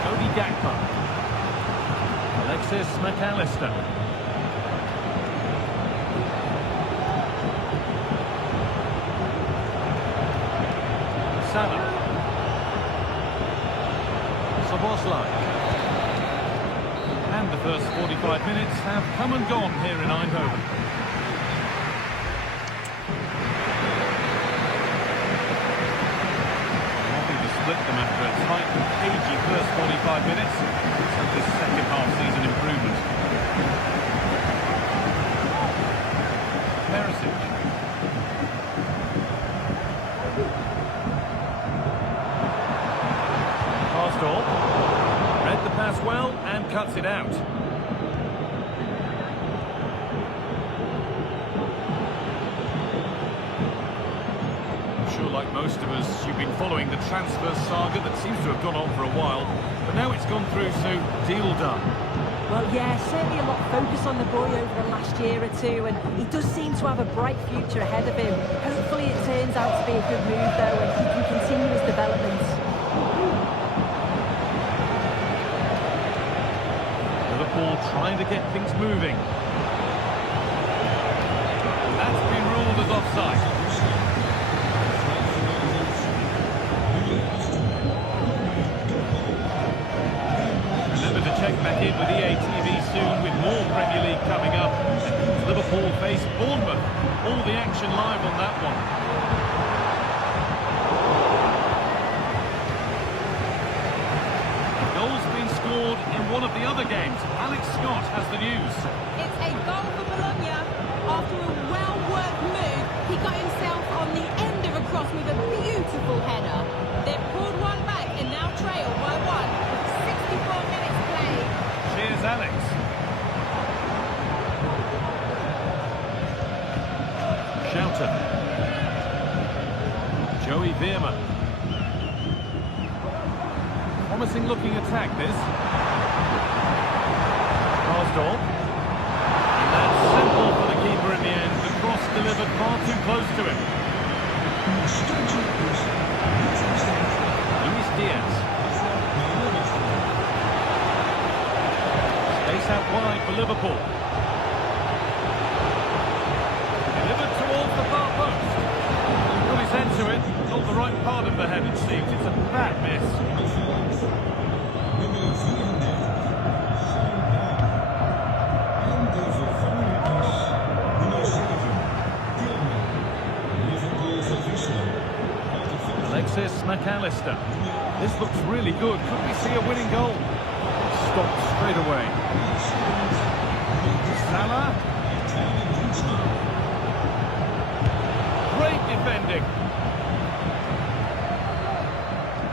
Cody Gakpo. Alexis McAllister. Salah. Szoboszlai. And the first 45 minutes have come and gone here in Eindhoven. Nothing to split them after a tight and cagey first 45 minutes. Let's hope this second half sees an improvement. Perisic. Karsdorp. Read the pass well and cuts it out. I'm sure, like most of us, you've been following the transfer saga that seems to have gone on for a while, but now it's gone through, so deal done. Well, yeah, certainly a lot of focus on the boy over the last year or two, and he does seem to have a bright future ahead of him. Hopefully it turns out to be a good move, though, and he can continue his development. Liverpool trying to get things moving. That's been ruled as offside. Remember to check back in with EA TV soon with more Premier League coming up. Liverpool face Bournemouth. All the action live on that one. Goal's been scored in one of the other games. Alex Scott has the news. It's a goal for Bologna. After a well-worked move, he got himself on the end of a cross with a beautiful header. They've pulled one back and now trail by 1 with 64 minutes played. Cheers, Alex. Shouten. Joey Veerman. Promising looking attack, this. Karsdorp. And that's simple for the keeper in the end. The cross delivered far too close to him. Luis Diaz. Space out wide for Liverpool. Delivered towards the far post. Got his head to it. Not the right part of the head, it seems. It's a bad miss. Alexis McAllister. This looks really good. Could we see a winning goal? Stopped straight away. Salah. Great defending.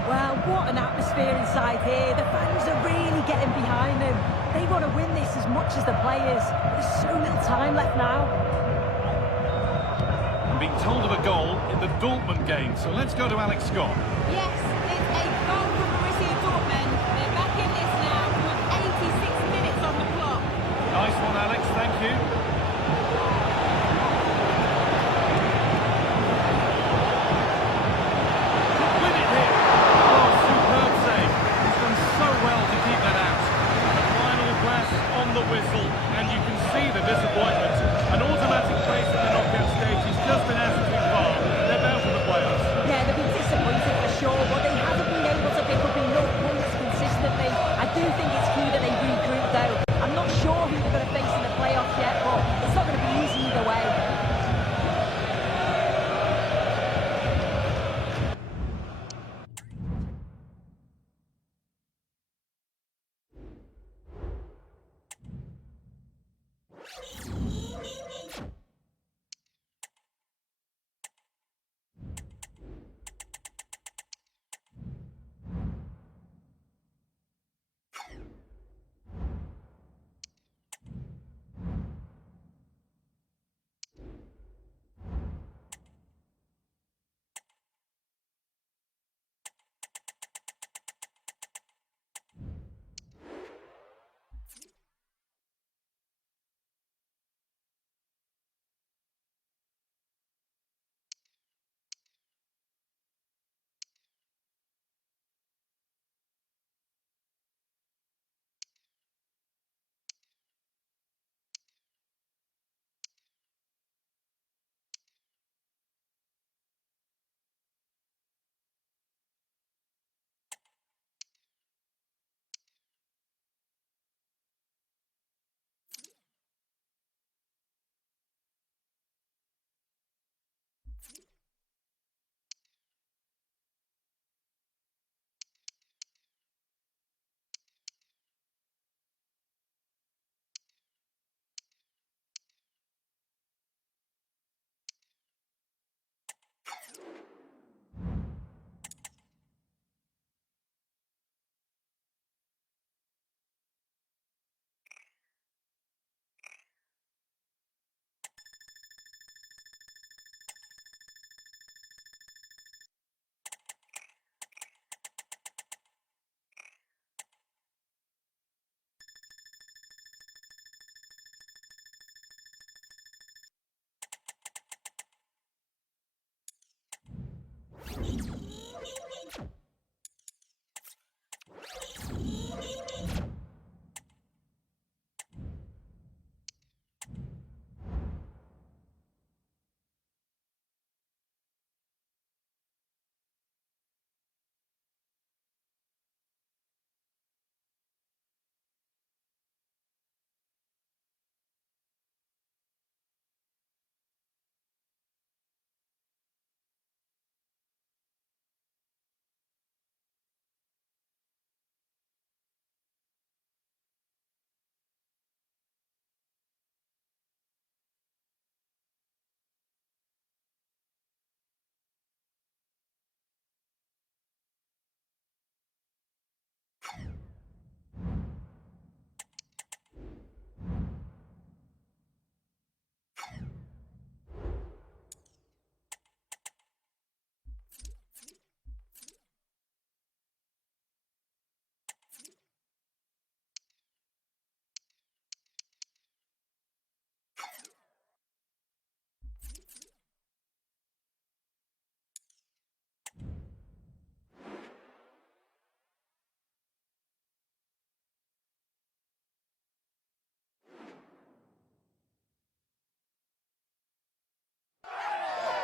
Well, what an atmosphere inside here. The fans are really getting behind them. They want to win this as much as the players. There's so little time left now. I'm being told of a goal in the Dortmund game, so let's go to Alex Scott. Yes, it's a goal for Borussia Dortmund. They're back in this now with 86 minutes on the clock. Nice one, Alex. Thank you. Could win it here. Oh, superb save. He's done so well to keep that out. The final glass on the whistle, and you can see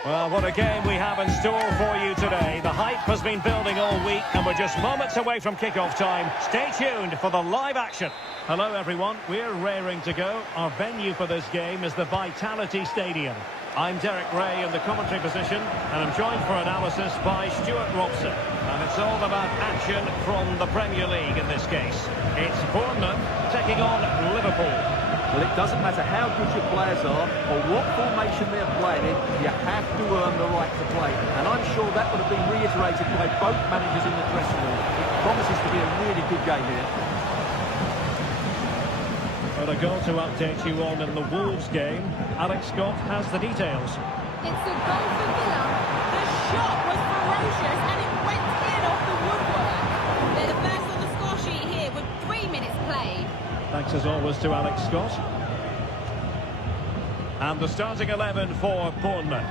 Well, what a game we have in store for you today. The hype has been building all week and we're just moments away from kick-off time. Stay tuned for the live action. Hello everyone, we're raring to go. Our venue for this game is the Vitality Stadium. I'm Derek Ray in the commentary position and I'm joined for analysis by Stuart Robson. And it's all about action from the Premier League in this case. It's Bournemouth taking on Liverpool. Well, it doesn't matter how good your players are or what formation they're playing in, you have to earn the right to play. And I'm sure that would have been reiterated by both managers in the dressing room. It promises to be a really good game here. Well, a goal to update you on in the Wolves game. Alex Scott has the details. It's a goal for Villa. The shot was ferocious and it went in off the woodwork. They're the first on the score sheet here with 3 minutes played. Thanks as always to Alex Scott. And the starting 11 for Bournemouth.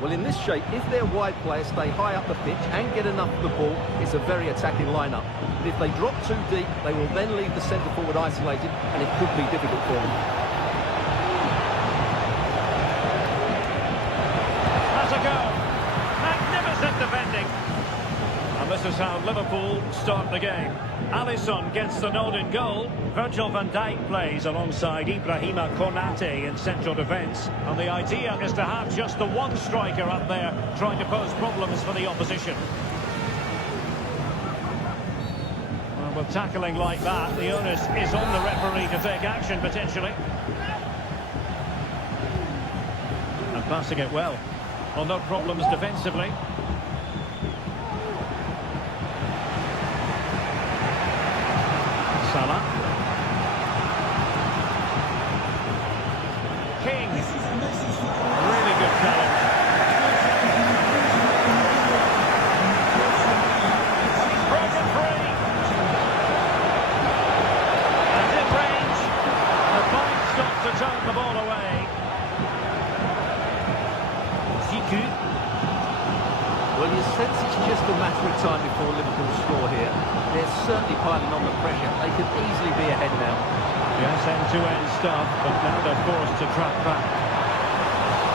Well, in this shape, if their wide players stay high up the pitch and get enough of the ball, it's a very attacking lineup. But if they drop too deep, they will then leave the centre forward isolated, and it could be difficult for them. That's a goal. Magnificent defending. And this is how Liverpool start the game. Alisson gets the nod in goal. Virgil van Dijk plays alongside Ibrahima Konate in central defence. And the idea is to have just the one striker up there trying to pose problems for the opposition. Well, with tackling like that, the onus is on the referee to take action potentially. And passing it well. Well, no problems defensively. Salah. King. Really good challenge. Broken free. And in range. A fine stop to turn the ball away. Ziku. Well, you sense it's just a matter of time before Liverpool score here. They're certainly piling on the pressure. They could easily be ahead now. Yes, end-to-end stuff, but now they're forced to track back.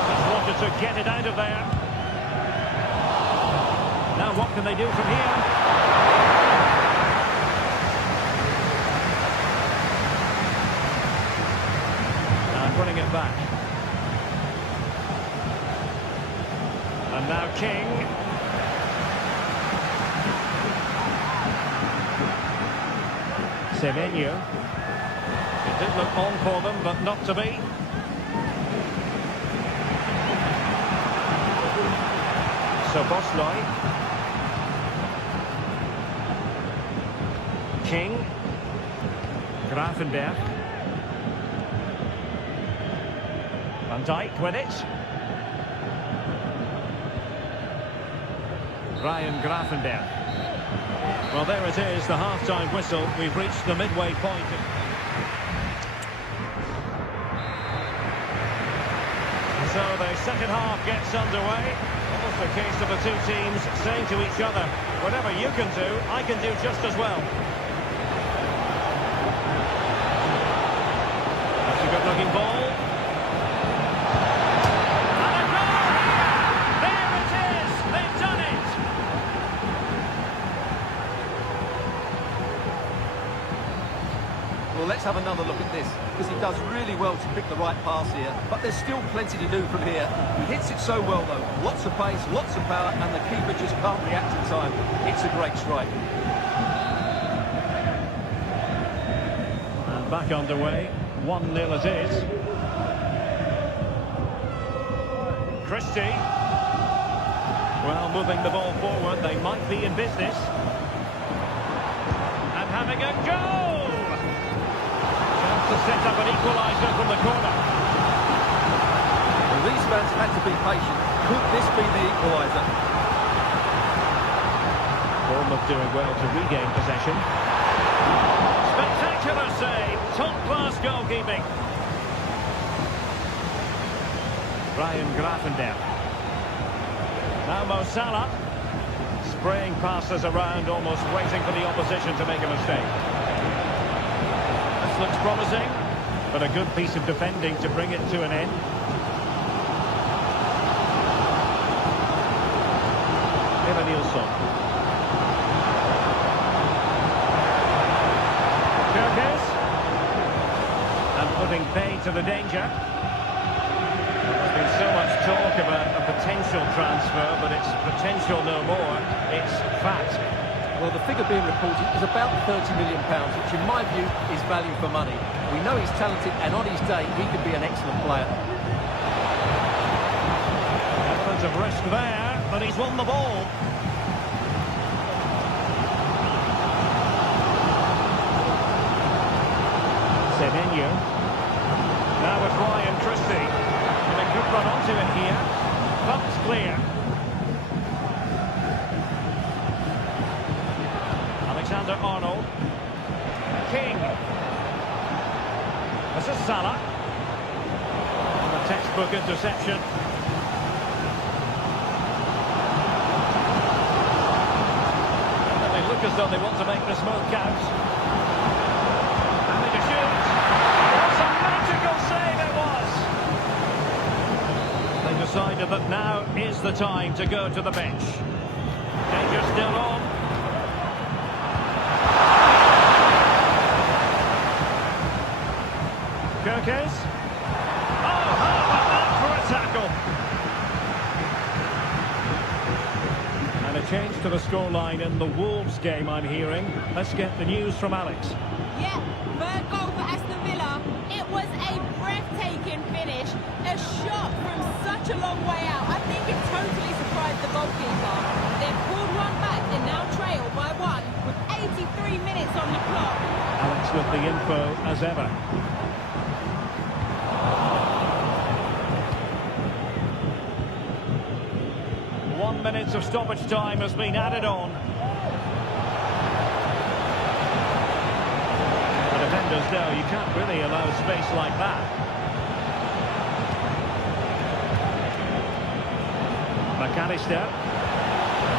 Just wanted to get it out of there. Now what can they do from here? And running it back. And now King. Semenyo. It did look on for them, but not to be. Szoboszlai. King. Gravenberch. Van Dijk with it. Ryan Gravenberch. Well, there it is, the half-time whistle. We've reached the midway point. So the second half gets underway. Almost a case of the two teams saying to each other, whatever you can do, I can do just as well. That's a good-looking ball. And a goal! There it is! They've done it! Well, let's have another look at this, because he does really well to pick the right pass here, but there's still plenty to do from here. He hits it so well, though. Lots of pace, lots of power, and the keeper just can't react in time. It's a great strike. And back underway. 1-0 it is. Christie. Well, moving the ball forward, they might be in business. And having a goal! To set up an equaliser from the corner. Well, these fans had to be patient. Could this be the equaliser? Bournemouth doing well to regain possession. Spectacular save, top-class goalkeeping. Ryan Gravenberch. Now Mo Salah. Spraying passes around, almost waiting for the opposition to make a mistake. Looks promising, but a good piece of defending to bring it to an end. Evanilson. Kirkes. And putting pay to the danger. There's been so much talk about a potential transfer, but it's potential no more. It's fact. Well, the figure being reported is about £30 million, which in my view is value for money. We know he's talented, and on his day, he could be an excellent player. Evidence of risk there, but he's won the ball. Semenyo. Now with Ryan Christie. And a good run onto it here. Bumps clear. Alexander-Arnold. King. This is Salah. And a textbook interception. And they look as though they want to make this move count. And they just shoot. What a magical save it was! They decided that now is the time to go to the bench. Danger still on. Kirkes. Oh, how about that for a tackle? And a change to the scoreline in the Wolves game, I'm hearing. Let's get the news from Alex. Yeah, third goal for Aston Villa. It was a breathtaking finish. A shot from such a long way out. I think it totally surprised the goalkeeper. They've pulled one back and now trail by one with 83 minutes on the clock. Alex with the info as ever. Minutes of stoppage time has been added on. The defenders know you can't really allow space like that. McAllister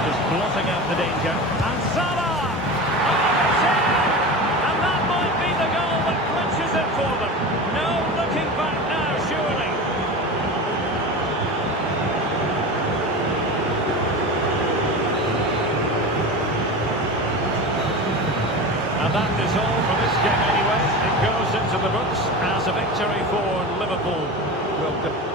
just blotting out the danger. And Salah! Oh, it's in! And that might be the goal that clinches it for them. No looking back now, surely. And that is all for this game anyway. It goes into the books as a victory for Liverpool. Well done.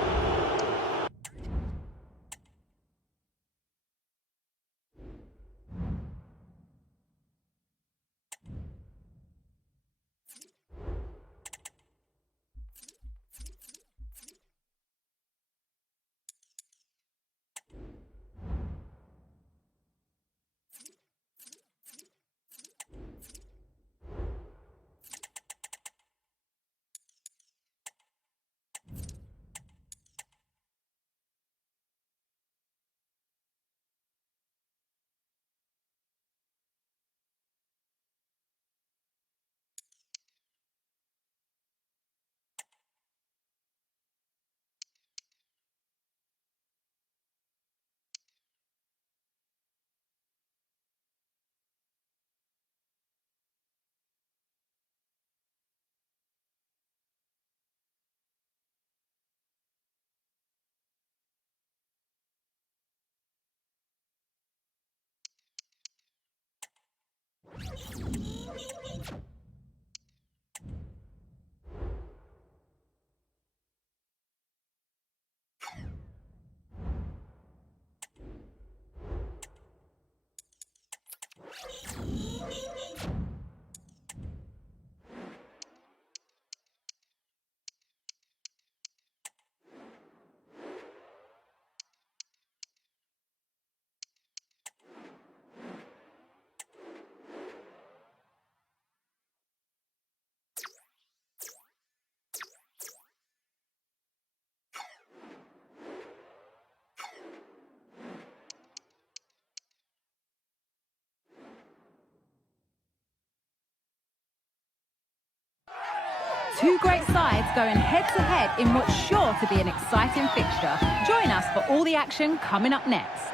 Two great sides going head-to-head in what's sure to be an exciting fixture. Join us for all the action coming up next.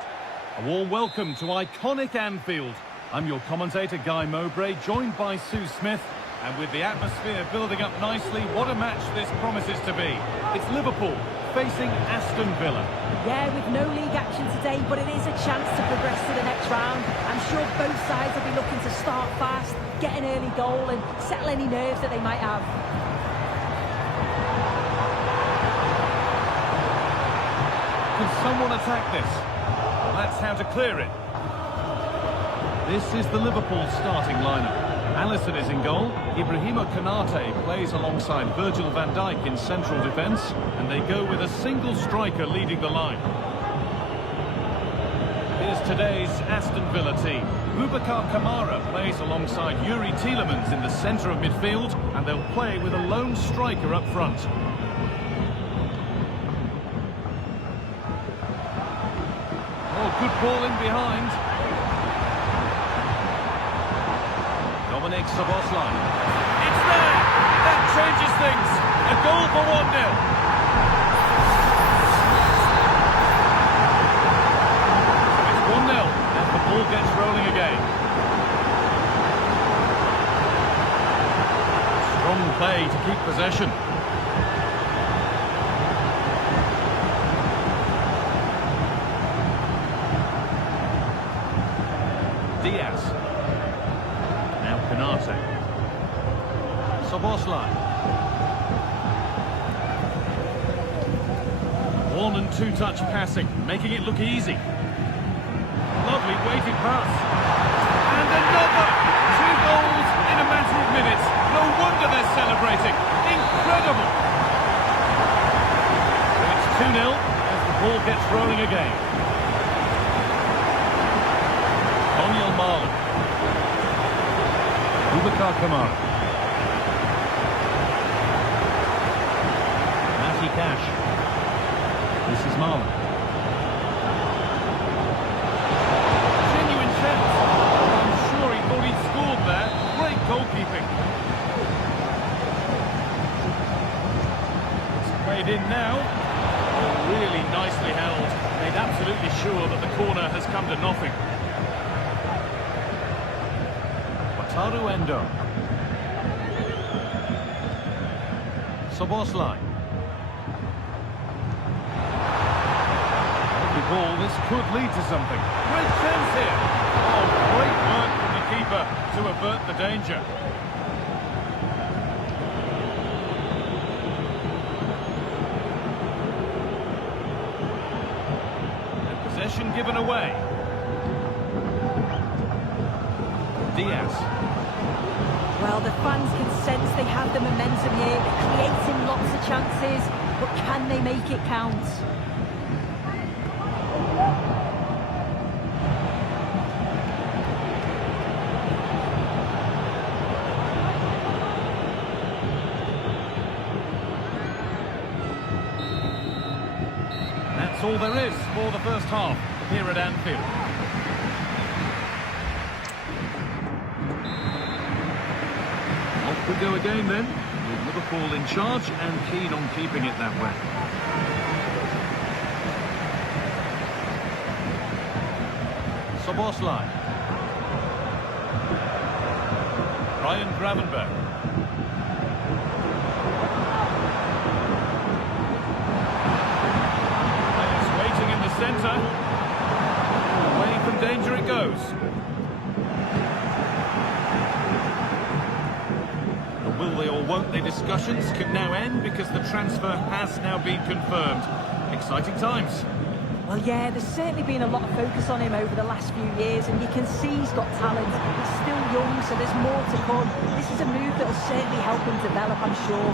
A warm welcome to iconic Anfield. I'm your commentator, Guy Mowbray, joined by Sue Smith. And with the atmosphere building up nicely, what a match this promises to be. It's Liverpool facing Aston Villa. Yeah, with no league action today, but it is a chance to progress to the next round. I'm sure both sides will be looking to start fast, get an early goal and settle any nerves that they might have. Can someone attack this? Well, that's how to clear it. This is the Liverpool starting lineup. Alisson is in goal. Ibrahima Konate plays alongside Virgil van Dijk in central defence, and they go with a single striker leading the line. Here's today's Aston Villa team. Boubacar Kamara plays alongside Yuri Tielemans in the centre of midfield, and they'll play with a lone striker up front. Oh, good ball in behind. Dominic Szoboszlai. It's there! That changes things. A goal for 1-0. It's 1-0 as the ball gets rolling again. Strong play to keep possession. Diaz. Now Konate. Szoboszlai. 1- and 2-touch passing, making it look easy. Lovely weighted pass. And another! 2 goals in a matter of minutes. No wonder they're celebrating. Incredible! It's 2-0 as the ball gets rolling again. Daniel Marlon. Boubacar Kamara. Matty Cash. This is Marlon. Genuine chance. I'm sure he thought he'd scored there. Great goalkeeping. It's played in now. Oh, really nicely held. Made absolutely sure that the corner has come to nothing. Wataru Endo. Szoboszlai. Lovely ball, this could lead to something. Great chance here. Oh, great work from the keeper to avert the danger. And possession given away. Diaz. Well, the fans can sense they have the momentum here, creating lots of chances, but can they make it count? That's all there is for the first half here at Anfield. Off we go again then, with Liverpool in charge and keen on keeping it that way. Szoboszlai. Ryan Gravenberch. Players waiting in the centre. Away from danger it goes. The will they or won't they discussions can now end because the transfer has now been confirmed. Exciting times. Well, yeah, there's certainly been a lot of focus on him over the last few years, and you can see he's got talent. He's still young, so there's more to come. This is a move that will certainly help him develop, I'm sure.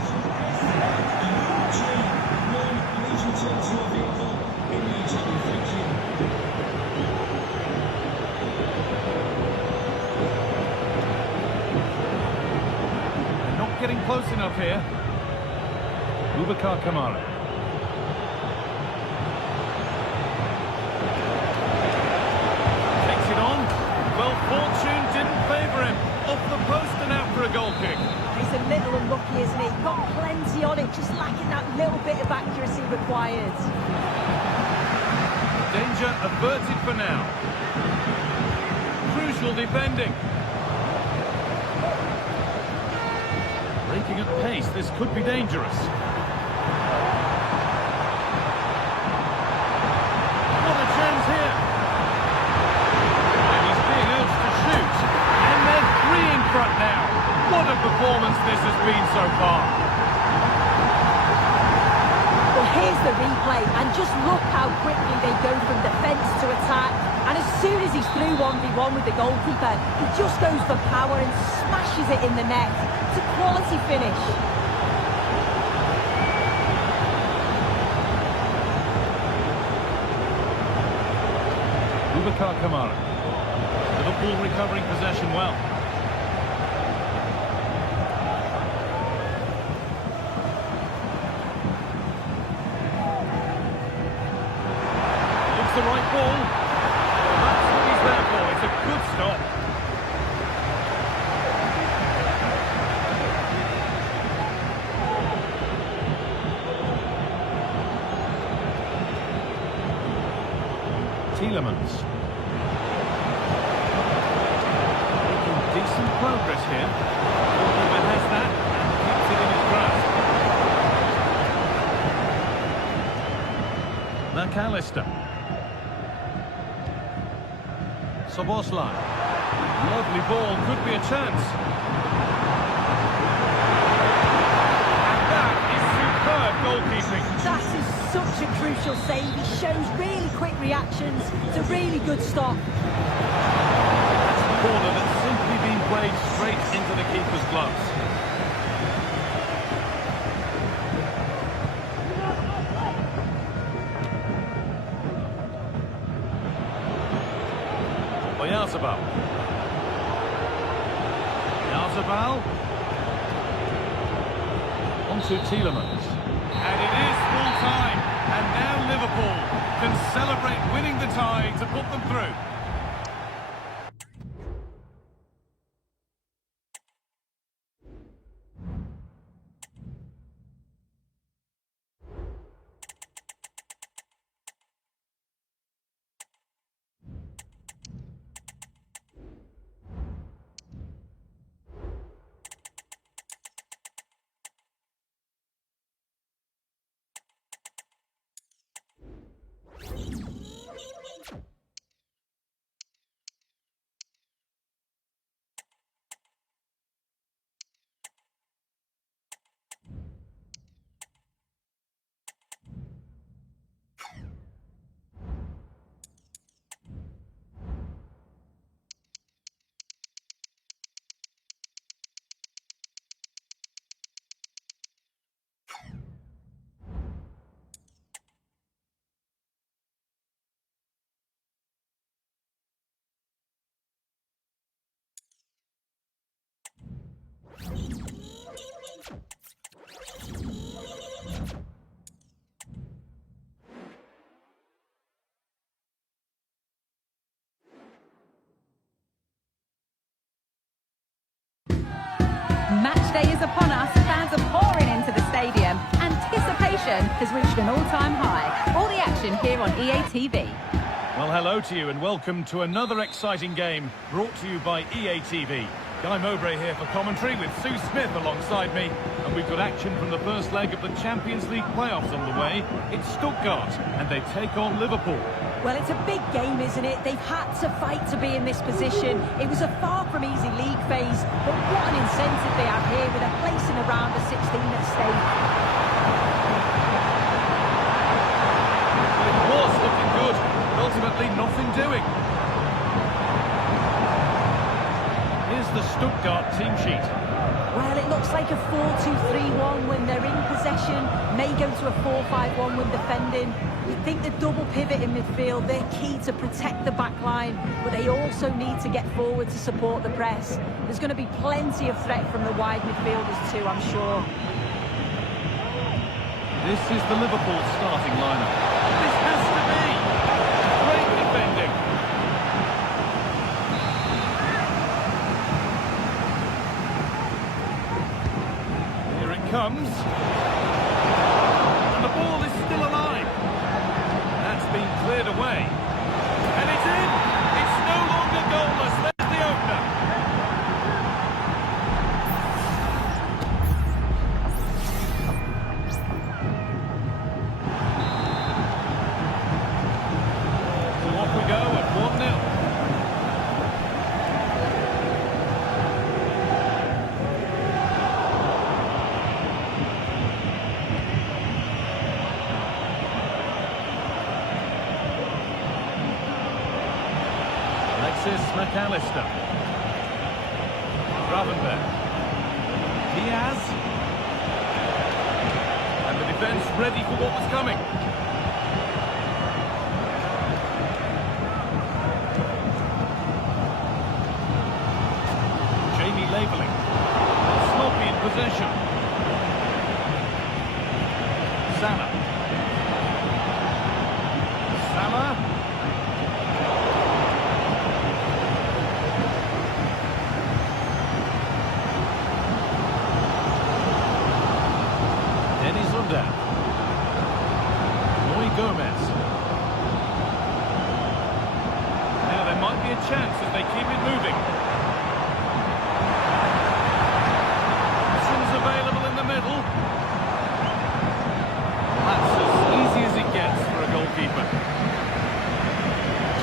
Not getting close enough here. Boubacar Kamara. Takes it on. Well, fortune didn't favour him. Off the post and out for a goal kick. He's a little unlucky, isn't he? Got plenty on it, just lacking that little bit of accuracy required. Danger averted for now. Crucial defending. Breaking at pace, this could be dangerous. What a chance here! And he's being urged to shoot. And they're three in front now. What a performance this has been so far. Well, here's the replay, and just look how quickly they go from defence to attack. And as soon as he's through 1v1 with the goalkeeper, he just goes for power and smashes it in the net. It's a quality finish. Boubacar Kamara. Liverpool recovering possession well. Looks the right ball. That's what he's there for. It's a good stop. Tielemans. Making decent progress here. Goalkeeper has that and keeps it in his grasp. McAllister. Szoboszlai. Lovely ball, could be a chance. And that is superb goalkeeping. That is such a crucial save. He shows really quick reactions. It's a really good stop. That's a corner that's simply been played straight into the keeper's gloves. Oyarzabal. Oyarzabal. On to Tielemans. And it is full time. And now Liverpool can celebrate winning the tie to put them through. Match day is upon us. Fans are pouring into the stadium. Anticipation has reached an all-time high. All the action here on EA TV. Well, hello to you and welcome to another exciting game brought to you by EA TV. Guy Mowbray here for commentary with Sue Smith alongside me. And we've got action from the first leg of the Champions League playoffs on the way. It's Stuttgart and they take on Liverpool. Well, it's a big game, isn't it? They've had to fight to be in this position. It was a far from easy league phase, but what an incentive they have here with a place in around the 16 at stake. It was looking good, but ultimately nothing doing. Here's the Stuttgart team sheet. Well, it looks like a 4-2-3-1 when they're in possession, may go to a 4-5-1 when defending. You think the double pivot in midfield, they're key to protect the back line, but they also need to get forward to support the press. There's going to be plenty of threat from the wide midfielders too, I'm sure. This is the Liverpool starting lineup. This has to be great defending. Here it comes. And the ball is still alive. That's been cleared away. And it's in. It's no longer goalless. There's the opener. McAllister. Gravenberch. Diaz. And the defence ready for what was coming. Jamie Laveling. Sloppy in possession. Salah. Salah. Dennis Under. Roy Gomez. Now there might be a chance as they keep it moving. Options available in the middle. That's as easy as it gets for a goalkeeper.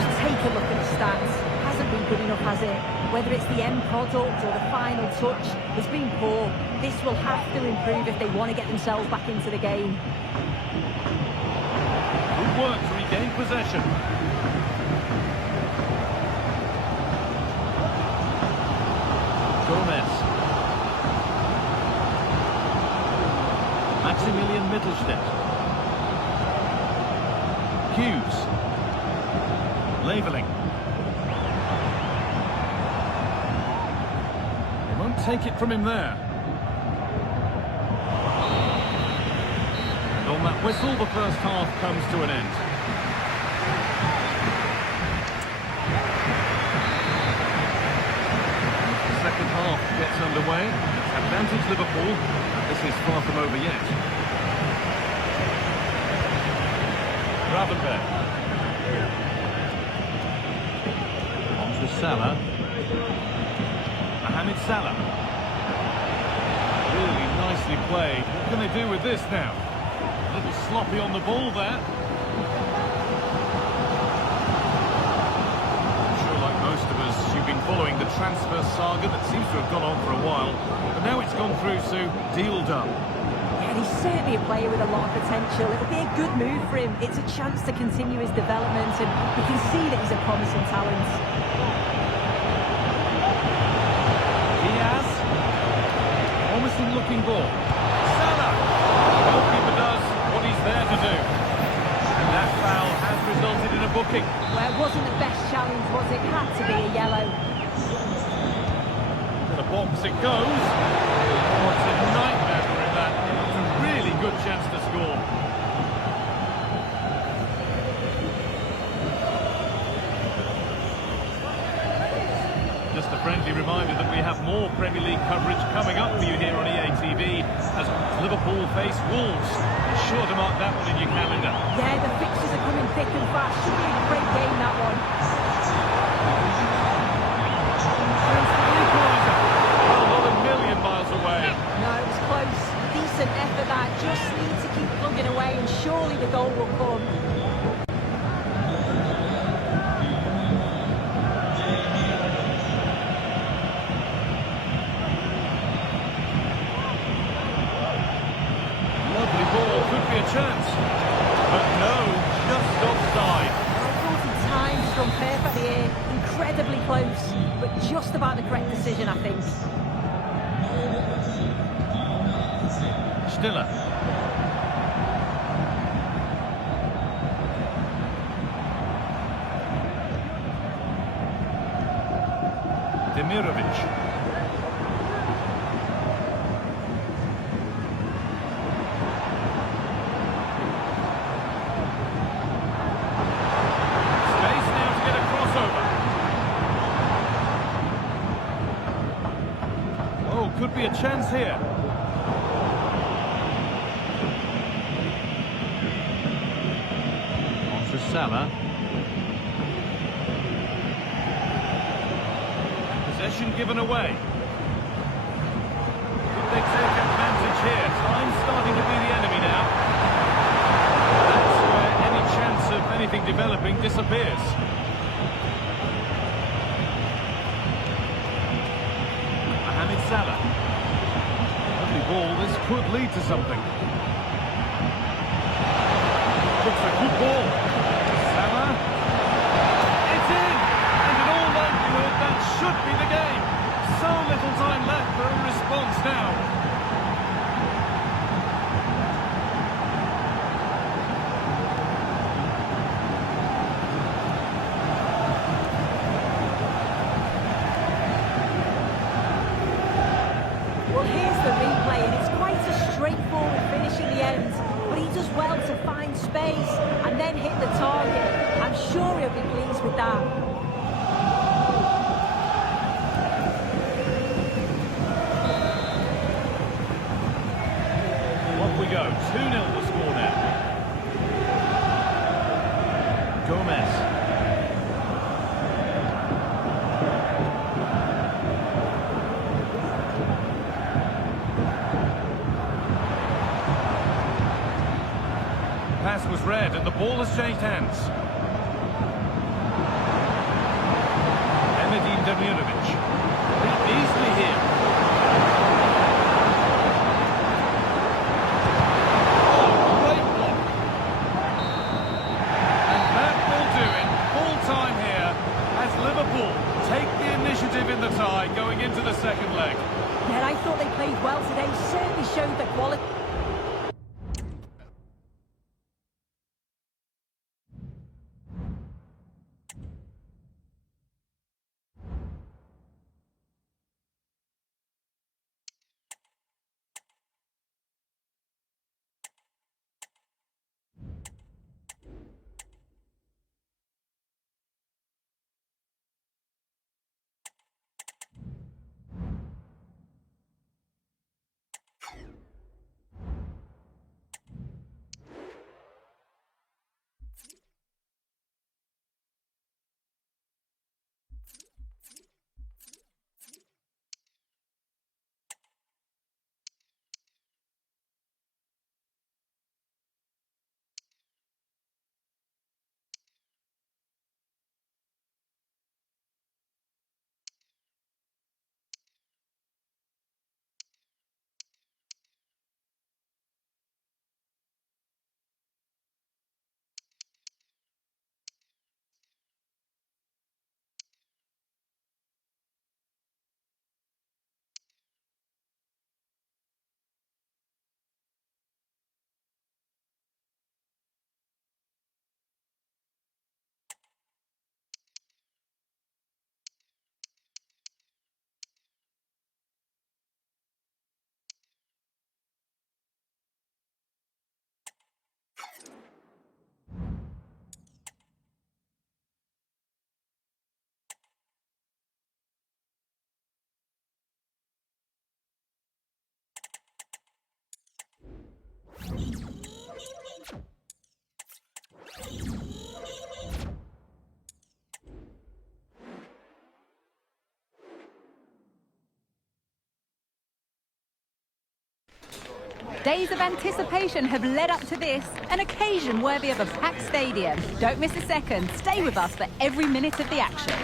Just take a look at the stats. Hasn't been good enough, has it? Whether it's the end product or the final touch, it's been poor. This will have to improve if they want to get themselves back into the game. Good work to regain possession. Gomez. Maximilian Mittelstädt. Hughes. Laveling. They won't take it from him there. And on that whistle, the first half comes to an end. The second half gets underway. Advantage Liverpool. This is far from over yet. Gravenberch. On to Salah. Mohamed Salah. Really nicely played. What can they do with this now? A little sloppy on the ball there. I'm sure, like most of us, you've been following the transfer saga that seems to have gone on for a while. But now it's gone through, Sue. Deal done. Yeah, he's certainly a player with a lot of potential. It'll be a good move for him. It's a chance to continue his development, and you can see that he's a promising talent. Diaz. Promising looking ball. Salah. The goalkeeper does what he's there to do. And that foul has resulted in a booking. Well, it wasn't the best challenge, was it? It had to be a yellow. To the box it goes. Oh, it's a nightmare for him, that. It's a really good chance to score. Just a friendly reminder that we have more Premier League coverage coming up for you here on EA TV as Liverpool face Wolves. Be sure to mark that one in your calendar. Yeah, the fixtures are coming thick and fast. Should be a great game, that one. Chance for the equaliser. Well, not a million miles away. No, it was close. Decent effort that. Just need to keep plugging away and surely the goal will come. Lovely ball, could be a chance. But no, just offside. I thought he timed from perfectly here. Incredibly close, but just about the correct decision, I think. Stiller. Demirovic. Space now to get a crossover. Oh, could be a chance here. On to Salah. Possession given away. Could they take advantage here? Time starting to be the enemy now. That's where any chance of anything developing disappears. Mohamed Salah. Lovely ball. This could lead to something. Looks a good ball. Salah. It's in! And in all likelihood, little time left for a response now. Well, here's the replay, and it's quite a straightforward finish in the end. But he does well to find space and then hit the target. I'm sure he'll be pleased with that. Off we go. 2-0 the score now. Gomez. Pass was read and the ball has changed hands. Emedin Demirovic. Easily here. Oh, great block. And that will do it. Full time here as Liverpool take the initiative in the tie going into the second leg. Yeah, I thought they played well today. Certainly showed the quality. Days of anticipation have led up to this, an occasion worthy of a packed stadium. Don't miss a second. Stay with us for every minute of the action.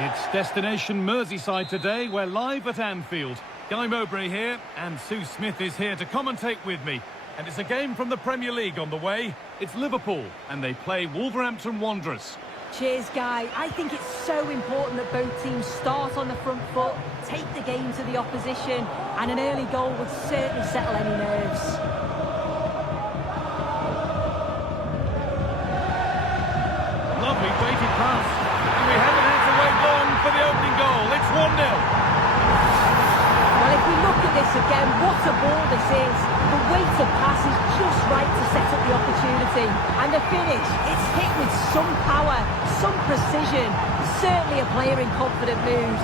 It's destination Merseyside today. We're live at Anfield. Guy Mowbray here, and Sue Smith is here to commentate with me. And it's a game from the Premier League on the way. It's Liverpool, and they play Wolverhampton Wanderers. Cheers, Guy. I think it's so important that both teams start on the front foot, take the game to the opposition, and an early goal would certainly settle any nerves. Lovely weighted pass. And we haven't had to wait long for the opening goal. It's 1-0. Well, if we look at this again, what a ball this is. The weighted pass is just right to set up the opportunity. And the finish, it's hit with some power, some precision. Certainly a player in confident mood.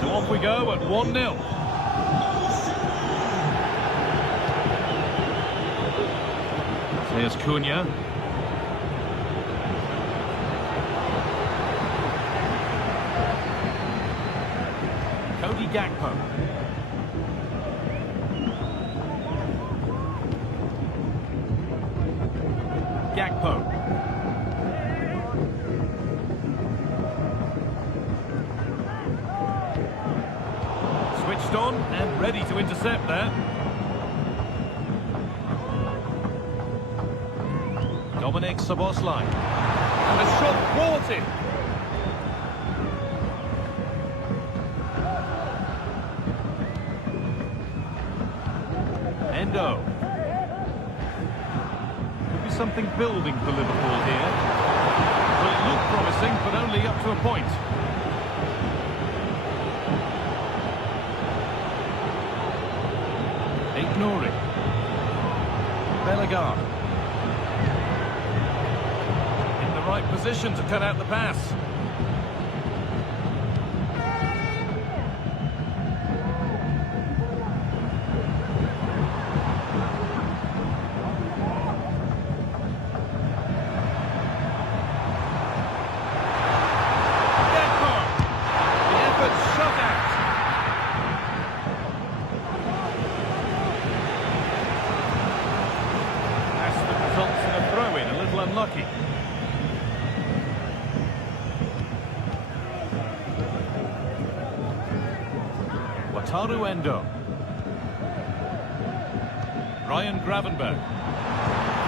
So off we go at 1-0. Here's Cunha. Gakpo. Gakpo. Switched on and ready to intercept there. Dominik Szoboszlai. And a shot thwarted. Endo. Could be something building for Liverpool here. Well, it looked promising, but only up to a point. Nouri. Bellegarde. In the right position to cut out the pass. Gakpo. The effort's shut out. Unlucky. Wataru Endo. Ryan Gravenberch.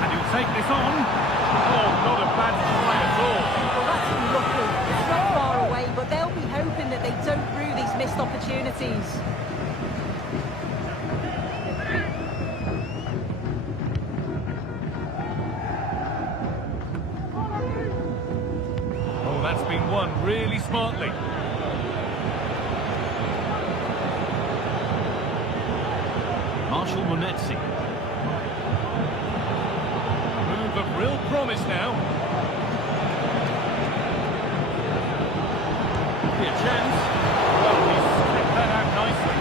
And he'll take this on. Oh, not a bad try at all. Well, that's unlucky. It's not far away, but they'll be hoping that they don't rue these missed opportunities. That's been won really smartly. Marshall Monetsi. Move of real promise now. Be a chance. Well, he's stripped that out nicely.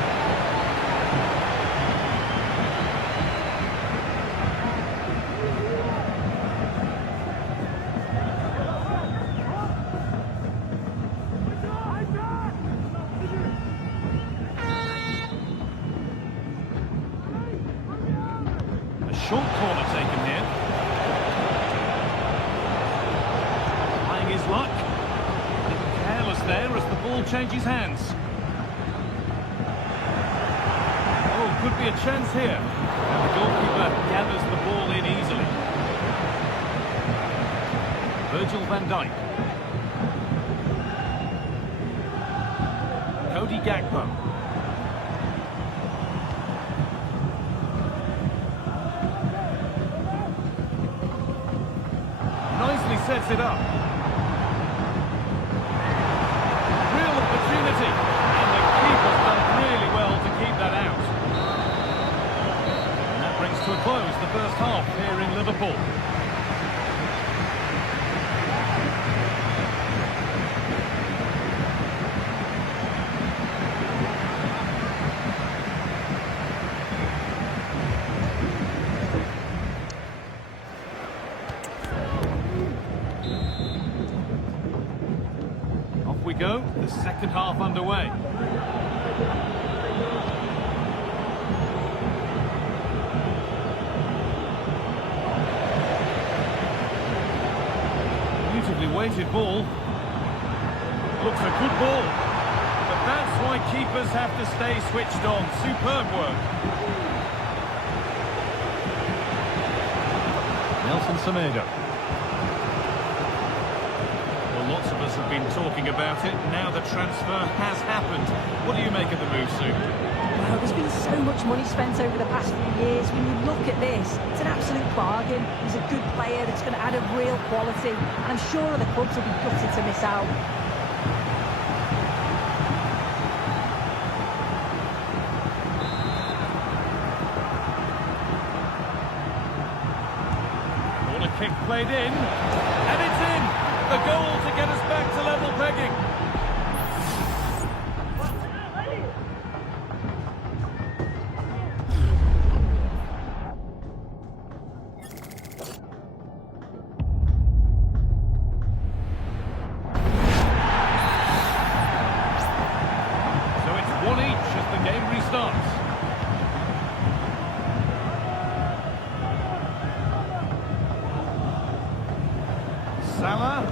Short corner taken here. Trying his luck. A little careless there as the ball changes hands. Oh, could be a chance here. And the goalkeeper gathers the ball in easily. Virgil van Dijk. Cody Gakpo. Nicely sets it up. Real opportunity. And the keeper's done really well to keep that out. And that brings to a close the first half here in Liverpool. We go, the second half underway. Beautifully weighted ball. Looks a good ball. But that's why keepers have to stay switched on. Superb work. Nelson Semedo. Lots of us have been talking about it. Now the transfer has happened. What do you make of the move, Sue? Well, there's been so much money spent over the past few years. When you look at this, it's an absolute bargain. He's a good player that's going to add a real quality. And I'm sure other clubs will be gutted to miss out. Corner kick played in. And it's in! The goal to get us back to level pegging. So it's 1 each. starts. Salah.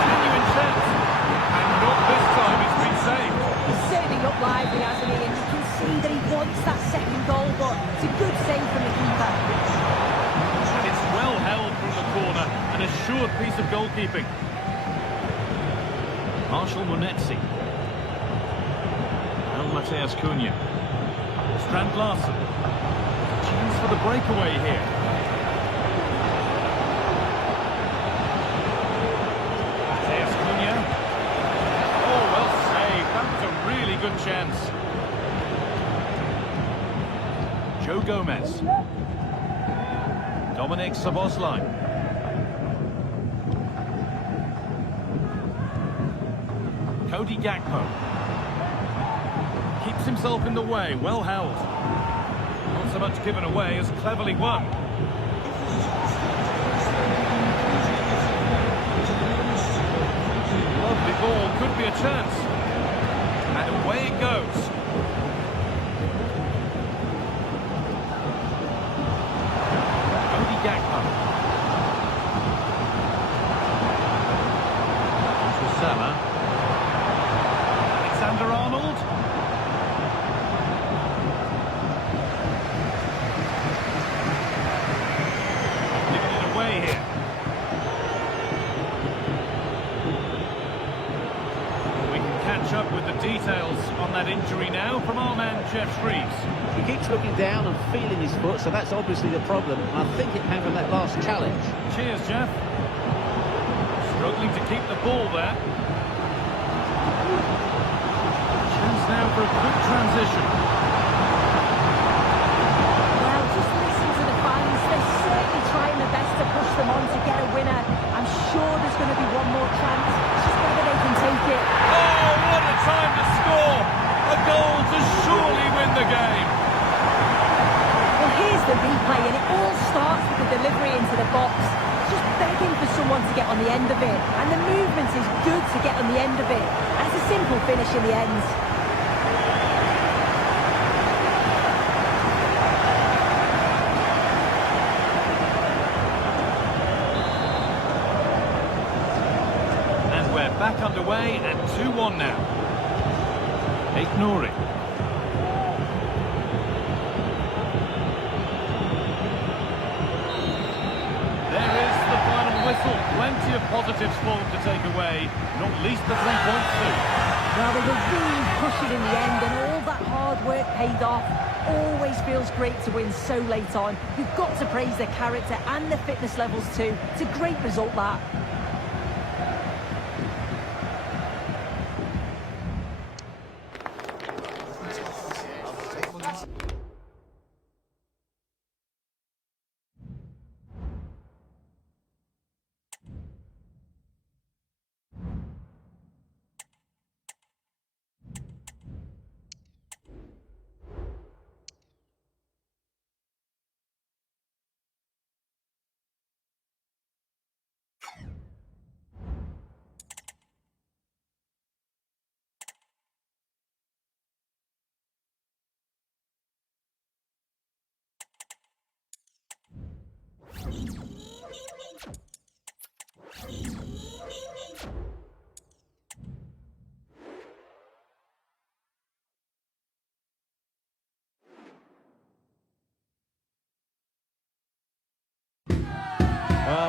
Genuine chance. And not this time, it's been saved. He's certainly looked lively, hasn't he? And you can see that he wants that second goal, but it's a good save from the keeper. And it's well held from the corner. An assured piece of goalkeeping. Marshall Munetsi. And Mateus Cunha. Strand Larsen. Chance for the breakaway here. Mateus Cunha. Oh, well saved. That was a really good chance. Joe Gomez. Dominic Szoboszlai. Cody Gakpo. Keeps himself in the way, well held. Not so much given away as cleverly won. Lovely ball, could be a chance. And away it goes. Cody Gakpo. Salah. Alexander Arnold. Giving it away here. We can catch up with the details on that injury now from our man Jeff Shreves. He keeps looking down and feeling his foot, so that's obviously the problem. And I think it came from that last challenge. Cheers, Jeff. Struggling to keep the ball there. Chance now for a quick transition. Well, just listen to the fans. They're certainly trying their best to push them on to get a winner. I'm sure there's going to be one more chance. It's just whether they can take it. Oh, what a time to score! A goal to surely win the game. Well, here's the replay, and it all starts with the delivery into the box. Just begging for someone to get on the end of it. And the movement is good to get on the end of it. And it's a simple finish in the end. And we're back underway at 2-1 now. Aït-Nouri. Plenty of positives for them to take away, not least the 3 points too. Well, they were really pushing in the end, and all that hard work paid off. Always feels great to win so late on. You've got to praise their character and their fitness levels too. It's a great result, that.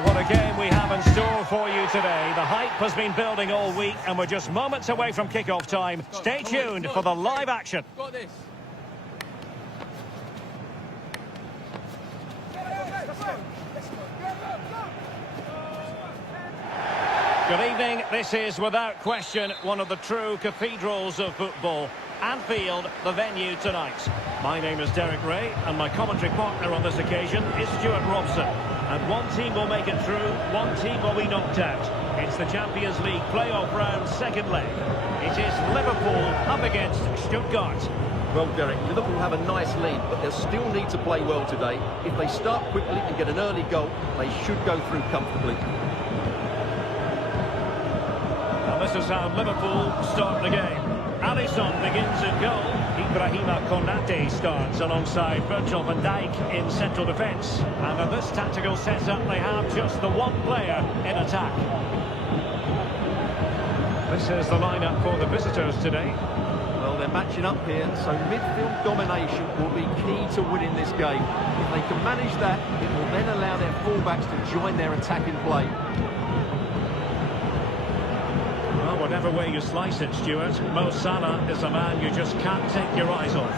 What a game we have in store for you today. The hype has been building all week and we're just moments away from kick-off time. Stay tuned for the live action. Got this. Good evening. This is without question one of the true cathedrals of football. Anfield, the venue tonight. My name is Derek Ray and my commentary partner on this occasion is Stuart Robson. And one team will make it through, one team will be knocked out. It's the Champions League playoff round second leg. It is Liverpool up against Stuttgart. Well, Derek, Liverpool have a nice lead, but they'll still need to play well today. If they start quickly and get an early goal, they should go through comfortably. And this is how Liverpool start the game. Alisson begins in goal. Ibrahima Konate starts alongside Virgil van Dijk in central defence. And in this tactical setup, they have just the one player in attack. This is the lineup for the visitors today. Well, they're matching up here, so midfield domination will be key to winning this game. If they can manage that, it will then allow their fullbacks to join their attacking play. Well, whatever way you slice it, Stuart, Mo Salah is a man you just can't take your eyes off.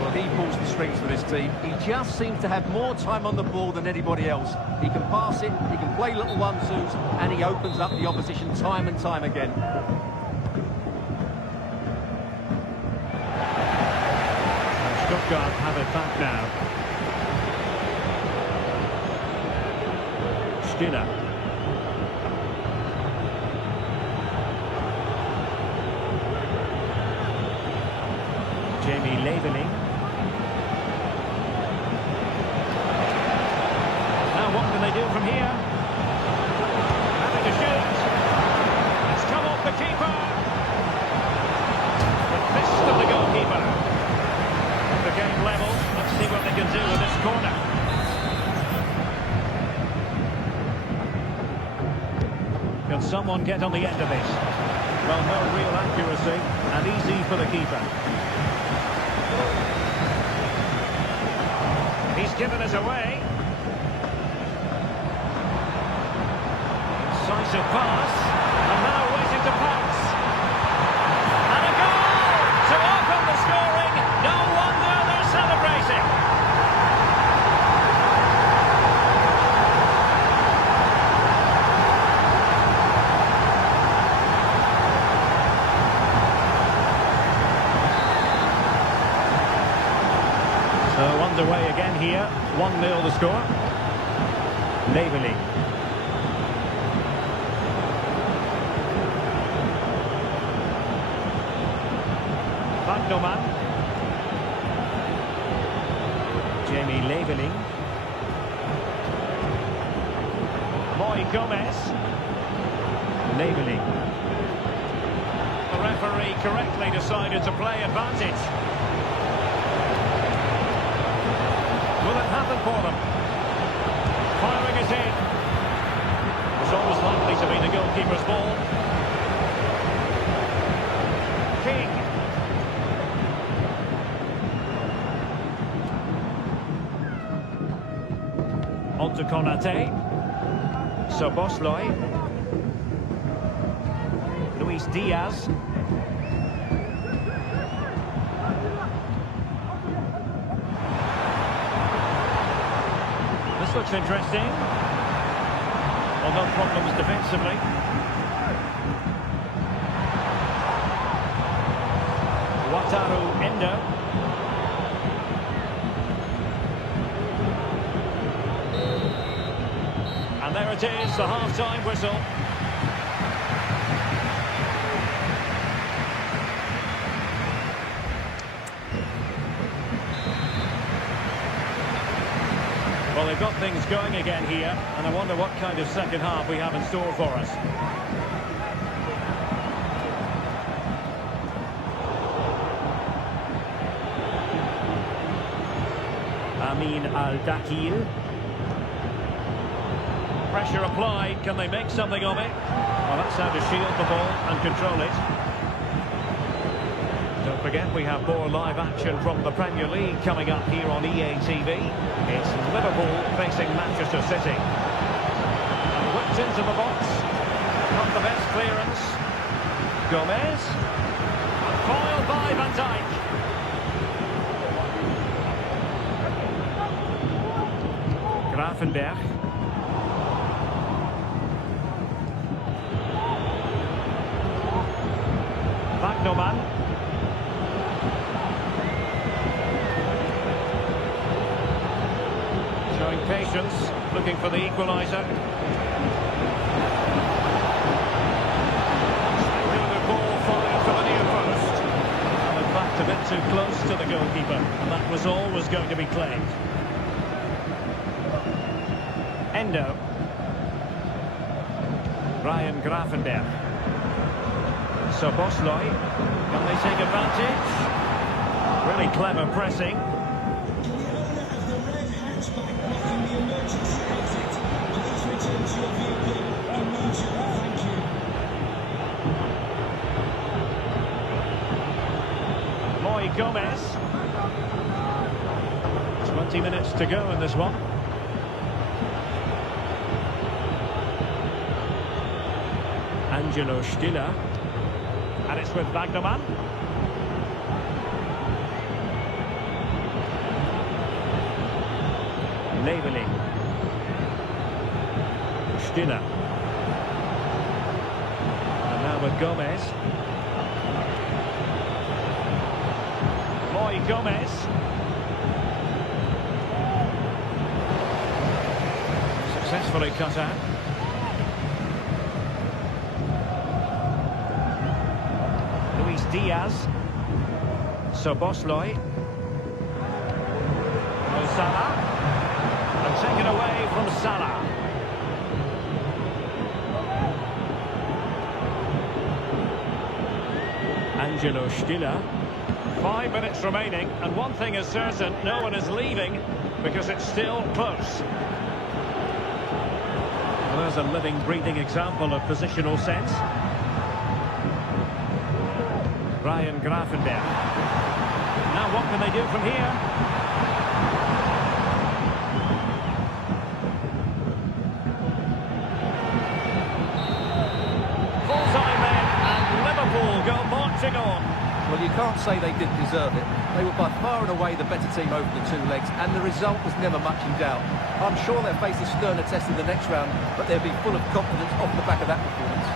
Well, he pulls the strings for this team. He just seems to have more time on the ball than anybody else. He can pass it, he can play little one-twos, and he opens up the opposition time and time again. Stuttgart have it back now. Skinner. Jamie Leveling. Now what can they do from here? Having to shoot. It's come off the keeper. The fist of the goalkeeper. The game level. Let's see what they can do with this corner. Can someone get on the end of this? Well, no real accuracy and easy for the keeper. He's given us away. Incisive pass. And now waiting to pounce. And a goal to open the scoring. No wonder they're celebrating. So underway again here. 1-0 the score. Leveling. Wagnerman. Jamie Leveling. Moy Gomez. Leveling. The referee correctly decided to play advantage. Will it happen for them? Firing it in. It's always likely to be the goalkeeper's ball. King. On to Konate. Szoboszlai. Luis Diaz. This looks interesting. Well, no problems defensively. Wataru Endo. And there it is, the half-time whistle. Well, they've got things going again here, and I wonder what kind of second half we have in store for us. Amin Al-Dakil. Pressure applied, can they make something of it? Well, that's how to shield the ball and control it. Don't forget, we have more live action from the Premier League coming up here on EA TV. It's Liverpool facing Manchester City. And whipped into the box. Not the best clearance. Gomez. Foiled by Van Dijk. Gravenberch. Wagnerman. Showing patience, looking for the equaliser. Spectacular ball falling for the near post. And in fact, a bit too close to the goalkeeper, and that was always going to be claimed. Endo. Ryan Gravenberch. So Bosley, can they take advantage? Really clever pressing. The owner of the red hatchback blocking the emergency exit. Please return to your vehicle immediately. Thank you. Moy Gomez. 20 minutes to go in this one. Angelo Stiller. And it's with Wagnerman. Leveling. Stiller. And now with Gomez. Moy Gomez. Successfully cut out. Luis Diaz. Szoboszlai. Mo Salah. And taken away from Salah. Angelo Stiller. 5 minutes remaining, and one thing is certain, no one is leaving because it's still close. Well, there's a living, breathing example of positional sense. Ryan Gravenberch. Now what can they do from here? Bullseye men, and Liverpool go marching on. Well, you can't say they didn't deserve it. They were by far and away the better team over the two legs, and the result was never much in doubt. I'm sure they'll face a sterner test in the next round, but they'll be full of confidence off the back of that performance.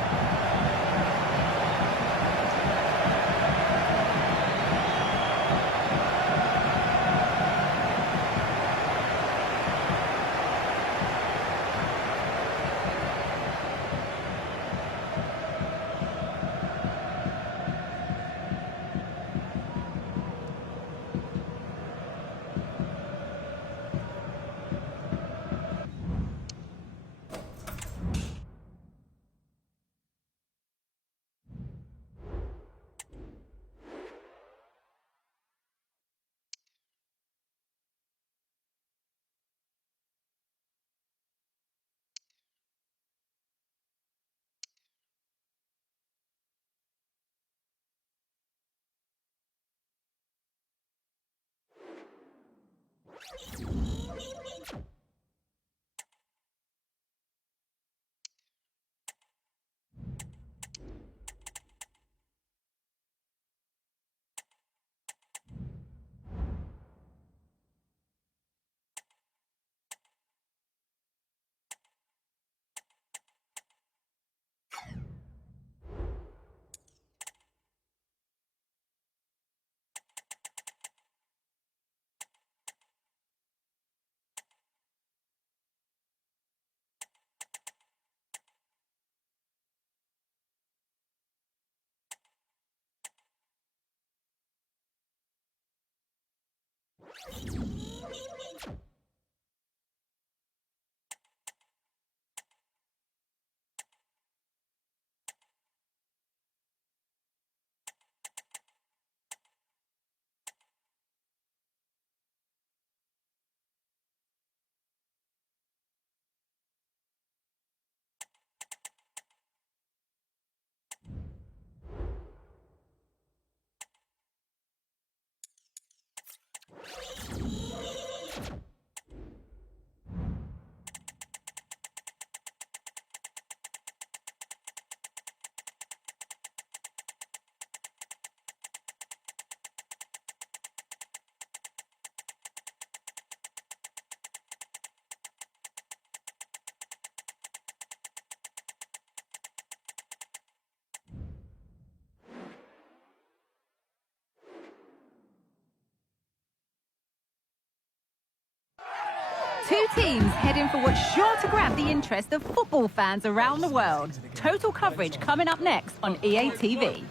Two teams heading for what's sure to grab the interest of football fans around the world. Total coverage coming up next on EA TV.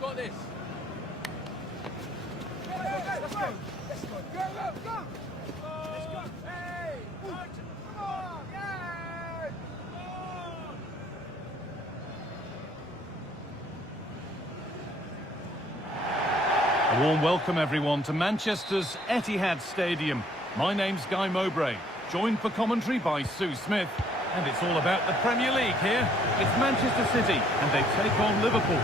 Got this. A warm welcome, everyone, to Manchester's Etihad Stadium. My name's Guy Mowbray, joined for commentary by Sue Smith. And it's all about the Premier League here. It's Manchester City, and they take on Liverpool.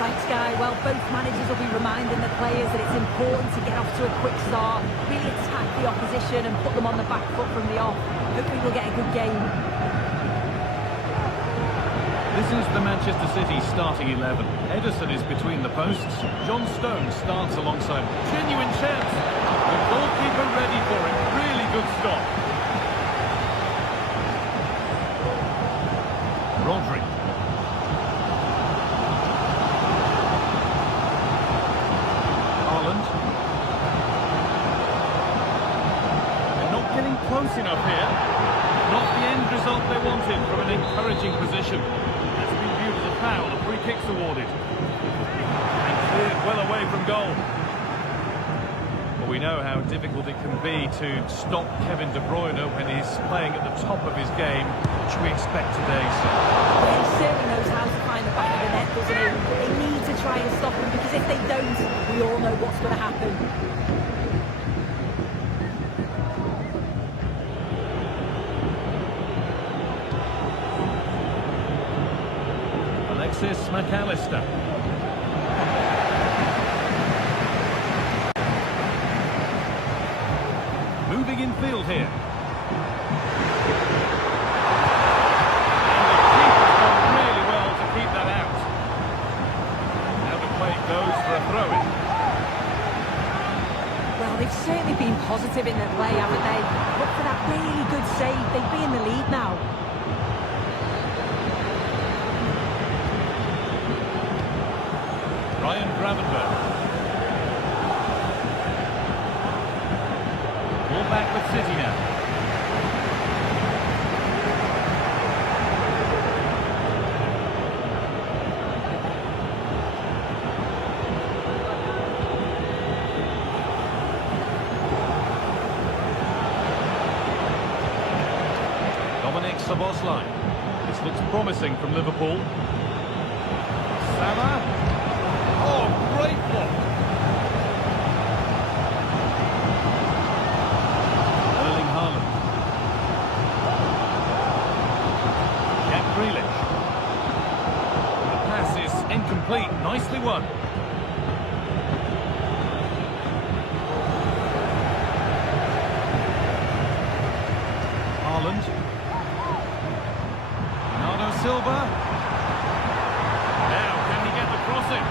Thanks, Guy. Well, both managers will be reminding the players that it's important to get off to a quick start, really attack the opposition and put them on the back foot from the off. Hopefully we'll get a good game. This is the Manchester City starting 11. Ederson is between the posts. John Stones starts alongside. Genuine chance. The goalkeeper ready for it. Really good stop. Rodri. Haaland. They're not getting close enough here. Not the end result they wanted from an encouraging position. That's been viewed as a foul. A free kick's awarded. And cleared well away from goal. Well, we know how difficult it can be to stop Kevin De Bruyne when he's playing at the top of his game, which we expect today. Well, he certainly knows how to find the back of the net, doesn't he? They need to try and stop him, because if they don't, we all know what's going to happen. Alexis McAllister. Moving in field here. And the keeper's done really well to keep that out. Now the play goes for a throw-in. Well, they've certainly been positive in their play, haven't they? But for that really good save, they'd be in the lead now. Ryan Gravenberch. Ball back with City now. Dominic Szoboszlai. This looks promising from Liverpool. Salah. Oh, great block. Erling Haaland. Jack Grealish. The pass is incomplete. Nicely won. Haaland. Bernardo Silva. Now, can he get the crossing?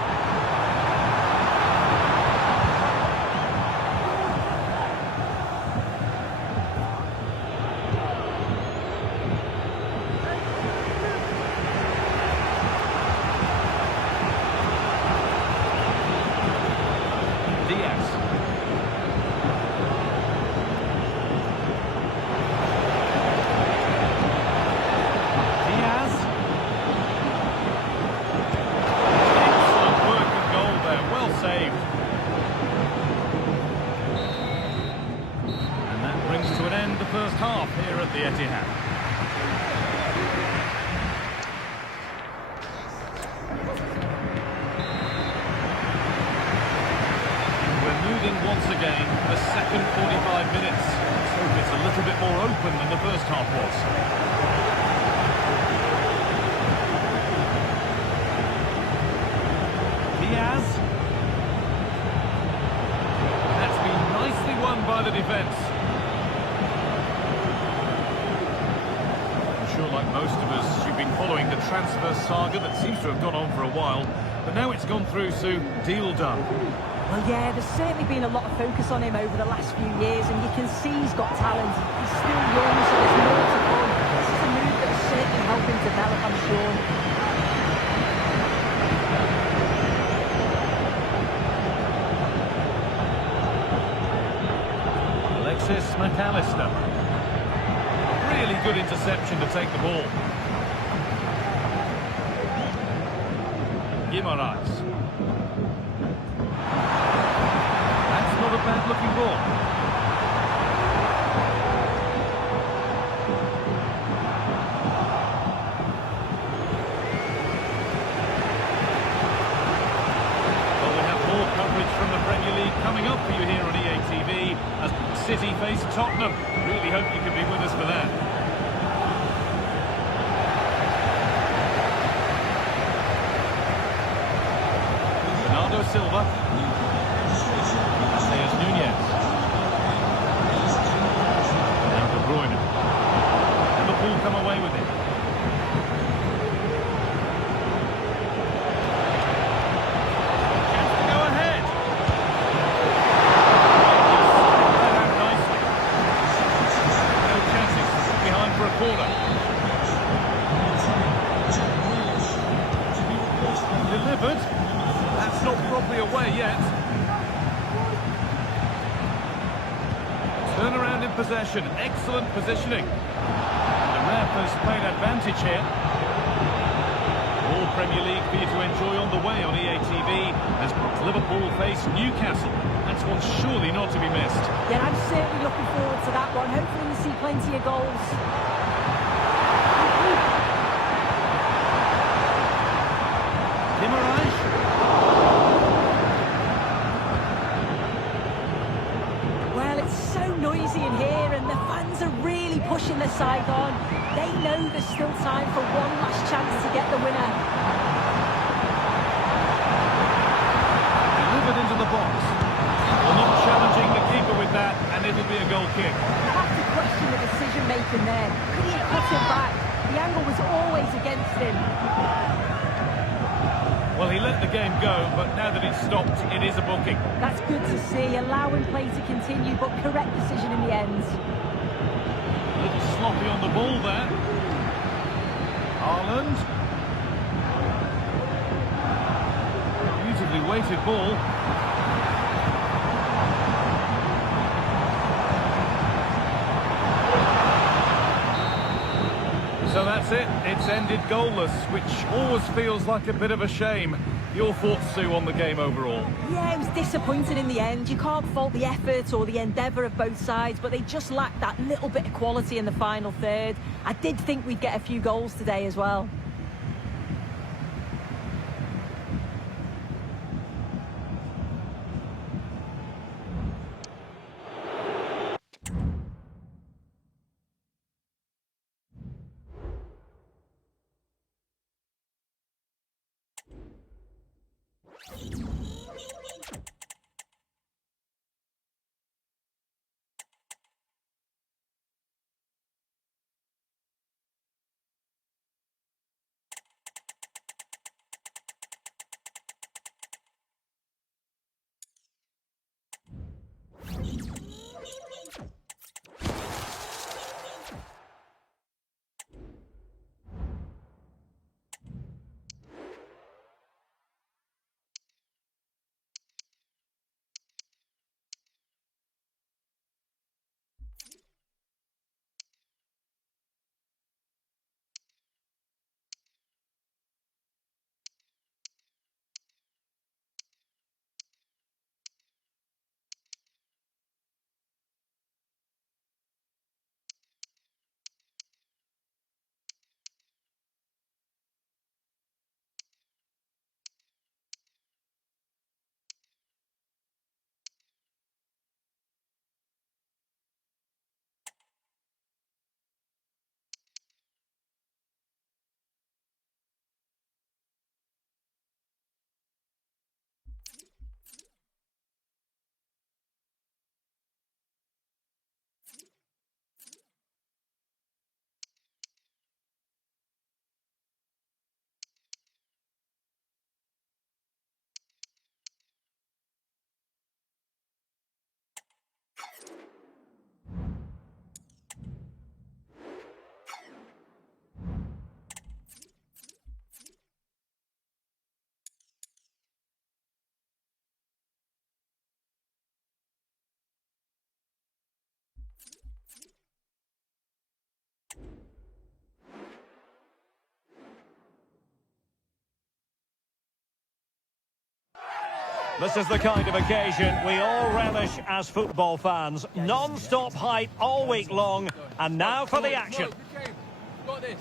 First half here at the Etihad. We're moving once again the second 45 minutes. Let's hope it's a little bit more open than the first half was. Diaz. That's been nicely won by the defence. Like most of us, you've been following the transfer saga that seems to have gone on for a while, but now it's gone through, Sue. Deal done. Well, yeah, there's certainly been a lot of focus on him over the last few years, and you can see he's got talent. He's still young, so there's more to come. This is a move that will certainly help him develop, I'm sure. Alexis McAllister. Really good interception to take the ball. Guimaraes. That's not a bad-looking ball. Well, we have more coverage from the Premier week coming up for you here on EA TV as City face Tottenham. Really hope you can be with us for that. Bernardo Silva. There's Nunez. Now De Bruyne. Liverpool come away with it. Chance to go ahead. That out nicely. No chances. Behind for a corner. Delivered. That's not properly away yet. Turnaround in possession. Excellent positioning. The ref has played advantage here. All Premier League for you to enjoy on the way on EA TV as Liverpool face Newcastle. That's one surely not to be missed. Yeah, I'm certainly looking forward to that one. Hopefully we see plenty of goals. Guimaraes. Well, it's so noisy in here and the fans are really pushing their side on. They know there's still time for one last chance to get the winner. Delivered into the box. Well, not challenging the keeper with that, and it'll be a goal kick. I have to question the decision making there. Could he have cut him back? The angle was always against him. Well, he let the game go, but now that it's stopped, it is a booking. That's good to see, allowing play to continue, but correct decision in the end. A little sloppy on the ball there. Haaland. Beautifully weighted ball. So that's it. It's ended goalless, which always feels like a bit of a shame. Your thoughts, Sue, on the game overall? Yeah, it was disappointing in the end. You can't fault the effort or the endeavour of both sides, but they just lacked that little bit of quality in the final third. I did think we'd get a few goals today as well. This is the kind of occasion we all relish as football fans. Non-stop hype all week long, and now for the action. Got this.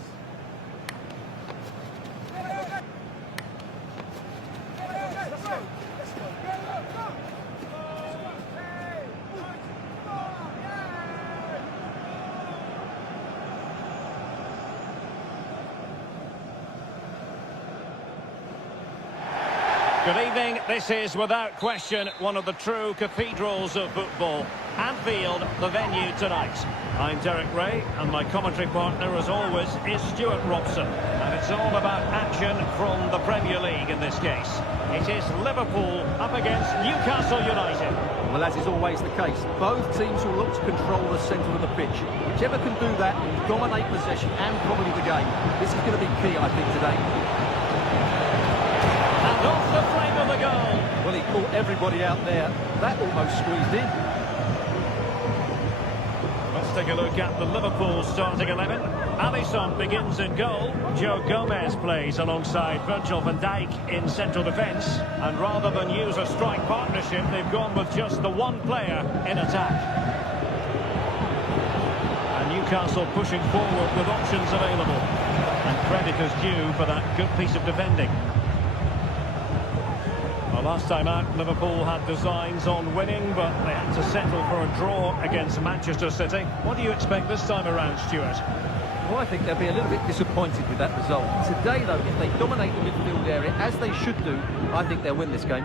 Good evening. This is, without question, one of the true cathedrals of football. Anfield, the venue tonight. I'm Derek Ray, and my commentary partner, as always, is Stuart Robson. And it's all about action from the Premier League in this case. It is Liverpool up against Newcastle United. Well, as is always the case, both teams will look to control the centre of the pitch. Whichever can do that will dominate possession and probably the game. This is going to be key, I think, today. And off the frame of the goal. Well, he caught everybody out there. That almost squeezed in. Let's take a look at the Liverpool starting 11. Alisson begins in goal. Joe Gomez plays alongside Virgil van Dijk in central defence. And rather than use a strike partnership, they've gone with just the one player in attack. And Newcastle pushing forward with options available. And credit is due for that good piece of defending. Well, last time out, Liverpool had designs on winning, but they had to settle for a draw against Manchester City. What do you expect this time around, Stuart? Well, I think they'll be a little bit disappointed with that result. Today, though, if they dominate the midfield area, as they should do, I think they'll win this game.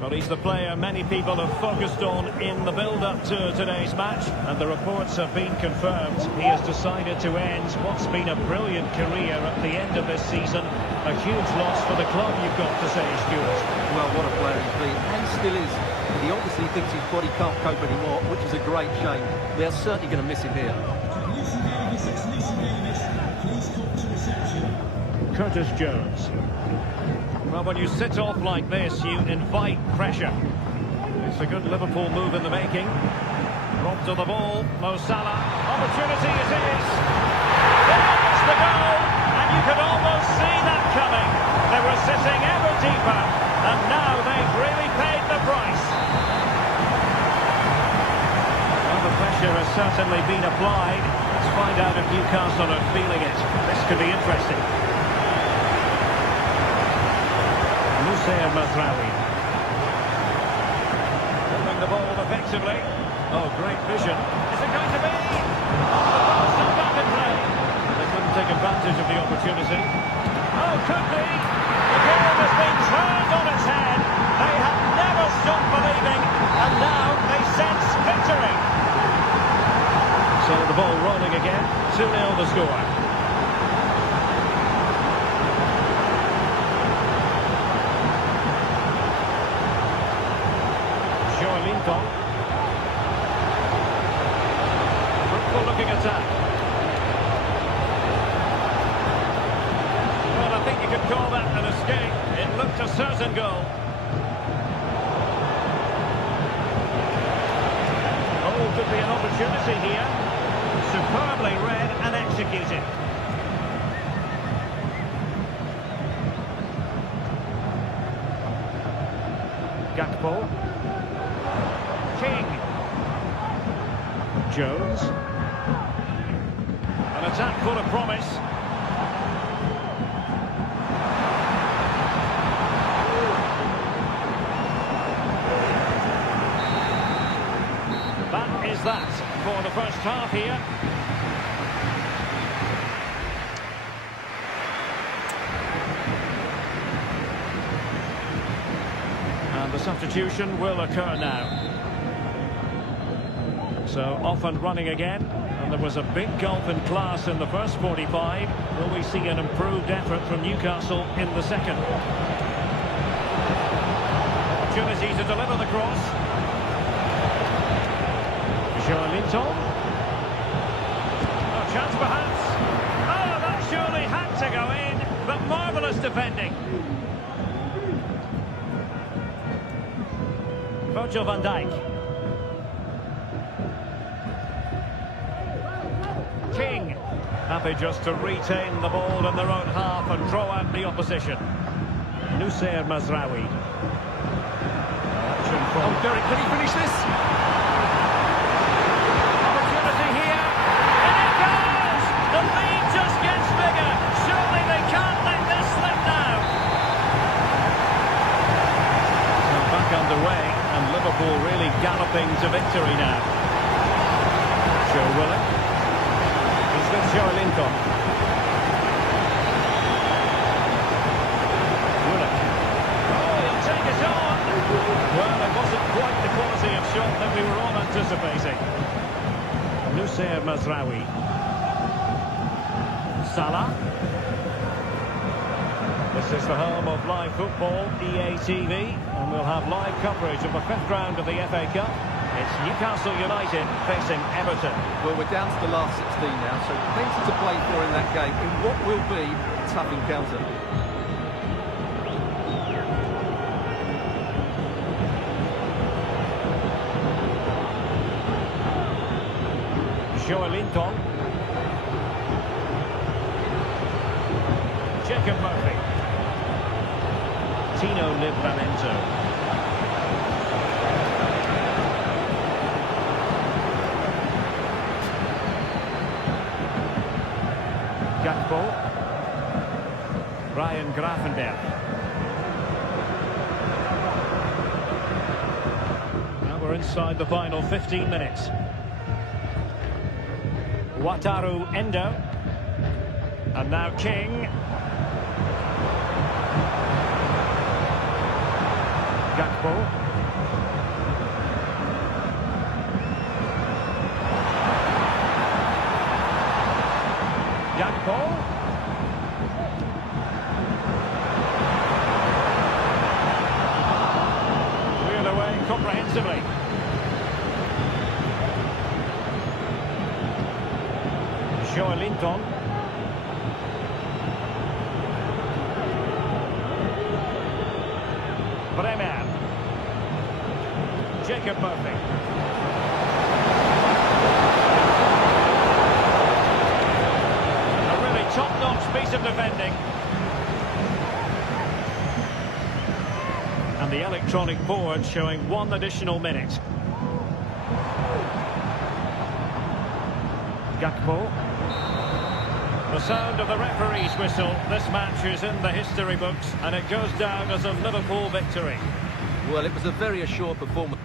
Well, he's the player many people have focused on in the build-up to today's match, and the reports have been confirmed. He has decided to end what's been a brilliant career at the end of this season. A huge loss for the club, you've got to say, Stuart. Well, what a player he's been, and still is. He obviously thinks his body can't cope anymore, which is a great shame. They're certainly going to miss him here. Lucy Davis, it's Lucy Davis. Please come to reception. Curtis Jones. Well, when you sit off like this, you invite pressure. It's a good Liverpool move in the making. Robbed to the ball, Mo Salah. Opportunity it is. There's the goal, and you could almost see that coming. They were sitting ever deeper, and now they've really paid the price. Well, the pressure has certainly been applied. Let's find out if Newcastle are feeling it. This could be interesting. Nusayr Mazraoui. Holding the ball effectively. Oh, great vision. Is it going to be? Oh, the ball's not back in play. They couldn't take advantage of the opportunity. Oh, could be. The game has been turned on its head. They have never stopped believing, and now they sense victory. So the ball rolling again. 2-0 the score. Fruitful looking attack. Well, I think you could call that an escape. It looked a certain goal. Oh, could be an opportunity here. Superbly read and executed. Gakpo. King. Jones. An attack full of promise. That is that for the first half here. And the substitution will occur now. So off and running again, and there was a big gulf in class in the first 45. Will we see an improved effort from Newcastle in the second? Opportunity to deliver the cross. Joelinton. A chance perhaps. Oh, that surely had to go in, but marvellous defending. Virgil van Dijk. King, happy just to retain the ball in their own half and draw out the opposition. Nusayr Mazraoui. Action from... Oh, Derek, can he finish this? Opportunity here, and it goes! The lead just gets bigger. Surely they can't let this slip now. So back underway, and Liverpool really galloping to victory now. Joe Willock. With Joelinton. shot that we were all anticipating. Nusayr Mazraoui. Salah. This is the home of live football, EA TV, and we'll have live coverage of the 5th round of the FA Cup. It's Newcastle United facing Everton. Well, we're down to the last 16 now, so plenty to play for in that game in what will be a tough encounter. Joelinton. Jacob Murphy. Tino Livramento. Gakpo. Ryan Gravenberch. Now we're inside the final 15 minutes. Wataru Endo. And now King. Gakpo. Gakpo. Wheeled away comprehensively. Joelinton. Bremer. Jacob Murphy. A really top-notch piece of defending. And the electronic board showing 1 additional minute. Gakpo. The sound of the referee's whistle. This match is in the history books, and it goes down as a Liverpool victory. Well, it was a very assured performance.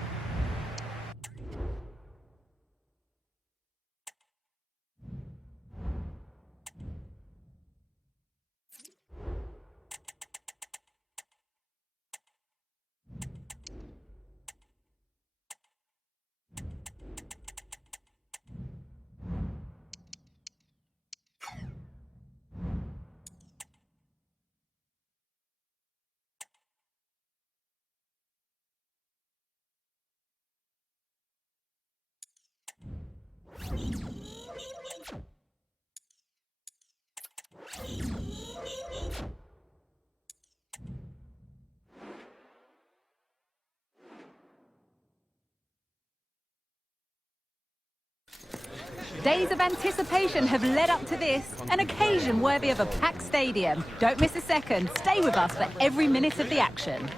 Days of anticipation have led up to this, an occasion worthy of a packed stadium. Don't miss a second. Stay with us for every minute of the action.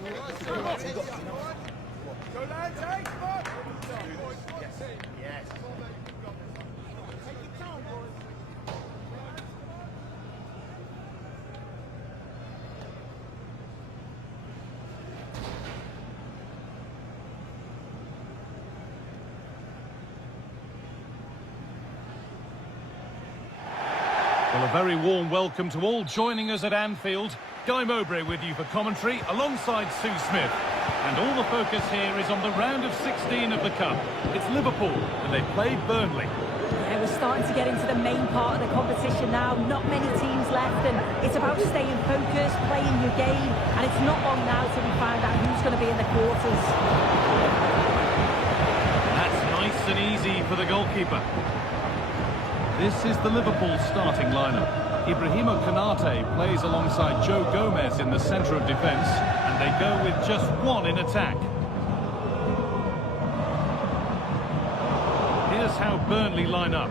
Well, a very warm welcome to all joining us at Anfield. Guy Mowbray with you for commentary alongside Sue Smith. And all the focus here is on the round of 16 of the Cup. It's Liverpool, and they played Burnley. Yeah, we're starting to get into the main part of the competition now. Not many teams left, and it's about staying focused, playing your game, and it's not long now till we find out who's going to be in the quarters. That's nice and easy for the goalkeeper. This is the Liverpool starting lineup. Ibrahima Konate plays alongside Joe Gomez in the centre of defence, and they go with just one in attack. Here's how Burnley line up.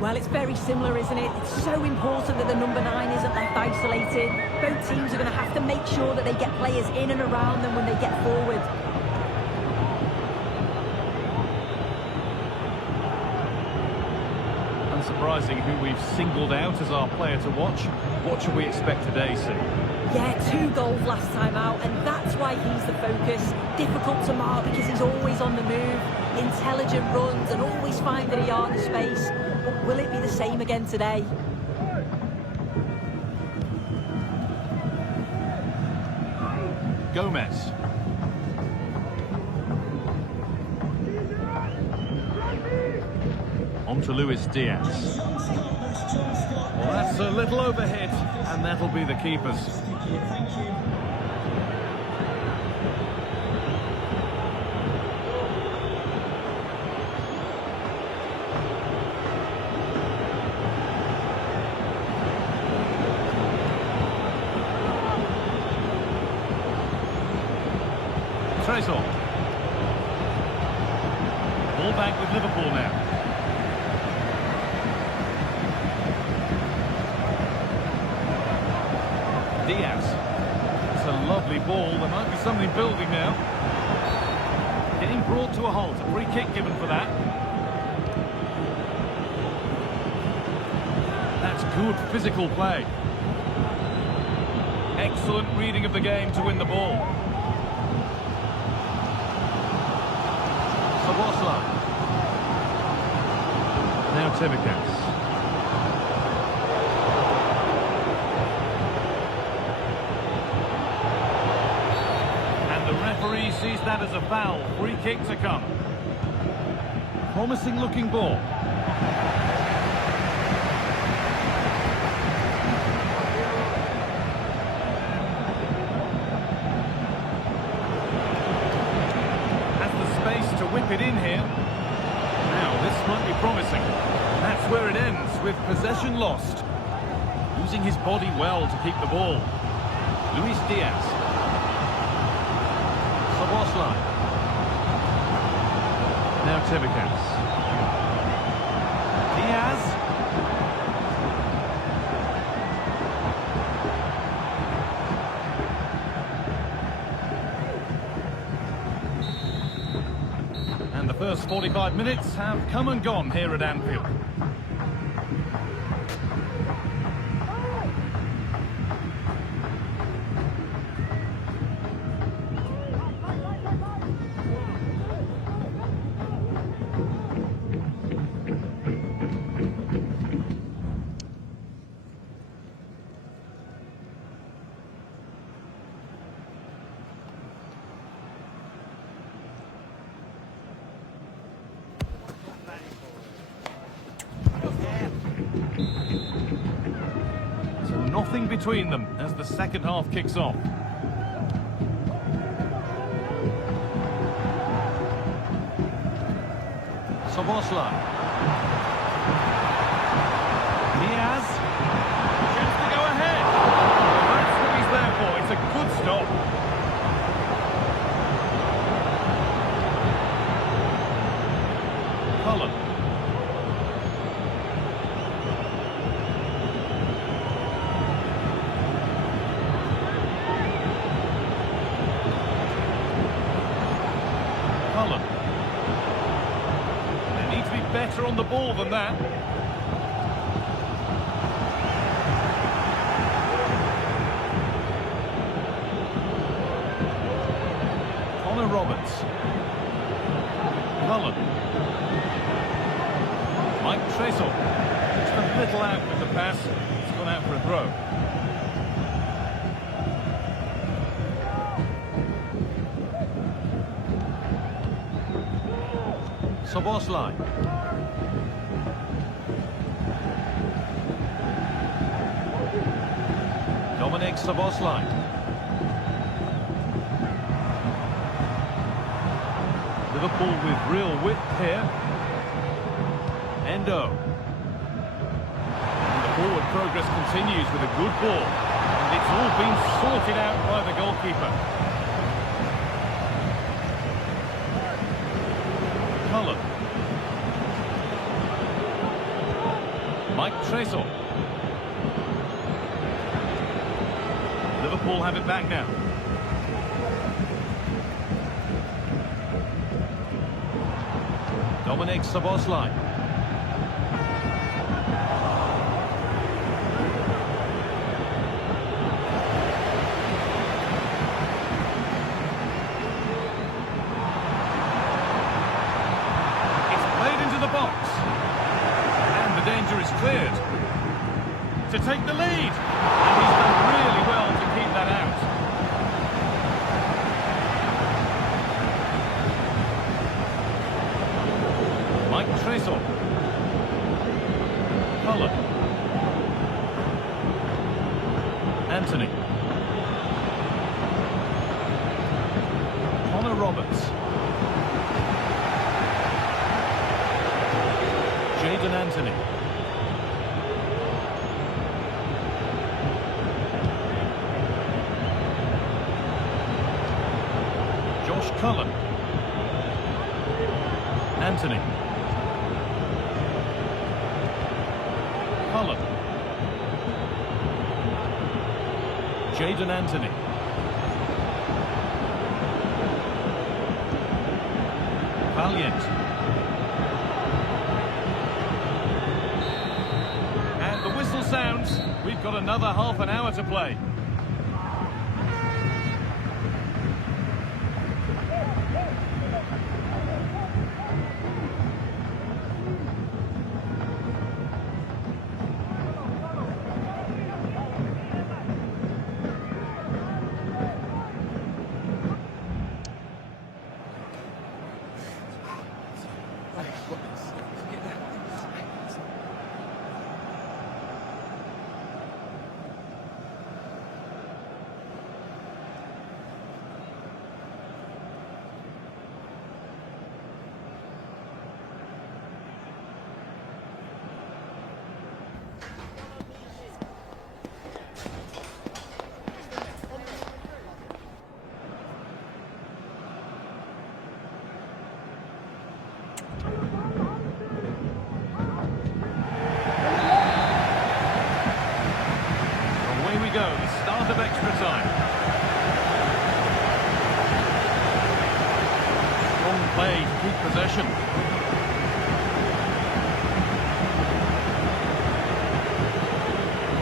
Well, it's very similar, isn't it? It's so important that the number 9 isn't left isolated. Both teams are going to have to make sure that they get players in and around them when they get forward. Unsurprising who we've singled out as our player to watch. What should we expect today, Sue? Yeah, 2 goals last time out, and that's why he's the focus. Difficult to mark because he's always on the move, intelligent runs, and always finding a yard of space. But will it be the same again today? Gomez. On to Luis Diaz. Well, that's a little overhit, and that'll be the keeper's. Tresor. Ball back with Liverpool now. Diaz. It's a lovely ball. There might be something building now. Getting brought to a halt. A free kick given for that. That's good physical play. Excellent reading of the game to win the ball. Szoboszlai. Now Tsimikas. And the referee sees that as a foul. Free kick to come. Promising looking ball. Whip it in here. Now, this might be promising. That's where it ends, with possession lost. Using his body well to keep the ball. Luis Diaz. Szoboszlai. Now Tsimikas. Diaz. And the first 45 minutes have come and gone here at Anfield. So nothing between them as the second half kicks off. Szoboszlai. Diaz. Chance to go ahead. That's what he's there for. It's a good stop. Cullen. Cullen. They need to be better on the ball than that. Connor Roberts. Cullen. Mike Tresor. Just a little out with the pass. It's gone out for a throw. Szoboszlai. Dominik Szoboszlai. Liverpool with real width here. Endo. And the forward progress continues with a good ball. And it's all been sorted out by the goalkeeper. Cullen. Mike Tresor. Liverpool have it back now. Dominik Szoboszlai. Cleared to take the lead, and he's done really well to keep that out. Mike Tresor. Roberts. Jadon Anthony. Josh Cullen. Anthony. Cullen. Jadon Anthony. Valiant. And the whistle sounds. We've got another half an hour to play. Go, the start of extra time. Strong play to keep possession.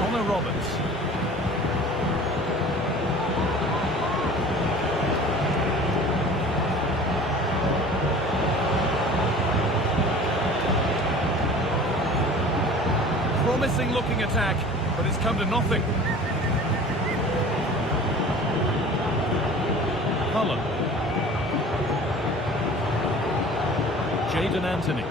Connor Roberts. Promising looking attack, but it's come to nothing. Cullen. Jadon Anthony.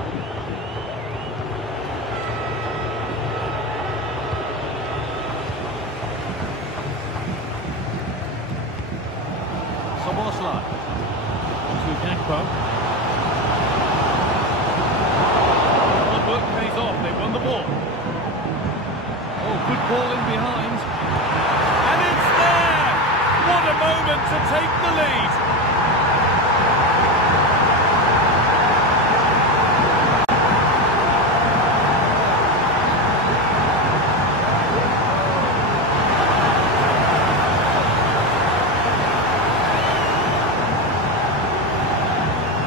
Szoboszlai. To Gakpo. Hard work pays off. They won the ball. Oh, good ball in behind. And it's there! What a moment to take the lead.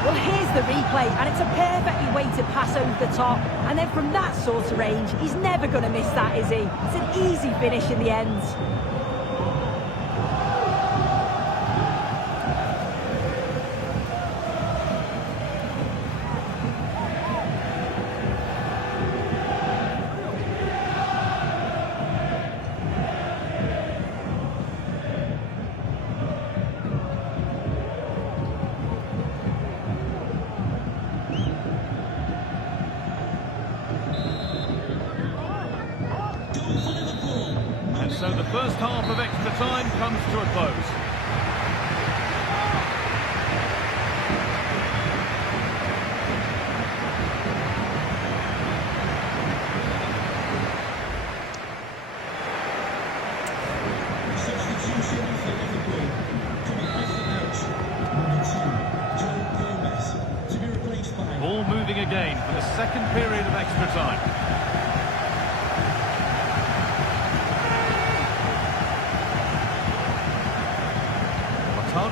Well, here's the replay, and it's a perfectly weighted pass over the top. And then from that sort of range, he's never going to miss that, is he? It's an easy finish in the end. So the first half of extra time comes to a close. Substitution for Liverpool. Coming off the bench, number 2, Joe Gomez, to be replaced by... Ball moving again for the second period of extra time.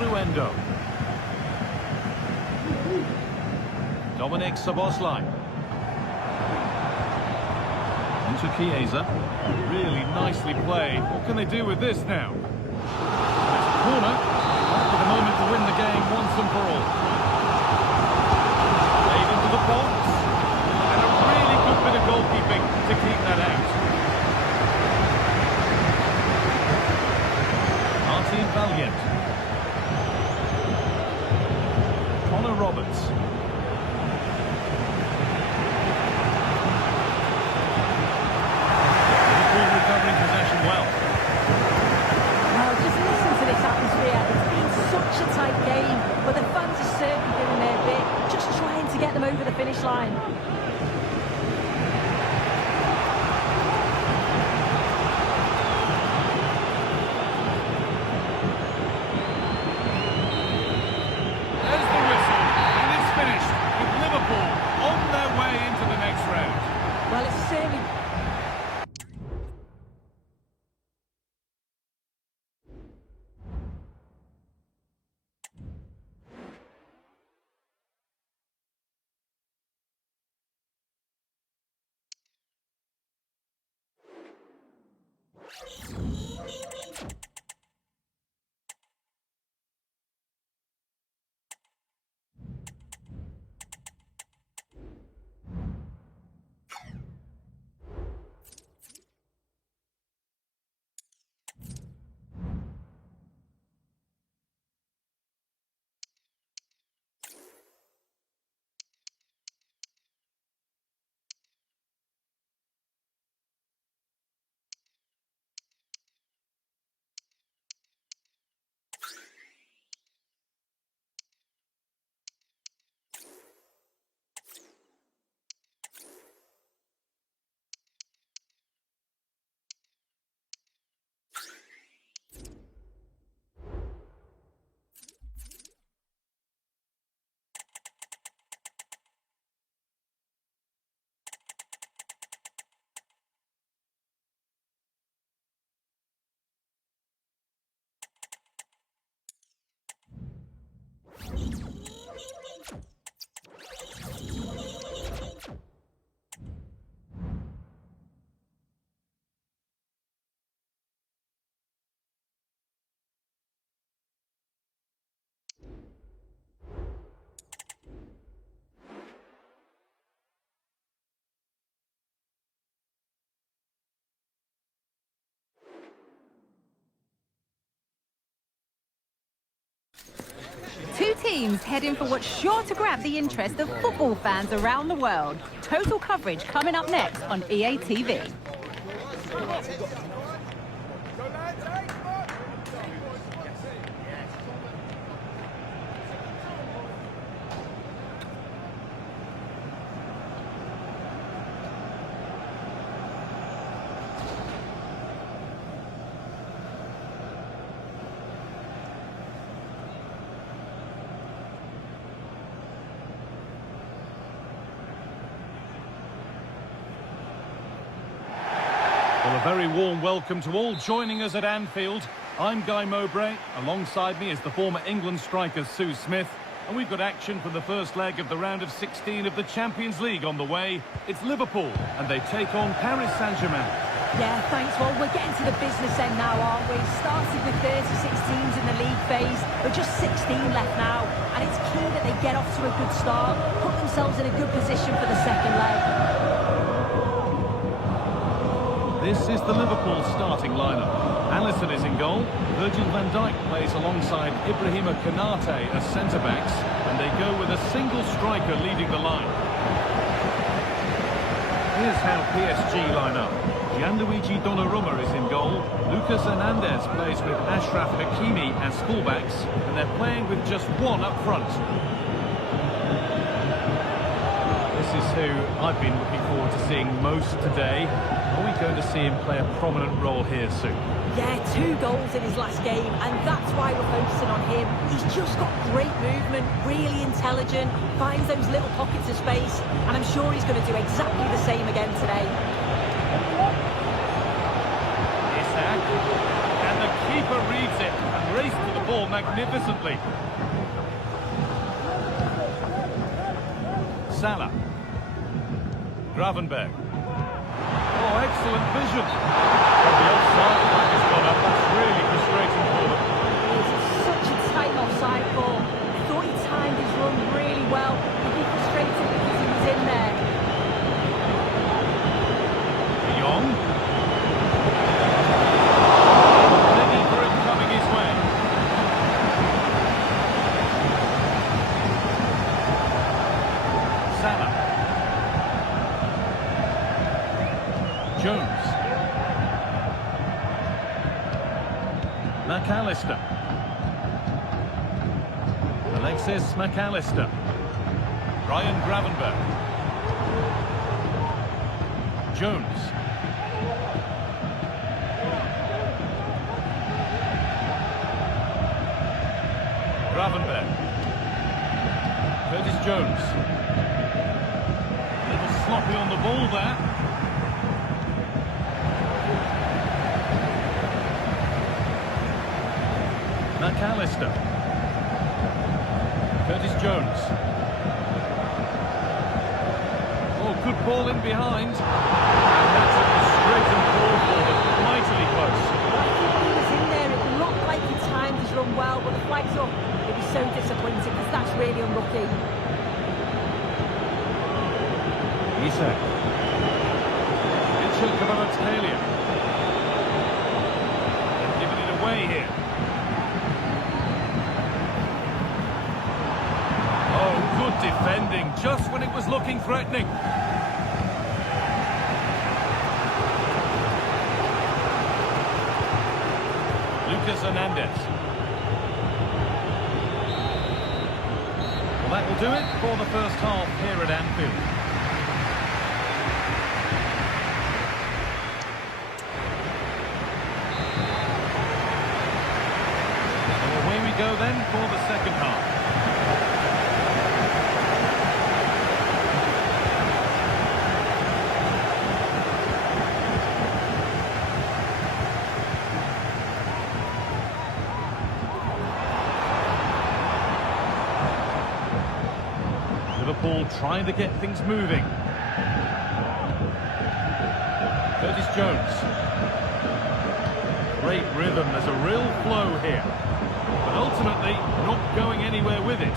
Endo. Dominik Szoboszlai. Into Chiesa. Really nicely played. What can they do with this now? It's a corner. Right for the moment to win the game once and for all. Played into the box. And a really good bit of goalkeeping to keep that out. Martin Valiant. Connor Roberts. Liverpool recovering possession well. Well, just listen to this atmosphere. It's been such a tight game, but the fans finish line. There's the whistle, and it's finished with Liverpool on their way into the next round. Well, it's certainly... Two teams heading for what's sure to grab the interest of football fans around the world. Total coverage coming up next on EA TV. Well, a very warm welcome to all joining us at Anfield. I'm Guy Mowbray. Alongside me is the former England striker Sue Smith. And we've got action from the first leg of the round of 16 of the Champions League on the way. It's Liverpool, and they take on Paris Saint-Germain. Yeah, thanks. Well, we're getting to the business end now, aren't we? Started with 36 teams in the league phase. We're just 16 left now. And it's key that they get off to a good start, put themselves in a good position for the second leg. This is the Liverpool starting lineup. Alisson is in goal. Virgil van Dijk plays alongside Ibrahima Konate as centre-backs. And they go with a single striker leading the line. Here's how PSG line up. Gianluigi Donnarumma is in goal. Lucas Hernandez plays with Ashraf Hakimi as fullbacks. And they're playing with just one up front. This is who I've been looking forward to seeing most today. Are we going to see him play a prominent role here soon? Yeah, 2 goals in his last game, and that's why we're focusing on him. He's just got great movement, really intelligent, finds those little pockets of space, and I'm sure he's going to do exactly the same again today. Isak, and the keeper reads it and raced to the ball magnificently. Salah. Gravenberg. Oh, excellent vision. But the offside flag has gone up. That's really frustrating for them. It's such a tight offside ball. I thought he timed his run really well. He'd be frustrated because he was in there. De Jong. Ready for it coming his way. Salah. Jones. McAllister. Alexis McAllister. Ryan Gravenberg. Jones. Gravenberg. Curtis Jones. A little sloppy on the ball there. McAllister. Curtis Jones. Oh, good ball in behind. And that's a straightened ball for them. Mightily close. He was in there, it looked like he timed his run well, but the flag's up. It'd be so disappointing because that's really unlucky. Isak. Mitchell Kvaratskhelia. Giving it away here. Oh, good defending, just when it was looking threatening. Lucas Hernandez. Well, that will do it for the first half here at Anfield. So away we go then for the second half. Liverpool trying to get things moving. Curtis Jones. Great rhythm, there's a real flow here. But ultimately, not going anywhere with it.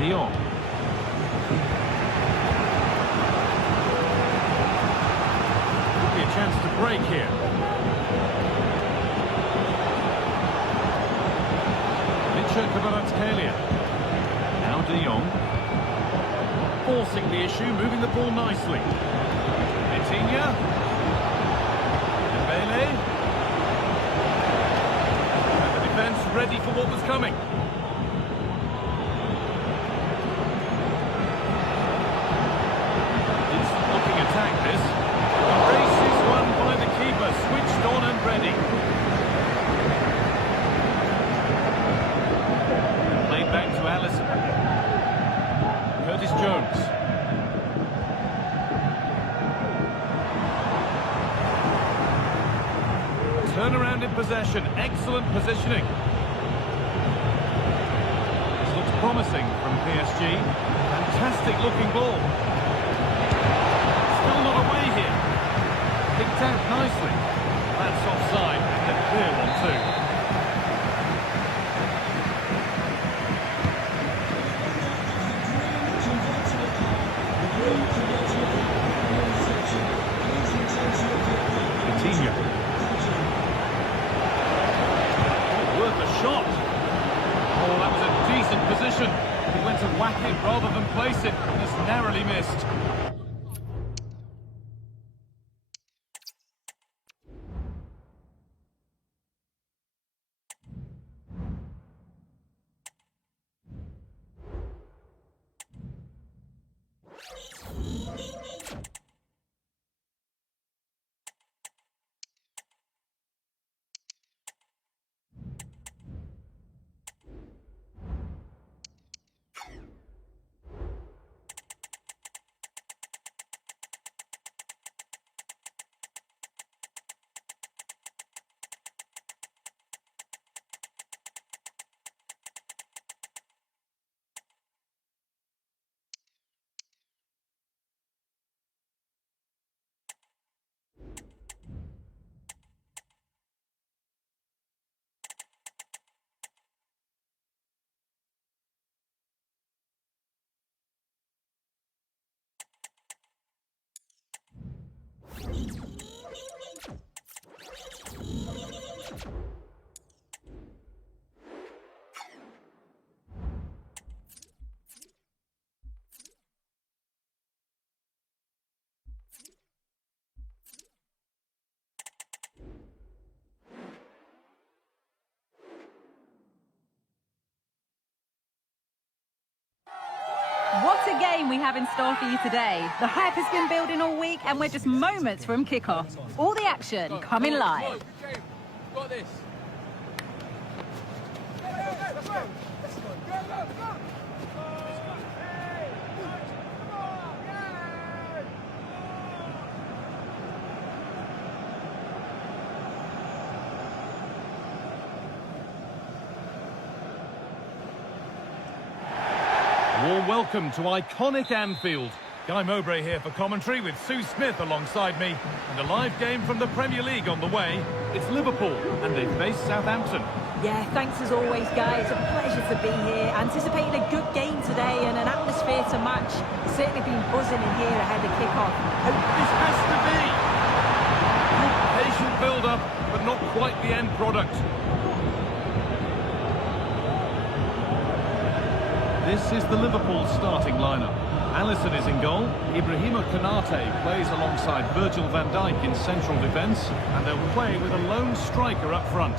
De Jong. Could be a chance to break here. Kvaratskhelia. Now De Jong. Forcing the issue, moving the ball nicely. Vitinha. Dembele. And the defence ready for what was coming. Decent looking attack this. The race is won by the keeper, switched on and ready. Back to Alisson. Curtis Jones. Turnaround in possession. Excellent positioning. This looks promising from PSG. Fantastic looking ball. Still not away here. Picked out nicely. That's offside and a clear one too. Vitinha. Oh, worth a shot. Oh, that was a decent position. He went to whack it rather than place it, and just narrowly missed. What a game we have in store for you today. The hype has been building all week and we're just moments from kickoff. All the action coming live. Got this. Warm welcome to iconic Anfield. Guy Mowbray here for commentary with Sue Smith alongside me. And a live game from the Premier League on the way. It's Liverpool and they face Southampton. Yeah, thanks as always, guys. A pleasure to be here. Anticipating a good game today and an atmosphere to match. Certainly been buzzing in here ahead of kickoff. This has to be. Good patient build-up, but not quite the end product. This is the Liverpool starting lineup. Alisson is in goal. Ibrahima Konate plays alongside Virgil van Dijk in central defence, and they'll play with a lone striker up front.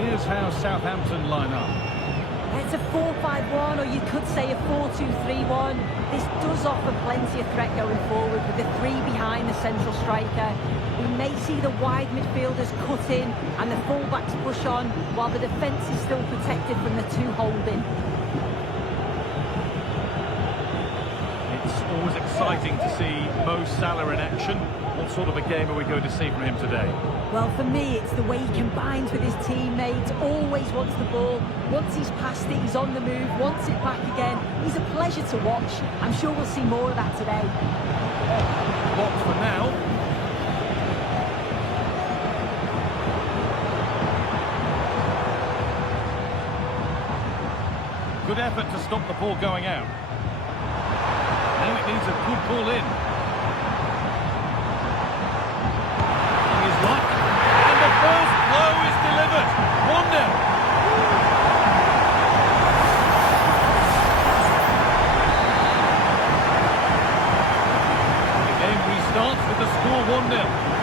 Here's how Southampton line up. It's a 4-5-1, or you could say a 4-2-3-1. This does offer plenty of threat going forward with the three behind the central striker. We may see the wide midfielders cut in and the full-backs push on, while the defence is still protected from the two holding. It's always exciting to see Mo Salah in action. What sort of a game are we going to see from him today? Well, for me, it's the way he combines with his teammates, always wants the ball. Once he's passed it, he's on the move, wants it back again. He's a pleasure to watch. I'm sure we'll see more of that today. Blocked for now. Good effort to stop the ball going out. Now it needs a good ball in. His luck. And the first blow is delivered. 1-0. The game restarts with the score 1-0.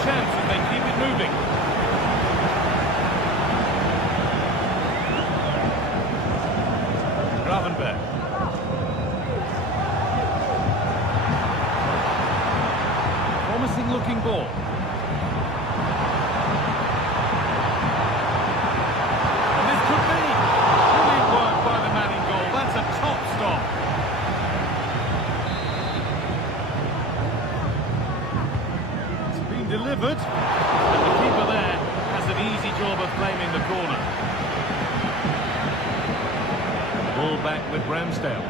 Chance as they keep it moving. Gravenberg. Promising looking ball. And this could be. Brilliant work by the man in goal. That's a top stop. Delivered, and the keeper there has an easy job of claiming the corner. Ball back with Ramsdale.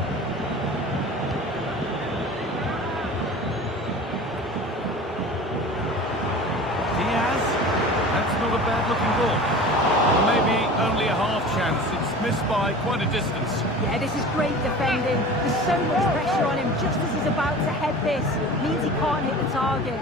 Diaz, that's not a bad looking ball. Maybe only a half chance, it's missed by quite a distance. Yeah, this is great defending. There's so much pressure on him just as he's about to head this. It means he can't hit the target.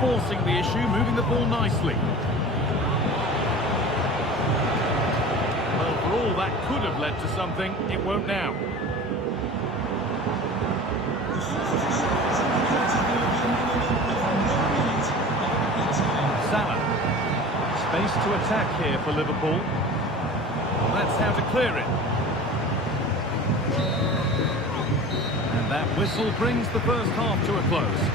Forcing the issue, moving the ball nicely. Well, for all that could have led to something, it won't now. Salah. Space to attack here for Liverpool. Well, that's how to clear it. And that whistle brings the first half to a close.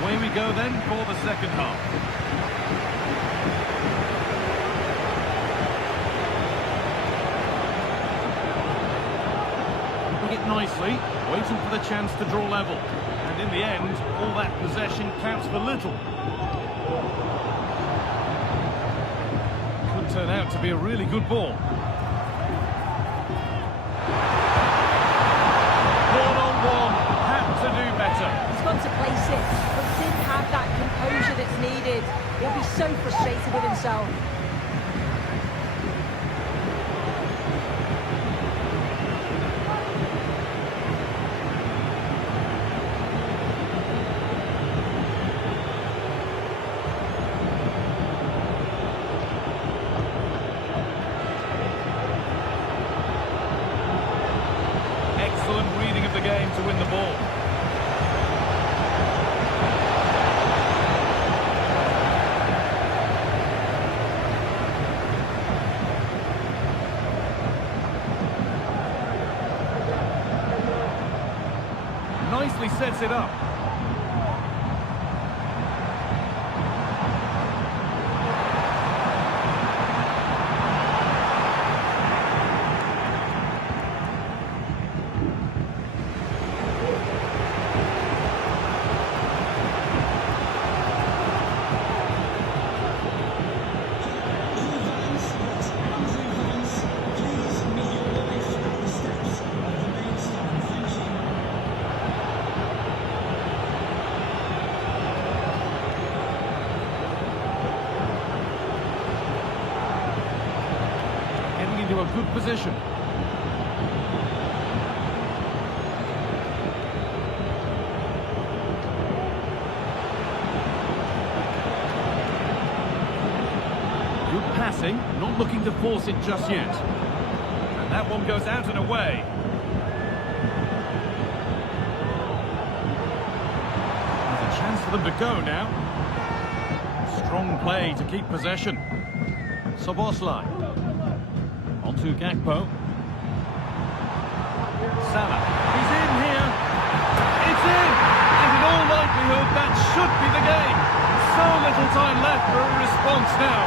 Away we go then for the second half. Doing it nicely, waiting for the chance to draw level. And in the end, all that possession counts for little. Could turn out to be a really good ball. One-on-one, had to do better. He's got to place it, but didn't have that composure that's needed. He'll be so frustrated with himself. nicely sets it up. Please meet your wife at the steps of the main stand. Thank you. Getting into a good position. Good passing, not looking to force it just yet. And that one goes out and away. There's a chance for them to go now. Strong play to keep possession. Szoboszlai. Onto Gakpo. Salah. He's in here. It's in! And in all likelihood, that should be the game. So little time left for a response now.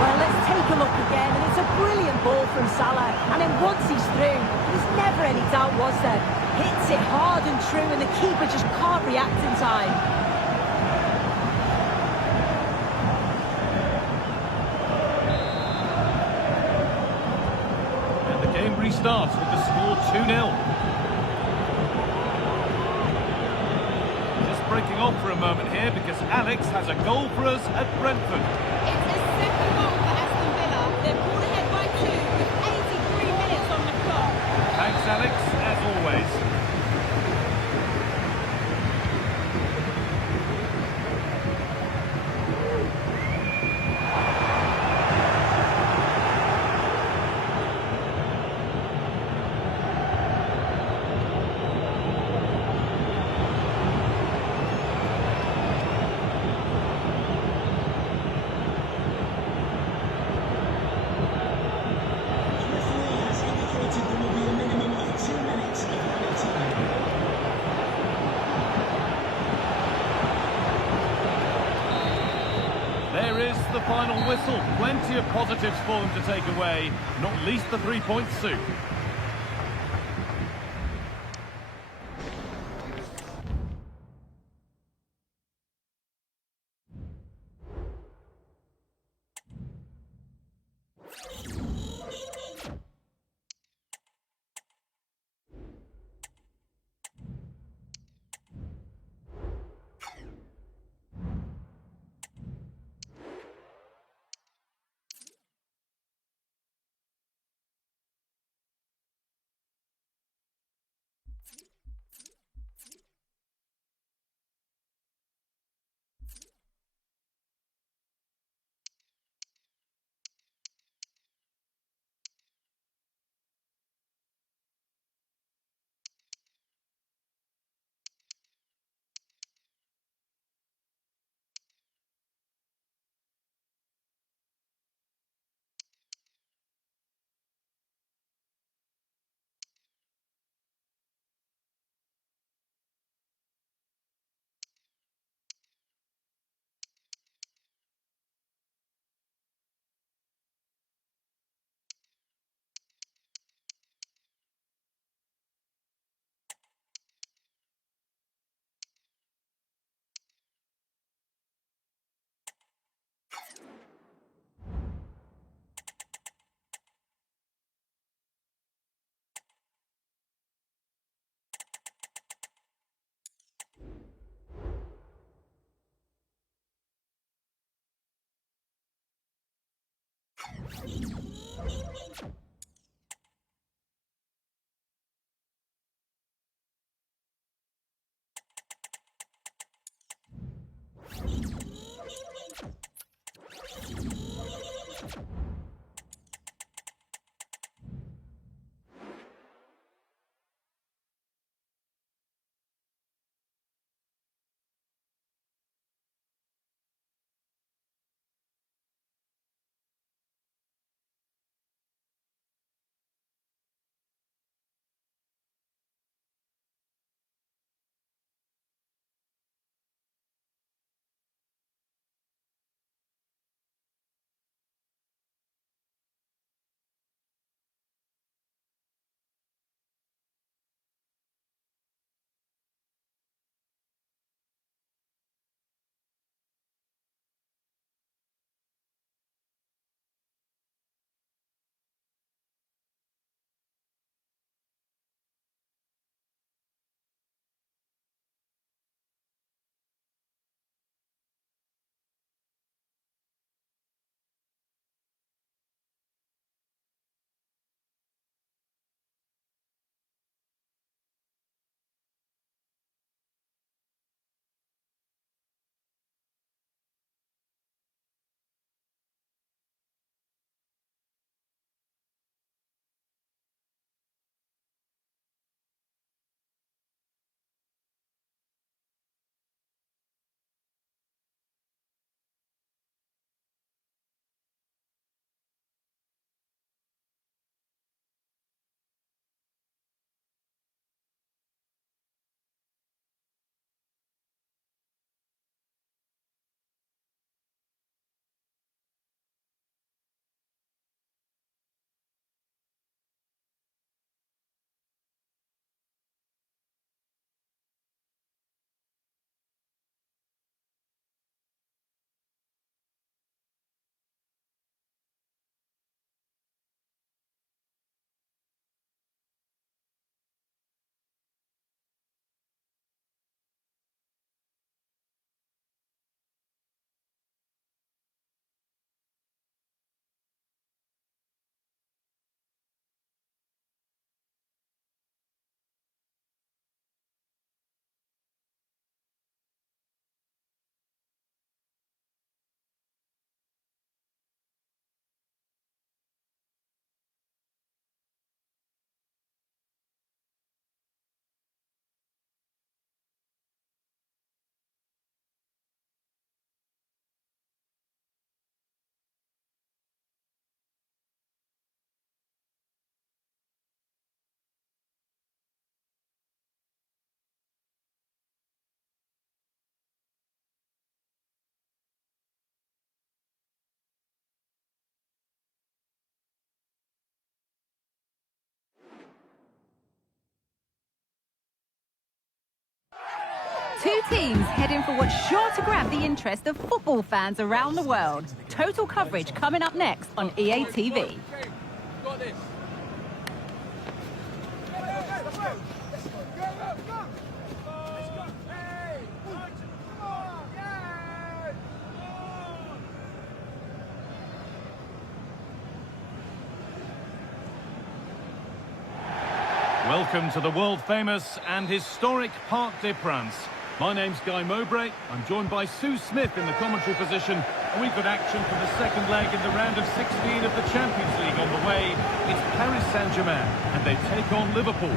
Well, let's take a look again, and it's a brilliant ball from Salah. And then once he's through, there's never any doubt, was there? Hits it hard and true, and the keeper just can't react in time. And the game restarts with the score 2-0. Just breaking off for a moment here because Alex has a goal for us at Brentford. It's a second goal for Aston Villa. They're pulled ahead by 2 with 83 minutes on the clock. Thanks, Alex, as always. The referee has indicated there will be a minimum of 2 minutes of added time. There is the final whistle. Plenty of positives for them to take away, not least the 3-point soup. teams heading for what's sure to grab the interest of football fans around the world. Total coverage coming up next on EA TV. Welcome to the world-famous and historic Parc des Princes. My name's Guy Mowbray. I'm joined by Sue Smith in the commentary position. And we've got action for the second leg in the round of 16 of the Champions League on the way. It's Paris Saint-Germain, and they take on Liverpool.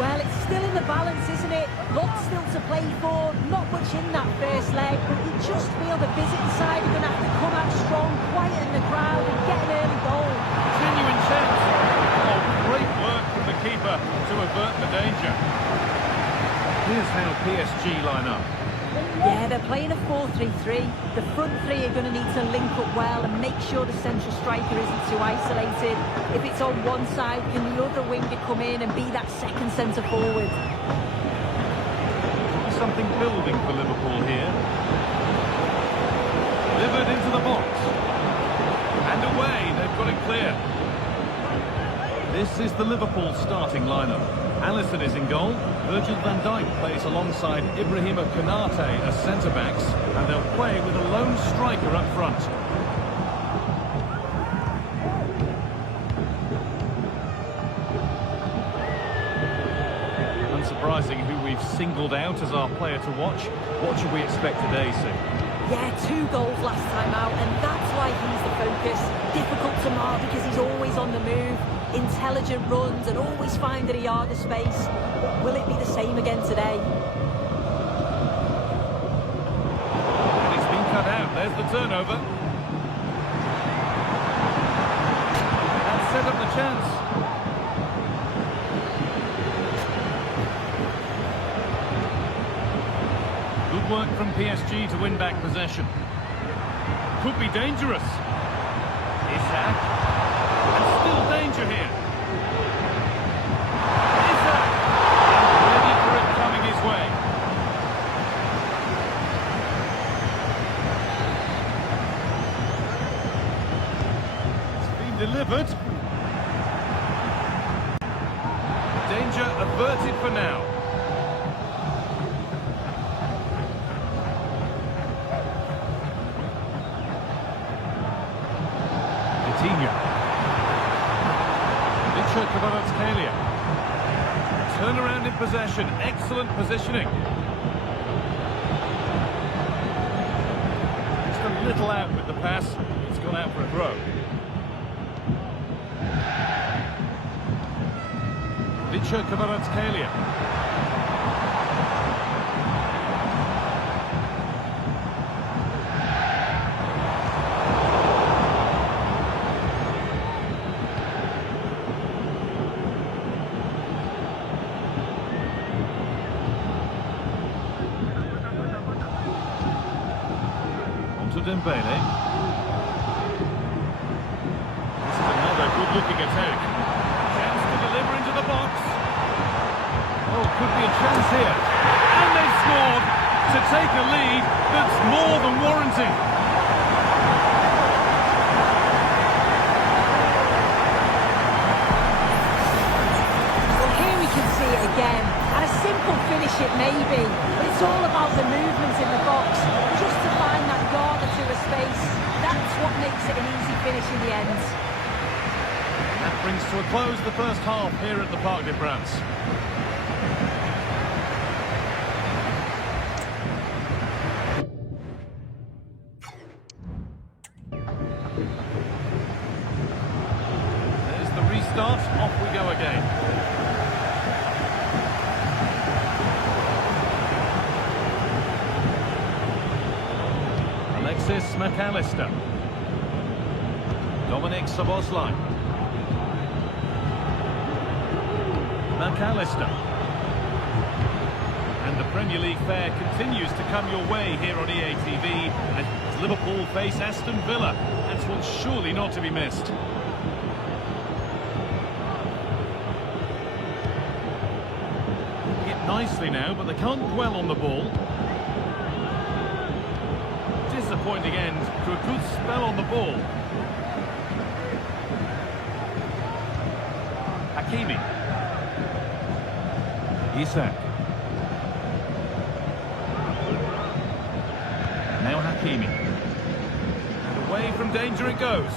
Well, it's still in the balance, isn't it? Lots still to play for, not much in that first leg, but you just feel the visiting side are going to have to come out strong, quieten the crowd and get an early goal. Genuine chance. Oh, great work from the keeper to avert the danger. Here's how PSG line up. Yeah, they're playing a 4-3-3. The front three are going to need to link up well and make sure the central striker isn't too isolated. If it's on one side, can the other winger come in and be that second centre forward? Something building for Liverpool here. Delivered into the box. And away, they've got it clear. This is the Liverpool starting lineup. Alisson is in goal. Virgil van Dijk plays alongside Ibrahima Konate as centre-backs, and they'll play with a lone striker up front. Unsurprising who we've singled out as our player to watch. What should we expect today, Sue? Yeah, 2 goals last time out, and that's why he's the focus. Difficult to mark because he's always on the move. Intelligent runs and always finding a yard of space. But will it be the same again today? And it's been cut out. There's the turnover. And set up the chance. Good work from PSG to win back possession. Could be dangerous. Isak. And still danger here. Isak! Ready for it coming his way. It's been delivered. Danger averted for now. Kvaratskhelia. Turn around in possession. Excellent positioning. Just a little out with the pass. It's gone out for a throw. Victor Kvaratskhelia. Dembele. This is another good-looking attack. Chance to deliver into the box. Oh, could be a chance here. And they've scored to take a lead that's more than warranted. Well, here we can see it again. And a simple finish it may be, but it's all about the movement in the box. Just to find that yard or two of space. That's what makes it an easy finish in the end. That brings to a close the first half here at the Parc des Princes. There's the restart. Off we go again. Alexis Mac Allister. Dominic Szoboszlai. Mac Allister. And the Premier League fare continues to come your way here on EA TV as Liverpool face Aston Villa. That's one surely not to be missed. Hit nicely now, but they can't dwell on the ball. disappointing end to a good spell on the ball. Hakimi. Isak. Now Hakimi. And away from danger it goes.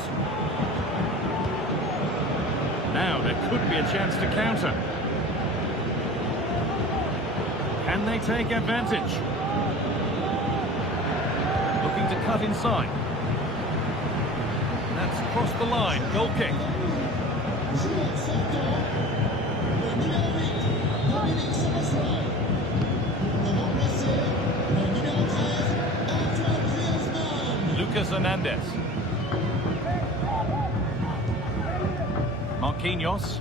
Now there could be a chance to counter. Can they take advantage? Looking to cut inside. That's crossed the line. Goal kick. Lucas Hernandez. Marquinhos.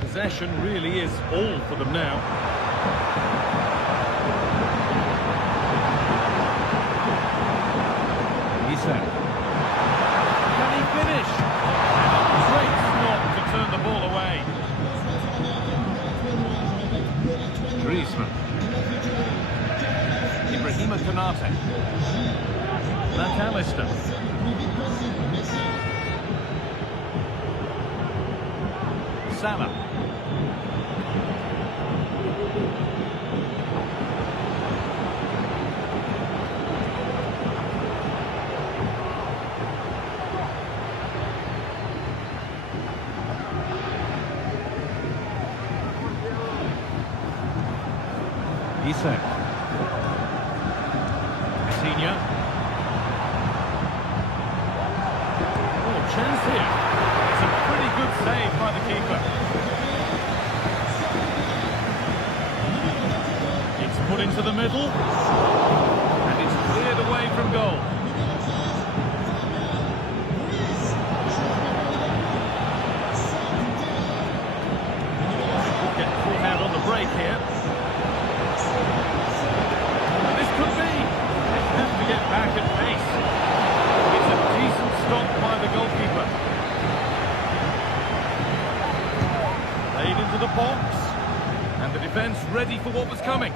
Possession really is all for them now. Isak. Can he finish? Great stop to turn the ball away. Griezmann. Ibrahima Konate. McAllister. Salah. Isak. Coutinho. Oh, chance here. It's a pretty good save by the keeper. It's put into the middle. And it's cleared away from goal. Get caught out on the break here. Get back at pace. It's a decent stop by the goalkeeper. Played into the box. And the defence ready for what was coming.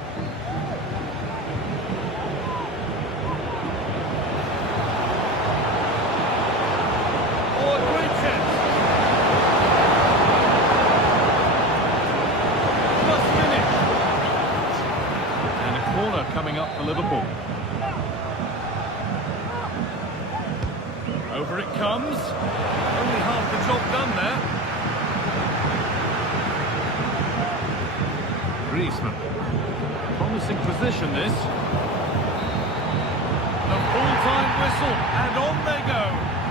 Oh, a great chance. Must finish. And a corner coming up for Liverpool. Over it comes. Only half the job done there. Griezmann. Promising position this. The full-time whistle. And on they go.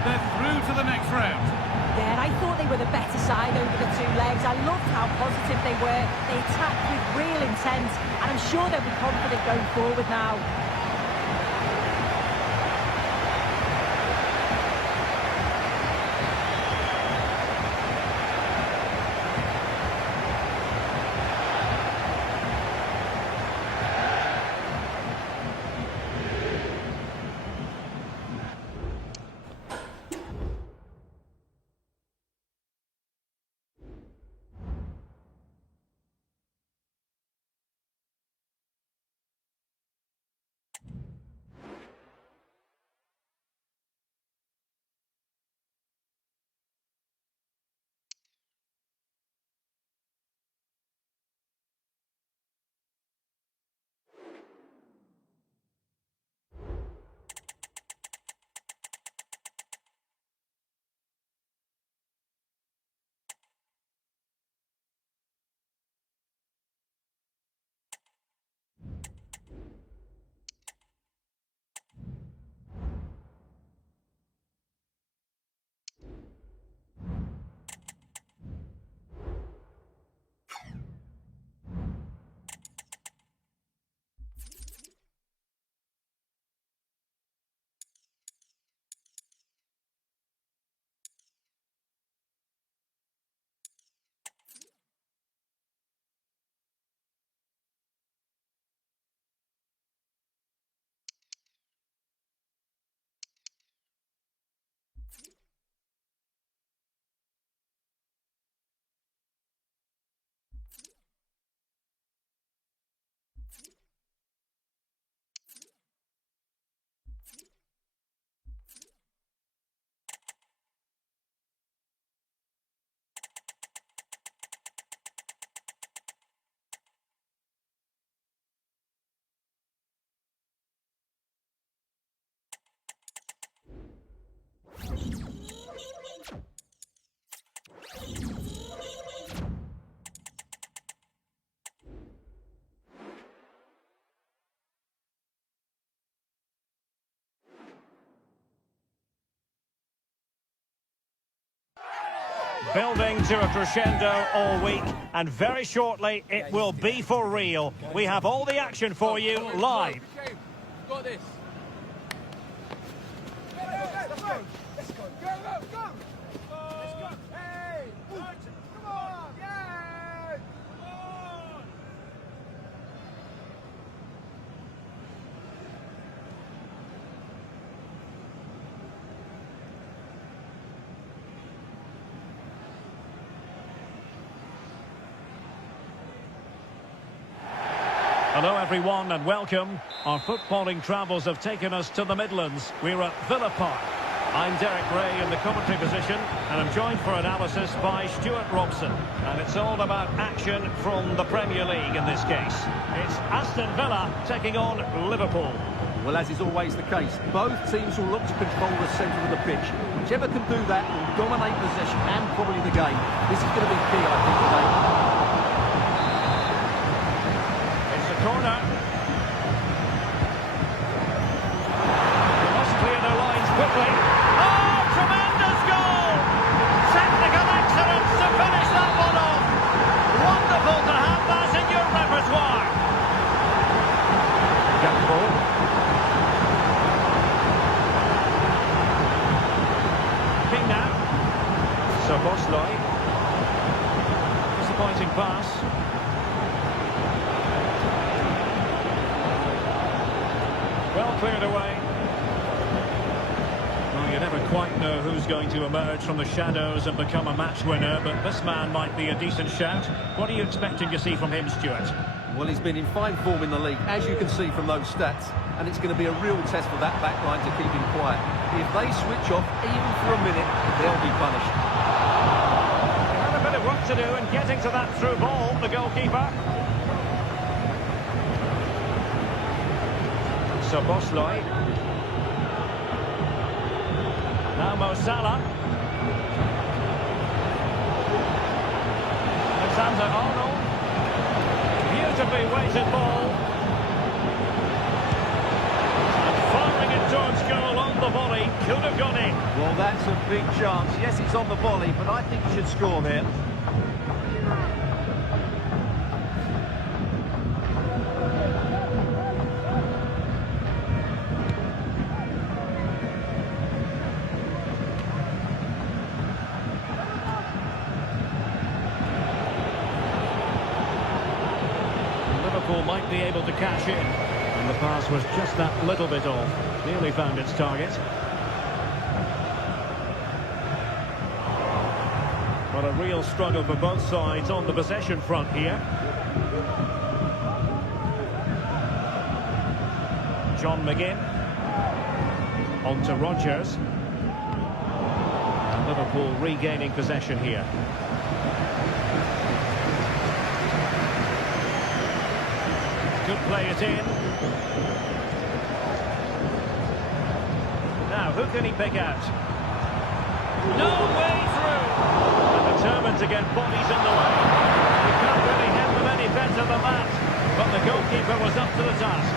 They're through to the next round. Yeah, and I thought they were the better side over the two legs. I loved how positive they were. They attacked with real intent. And I'm sure they'll be confident going forward now. building to a crescendo all week, and very shortly it will be for real. We have all the action for you live. Got this. Hello everyone and welcome. Our footballing travels have taken us to the Midlands. We're at Villa Park. I'm Derek Ray in the commentary position, and I'm joined for analysis by Stuart Robson. And it's all about action from the Premier League in this case. It's Aston Villa taking on Liverpool. Well, as is always the case, both teams will look to control the centre of the pitch. Whichever can do that will dominate possession and probably the game. This is going to be key, I think, today. Corner. They must clear their lines quickly. Oh, tremendous goal! Technical excellence to finish that one off. Wonderful to have that in your repertoire. Gakpo. King now. Szoboszlai. Disappointing pass. Well cleared away. Well, you never quite know who's going to emerge from the shadows and become a match winner, but this man might be a decent shout. What are you expecting to see from him, Stuart? Well, he's been in fine form in the league, as you can see from those stats, and it's going to be a real test for that back line to keep him quiet. If they switch off, even for a minute, they'll be punished. And a bit of work to do in getting to that through ball, the goalkeeper. Szoboszlai. Now Mo Salah. Alexander-Arnold. Beautifully weighted ball. And firing it towards goal on the volley. Could have gone in. Well, that's a big chance. Yes, it's on the volley, but I think he should score there. Might be able to cash in, and the pass was just that little bit off. Nearly found its target. But a real struggle for both sides on the possession front here. John McGinn on to Rodgers, and Liverpool regaining possession here. Could play it in. Now, who can he pick out? No way through! And determined to get bodies in the way. You can't really hit them any better than that. But the goalkeeper was up to the task.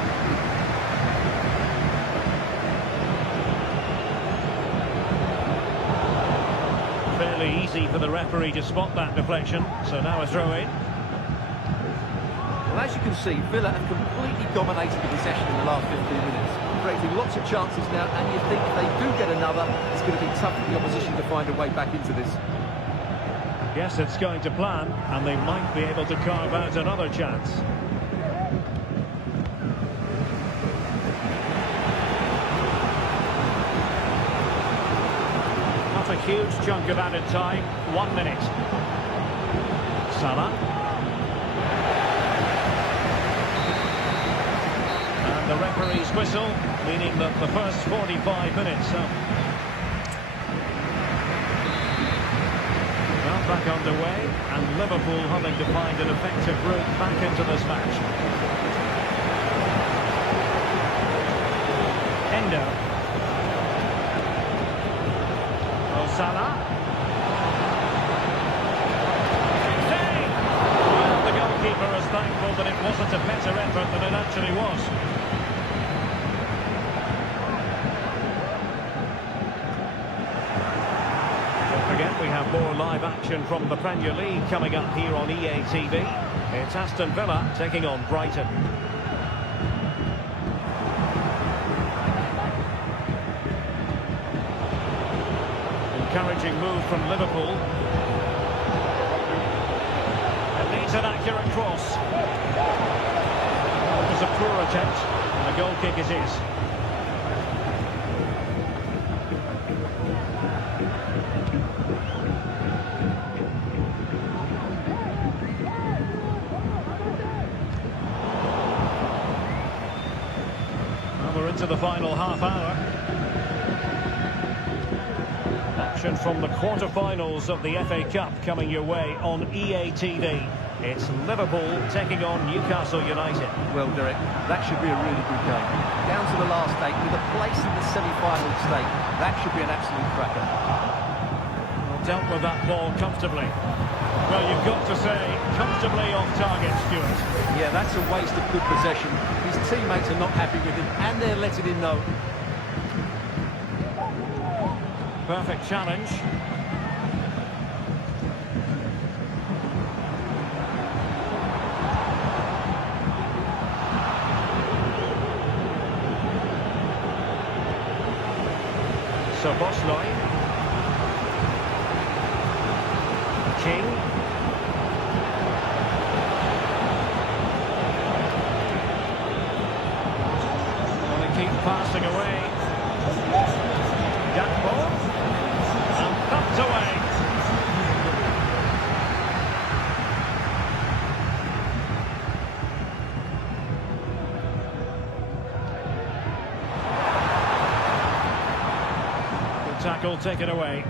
Fairly easy for the referee to spot that deflection. So now a throw-in. Well, as you can see, Villa have completely dominated the possession in the last 15 minutes, creating lots of chances now, and you think if they do get another, it's going to be tough for the opposition to find a way back into this. Yes, it's going to plan, and they might be able to carve out another chance. Not a huge chunk of added time, 1 minute. Salah. The referee's whistle, meaning that the first 45 minutes well, back underway, and Liverpool having to find an effective route back into this match. Endo. Mo Salah. Save! Well, the goalkeeper is thankful that it wasn't a better effort than it actually was. We have More live action from the Premier League coming up here on EA TV. It's Aston Villa taking on Brighton. Encouraging move from Liverpool. It needs an accurate cross. It was a poor attempt, and a goal kick it is. Well, we're into the final half hour. Action from the quarter-finals of the FA Cup coming your way on EA TV. It's Liverpool taking on Newcastle United. Well, Derek, that should be a really good game. Down to the last 8 with a place in the semi-final stake. That should be an absolute cracker. Well, dealt with that ball comfortably. Well, you've got to say, comfortably off target, Stuart. Yeah, that's a waste of good possession. His teammates are not happy with him, and they're letting him know. Perfect challenge. Szoboszlai. King. Well, they keep passing away. Gakpo. And thumped away. Tackle taken away.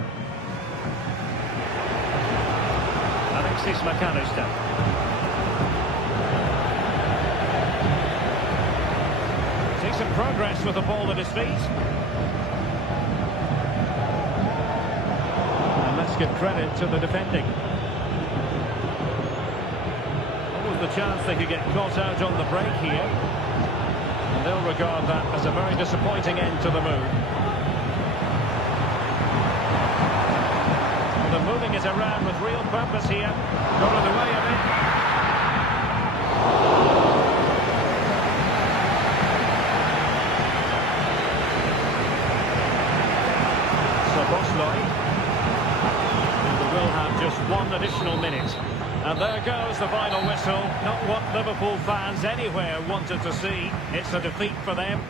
Alexis McAllister. See some progress with the ball at his feet. And let's give credit to the defending. What was the chance they could get caught out on the break here? And they'll regard that as a very disappointing end to the move. They're moving it around with real purpose here. Got in the way of it. Szoboszlai. We will have just one additional minute. And there goes the final whistle. Not what Liverpool fans anywhere wanted to see. It's a defeat for them.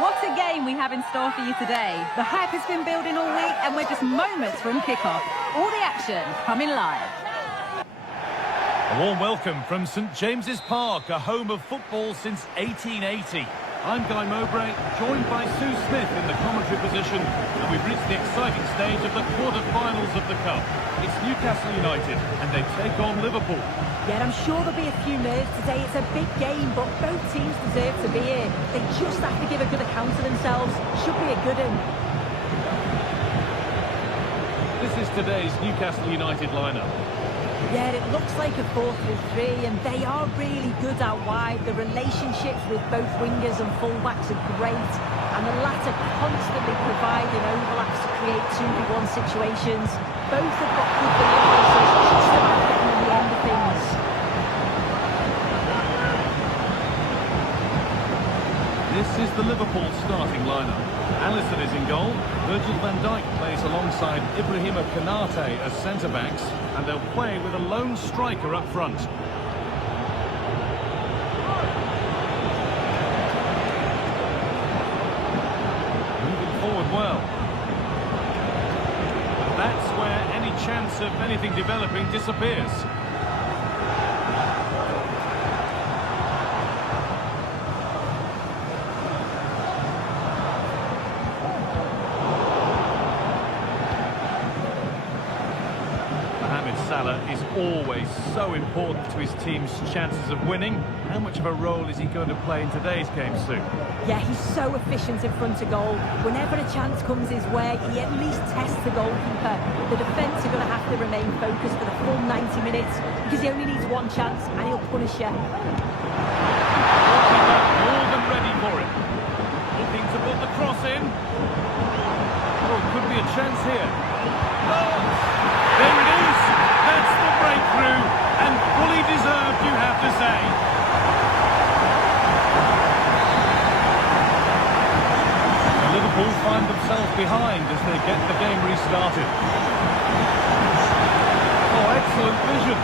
What a game we have in store for you today. The hype has been building all week and we're just moments from kickoff. All the action coming live. A warm welcome from St James's Park, a home of football since 1880. I'm Guy Mowbray, joined by Sue Smith in the commentary position, and we've reached the exciting stage of the quarter-finals of the Cup. It's Newcastle United, and they take on Liverpool. Yeah, I'm sure there'll be a few nerves today. It's a big game, but both teams deserve to be here. They just have to give a good account of themselves. Should be a good one. This is today's Newcastle United lineup. Yeah, it looks like a 4-3-3, and they are really good out wide. The relationships with both wingers and fullbacks are great, and the latter constantly providing overlaps to create 2v1 situations. Both have got good delivery, so it's just about getting on the end of things. This is the Liverpool starting lineup. Alisson is in goal. Virgil van Dijk plays alongside Ibrahima Konate as centre-backs, and they'll play with a lone striker up front. Moving forward well. That's where any chance of anything developing disappears. Salah is always so important to his team's chances of winning. How much of a role is he going to play in today's game, Sue? Yeah, he's so efficient in front of goal. Whenever a chance comes his way, he at least tests the goalkeeper. The defence are going to have to remain focused for the full 90 minutes because he only needs one chance and he'll punish you. Goalkeeper more than ready for it. Looking to put the cross in. Oh, it could be a chance here. Oh, there it is. That's the breakthrough, and fully deserved, you have to say. And Liverpool find themselves behind as they get the game restarted. Oh, excellent vision.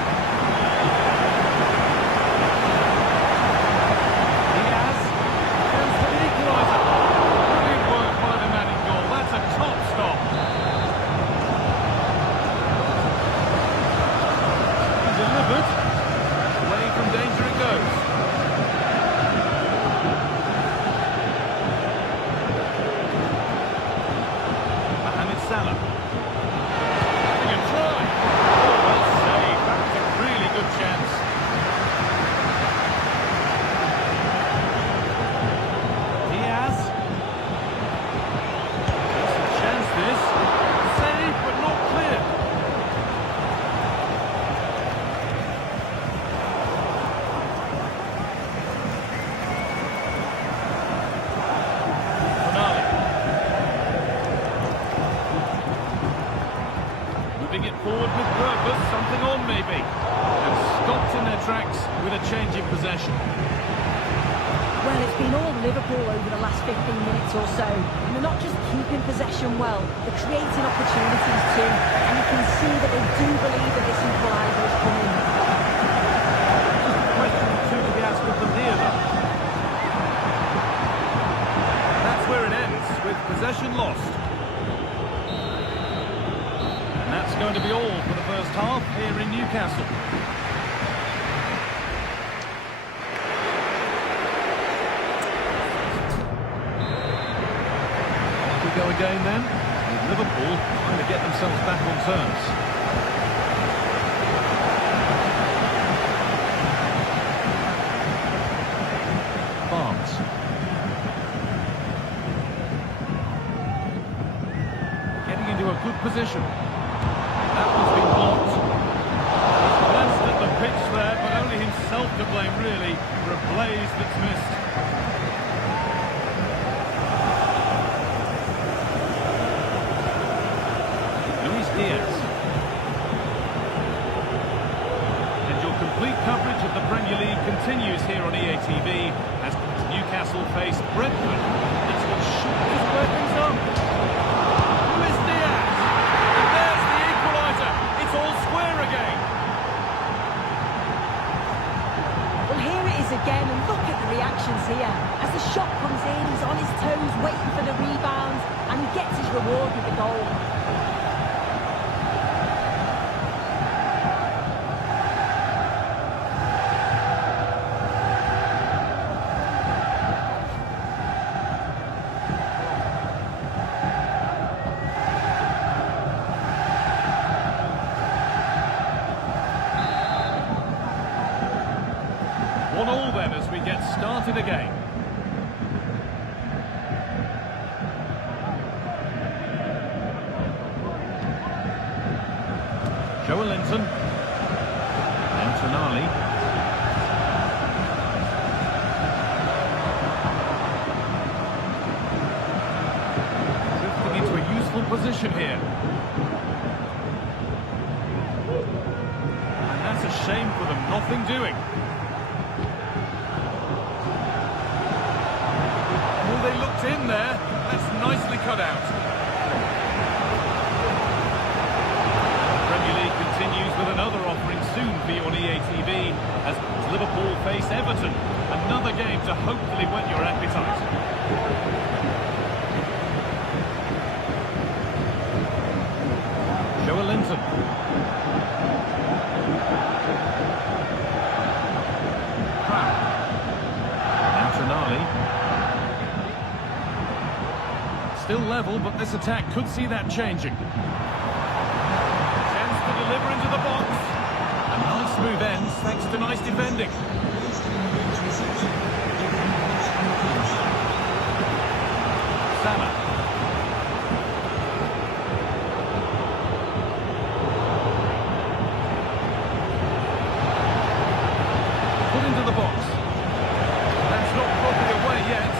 Diaz goes for the equaliser. Brilliant work by the man in goal. That's a top stop. Delivered. Away from danger it goes. Mohamed Salah. Having a try. Oh, well saved. That's a really good chance. Diaz. Decent chance this. Saved but not clear. Moving it forward with purpose, something on maybe. And stopped in their tracks with a change in possession. Well, it's been all Liverpool over the last 15 minutes or so. And they're not just keeping possession well, they're creating opportunities too. And you can see that they do believe that this equaliser is coming. Just a question or two to be asked of them here, though. That's where it ends, with possession lost. And that's going to be all for the first half here in Newcastle. Off we go again then, with Liverpool trying to get themselves back on terms. Barnes. Getting into a good position. That one's been blocked. He's glanced at the pitch there, but only himself to blame really for a blaze that's missed. Luis Diaz. And your complete coverage of the Premier League continues here on EA TV as Newcastle face Brentford. It's what should be square things up. Luis Diaz. And there's the equaliser. It's all square again. Well, here it is again, and look at the reactions here. As the shot comes in, he's on his toes, waiting for the rebound, and he gets his reward with the goal. One all then as we get started again. Joe Linton. And Tonali. Drifting into a useful position here. And that's a shame for them, nothing doing. Oh, they looked in there. That's nicely cut out. Premier League continues with another offering soon for you on EA TV as Liverpool face Everton. Another game to hopefully whet your appetite. Joe Linton. Crowd. And Tonali. Still level, but this attack could see that changing. Chance to deliver into the box. A nice move ends thanks to nice defending. Salah. Put into the box. That's not properly away yet.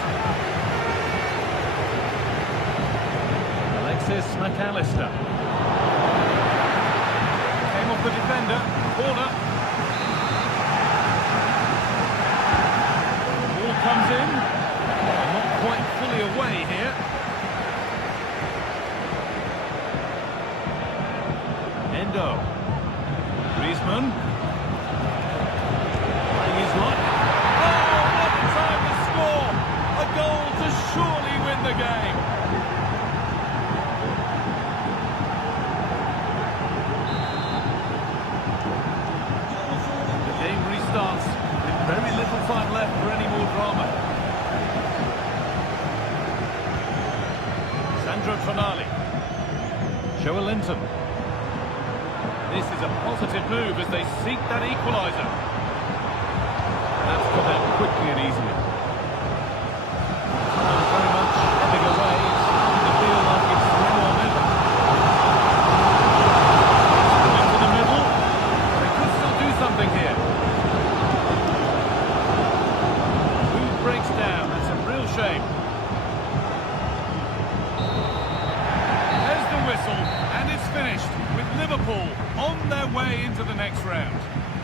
Alexis McAllister. Came off the defender. Corner. Ball comes in. Not quite fully away here. Endo. Griezmann. Playing his luck. Oh, what a time to score! A goal to surely win the game. The game restarts with very little time left for any more drama. Sandro Tonali. Joe Linton. This is a positive move as they seek that equaliser. That's come out quickly and easily. Time very much ebbing away. It's starting to feel like it's now or never. Into the middle. They could still do something here. Move breaks down. That's a real shame. There's the whistle, and it's finished with Liverpool on their way into the next round.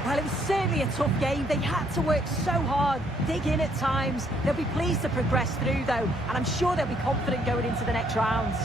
Well, it was certainly a tough game. They had to work so hard, dig in at times. They'll be pleased to progress through, though, and I'm sure they'll be confident going into the next rounds.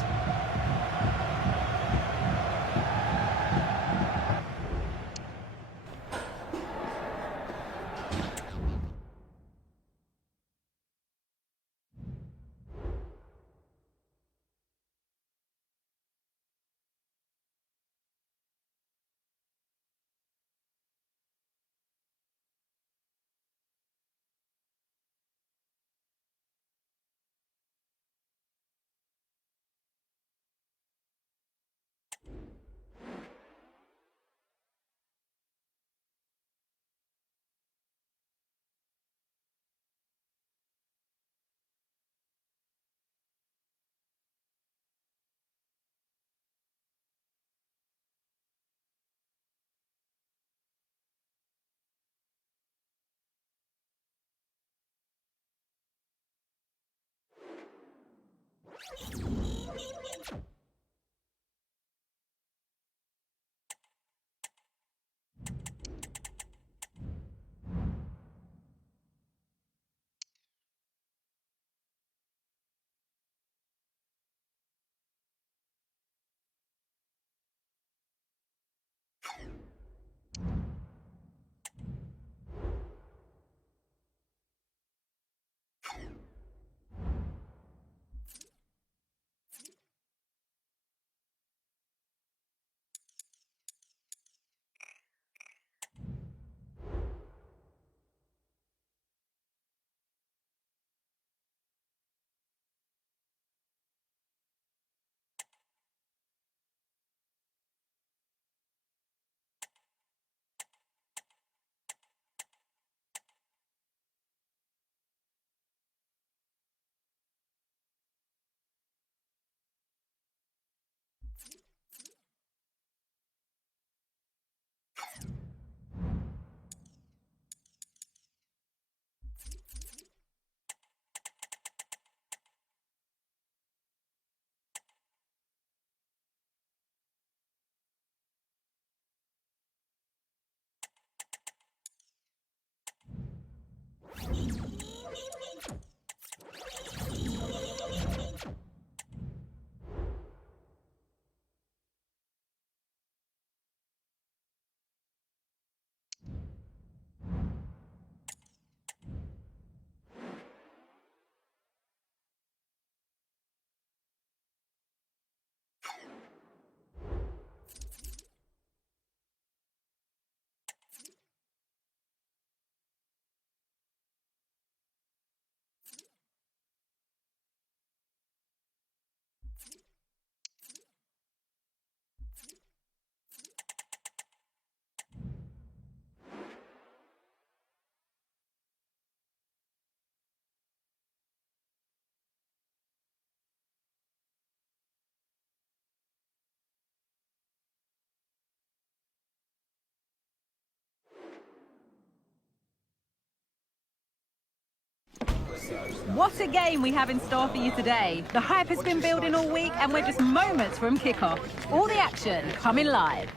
What a game we have in store for you today. The hype has been building all week and we're just moments from kickoff. All the action coming live.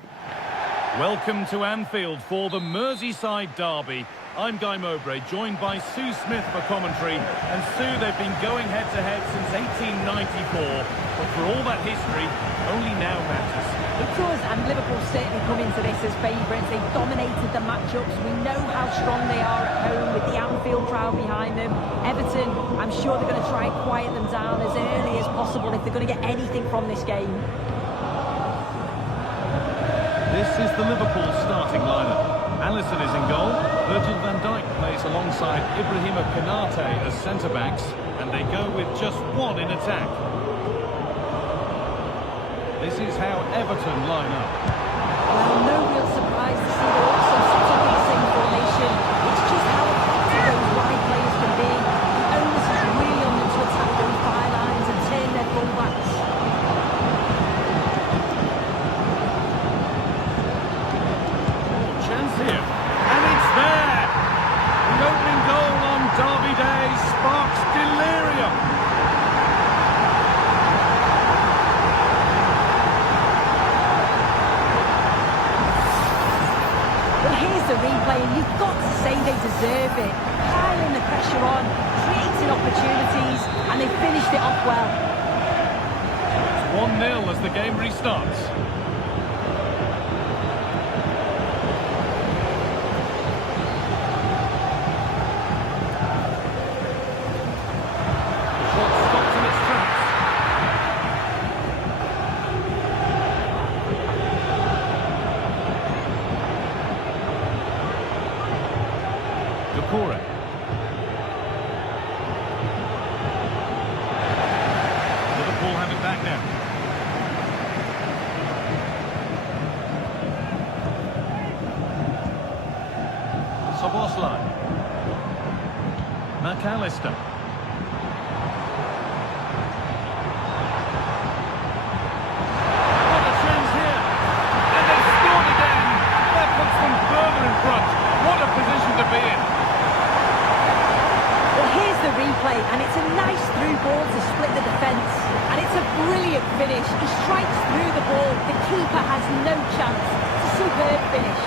Welcome to Anfield for the Merseyside derby. I'm Guy Mowbray, joined by Sue Smith for commentary. And Sue, they've been going head-to-head since 1894. But for all that history, only now matters. It does, and Liverpool certainly come into this as favourites. They've dominated the matchups. We know how strong they are at home with the Anfield crowd behind them. Everton, I'm sure they're going to try and quiet them down as early as possible if they're going to get anything from this game. This is the Liverpool starting lineup. Alisson is in goal. Virgil van Dijk plays alongside Ibrahima Konate as centre-backs, and they go with just one in attack. This is how Everton line up. Well, no real surprise to see they're also set up in the same formation. It's just how effective those wide players can be. The onus is really on them to attack those bylines and turn their fullbacks. Chance here, and it's there! The opening goal on Derby Day sparks delirium. Well, here's the replay, and you've got to say they deserve it. Piling the pressure on, creating opportunities, and they finished it off well. It's 1-0 as the game restarts. Doucouré. Liverpool have it back now. Szoboszlai. McAllister. What a chance here! And they've scored again! That puts them further in front. What a position to be in! Well, here's the replay, and it's a nice through ball to split the defence. And it's a brilliant finish. He strikes through the ball. The keeper has no chance. It's a superb finish.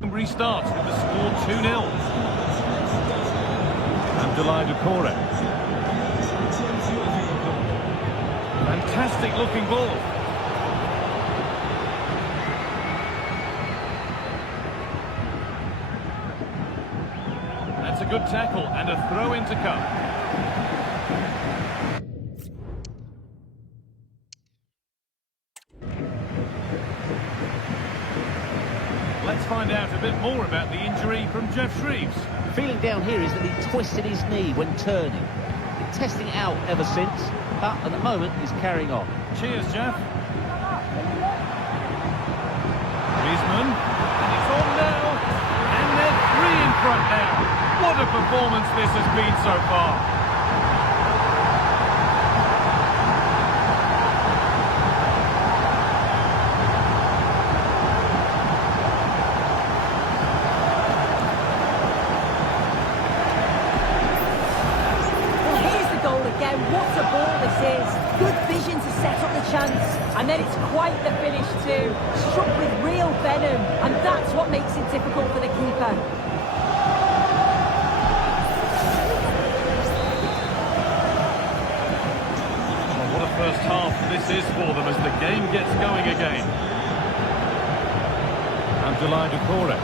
Restarts with the score 2-0. Abdoulaye Doucouré. Fantastic looking ball. good tackle and a throw in to come. Let's find out a bit more about the injury from Jeff Shreves. The feeling down here is that he twisted his knee when turning. Been testing it out ever since, but at the moment he's carrying on. Cheers, Jeff. Griezmann, and it's on now, and they're 3 in front now. What a performance this has been so far. Well, here's the goal again. What a ball this is. Good vision to set up the chance. And then it's quite the finish too. Struck with real venom. And that's what makes it difficult for the keeper. Well, what a first half this is for them as the game gets going again. Abdoulaye Doucouré.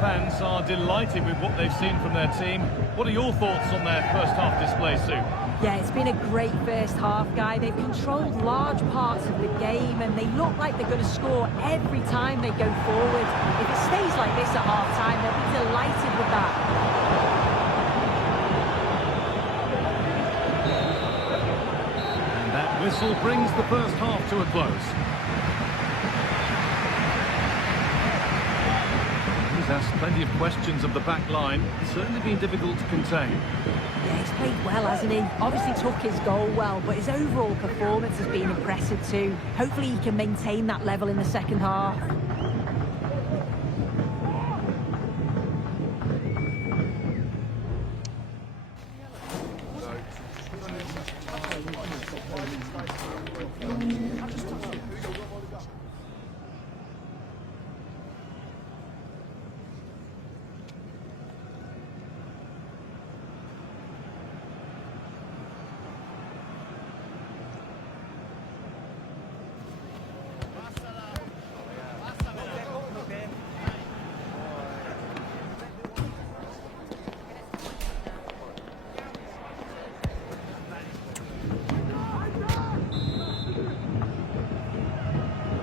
Fans are delighted with what they've seen from their team. What are your thoughts on their first half display, Sue? Yeah, it's been a great first half, Guy. They've controlled large parts of the game and they look like they're going to score every time they go forward. If it stays like this at half-time, they'll be delighted with that. And that whistle brings the first half to a close. Asked plenty of questions of the back line. It's certainly been difficult to contain. Yeah, he's played well, hasn't he? Obviously took his goal well, but his overall performance has been impressive too. Hopefully he can maintain that level in the second half.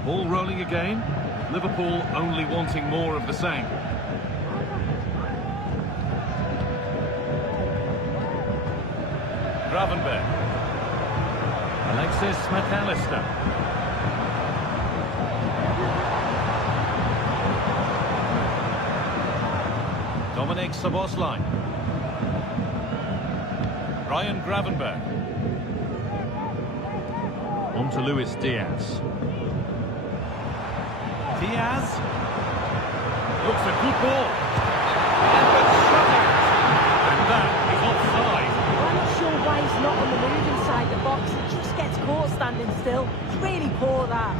Ball rolling again. Liverpool only wanting more of the same. Gravenberch. Alexis McAllister. Dominic Szoboszlai. Ryan Gravenberch. On to Luis Diaz. Diaz. Looks a good ball. And it's shot out. And that is offside. I'm not sure why he's not on the move inside the box. He just gets caught standing still. It's really poor, that.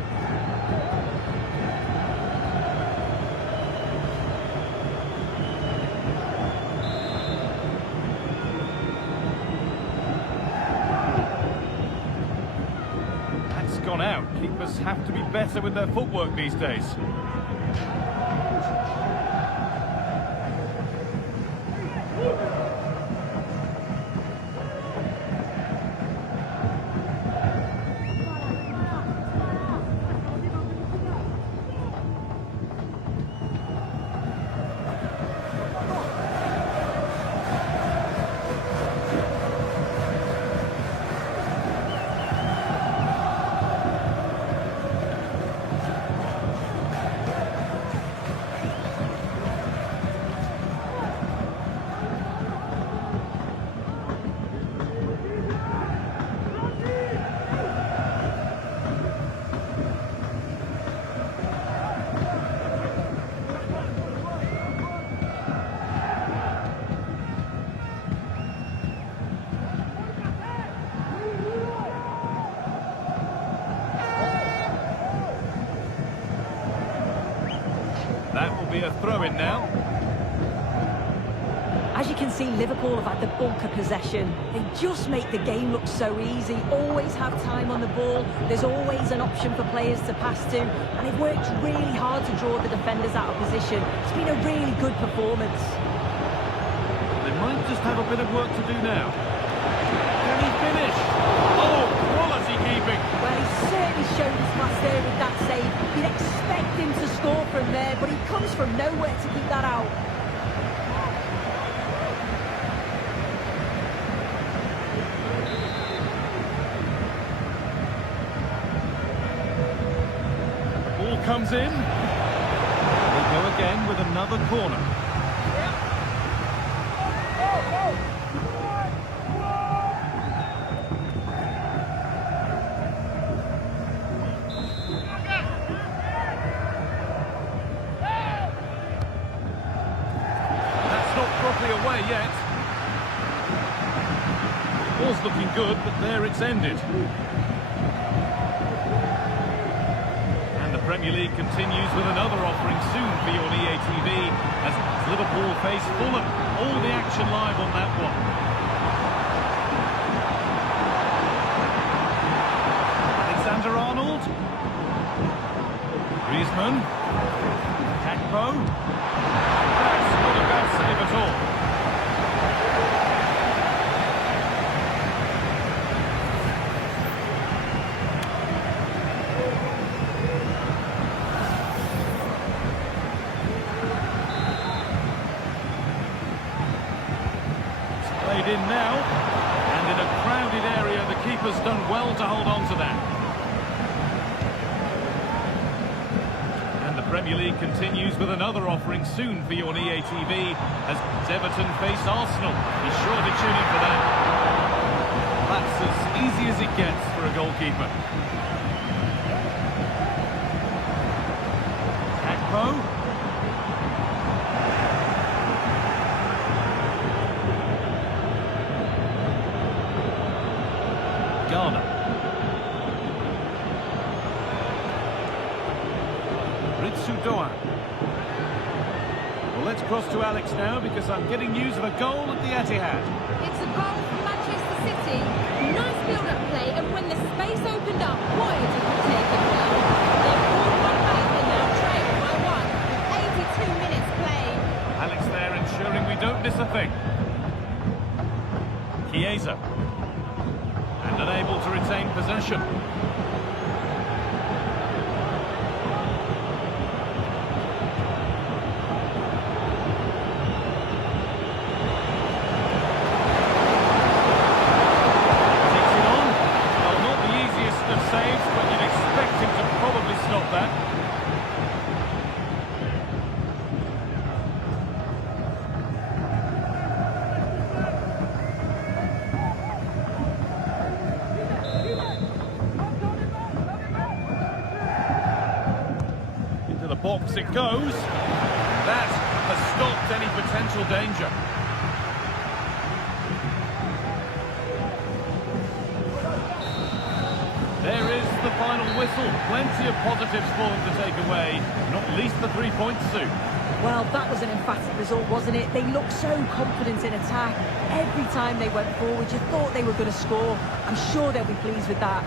That's gone out. Keepers have to be better with their footwork these days. That will be a throw-in now. As As you can see, Liverpool have had the bulk of possession. They just make the game look so easy, always have time on the ball. There's always an option for players to pass to, and they've worked really hard to draw the defenders out of position. It's been a really good performance. They might just have a bit of work to do now. Can he finish? Oh, quality keeping. Well, he certainly showed his class there with that save. You'd expect him to score from there, but he comes from nowhere to keep that out. Ball comes in. They go again with another corner. Away yet. Ball's looking good, but there it's ended. And the Premier League continues with another offering soon for you on EA TV as Liverpool face Fulham. All the action live on that one. Alexander-Arnold. Griezmann. Gakpo. That's not a bad save at all. In now, and in a crowded area, the keeper's done well to hold on to that. And the Premier League continues with another offering soon for you on EA TV as Everton face Arsenal. Be sure to tune in for that. That's as easy as it gets for a goalkeeper. Gakpo. Ghana. Ritsu Doan. Well, let's cross to Alex now because I'm getting news of a goal at the Etihad. It's a goal for Manchester City. Nice build-up play, and when the space opened up, boy, did he take it well. They've pulled one back and now trail by one with 82 minutes played. Alex there ensuring we don't miss a thing. Chiesa. And unable to retain possession. Takes it on. Well, not the easiest of saves, but you'd expect him to probably stop that. Box it goes. That has stopped any potential danger. There is the final whistle. Plenty of positives for them to take away, not least the 3 points, Sue. Well, that was an emphatic result, wasn't it? They looked so confident in attack. Every time they went forward, you thought they were going to score. I'm sure they'll be pleased with that.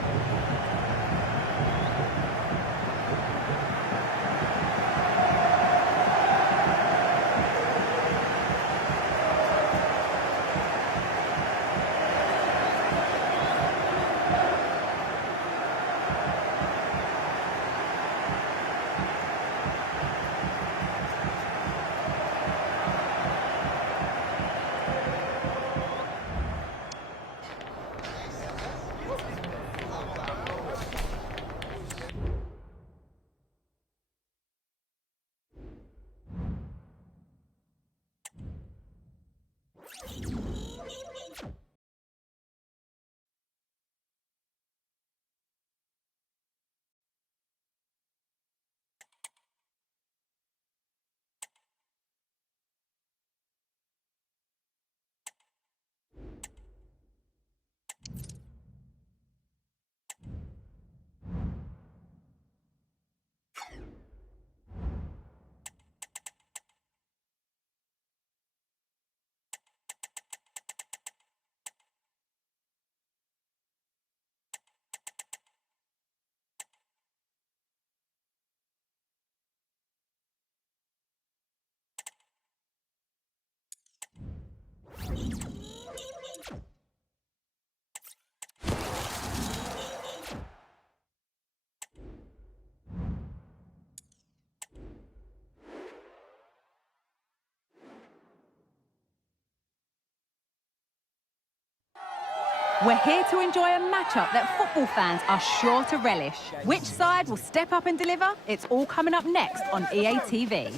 We're here to enjoy a matchup that football fans are sure to relish. Which side will step up and deliver? It's all coming up next on EA TV.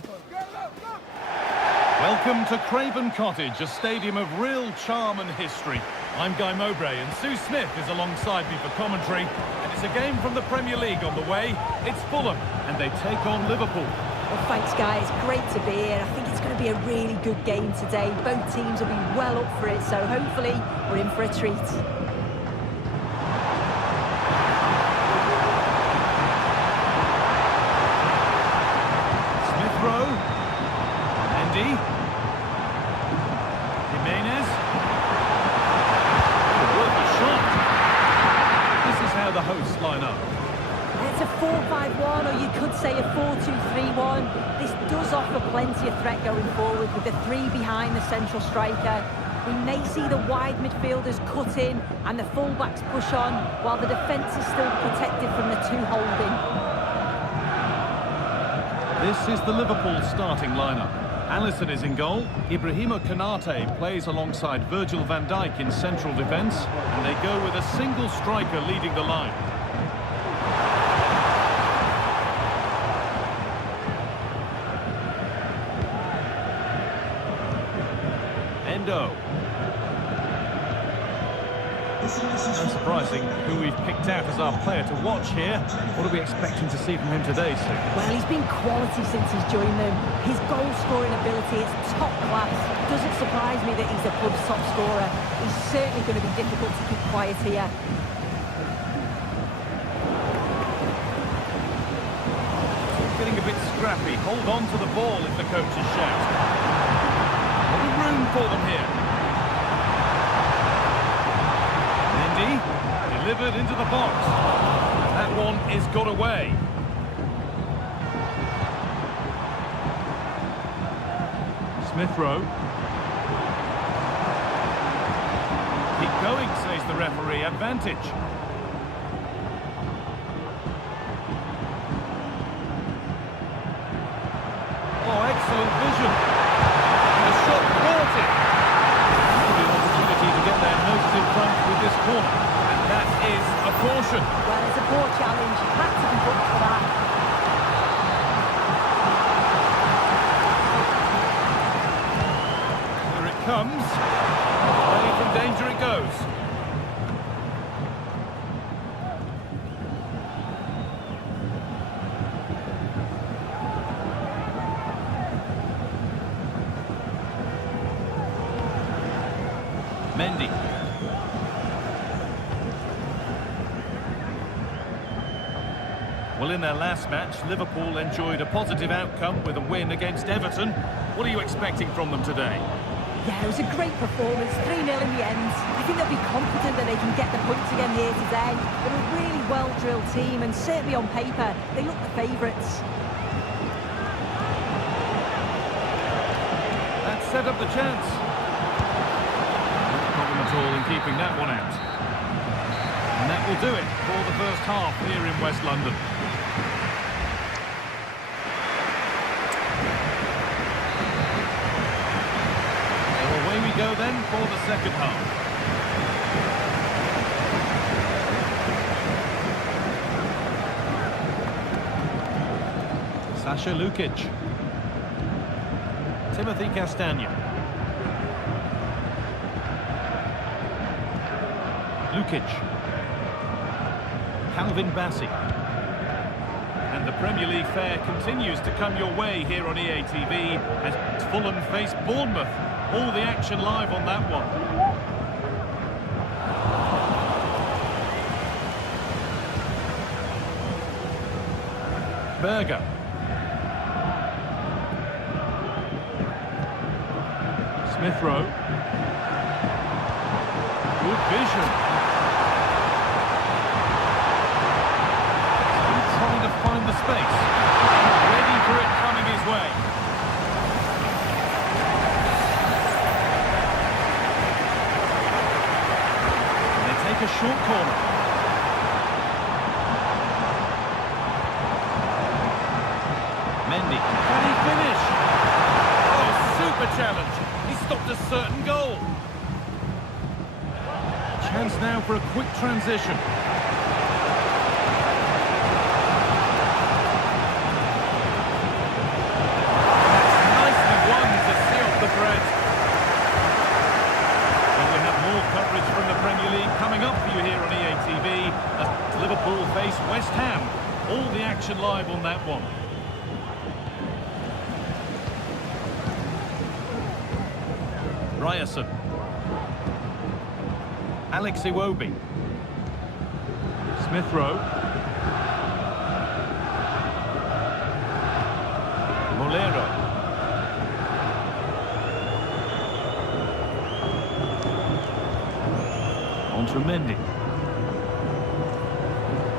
Welcome to Craven Cottage, a stadium of real charm and history. I'm Guy Mowbray and Sue Smith is alongside me for commentary. And it's a game from the Premier League on the way. It's Fulham and they take on Liverpool. Well, thanks, guys. Great to be here. I think it's going to be a really good game today. Both teams will be well up for it, so hopefully we're in for a treat. Smith Rowe. Mendy. Jimenez. Worth a shot. This is how the hosts line up. It's a 4-5-1, or you could say a 4-2-3-1. This does offer plenty of threat going forward with the three behind the central striker. We may see the wide midfielders cut in and the fullbacks push on, while the defence is still protected from the two holding. This is the Liverpool starting lineup. Alisson is in goal. Ibrahima Konate plays alongside Virgil van Dijk in central defence, and they go with a single striker leading the line. Endo. Unsurprising who we've picked out as our player to watch here. What are we expecting to see from him today, Sue? Well, he's been quality since he's joined them. His goal-scoring ability is top class. Doesn't surprise me that he's the club's top scorer. He's certainly going to be difficult to keep quiet here. Getting a bit scrappy. Hold on to the ball if the coaches shout. What a room for them here. Mendy delivered into the box. That one is got away. Smith Rowe. Keep going, says the referee. Advantage. Oh, excellent vision. And the shot caught it. Maybe an opportunity to get their noses in front with this corner. And that is a caution. Well, it's a poor challenge. Had to be booked for that. Here it comes. Away from danger it goes. Mendy. Well, in their last match, Liverpool enjoyed a positive outcome with a win against Everton. What are you expecting from them today? Yeah, it was a great performance, 3-0 in the end. I think they'll be confident that they can get the points again here today. They're a really well-drilled team, and certainly on paper, they look the favourites. That set up the chance. No problem at all in keeping that one out. And that will do it for the first half here in West London. So away we go then for the second half. Sasha Lukic. Timothy Castagne. Lukic. Calvin Bassey. And the Premier League fare continues to come your way here on EA TV as Fulham face Bournemouth. All the action live on that one. Berger. Smith Rowe. Good vision. Still trying to find the space. Ready for it coming his way. And they take a short corner. Mendy. Can he finish? Oh, super challenge. He stopped a certain goal. Chance now for a quick transition. Nicely won to seal the threat. And we have more coverage from the Premier League coming up for you here on EA TV as Liverpool face West Ham. All the action live on that one. Ryerson. Alex Iwobi. Smith Rowe. Molero. On to Mendy.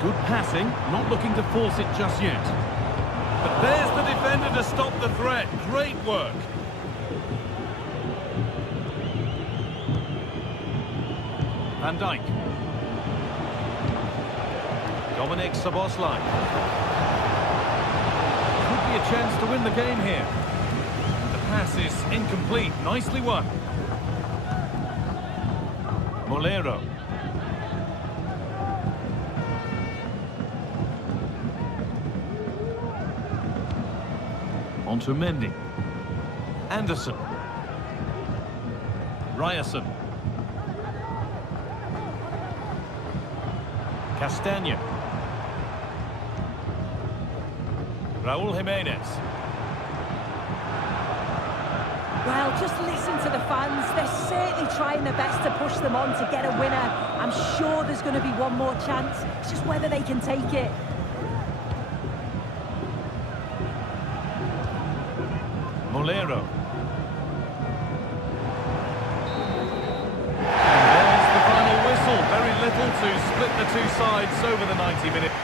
Good passing, not looking to force it just yet. But there's the defender to stop the threat. Great work. Van Dijk. Dominic Szoboszlai. Could be a chance to win the game here. The pass is incomplete. Nicely won. Molero. On to Mendy. Anderson. Ryerson. Castagna. Raúl Jiménez. Well, just listen to the fans. They're certainly trying their best to push them on to get a winner. I'm sure there's going to be one more chance. It's just whether they can take it. Molero. And there's the final whistle. Very little to split the two sides over the 90 minutes.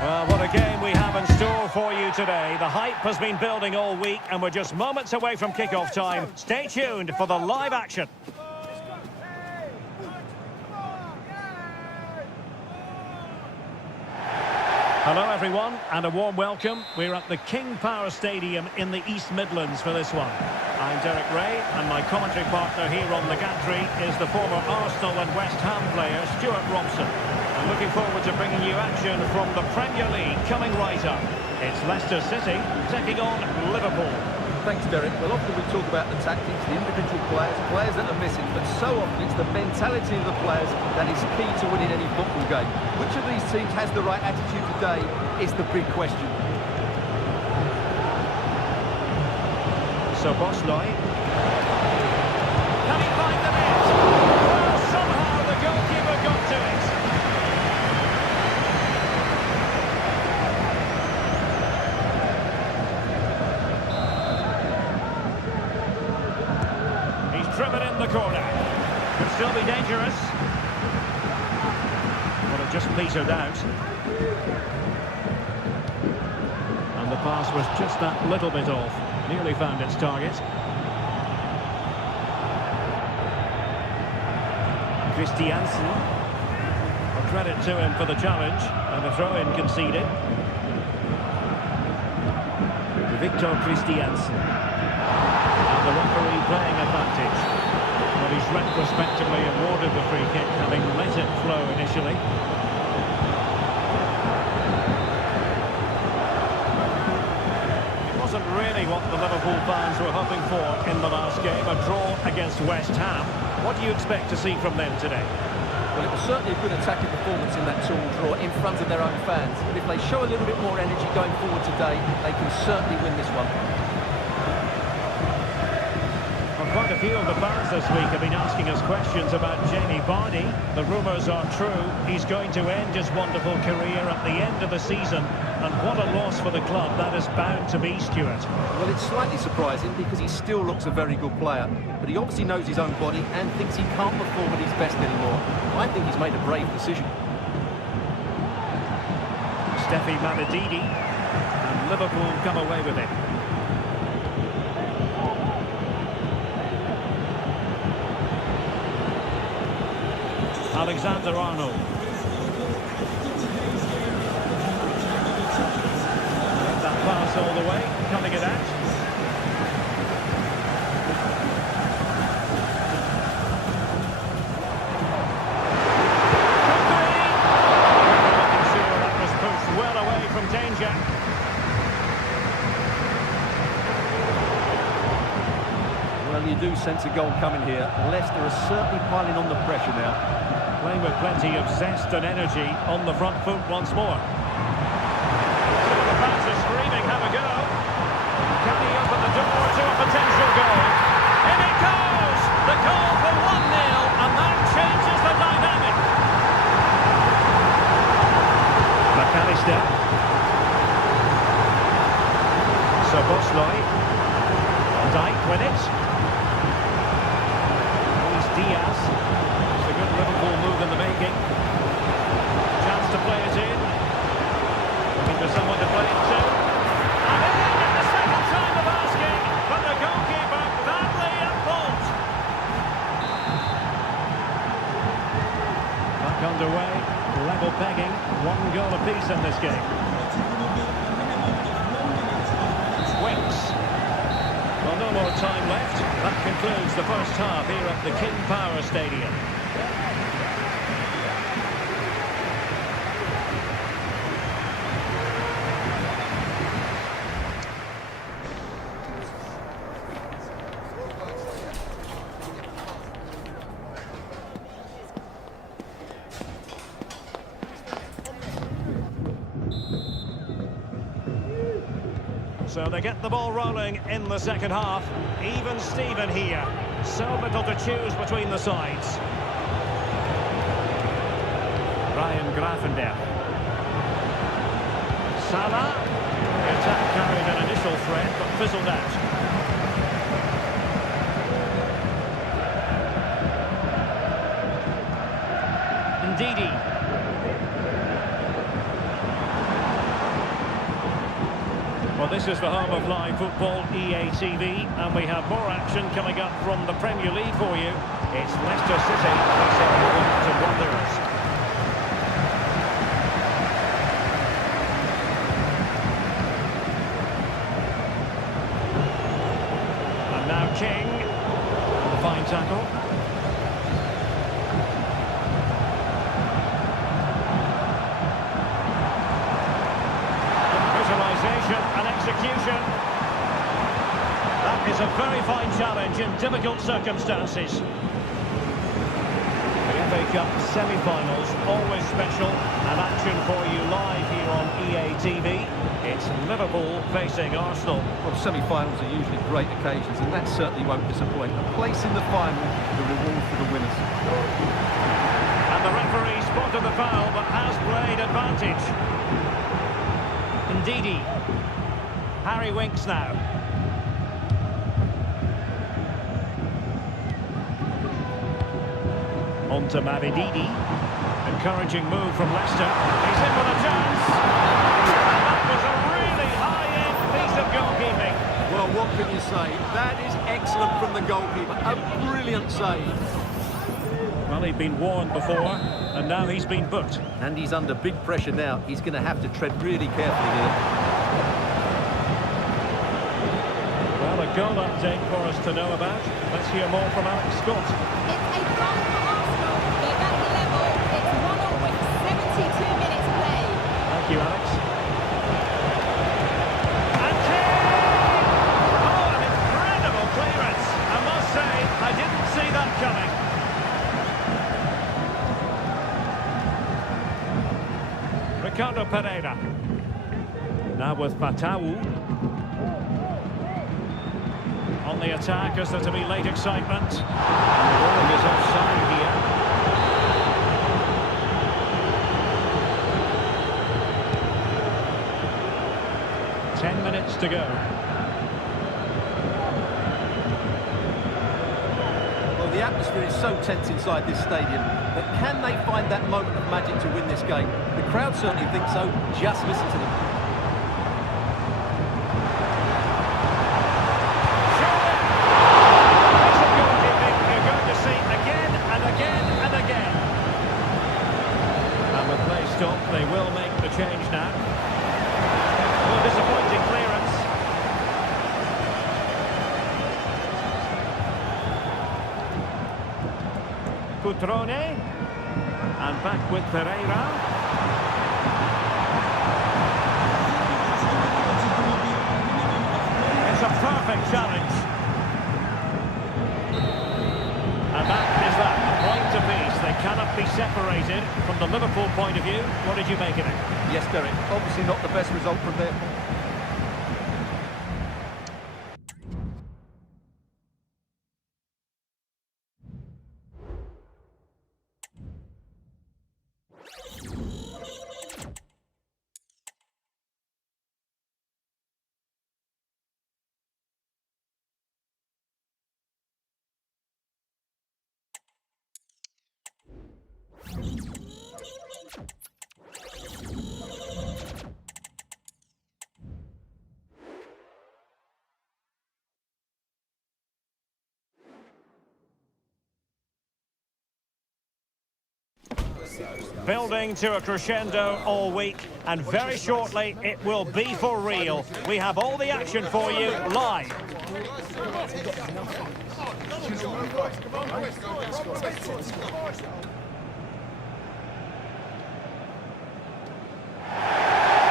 Well, what a game we have in store for you today. The hype has been building all week and we're just moments away from kick-off time. Stay tuned for the live action. Hello everyone and a warm welcome. We're at the King Power Stadium in the East Midlands for this one. I'm Derek Ray and my commentary partner here on the gantry is the former Arsenal and West Ham player Stuart Robson. I'm looking forward to bringing you action from the Premier League coming right up. It's Leicester City taking on Liverpool. Thanks, Derek. Well, often we talk about the tactics, the individual players that are missing, but so often it's the mentality of the players that is key to winning any football game. Which of these teams has the right attitude today is the big question. Szoboszlai. Can he find the net? Well, somehow the goalkeeper got to it. He's the corner. Could still be dangerous. But it just petered out. And the pass was just that little bit off. Nearly found its target. Christiansen. A credit to him for the challenge. And a throw-in conceded. Victor Christiansen. And the referee playing advantage. Well, he's retrospectively awarded the free kick, having let it flow initially. It wasn't really what the Liverpool fans were hoping for in the last game, a draw against West Ham. What do you expect to see from them today? Well, it was certainly a good attacking performance in that 2-2 draw in front of their own fans. But if they show a little bit more energy going forward today, they can certainly win this one. Well, quite a few of the fans this week have been asking us questions about Jamie Vardy. The rumours are true. He's going to end his wonderful career at the end of the season. And what a loss for the club. That is bound to be, Stuart. Well, it's slightly surprising because he still looks a very good player. But he obviously knows his own body and thinks he can't perform at his best anymore. I think he's made a brave decision. Steffi Mavididi. And Liverpool come away with it. Alexander-Arnold. That pass all the way, cutting it out. Making sure that was pushed well away from danger. Well, you do sense a goal coming here. Leicester are certainly piling on the pressure now. Playing with plenty of zest and energy on the front foot once more. The fans are screaming, have a go. Can he open the door to a potential goal? In it goes! The goal for 1-0, and that changes the dynamic. McAllister. Szoboszlai. Van Dijk with it. Luis Diaz. It's a good Liverpool move in the making. Chance to play it in. Looking for someone to play it to. And in at the second time of asking, but the goalkeeper badly at fault. Back underway, level pegging, 1 goal apiece in this game. Winks. Well, no more time left. That concludes the first half here at the King Power Stadium. So they get the ball rolling in the second half. Even Steven here. So little to choose between the sides. Ryan Gravenberch. Salah. The attack carried an initial threat but fizzled out. Ndidi. Well, this is the home of live football, EA TV, and we have more action coming up from the Premier League for you. It's Leicester City facing Wolverhampton Wanderers. And now King, the fine tackle. And execution. That is a very fine challenge in difficult circumstances. The FA Cup semi-finals, always special, and action for you live here on EA TV. It's Liverpool facing Arsenal. Well, semi-finals are usually great occasions, and that certainly won't disappoint. A place in the final, the reward for the winners. And the referee spotted the foul, but has played advantage. Ndidi. Harry Winks now. On to Mavididi. Encouraging move from Leicester. He's in with a chance. And that was a really high-end piece of goalkeeping. Well, what can you say? That is excellent from the goalkeeper. A brilliant save. Well, he'd been warned before, and now he's been booked. And he's under big pressure now. He's going to have to tread really carefully here. Well, a goal update for us to know about. Let's hear more from Alex Scott. It's a goal for Arsenal. They're back to level. It's 1-1 with 72 minutes played. Thank you, Alex. And Kane! Oh, an incredible clearance. I must say, I didn't see that coming. Ricardo Pereira. Now with Fatawu. On the attack as there to be late excitement. The ball is offside here. Ten minutes to go. Well, the atmosphere is so tense inside this stadium, but can they find that moment of magic to win this game? The crowd certainly think so. Just listen to them. They will make the change now. Well, disappointing clearance. Cutrone. And back with Pereira. It's a perfect challenge. And that is that. Point apiece. They cannot be separated. From the Liverpool point of view, what did you make of it? Yes, Derek. Obviously not the best result from there. Building to a crescendo all week, and very shortly it will be for real. We have all the action for you live.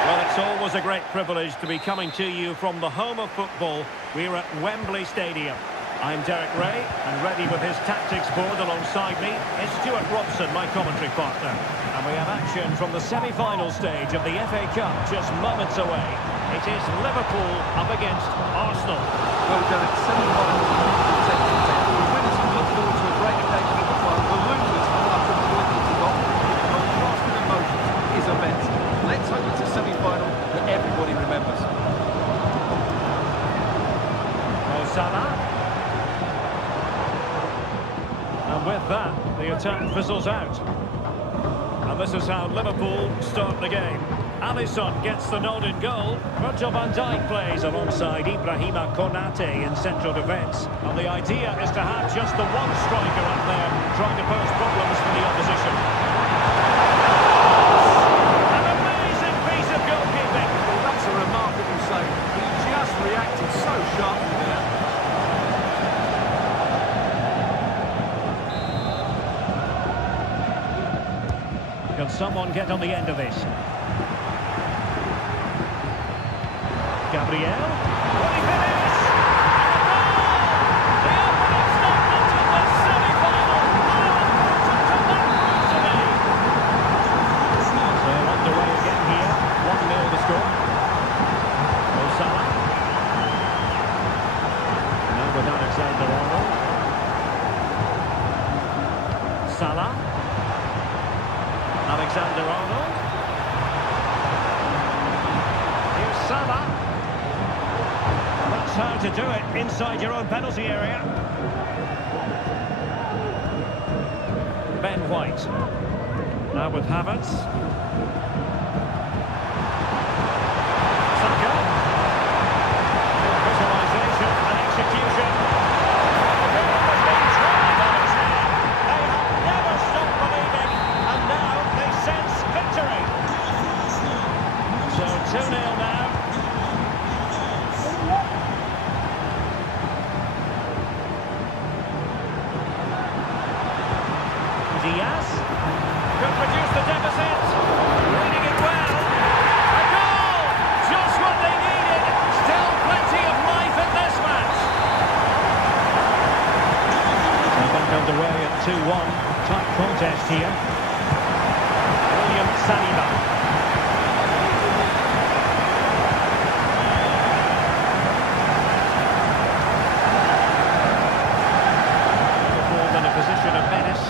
Well, it's always a great privilege to be coming to you from the home of football. We're at Wembley Stadium. I'm Derek Ray, and ready with his tactics board alongside me is Stuart Robson, my commentary partner. And we have action from the semi-final stage of the FA Cup just moments away. It is Liverpool up against Arsenal. Well, Derek, semi-final. The winners can look forward to a great occasion at the final. The losers will have completely forgotten. The contrast in emotions is immense. Let's hope it's a semi-final that everybody remembers. Mo Salah. And with that, the attack fizzles out. And this is how Liverpool start the game. Alisson gets the nod in goal. Virgil van Dijk plays alongside Ibrahima Konate in central defence. And the idea is to have just the one striker up there trying to pose problems for the opposition. An amazing piece of goalkeeping. Well, that's a remarkable save. He just reacted so sharply there. Can someone get on the end of this? Gabriel. Will he finish? The opening statement of the semi-final. So underway again here. 1-0 the score. Mo Salah. Now with Alexander-Arnold. Salah. Alexander-Arnold. Here's Salah. That's how to do it inside your own penalty area. Ben White. Now with Havertz. Saka. Visualisation and execution. The game has been turned on its head. They have never stopped believing, and now they sense victory. So 2-0 now. Diaz could reduce the deficit. Reading it well. A goal! Just what they needed. Still plenty of life in this match. They're back underway at 2-1. Tight contest here. William Saliba. Liverpool in a position of menace.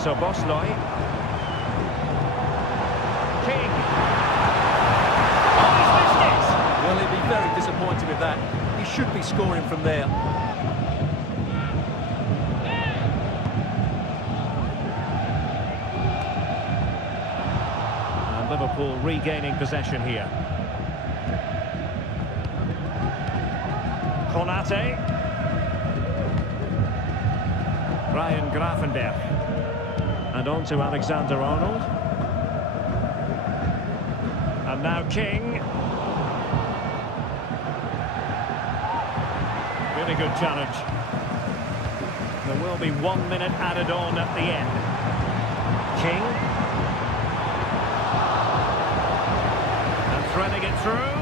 So Bosley. King. Oh, he's missed it! Well, he'd be very disappointed with that. He should be scoring from there. And Liverpool regaining possession here. Konate. Ryan Gravenberch. And on to Alexander-Arnold. And now King. Really good challenge. There will be 1 minute added on at the end. King. And threading it through.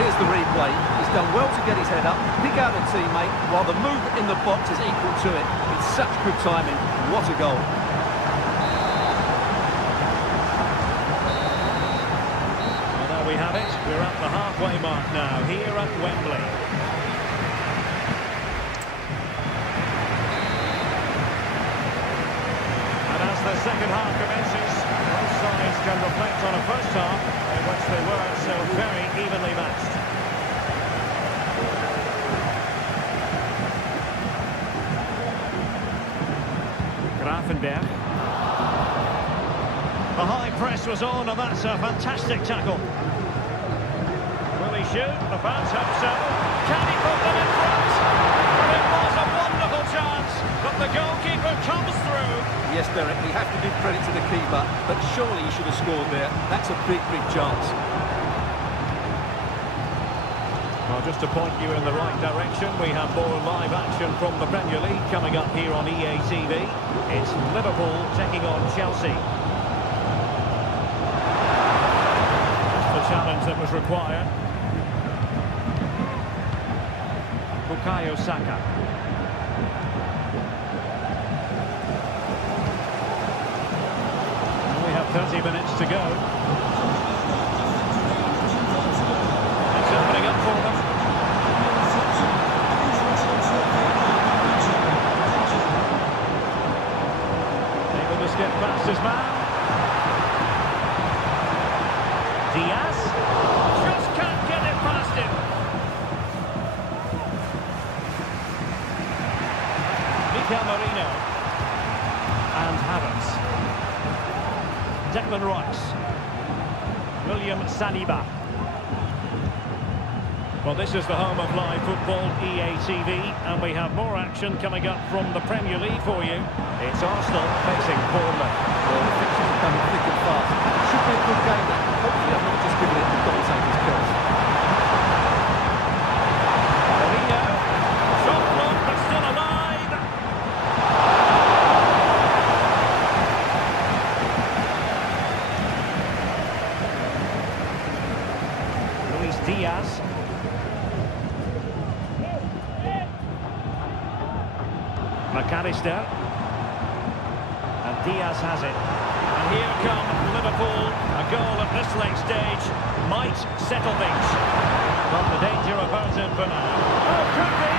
Here's the replay. He's done well to get his head up, pick out a teammate, while the movement in the box is equal to it. It's such good timing. What a goal. Well, there we have it. We're at the halfway mark now, here at Wembley. And as the second half commences, both sides can reflect on a first half in which they were so very evenly matched. Gravenberch. The high press was on, and that's a fantastic tackle. Will he shoot? The fans hope so. Can he put them in front? Well, it was a wonderful chance, but the goalkeeper comes through. Yes, Derek, we have to give credit to the keeper, but surely he should have scored there. That's a big, big chance. Well, just to point you in the right direction, we have more live action from the Premier League coming up here on EA TV. It's Liverpool taking on Chelsea. That's the challenge that was required. Bukayo Saka. We have 30 minutes to go. It's opening up for them. Able to skip past his man. Diaz. Just can't get it past him. Mikel Merino. And Havertz. Declan Rice. William Saliba. Well, this is the home of live football, EA TV, and we have more action coming up from the Premier League for you. It's Arsenal facing Bournemouth. Well, the fixtures are coming thick and fast. It should be a good game. Hopefully, I'm not just giving it the commentator's curse. Merino. Shot blocked, but still alive. Luis Diaz. McAllister. Diaz has it. And here come Liverpool. A goal at this late stage might settle things. But the danger averted for now. Oh, could be!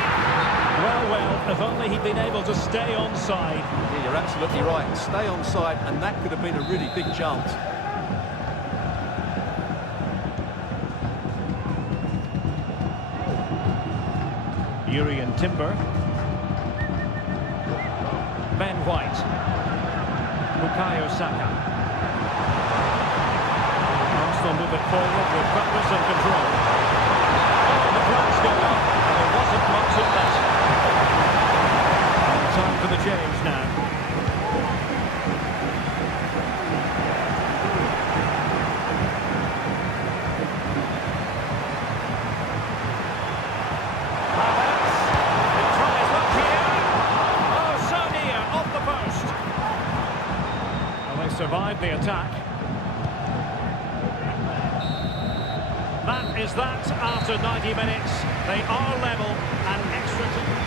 Well, if only he'd been able to stay onside. Yeah, you're absolutely right. Stay onside, and that could have been a really big chance. Jurrien Timber. Ben White. Bukayo Saka. Arsenal move it forward with purpose and control. Oh, the flags go up, and there wasn't much of that. Time for the change now. Havertz. He tries look here. Oh, so near, off the post. Well, they survived the attack. That is that after 90 minutes. They are level and extra time.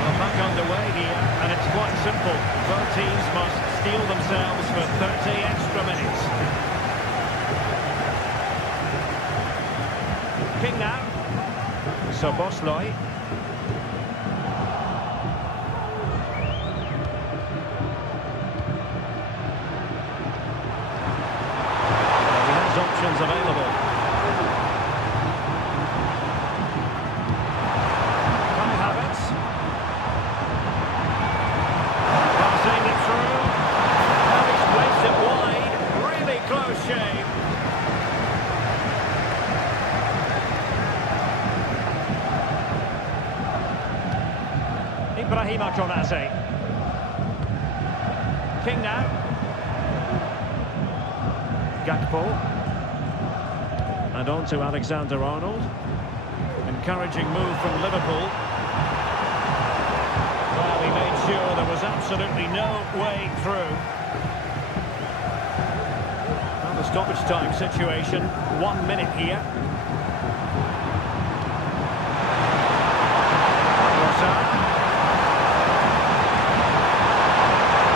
Well, back underway here, and it's quite simple. Both teams must steel themselves for 30 extra minutes. King now. Szoboszlai. Options available. Kai Havertz. Passing it through. Now he's placed it wide. Really close shave. Ibrahima Konate. King now. Gakpo. And on to Alexander-Arnold. Encouraging move from Liverpool. Well, he made sure there was absolutely no way through. Well, the stoppage time situation, 1 minute here. Trossard.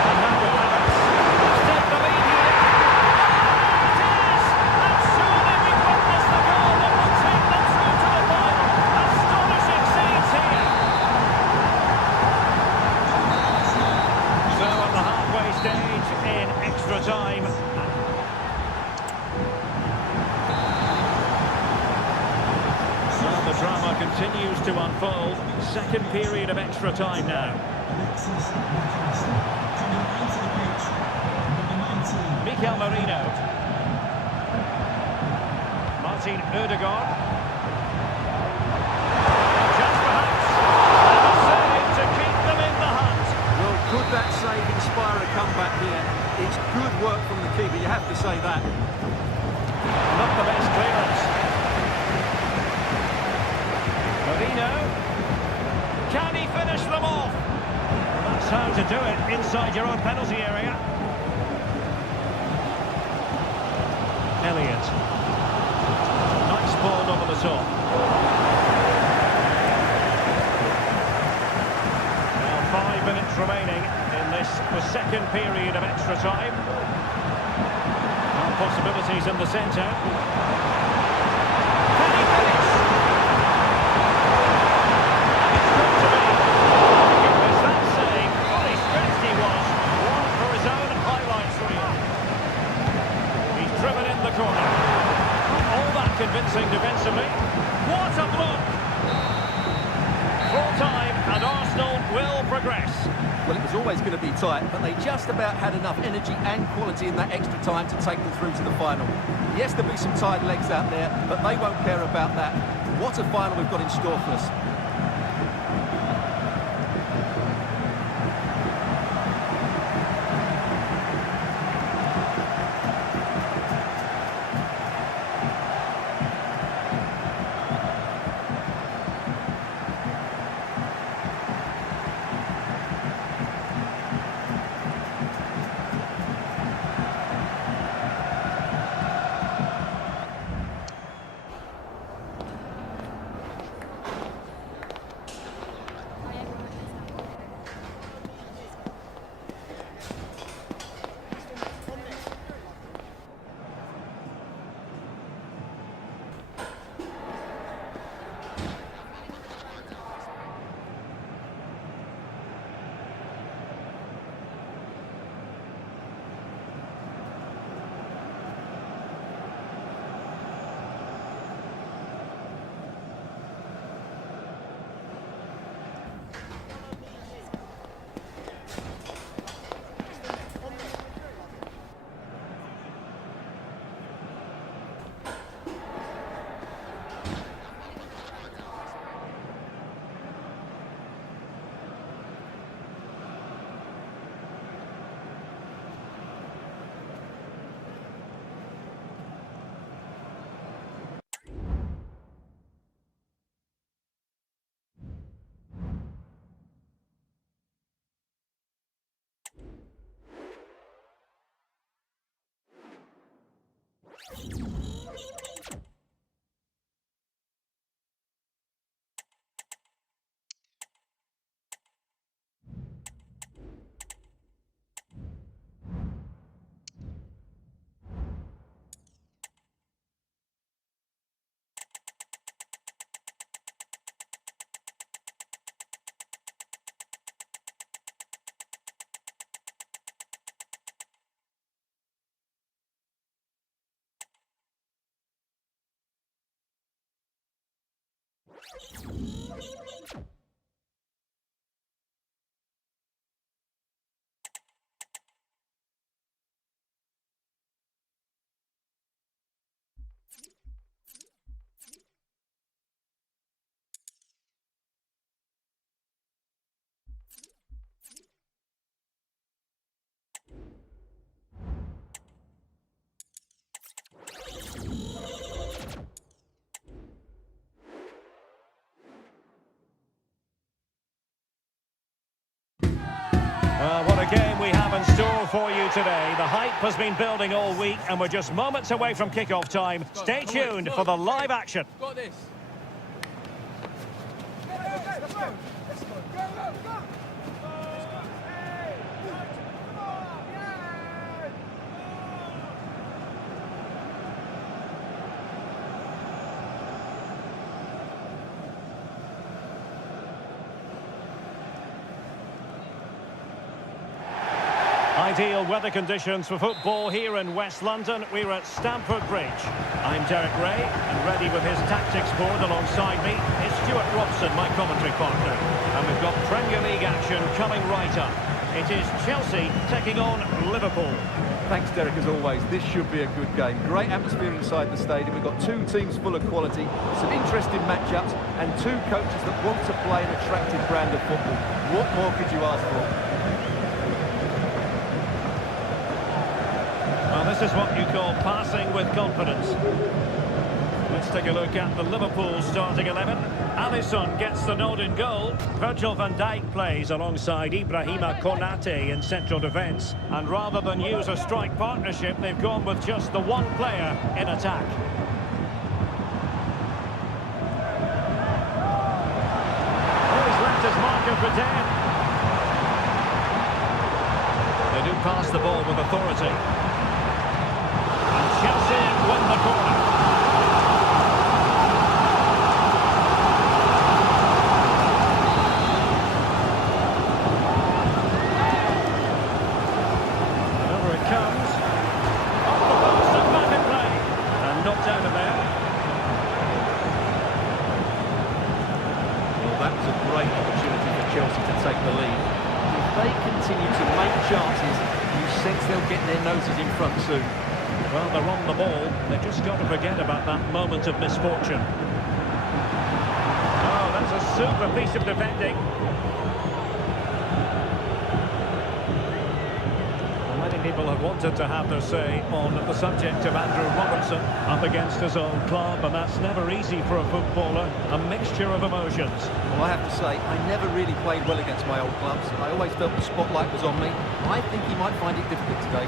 And now with Havertz. Step the lead here. Time. Well, the drama continues to unfold. Second period of extra time now. Mikel Merino. Martin Ødegaard. Just perhaps a save to keep them in the hunt. Well, could that save inspire a comeback here? It's good work from the keeper, you have to say that. Not the best clearance. Merino. Can he finish them off? That's how to do it inside your own penalty area. Elliott. Nice ball over the top. Now 5 minutes remaining. The second period of extra time. Possibilities in the centre. Can he finish? It's got to be. It was that save. Fully stretched he was. One for his own highlights reel. He's driven in the corner. All that convincing defensively. What a block! Full time and Arsenal will progress. Well, it was always going to be tight, but they just about had enough energy and quality in that extra time to take them through to the final. Yes, there'll be some tired legs out there, but they won't care about that. What a final we've got in store for us. Well, what a game we have in store for you today. The hype has been building all week, and we're just moments away from kickoff time. Stay tuned for the live action. Got this. Ideal weather conditions for football here in West London. We're at Stamford Bridge. I'm Derek Ray, and ready with his tactics board alongside me is Stuart Robson, my commentary partner. And we've got Premier League action coming right up. It is Chelsea taking on Liverpool. Thanks, Derek, as always. This should be a good game. Great atmosphere inside the stadium. We've got two teams full of quality, some interesting matchups, and two coaches that want to play an attractive brand of football. What more could you ask for? Well, this is what you call passing with confidence. Let's take a look at the Liverpool starting 11. Alisson gets the nod in goal. Virgil van Dijk plays alongside Ibrahima Konate in central defence. And rather than use a strike partnership, they've gone with just the one player in attack. Oh, he's left his marker for dead. They do pass the ball with authority. Chelsea win the corner. And over it comes. Off the post and back in play. And knocked out of there. Well, that was a great opportunity for Chelsea to take the lead. If they continue to make chances, you sense they'll get their noses in front soon. Well, they're on the ball. They've just got to forget about that moment of misfortune. Oh, that's a super piece of defending. Many people have wanted to have their say on the subject of Andrew Robertson up against his own club, and that's never easy for a footballer, a mixture of emotions. Well, I have to say, I never really played well against my old clubs. I always felt the spotlight was on me. I think he might find it difficult today.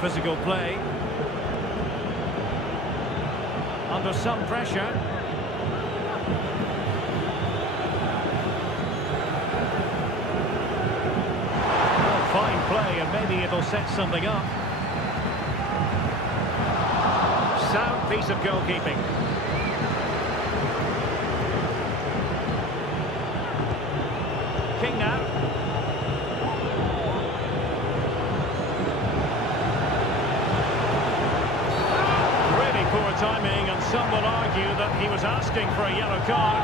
Physical play. Under some pressure. Well, fine play, and maybe it'll set something up. Sound piece of goalkeeping. King now. Timing, and some will argue that he was asking for a yellow card.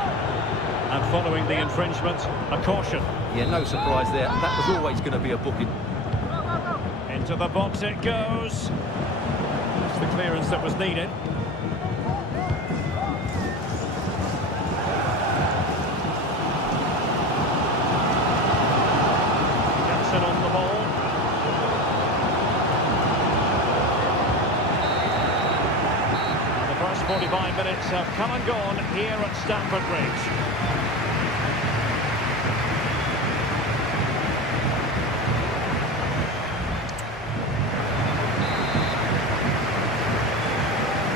And following the infringement, a caution. Yeah, no surprise there. That was always going to be a booking. Into the box it goes. That's the clearance that was needed. Jackson on the ball. And the first 45 minutes have come and gone here at Stamford Bridge.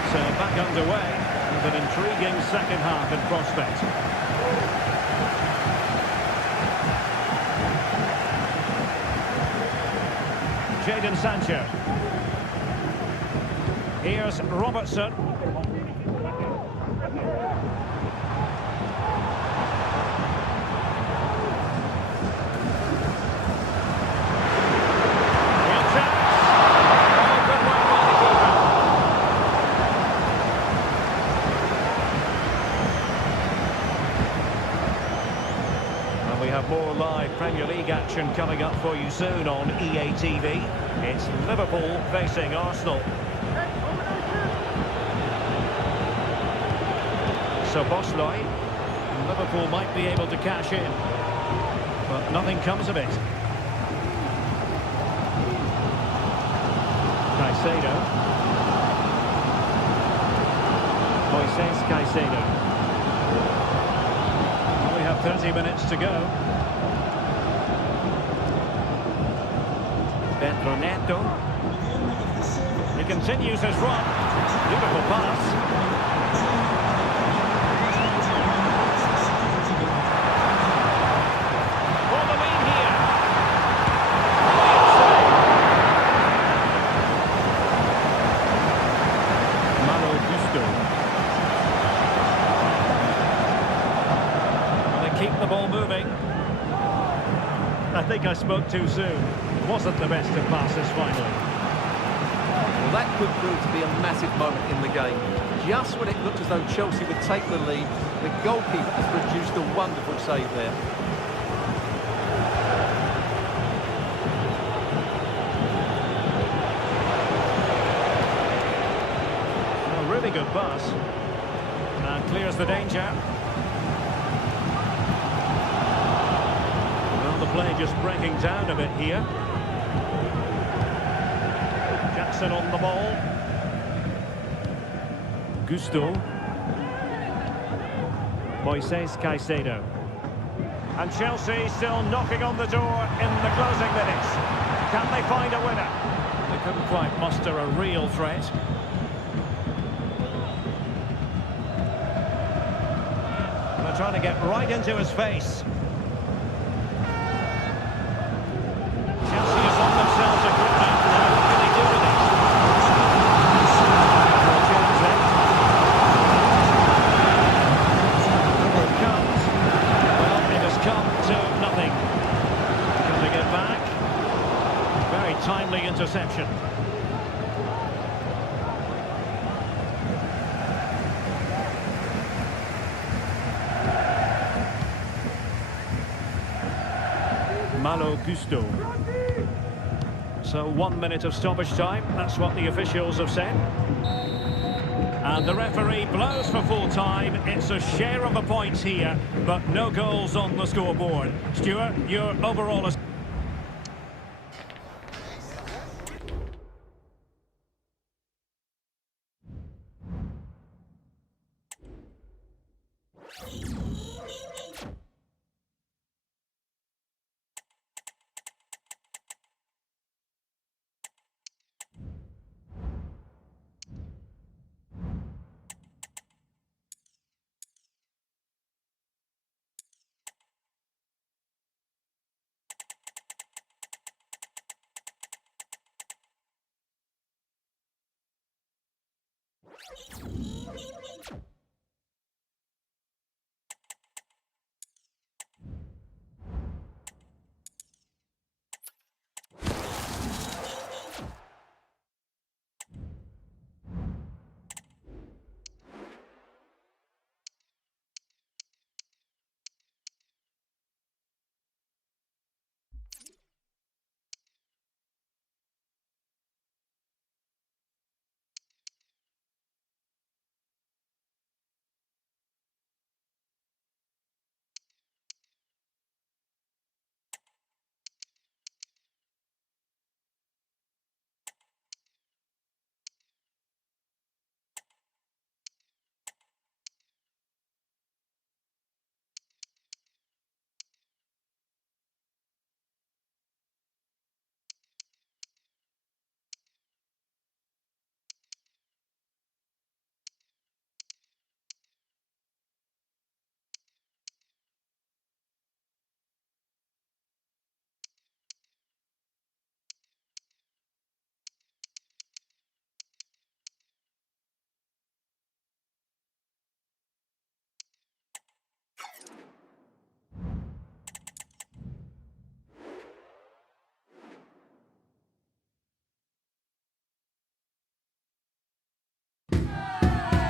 So back underway with an intriguing second half in prospect. Jadon Sancho. Here's Robertson. Real chance. Oh, good work by the keeper. And we have more live Premier League action coming up for you soon on EA TV. It's Liverpool facing Arsenal. So Bosley, Liverpool might be able to cash in, but nothing comes of it. Caicedo. Moises Caicedo. We have 30 minutes to go. Pedro Neto. He continues his run. Beautiful pass. For the lead here. Malo Gusto. And they keep the ball moving. I think I spoke too soon. Wasn't the best of passes finally. Well, that could prove to be a massive moment in the game. Just when it looked as though Chelsea would take the lead, the goalkeeper has produced a wonderful save there. A really good pass. And clears the danger. Well, the play just breaking down a bit here. Jackson on the ball. Gusto. Moises Caicedo. And Chelsea still knocking on the door in the closing minutes. Can they find a winner? They couldn't quite muster a real threat. They're trying to get right into his face. Chelsea have won themselves a good match now. What can they do with it? Over it comes. Well, it has come to nothing. Can they get back? Very timely interception. Malo Gusto. So 1 minute of stoppage time, that's what the officials have said. And the referee blows for full time. It's a share of the points here, but no goals on the scoreboard. Stuart, your overall...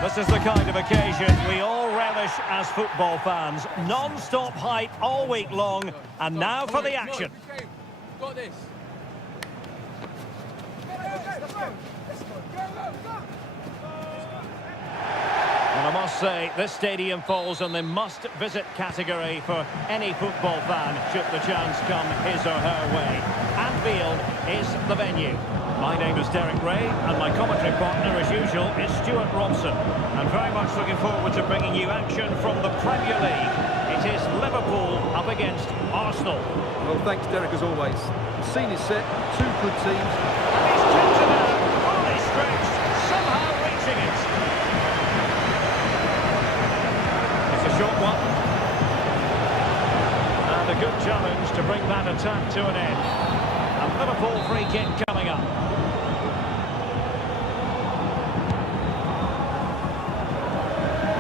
This is the kind of occasion we all relish as football fans. Non-stop hype all week long, and now for the action. Got this. And I must say, this stadium falls in the must-visit category for any football fan, should the chance come his or her way. Anfield is the venue. My name is Derek Ray, and my commentary partner, as usual, is Stuart Robson. And very much looking forward to bringing you action from the Premier League. It is Liverpool up against Arsenal. Well, thanks, Derek, as always. The scene is set, two good teams. And he's tipped it out, fully stretched, somehow reaching it. It's a short one. And a good challenge to bring that attack to an end. And Liverpool free kick coming up.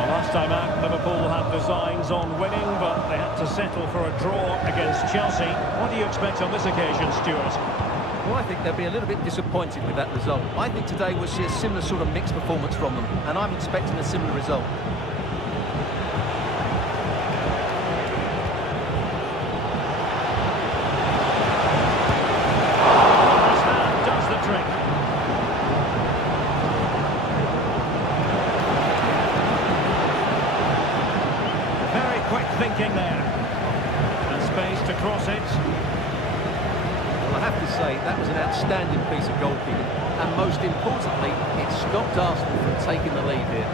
Last time out, Liverpool had designs on winning, but they had to settle for a draw against Chelsea. What do you expect on this occasion, Stuart? Well, I think they'll be a little bit disappointed with that result. I think today we'll see a similar sort of mixed performance from them, and I'm expecting a similar result. His hand does the trick. Very quick thinking there. And space to cross it. Well, I have to say, that was an outstanding piece of goalkeeping, and most importantly, it stopped Arsenal from taking the lead here.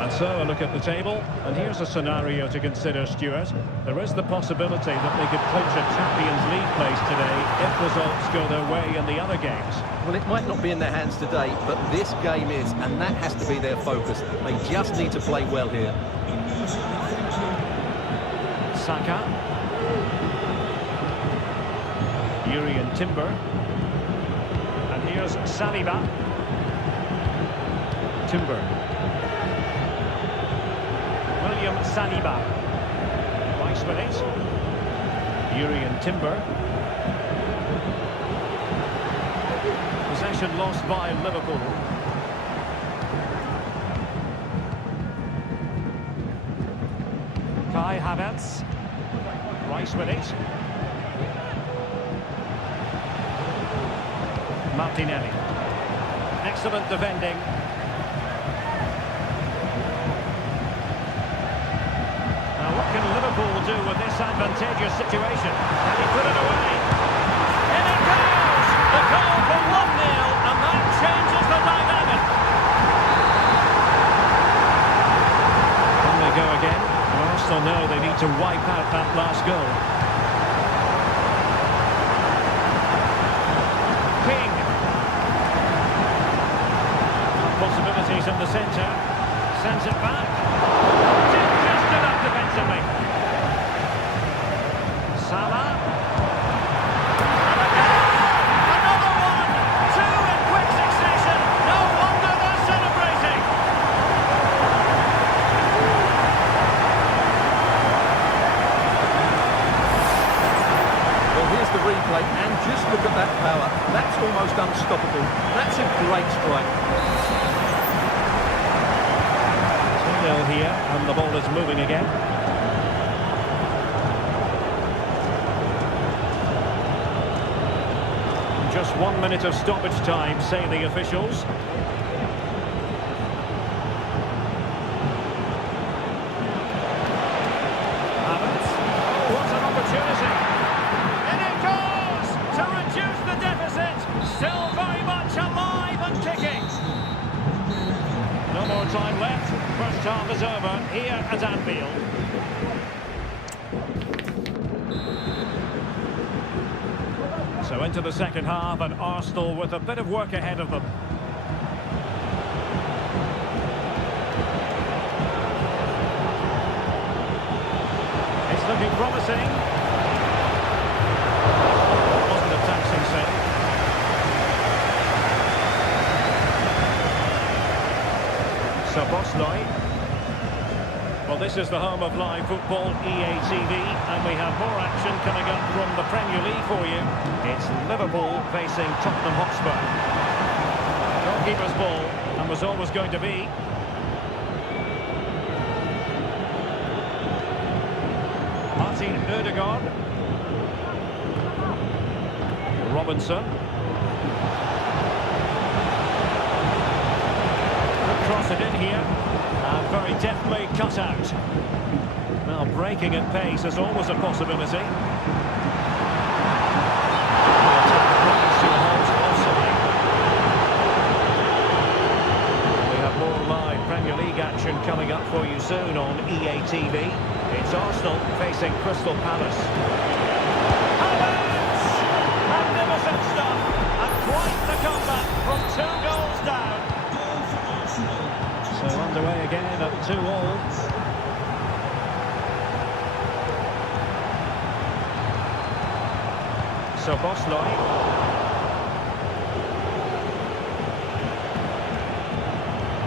And so a look at the table, and here's a scenario to consider, Stuart. There is the possibility that they could clinch a Champions League place today if results go their way in the other games. Well, it might not be in their hands today, but this game is, and that has to be their focus. They just need to play well here. Saka. Jurrien Timber. And here's Saliba. Timber. William Saliba. Rice with it. Jurrien Timber. Possession lost by Liverpool. Kai Havertz. Rice with it. Martinelli. Excellent defending. Now what can Liverpool do with this advantageous situation? Can he put it away? In it goes! The goal for 1-0, and that changes the dynamic. On they go again. Arsenal know they need to wipe out that last goal. King. Possibilities in the centre. Sends it back. Just stood up defensively. Salah. And another one! Two in quick succession. No wonder they're celebrating. Here's the replay, and just look at that power. That's almost unstoppable. That's a great strike. 2-0 here, and the ball is moving again. Just 1 minute of stoppage time, say the officials. Havertz. Oh, what an opportunity! In it goes to reduce the deficit. Still very much alive and kicking. No more time left. First half is over here at Anfield. So into the second half, and Arsenal with a bit of work ahead of them. It's looking promising. Wasn't a taxing save. Szoboszlai. Well, this is the home of live football, EA TV, and we have more action coming up from the Premier League for you. It's Liverpool facing Tottenham Hotspur. Goalkeeper's ball, and was always going to be. Martin Ødegaard. Robinson. Could cross it in here. And very deftly cut out. Well, breaking at pace is always a possibility. We have more live Premier League action coming up for you soon on EA TV. It's Arsenal facing Crystal Palace. Havertz! Magnificent stuff! And quite the comeback from 2 goals down. So underway again at 2-2. So Bosley.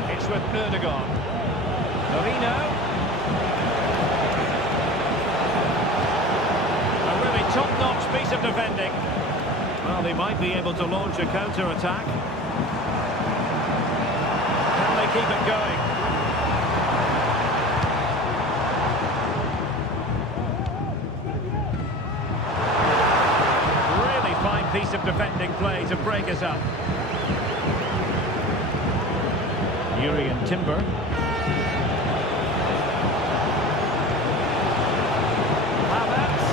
It's with Ødegaard. Marino. A really top-notch piece of defending. Well, they might be able to launch a counter-attack. Can they keep it going? Piece of defending play to break us up. Jurrien Timber. Havertz.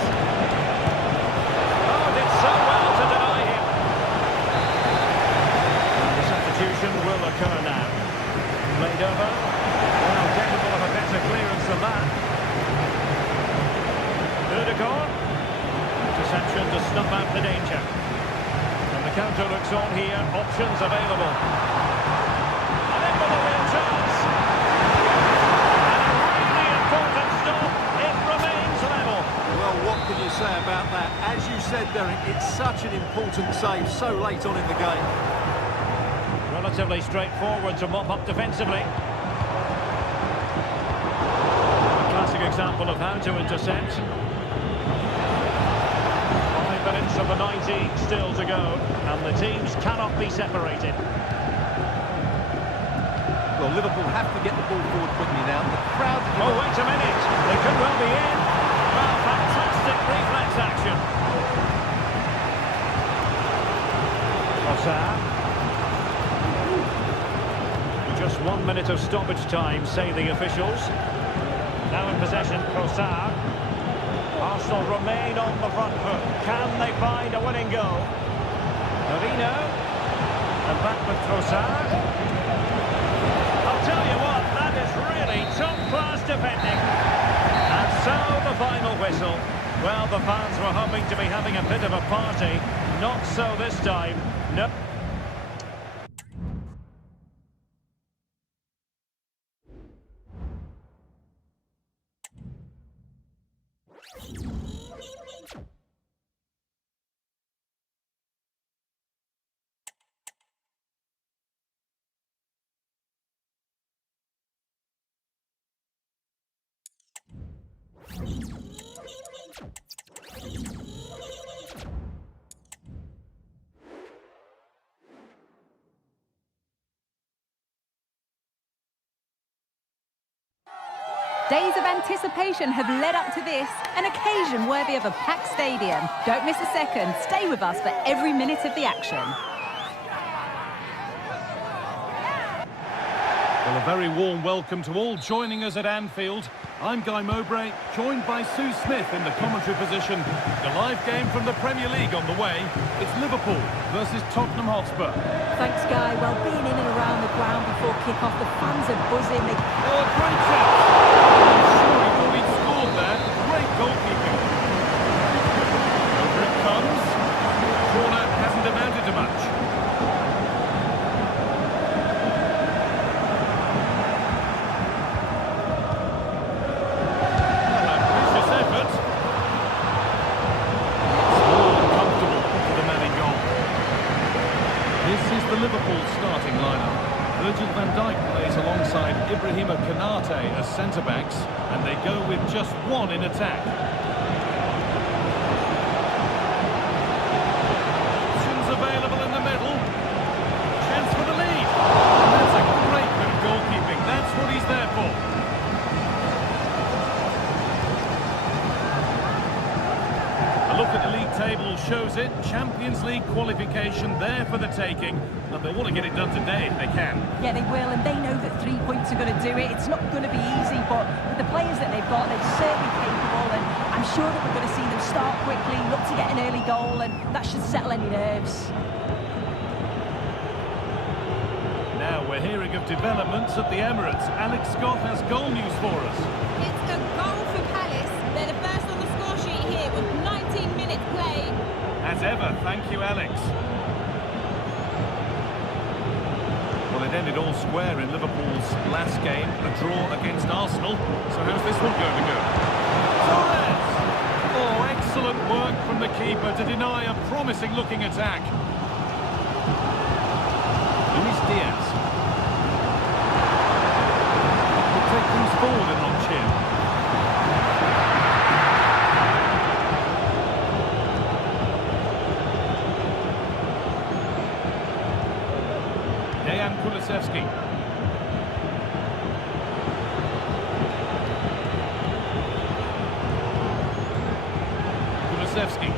Oh, did so well to deny him. And the substitution will occur now. Played over. Well, capable of a better clearance than that. Ødegaard. Interception to snuff out the danger. Counter looks on here, options available. And in with a real chance. And a really important stop, it remains level. Well, what can you say about that? As you said, Derek, it's such an important save so late on in the game. Relatively straightforward to mop up defensively. A classic example of how to intercept. 5 minutes of the 90 still to go, and the teams cannot be separated. Well, Liverpool have to get the ball forward quickly now. The crowd... Oh, wait a minute. They could well be in. Well, fantastic reflex action. Trossard. Just 1 minute of stoppage time, say the officials. Now in possession, Trossard. Arsenal remain on the front foot. Can they find a winning goal? Marino. And back with Trossard. I'll tell you what, that is really top-class defending. And so the final whistle. Well, the fans were hoping to be having a bit of a party. Not so this time. No. Days of anticipation have led up to this, an occasion worthy of a packed stadium. Don't miss a second. Stay with us for every minute of the action. Well, a very warm welcome to all joining us at Anfield. I'm Guy Mowbray, joined by Sue Smith in the commentary position. The live game from the Premier League on the way. It's Liverpool versus Tottenham Hotspur. Thanks, Guy. Well, being in and around the ground before kick-off, the fans are buzzing. Oh, a great chance! I'm sure he thought he'd scored there. Great goalkeeping. Over it comes. Corner hasn't amounted to much. Liverpool starting lineup. Virgil van Dijk plays alongside Ibrahima Konate as centre-backs, and they go with just one in attack. look at the league table shows it. Champions League qualification there for the taking. And they'll want to get it done today if they can. Yeah, they will, and they know that 3 points are going to do it. It's not going to be easy, but with the players that they've got, they're certainly capable, and I'm sure that we're going to see them start quickly, look to get an early goal, and that should settle any nerves. Now we're hearing of developments at the Emirates. Alex Scott has goal news for us. It's a goal for Palace. They're the first on the score sheet here with 19 minutes played. As ever, thank you, Alex. Well, it ended all square in Liverpool's last game, a draw against Arsenal. So how's this one going to go? Torres! Oh, excellent work from the keeper to deny a promising-looking attack. Luis Diaz. Will take things forward a notch here. Dejan Kulusevski. Kulusevski.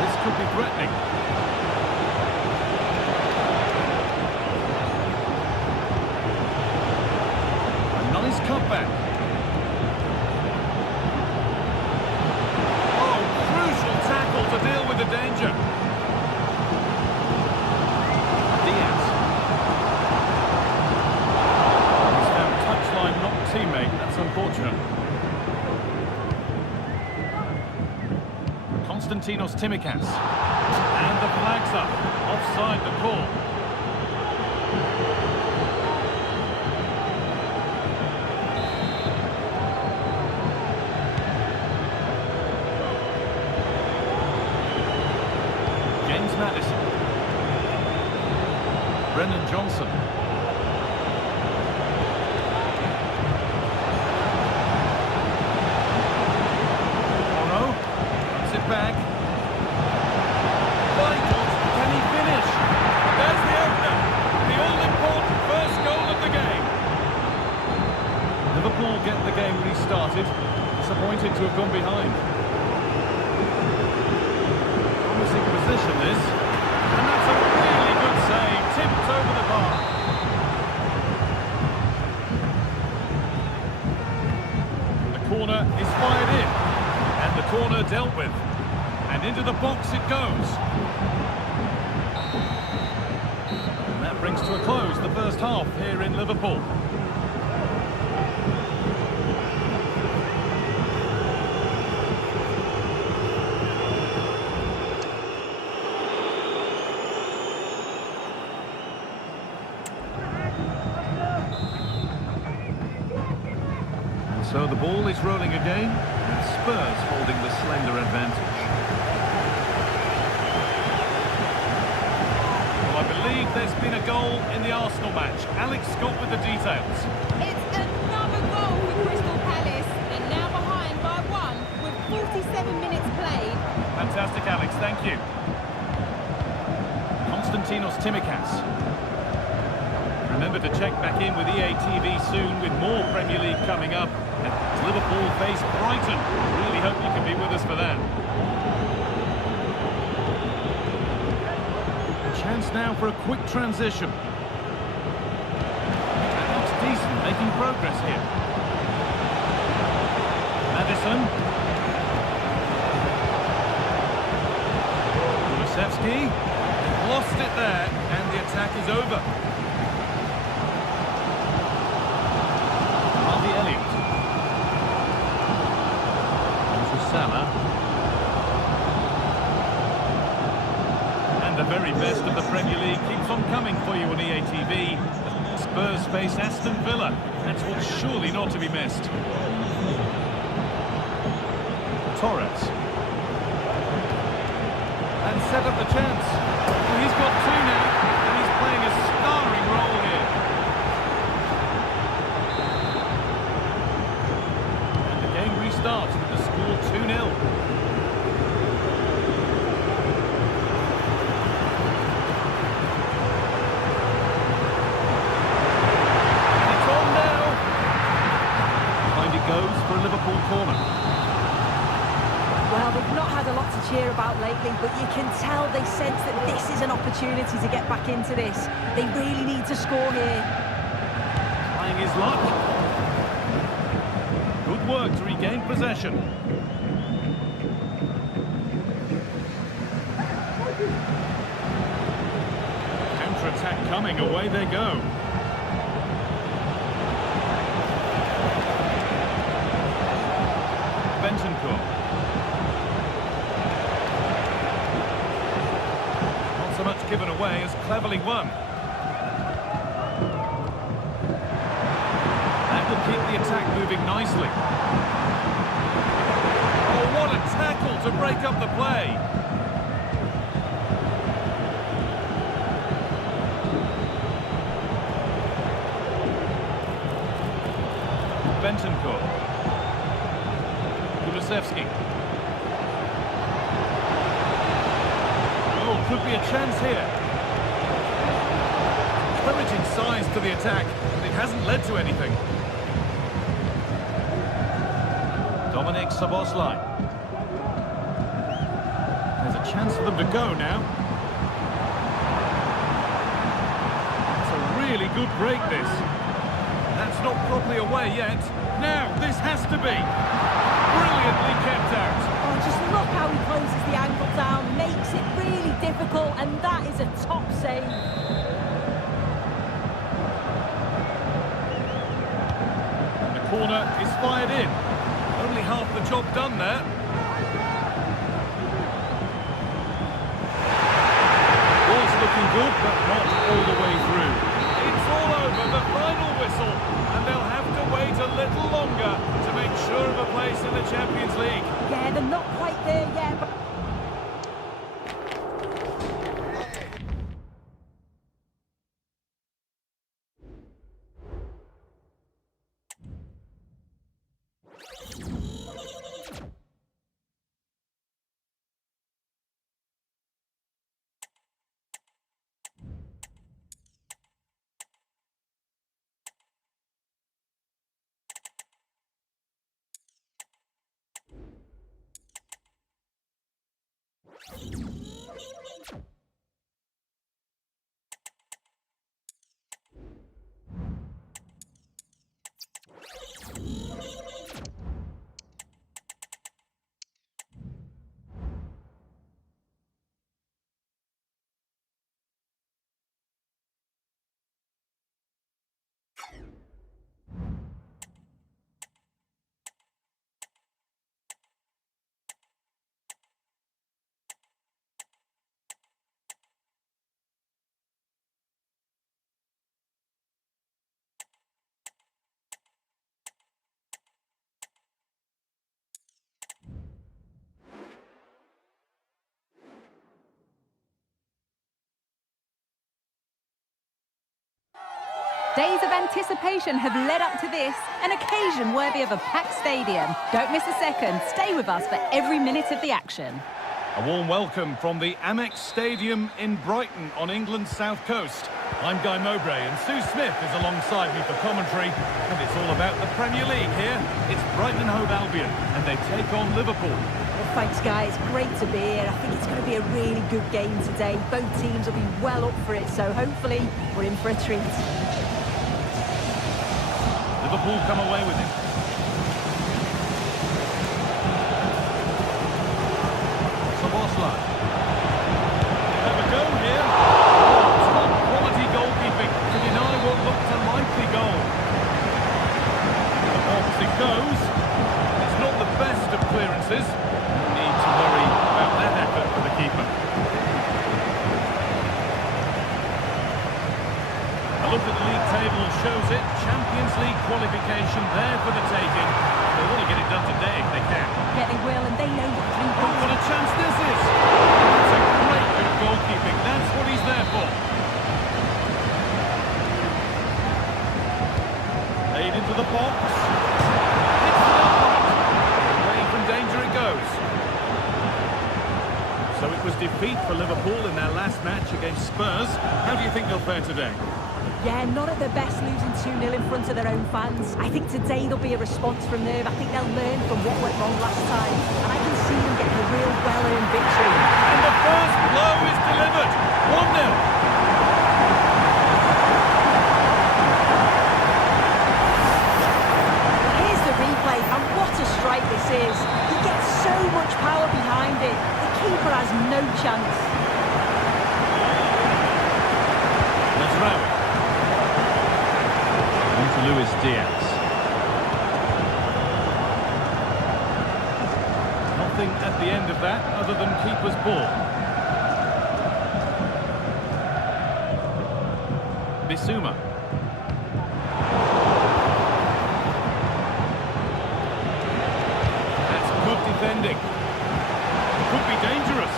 This could be threatening. A nice cutback. Oh, crucial tackle to deal with the danger. Teammate, that's unfortunate. Konstantinos Tsimikas. And the flag's up. Offside the call. James Maddison. Brennan Johnson. Back. Vital. Can he finish? There's the opener. The all-important first goal of the game. Liverpool get the game restarted. Disappointed to have gone behind. Promising position this. And that's a really good save. Tipped over the bar. The corner is fired in. And the corner dealt with. And into the box it goes. And that brings to a close the first half here in Liverpool. And so the ball is rolling again, and Spurs holding the slender advantage. I believe there's been a goal in the Arsenal match. Alex Scott with the details. It's another goal for Crystal Palace. They're now behind by 1 with 47 minutes played. Fantastic, Alex. Thank you. Konstantinos Tsimikas. Remember to check back in with EA TV soon with more Premier League coming up. And Liverpool face Brighton. Really hope you can be with us for that. Chance now for a quick transition. That looks decent, making progress here. Maddison. Kulusevski. Lost it there, and the attack is over. Harvey Elliott. Into Salah. The very best of the Premier League keeps on coming for you on EA TV. Spurs face Aston Villa. That's what's surely not to be missed. Torres. And set up the chance. Well, he's got 2 now, and he's playing a starring role here. And the game restarts with the score 2-0. Goes for a Liverpool corner. Well, they've not had a lot to cheer about lately, but you can tell they sense that this is an opportunity to get back into this. They really need to score here. Trying his luck. Good work to regain possession. Counter-attack coming, away they go. Bentancur. Not so much given away as cleverly won. That will keep the attack moving nicely. Oh, what a tackle to break up the play. Bentancur. Kulusevski. Oh, could be a chance here. Encouraging size to the attack, but it hasn't led to anything. Dominik Szoboszlai. There's a chance for them to go now. It's a really good break, this. That's not properly away yet. Now, this has to be. Brilliantly kept out. Oh, just look how he closes the angle down, makes it really difficult, and that is a top save. And the corner is fired in. Only half the job done there. Was looking good, but not all the way through. It's all over, the final whistle, and they'll have to wait a little longer to make sure of a place in the Champions League. Yeah, they're not quite there yet, but... Days of anticipation have led up to this, an occasion worthy of a packed stadium. Don't miss a second. Stay with us for every minute of the action. A warm welcome from the Amex Stadium in Brighton on England's south coast. I'm Guy Mowbray and Sue Smith is alongside me for commentary, and it's all about the Premier League here. It's Brighton and Hove Albion, and they take on Liverpool. Well, thanks, guys. Great to be here. I think it's going to be a really good game today. Both teams will be well up for it, so hopefully we're in for a treat. Liverpool come away with it. Szoboszlai. Have a go here. Top quality goalkeeping to deny what looked a likely goal. The box it goes. It's not the best of clearances. No need to worry about that effort for the keeper. A look at the league table shows it. Champions League qualification there for the taking. They want to get it done today if they can. Yeah, they will, and they know what Oh, what a chance this is! That's a great bit of goalkeeping. That's what he's there for. Laid into the box. Hits it upright. Away from danger it goes. So it was defeat for Liverpool in their last match against Spurs. How do you think they'll fare today? Yeah, not at their best, losing 2-0 in front of their own fans. I think today there'll be a response from them. I think they'll learn from what went wrong last time. And I can see them getting a real well-earned victory. And the first blow is delivered. 1-0. Here's the replay, and what a strike this is. He gets so much power behind it. The keeper has no chance. Mazraoui. On to Luis Diaz. Nothing at the end of that other than keeper's ball. Bissouma. That's good defending. Could be dangerous.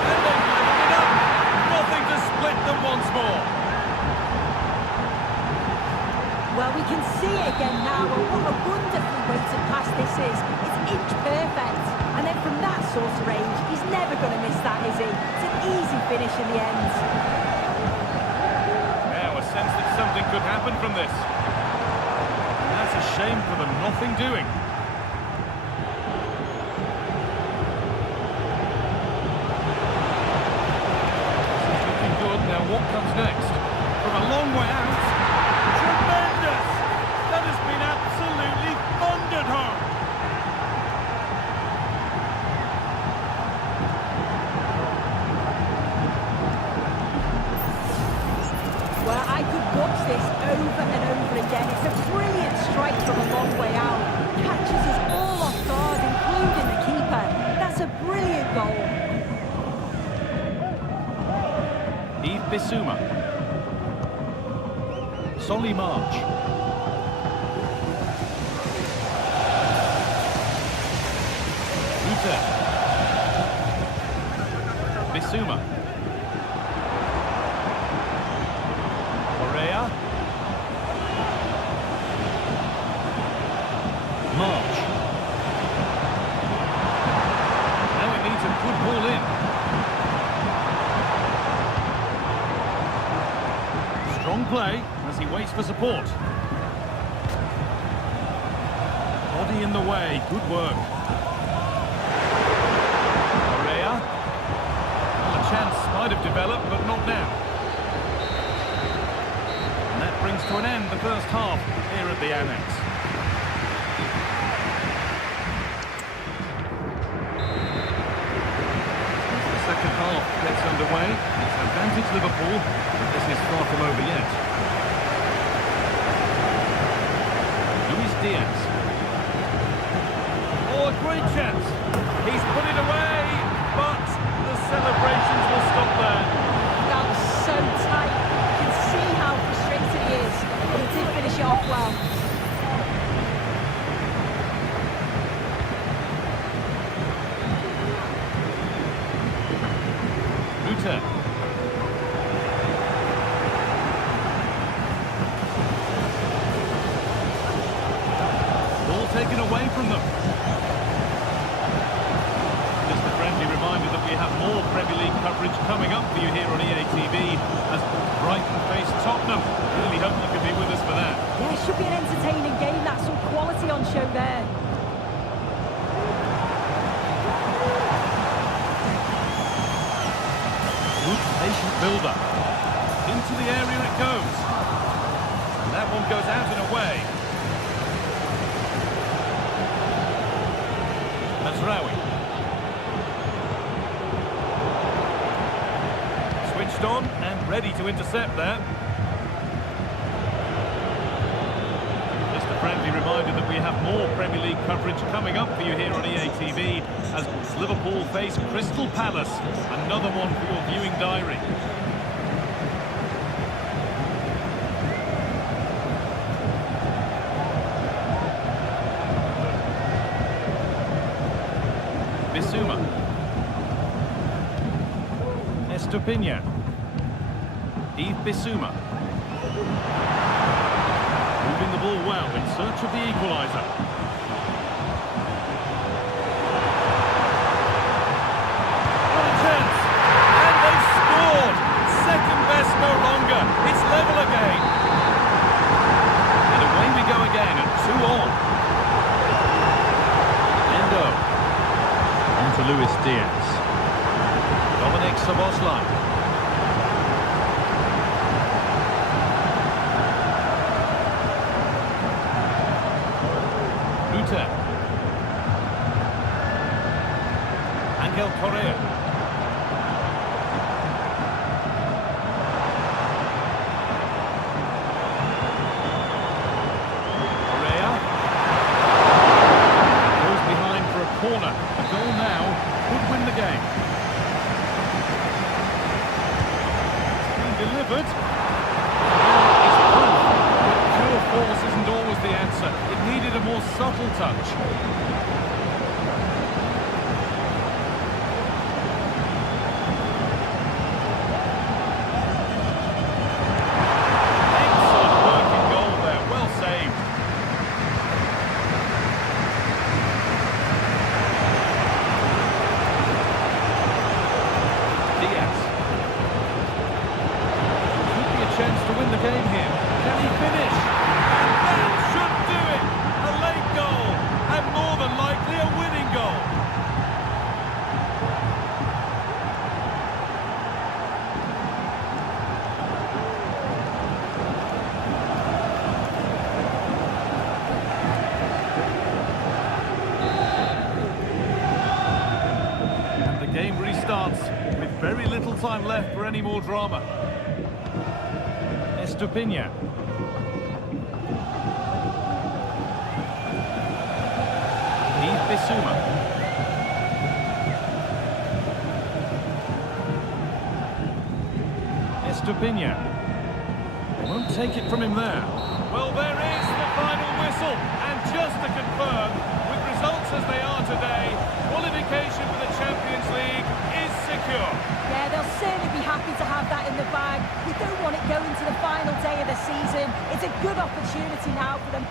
And they've levelled it up. Nothing to split them once more. Well, we can see it again now, and what a wonderful way to pass this is. It's inch perfect. And then from that sort of range, he's never going to miss that, is he? It's an easy finish in the end. Now a sense that something could happen from this. And that's a shame for them, nothing doing. This is looking good. Now what comes next? From a long way out. Tremendous! That has been absolutely thundered home. Well, I could watch this over and over again. It's a brilliant strike from a long way out. Catches us all off guard, including the keeper. That's a brilliant goal. Yves Bissouma. Solly March. Ruta. Bissouma. Correa. March. Now it needs a good ball in. Strong play as he waits for support. Body in the way, good work. Correa. Well, a chance might have developed, but not now. And that brings to an end the first half here at the Annex. As the second half gets underway, it's advantage Liverpool, but this is far from over yet. Luis Diaz. Oh, a great chance. He's put it away, but the celebrations will stop there. That was so tight. You can see how frustrated he is, but he did finish it off well. Ruta. Ball taken away from them. Just a friendly reminder that we have more Premier League coverage coming up for you here on EA TV as Brighton face Tottenham. Really hope you can be with us for that. Yeah, it should be an entertaining game. That's some quality on show there. Good patient build-up. Into the area it goes. And that one goes out and away. Mazraoui. Switched on and ready to intercept there. Just a friendly reminder that we have more Premier League coverage coming up for you here on EA TV as Liverpool face Crystal Palace. Another one for your viewing diary. Bissouma. Estupiñán. Yves Bissouma. Moving the ball well in search of the equaliser. What a chance! And they've scored! Second best no longer. It's level again. And away we go again at 2-2. Endo. Luis Diaz. Dominic Szoboszlai. Rutte. Angel Correa. Corner. A goal now would win the game. It's been delivered. It's proof that pure force isn't always the answer. It needed a more subtle touch. Excellent working goal there. Well saved. Chance to win the game here. Can he finish? And that should do it! A late goal, and more than likely a winning goal. And the game restarts with very little time left for any more drama. Estupiñán. Yves Bissouma. Estupiñán. They won't take it from him there. Well, there is the final whistle. And just to confirm, with results as they are today, qualification for the Champions League is secure. Yeah, they'll certainly be happy to have that in the bag. You don't want it going to the final day of the season. It's a good opportunity now for them.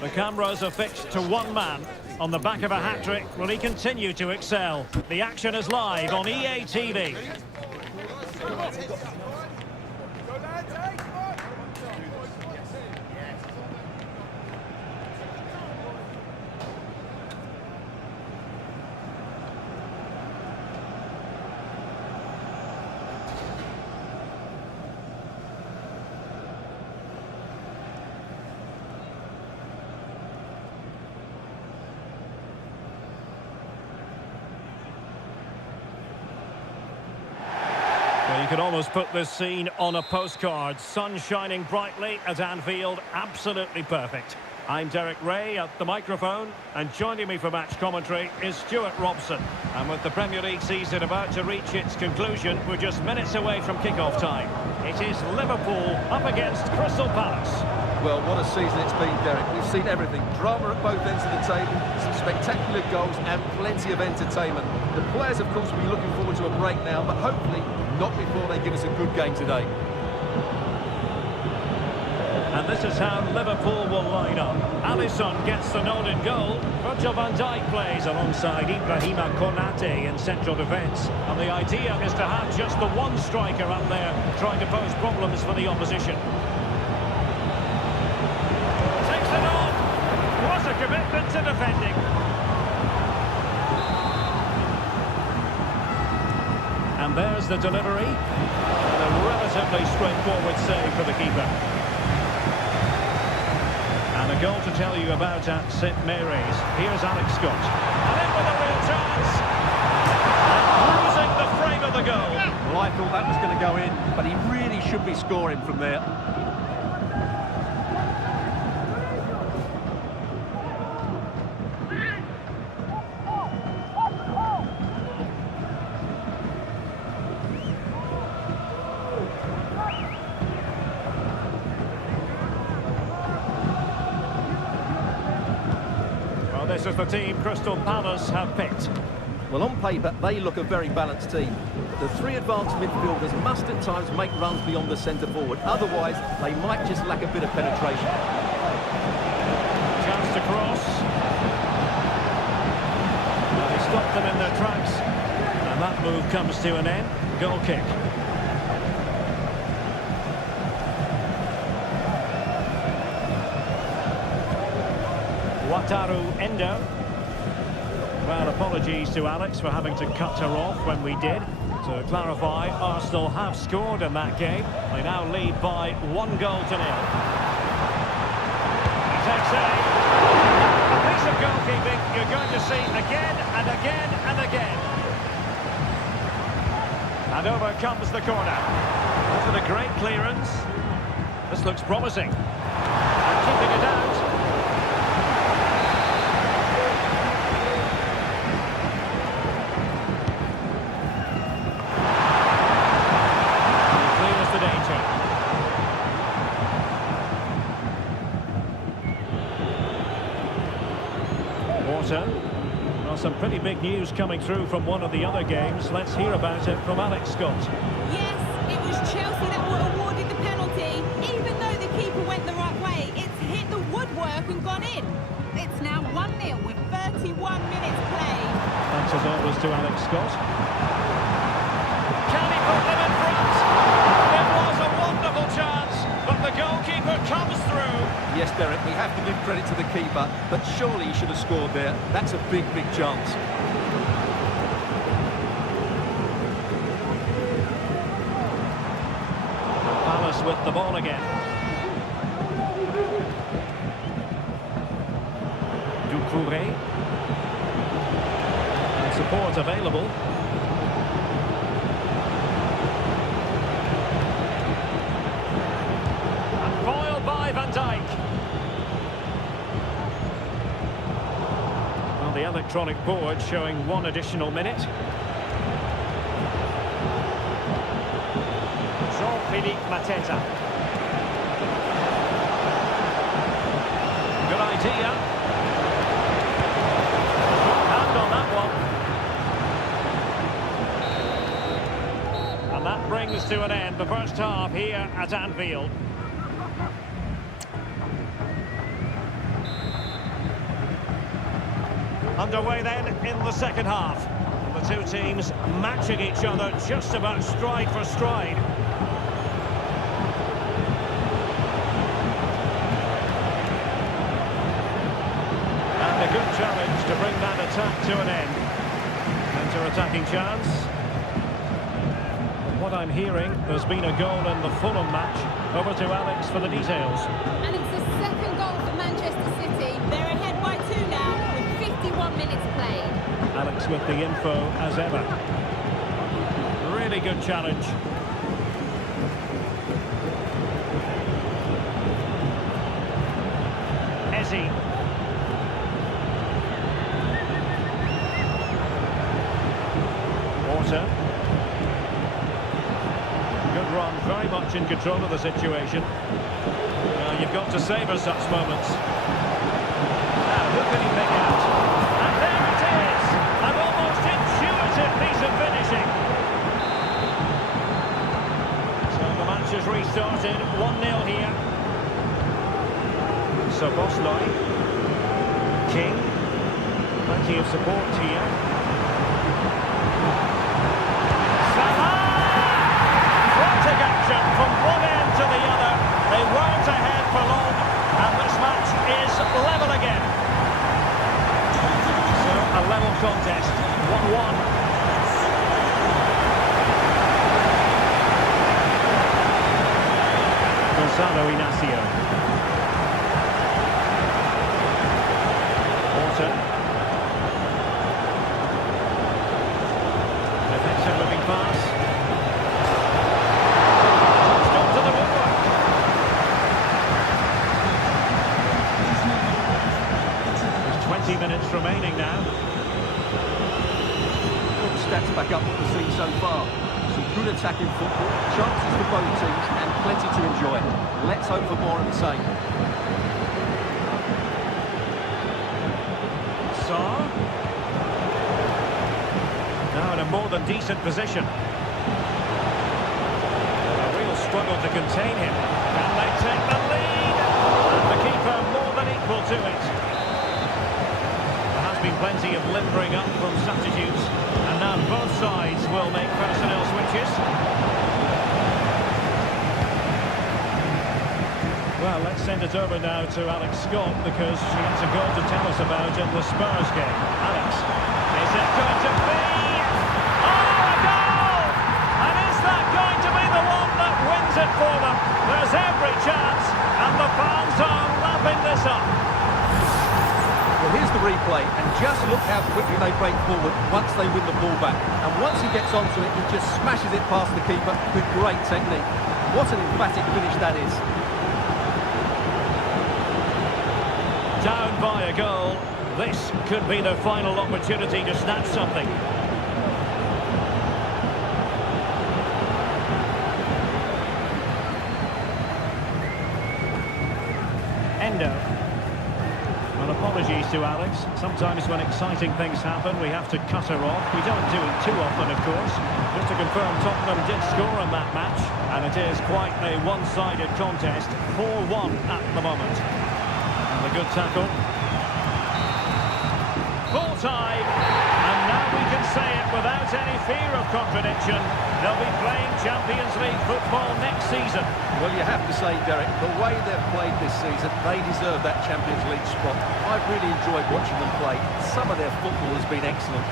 The cameras are fixed to one man. On the back of a hat-trick, will he continue to excel? The action is live on EA TV. Well, you could almost put this scene on a postcard. Sun shining brightly at Anfield. Absolutely perfect. I'm Derek Ray at the microphone, and joining me for match commentary is Stuart Robson. And with the Premier League season about to reach its conclusion, we're just minutes away from kick-off time. It is Liverpool up against Crystal Palace. Well, what a season it's been, Derek. We've seen everything. Drama at both ends of the table, some spectacular goals and plenty of entertainment. The players, of course, will be looking forward to a break now, but hopefully not before they give us a good game today. And this is how Liverpool will line up. Alisson gets the nod in goal. Virgil van Dijk plays alongside Ibrahima Konate in central defence. And the idea is to have just the one striker up there trying to pose problems for the opposition. Takes it on. What a commitment to defending. And there's the delivery. And a relatively straightforward save for the keeper. And a goal to tell you about at St Mary's. Here's Alex Scott. And in with a real chance. And losing the frame of the goal. Well, I thought that was going to go in, but he really should be scoring from there. This is the team Crystal Palace have picked. Well, on paper, they look a very balanced team. The three advanced midfielders must at times make runs beyond the centre forward. Otherwise, they might just lack a bit of penetration. Chance to cross. Well, they stopped them in their tracks. And that move comes to an end. Goal kick. Wataru Endo. Well, apologies to Alex for having to cut her off when we did. To clarify, Arsenal have scored in that game. They now lead by 1 goal to 0. He takes aim. A piece of goalkeeping you're going to see again and again and again. And over comes the corner. This is a great clearance. This looks promising. And keeping it out. Well, some pretty big news coming through from one of the other games. Let's hear about it from Alex Scott. Yes, it was Chelsea that were awarded the penalty. Even though the keeper went the right way, it's hit the woodwork and gone in. It's now 1-0 with 31 minutes played. Thanks as always to Alex Scott. Can he put them in front? It was a wonderful chance, but the goalkeeper comes through. Yes, Derek, we have to give credit to the keeper, but surely he should have scored there. That's a big, big chance. Palace with the ball again. Doucouré. And support available. And foiled by Van Dijk. The electronic board showing 1 additional minute. Jean-Philippe Mateta. Good idea. Hand on that one. And that brings to an end the first half here at Anfield. Underway then in the second half. The two teams matching each other just about stride for stride. And a good challenge to bring that attack to an end. Counter-attacking chance. From what I'm hearing, there's been a goal in the Fulham match. Over to Alex for the details. And it's the second goal for Manchester City. They're ahead by 2 now. 51 minutes played. Alex with the info as ever. Really good challenge. Eze. on very much in control of the situation. You've got to savour such moments. Now, who can he pick out? And there it is! An almost intuitive piece of finishing. So the match has restarted, 1-0 here. So Bosley, King, plenty of support here. Salah! Frantic action from one end to the other. They weren't ahead for long, and this match is level again. So a level contest, 1-1. Gonzalo Inacio. Defensive looking pass. Stop to the woodwork. There's 20 minutes remaining now. All the stats back up what we've seen so far. Some good attacking football, chances for both teams, and plenty to enjoy. Let's hope for more of the same. Now in a more than decent position. A real struggle to contain him. Can they take the lead? And the keeper more than equal to it. There has been plenty of limbering up from substitutes. And now both sides will make personnel switches. Well, let's send it over now to Alex Scott because she has a goal to tell us about in the Spurs game. Alex, is it going to be? Oh, a goal! And is that going to be the one that wins it for them? There's every chance, and the fans are lapping this up. Well, here's the replay, and just look how quickly they break forward once they win the ball back. And once he gets onto it, he just smashes it past the keeper with great technique. What an emphatic finish that is. Down by a goal, this could be the final opportunity to snatch something. Endo. Well, apologies to Alex. Sometimes when exciting things happen, we have to cut her off. We don't do it too often, of course. Just to confirm, Tottenham did score in that match, and it is quite a one-sided contest, 4-1 at the moment. A good tackle. Full time, and now we can say it without any fear of contradiction. They'll be playing Champions League football next season. Well, you have to say, Derek, the way they've played this season, they deserve that Champions League spot. I've really enjoyed watching them play. Some of their football has been excellent.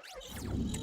you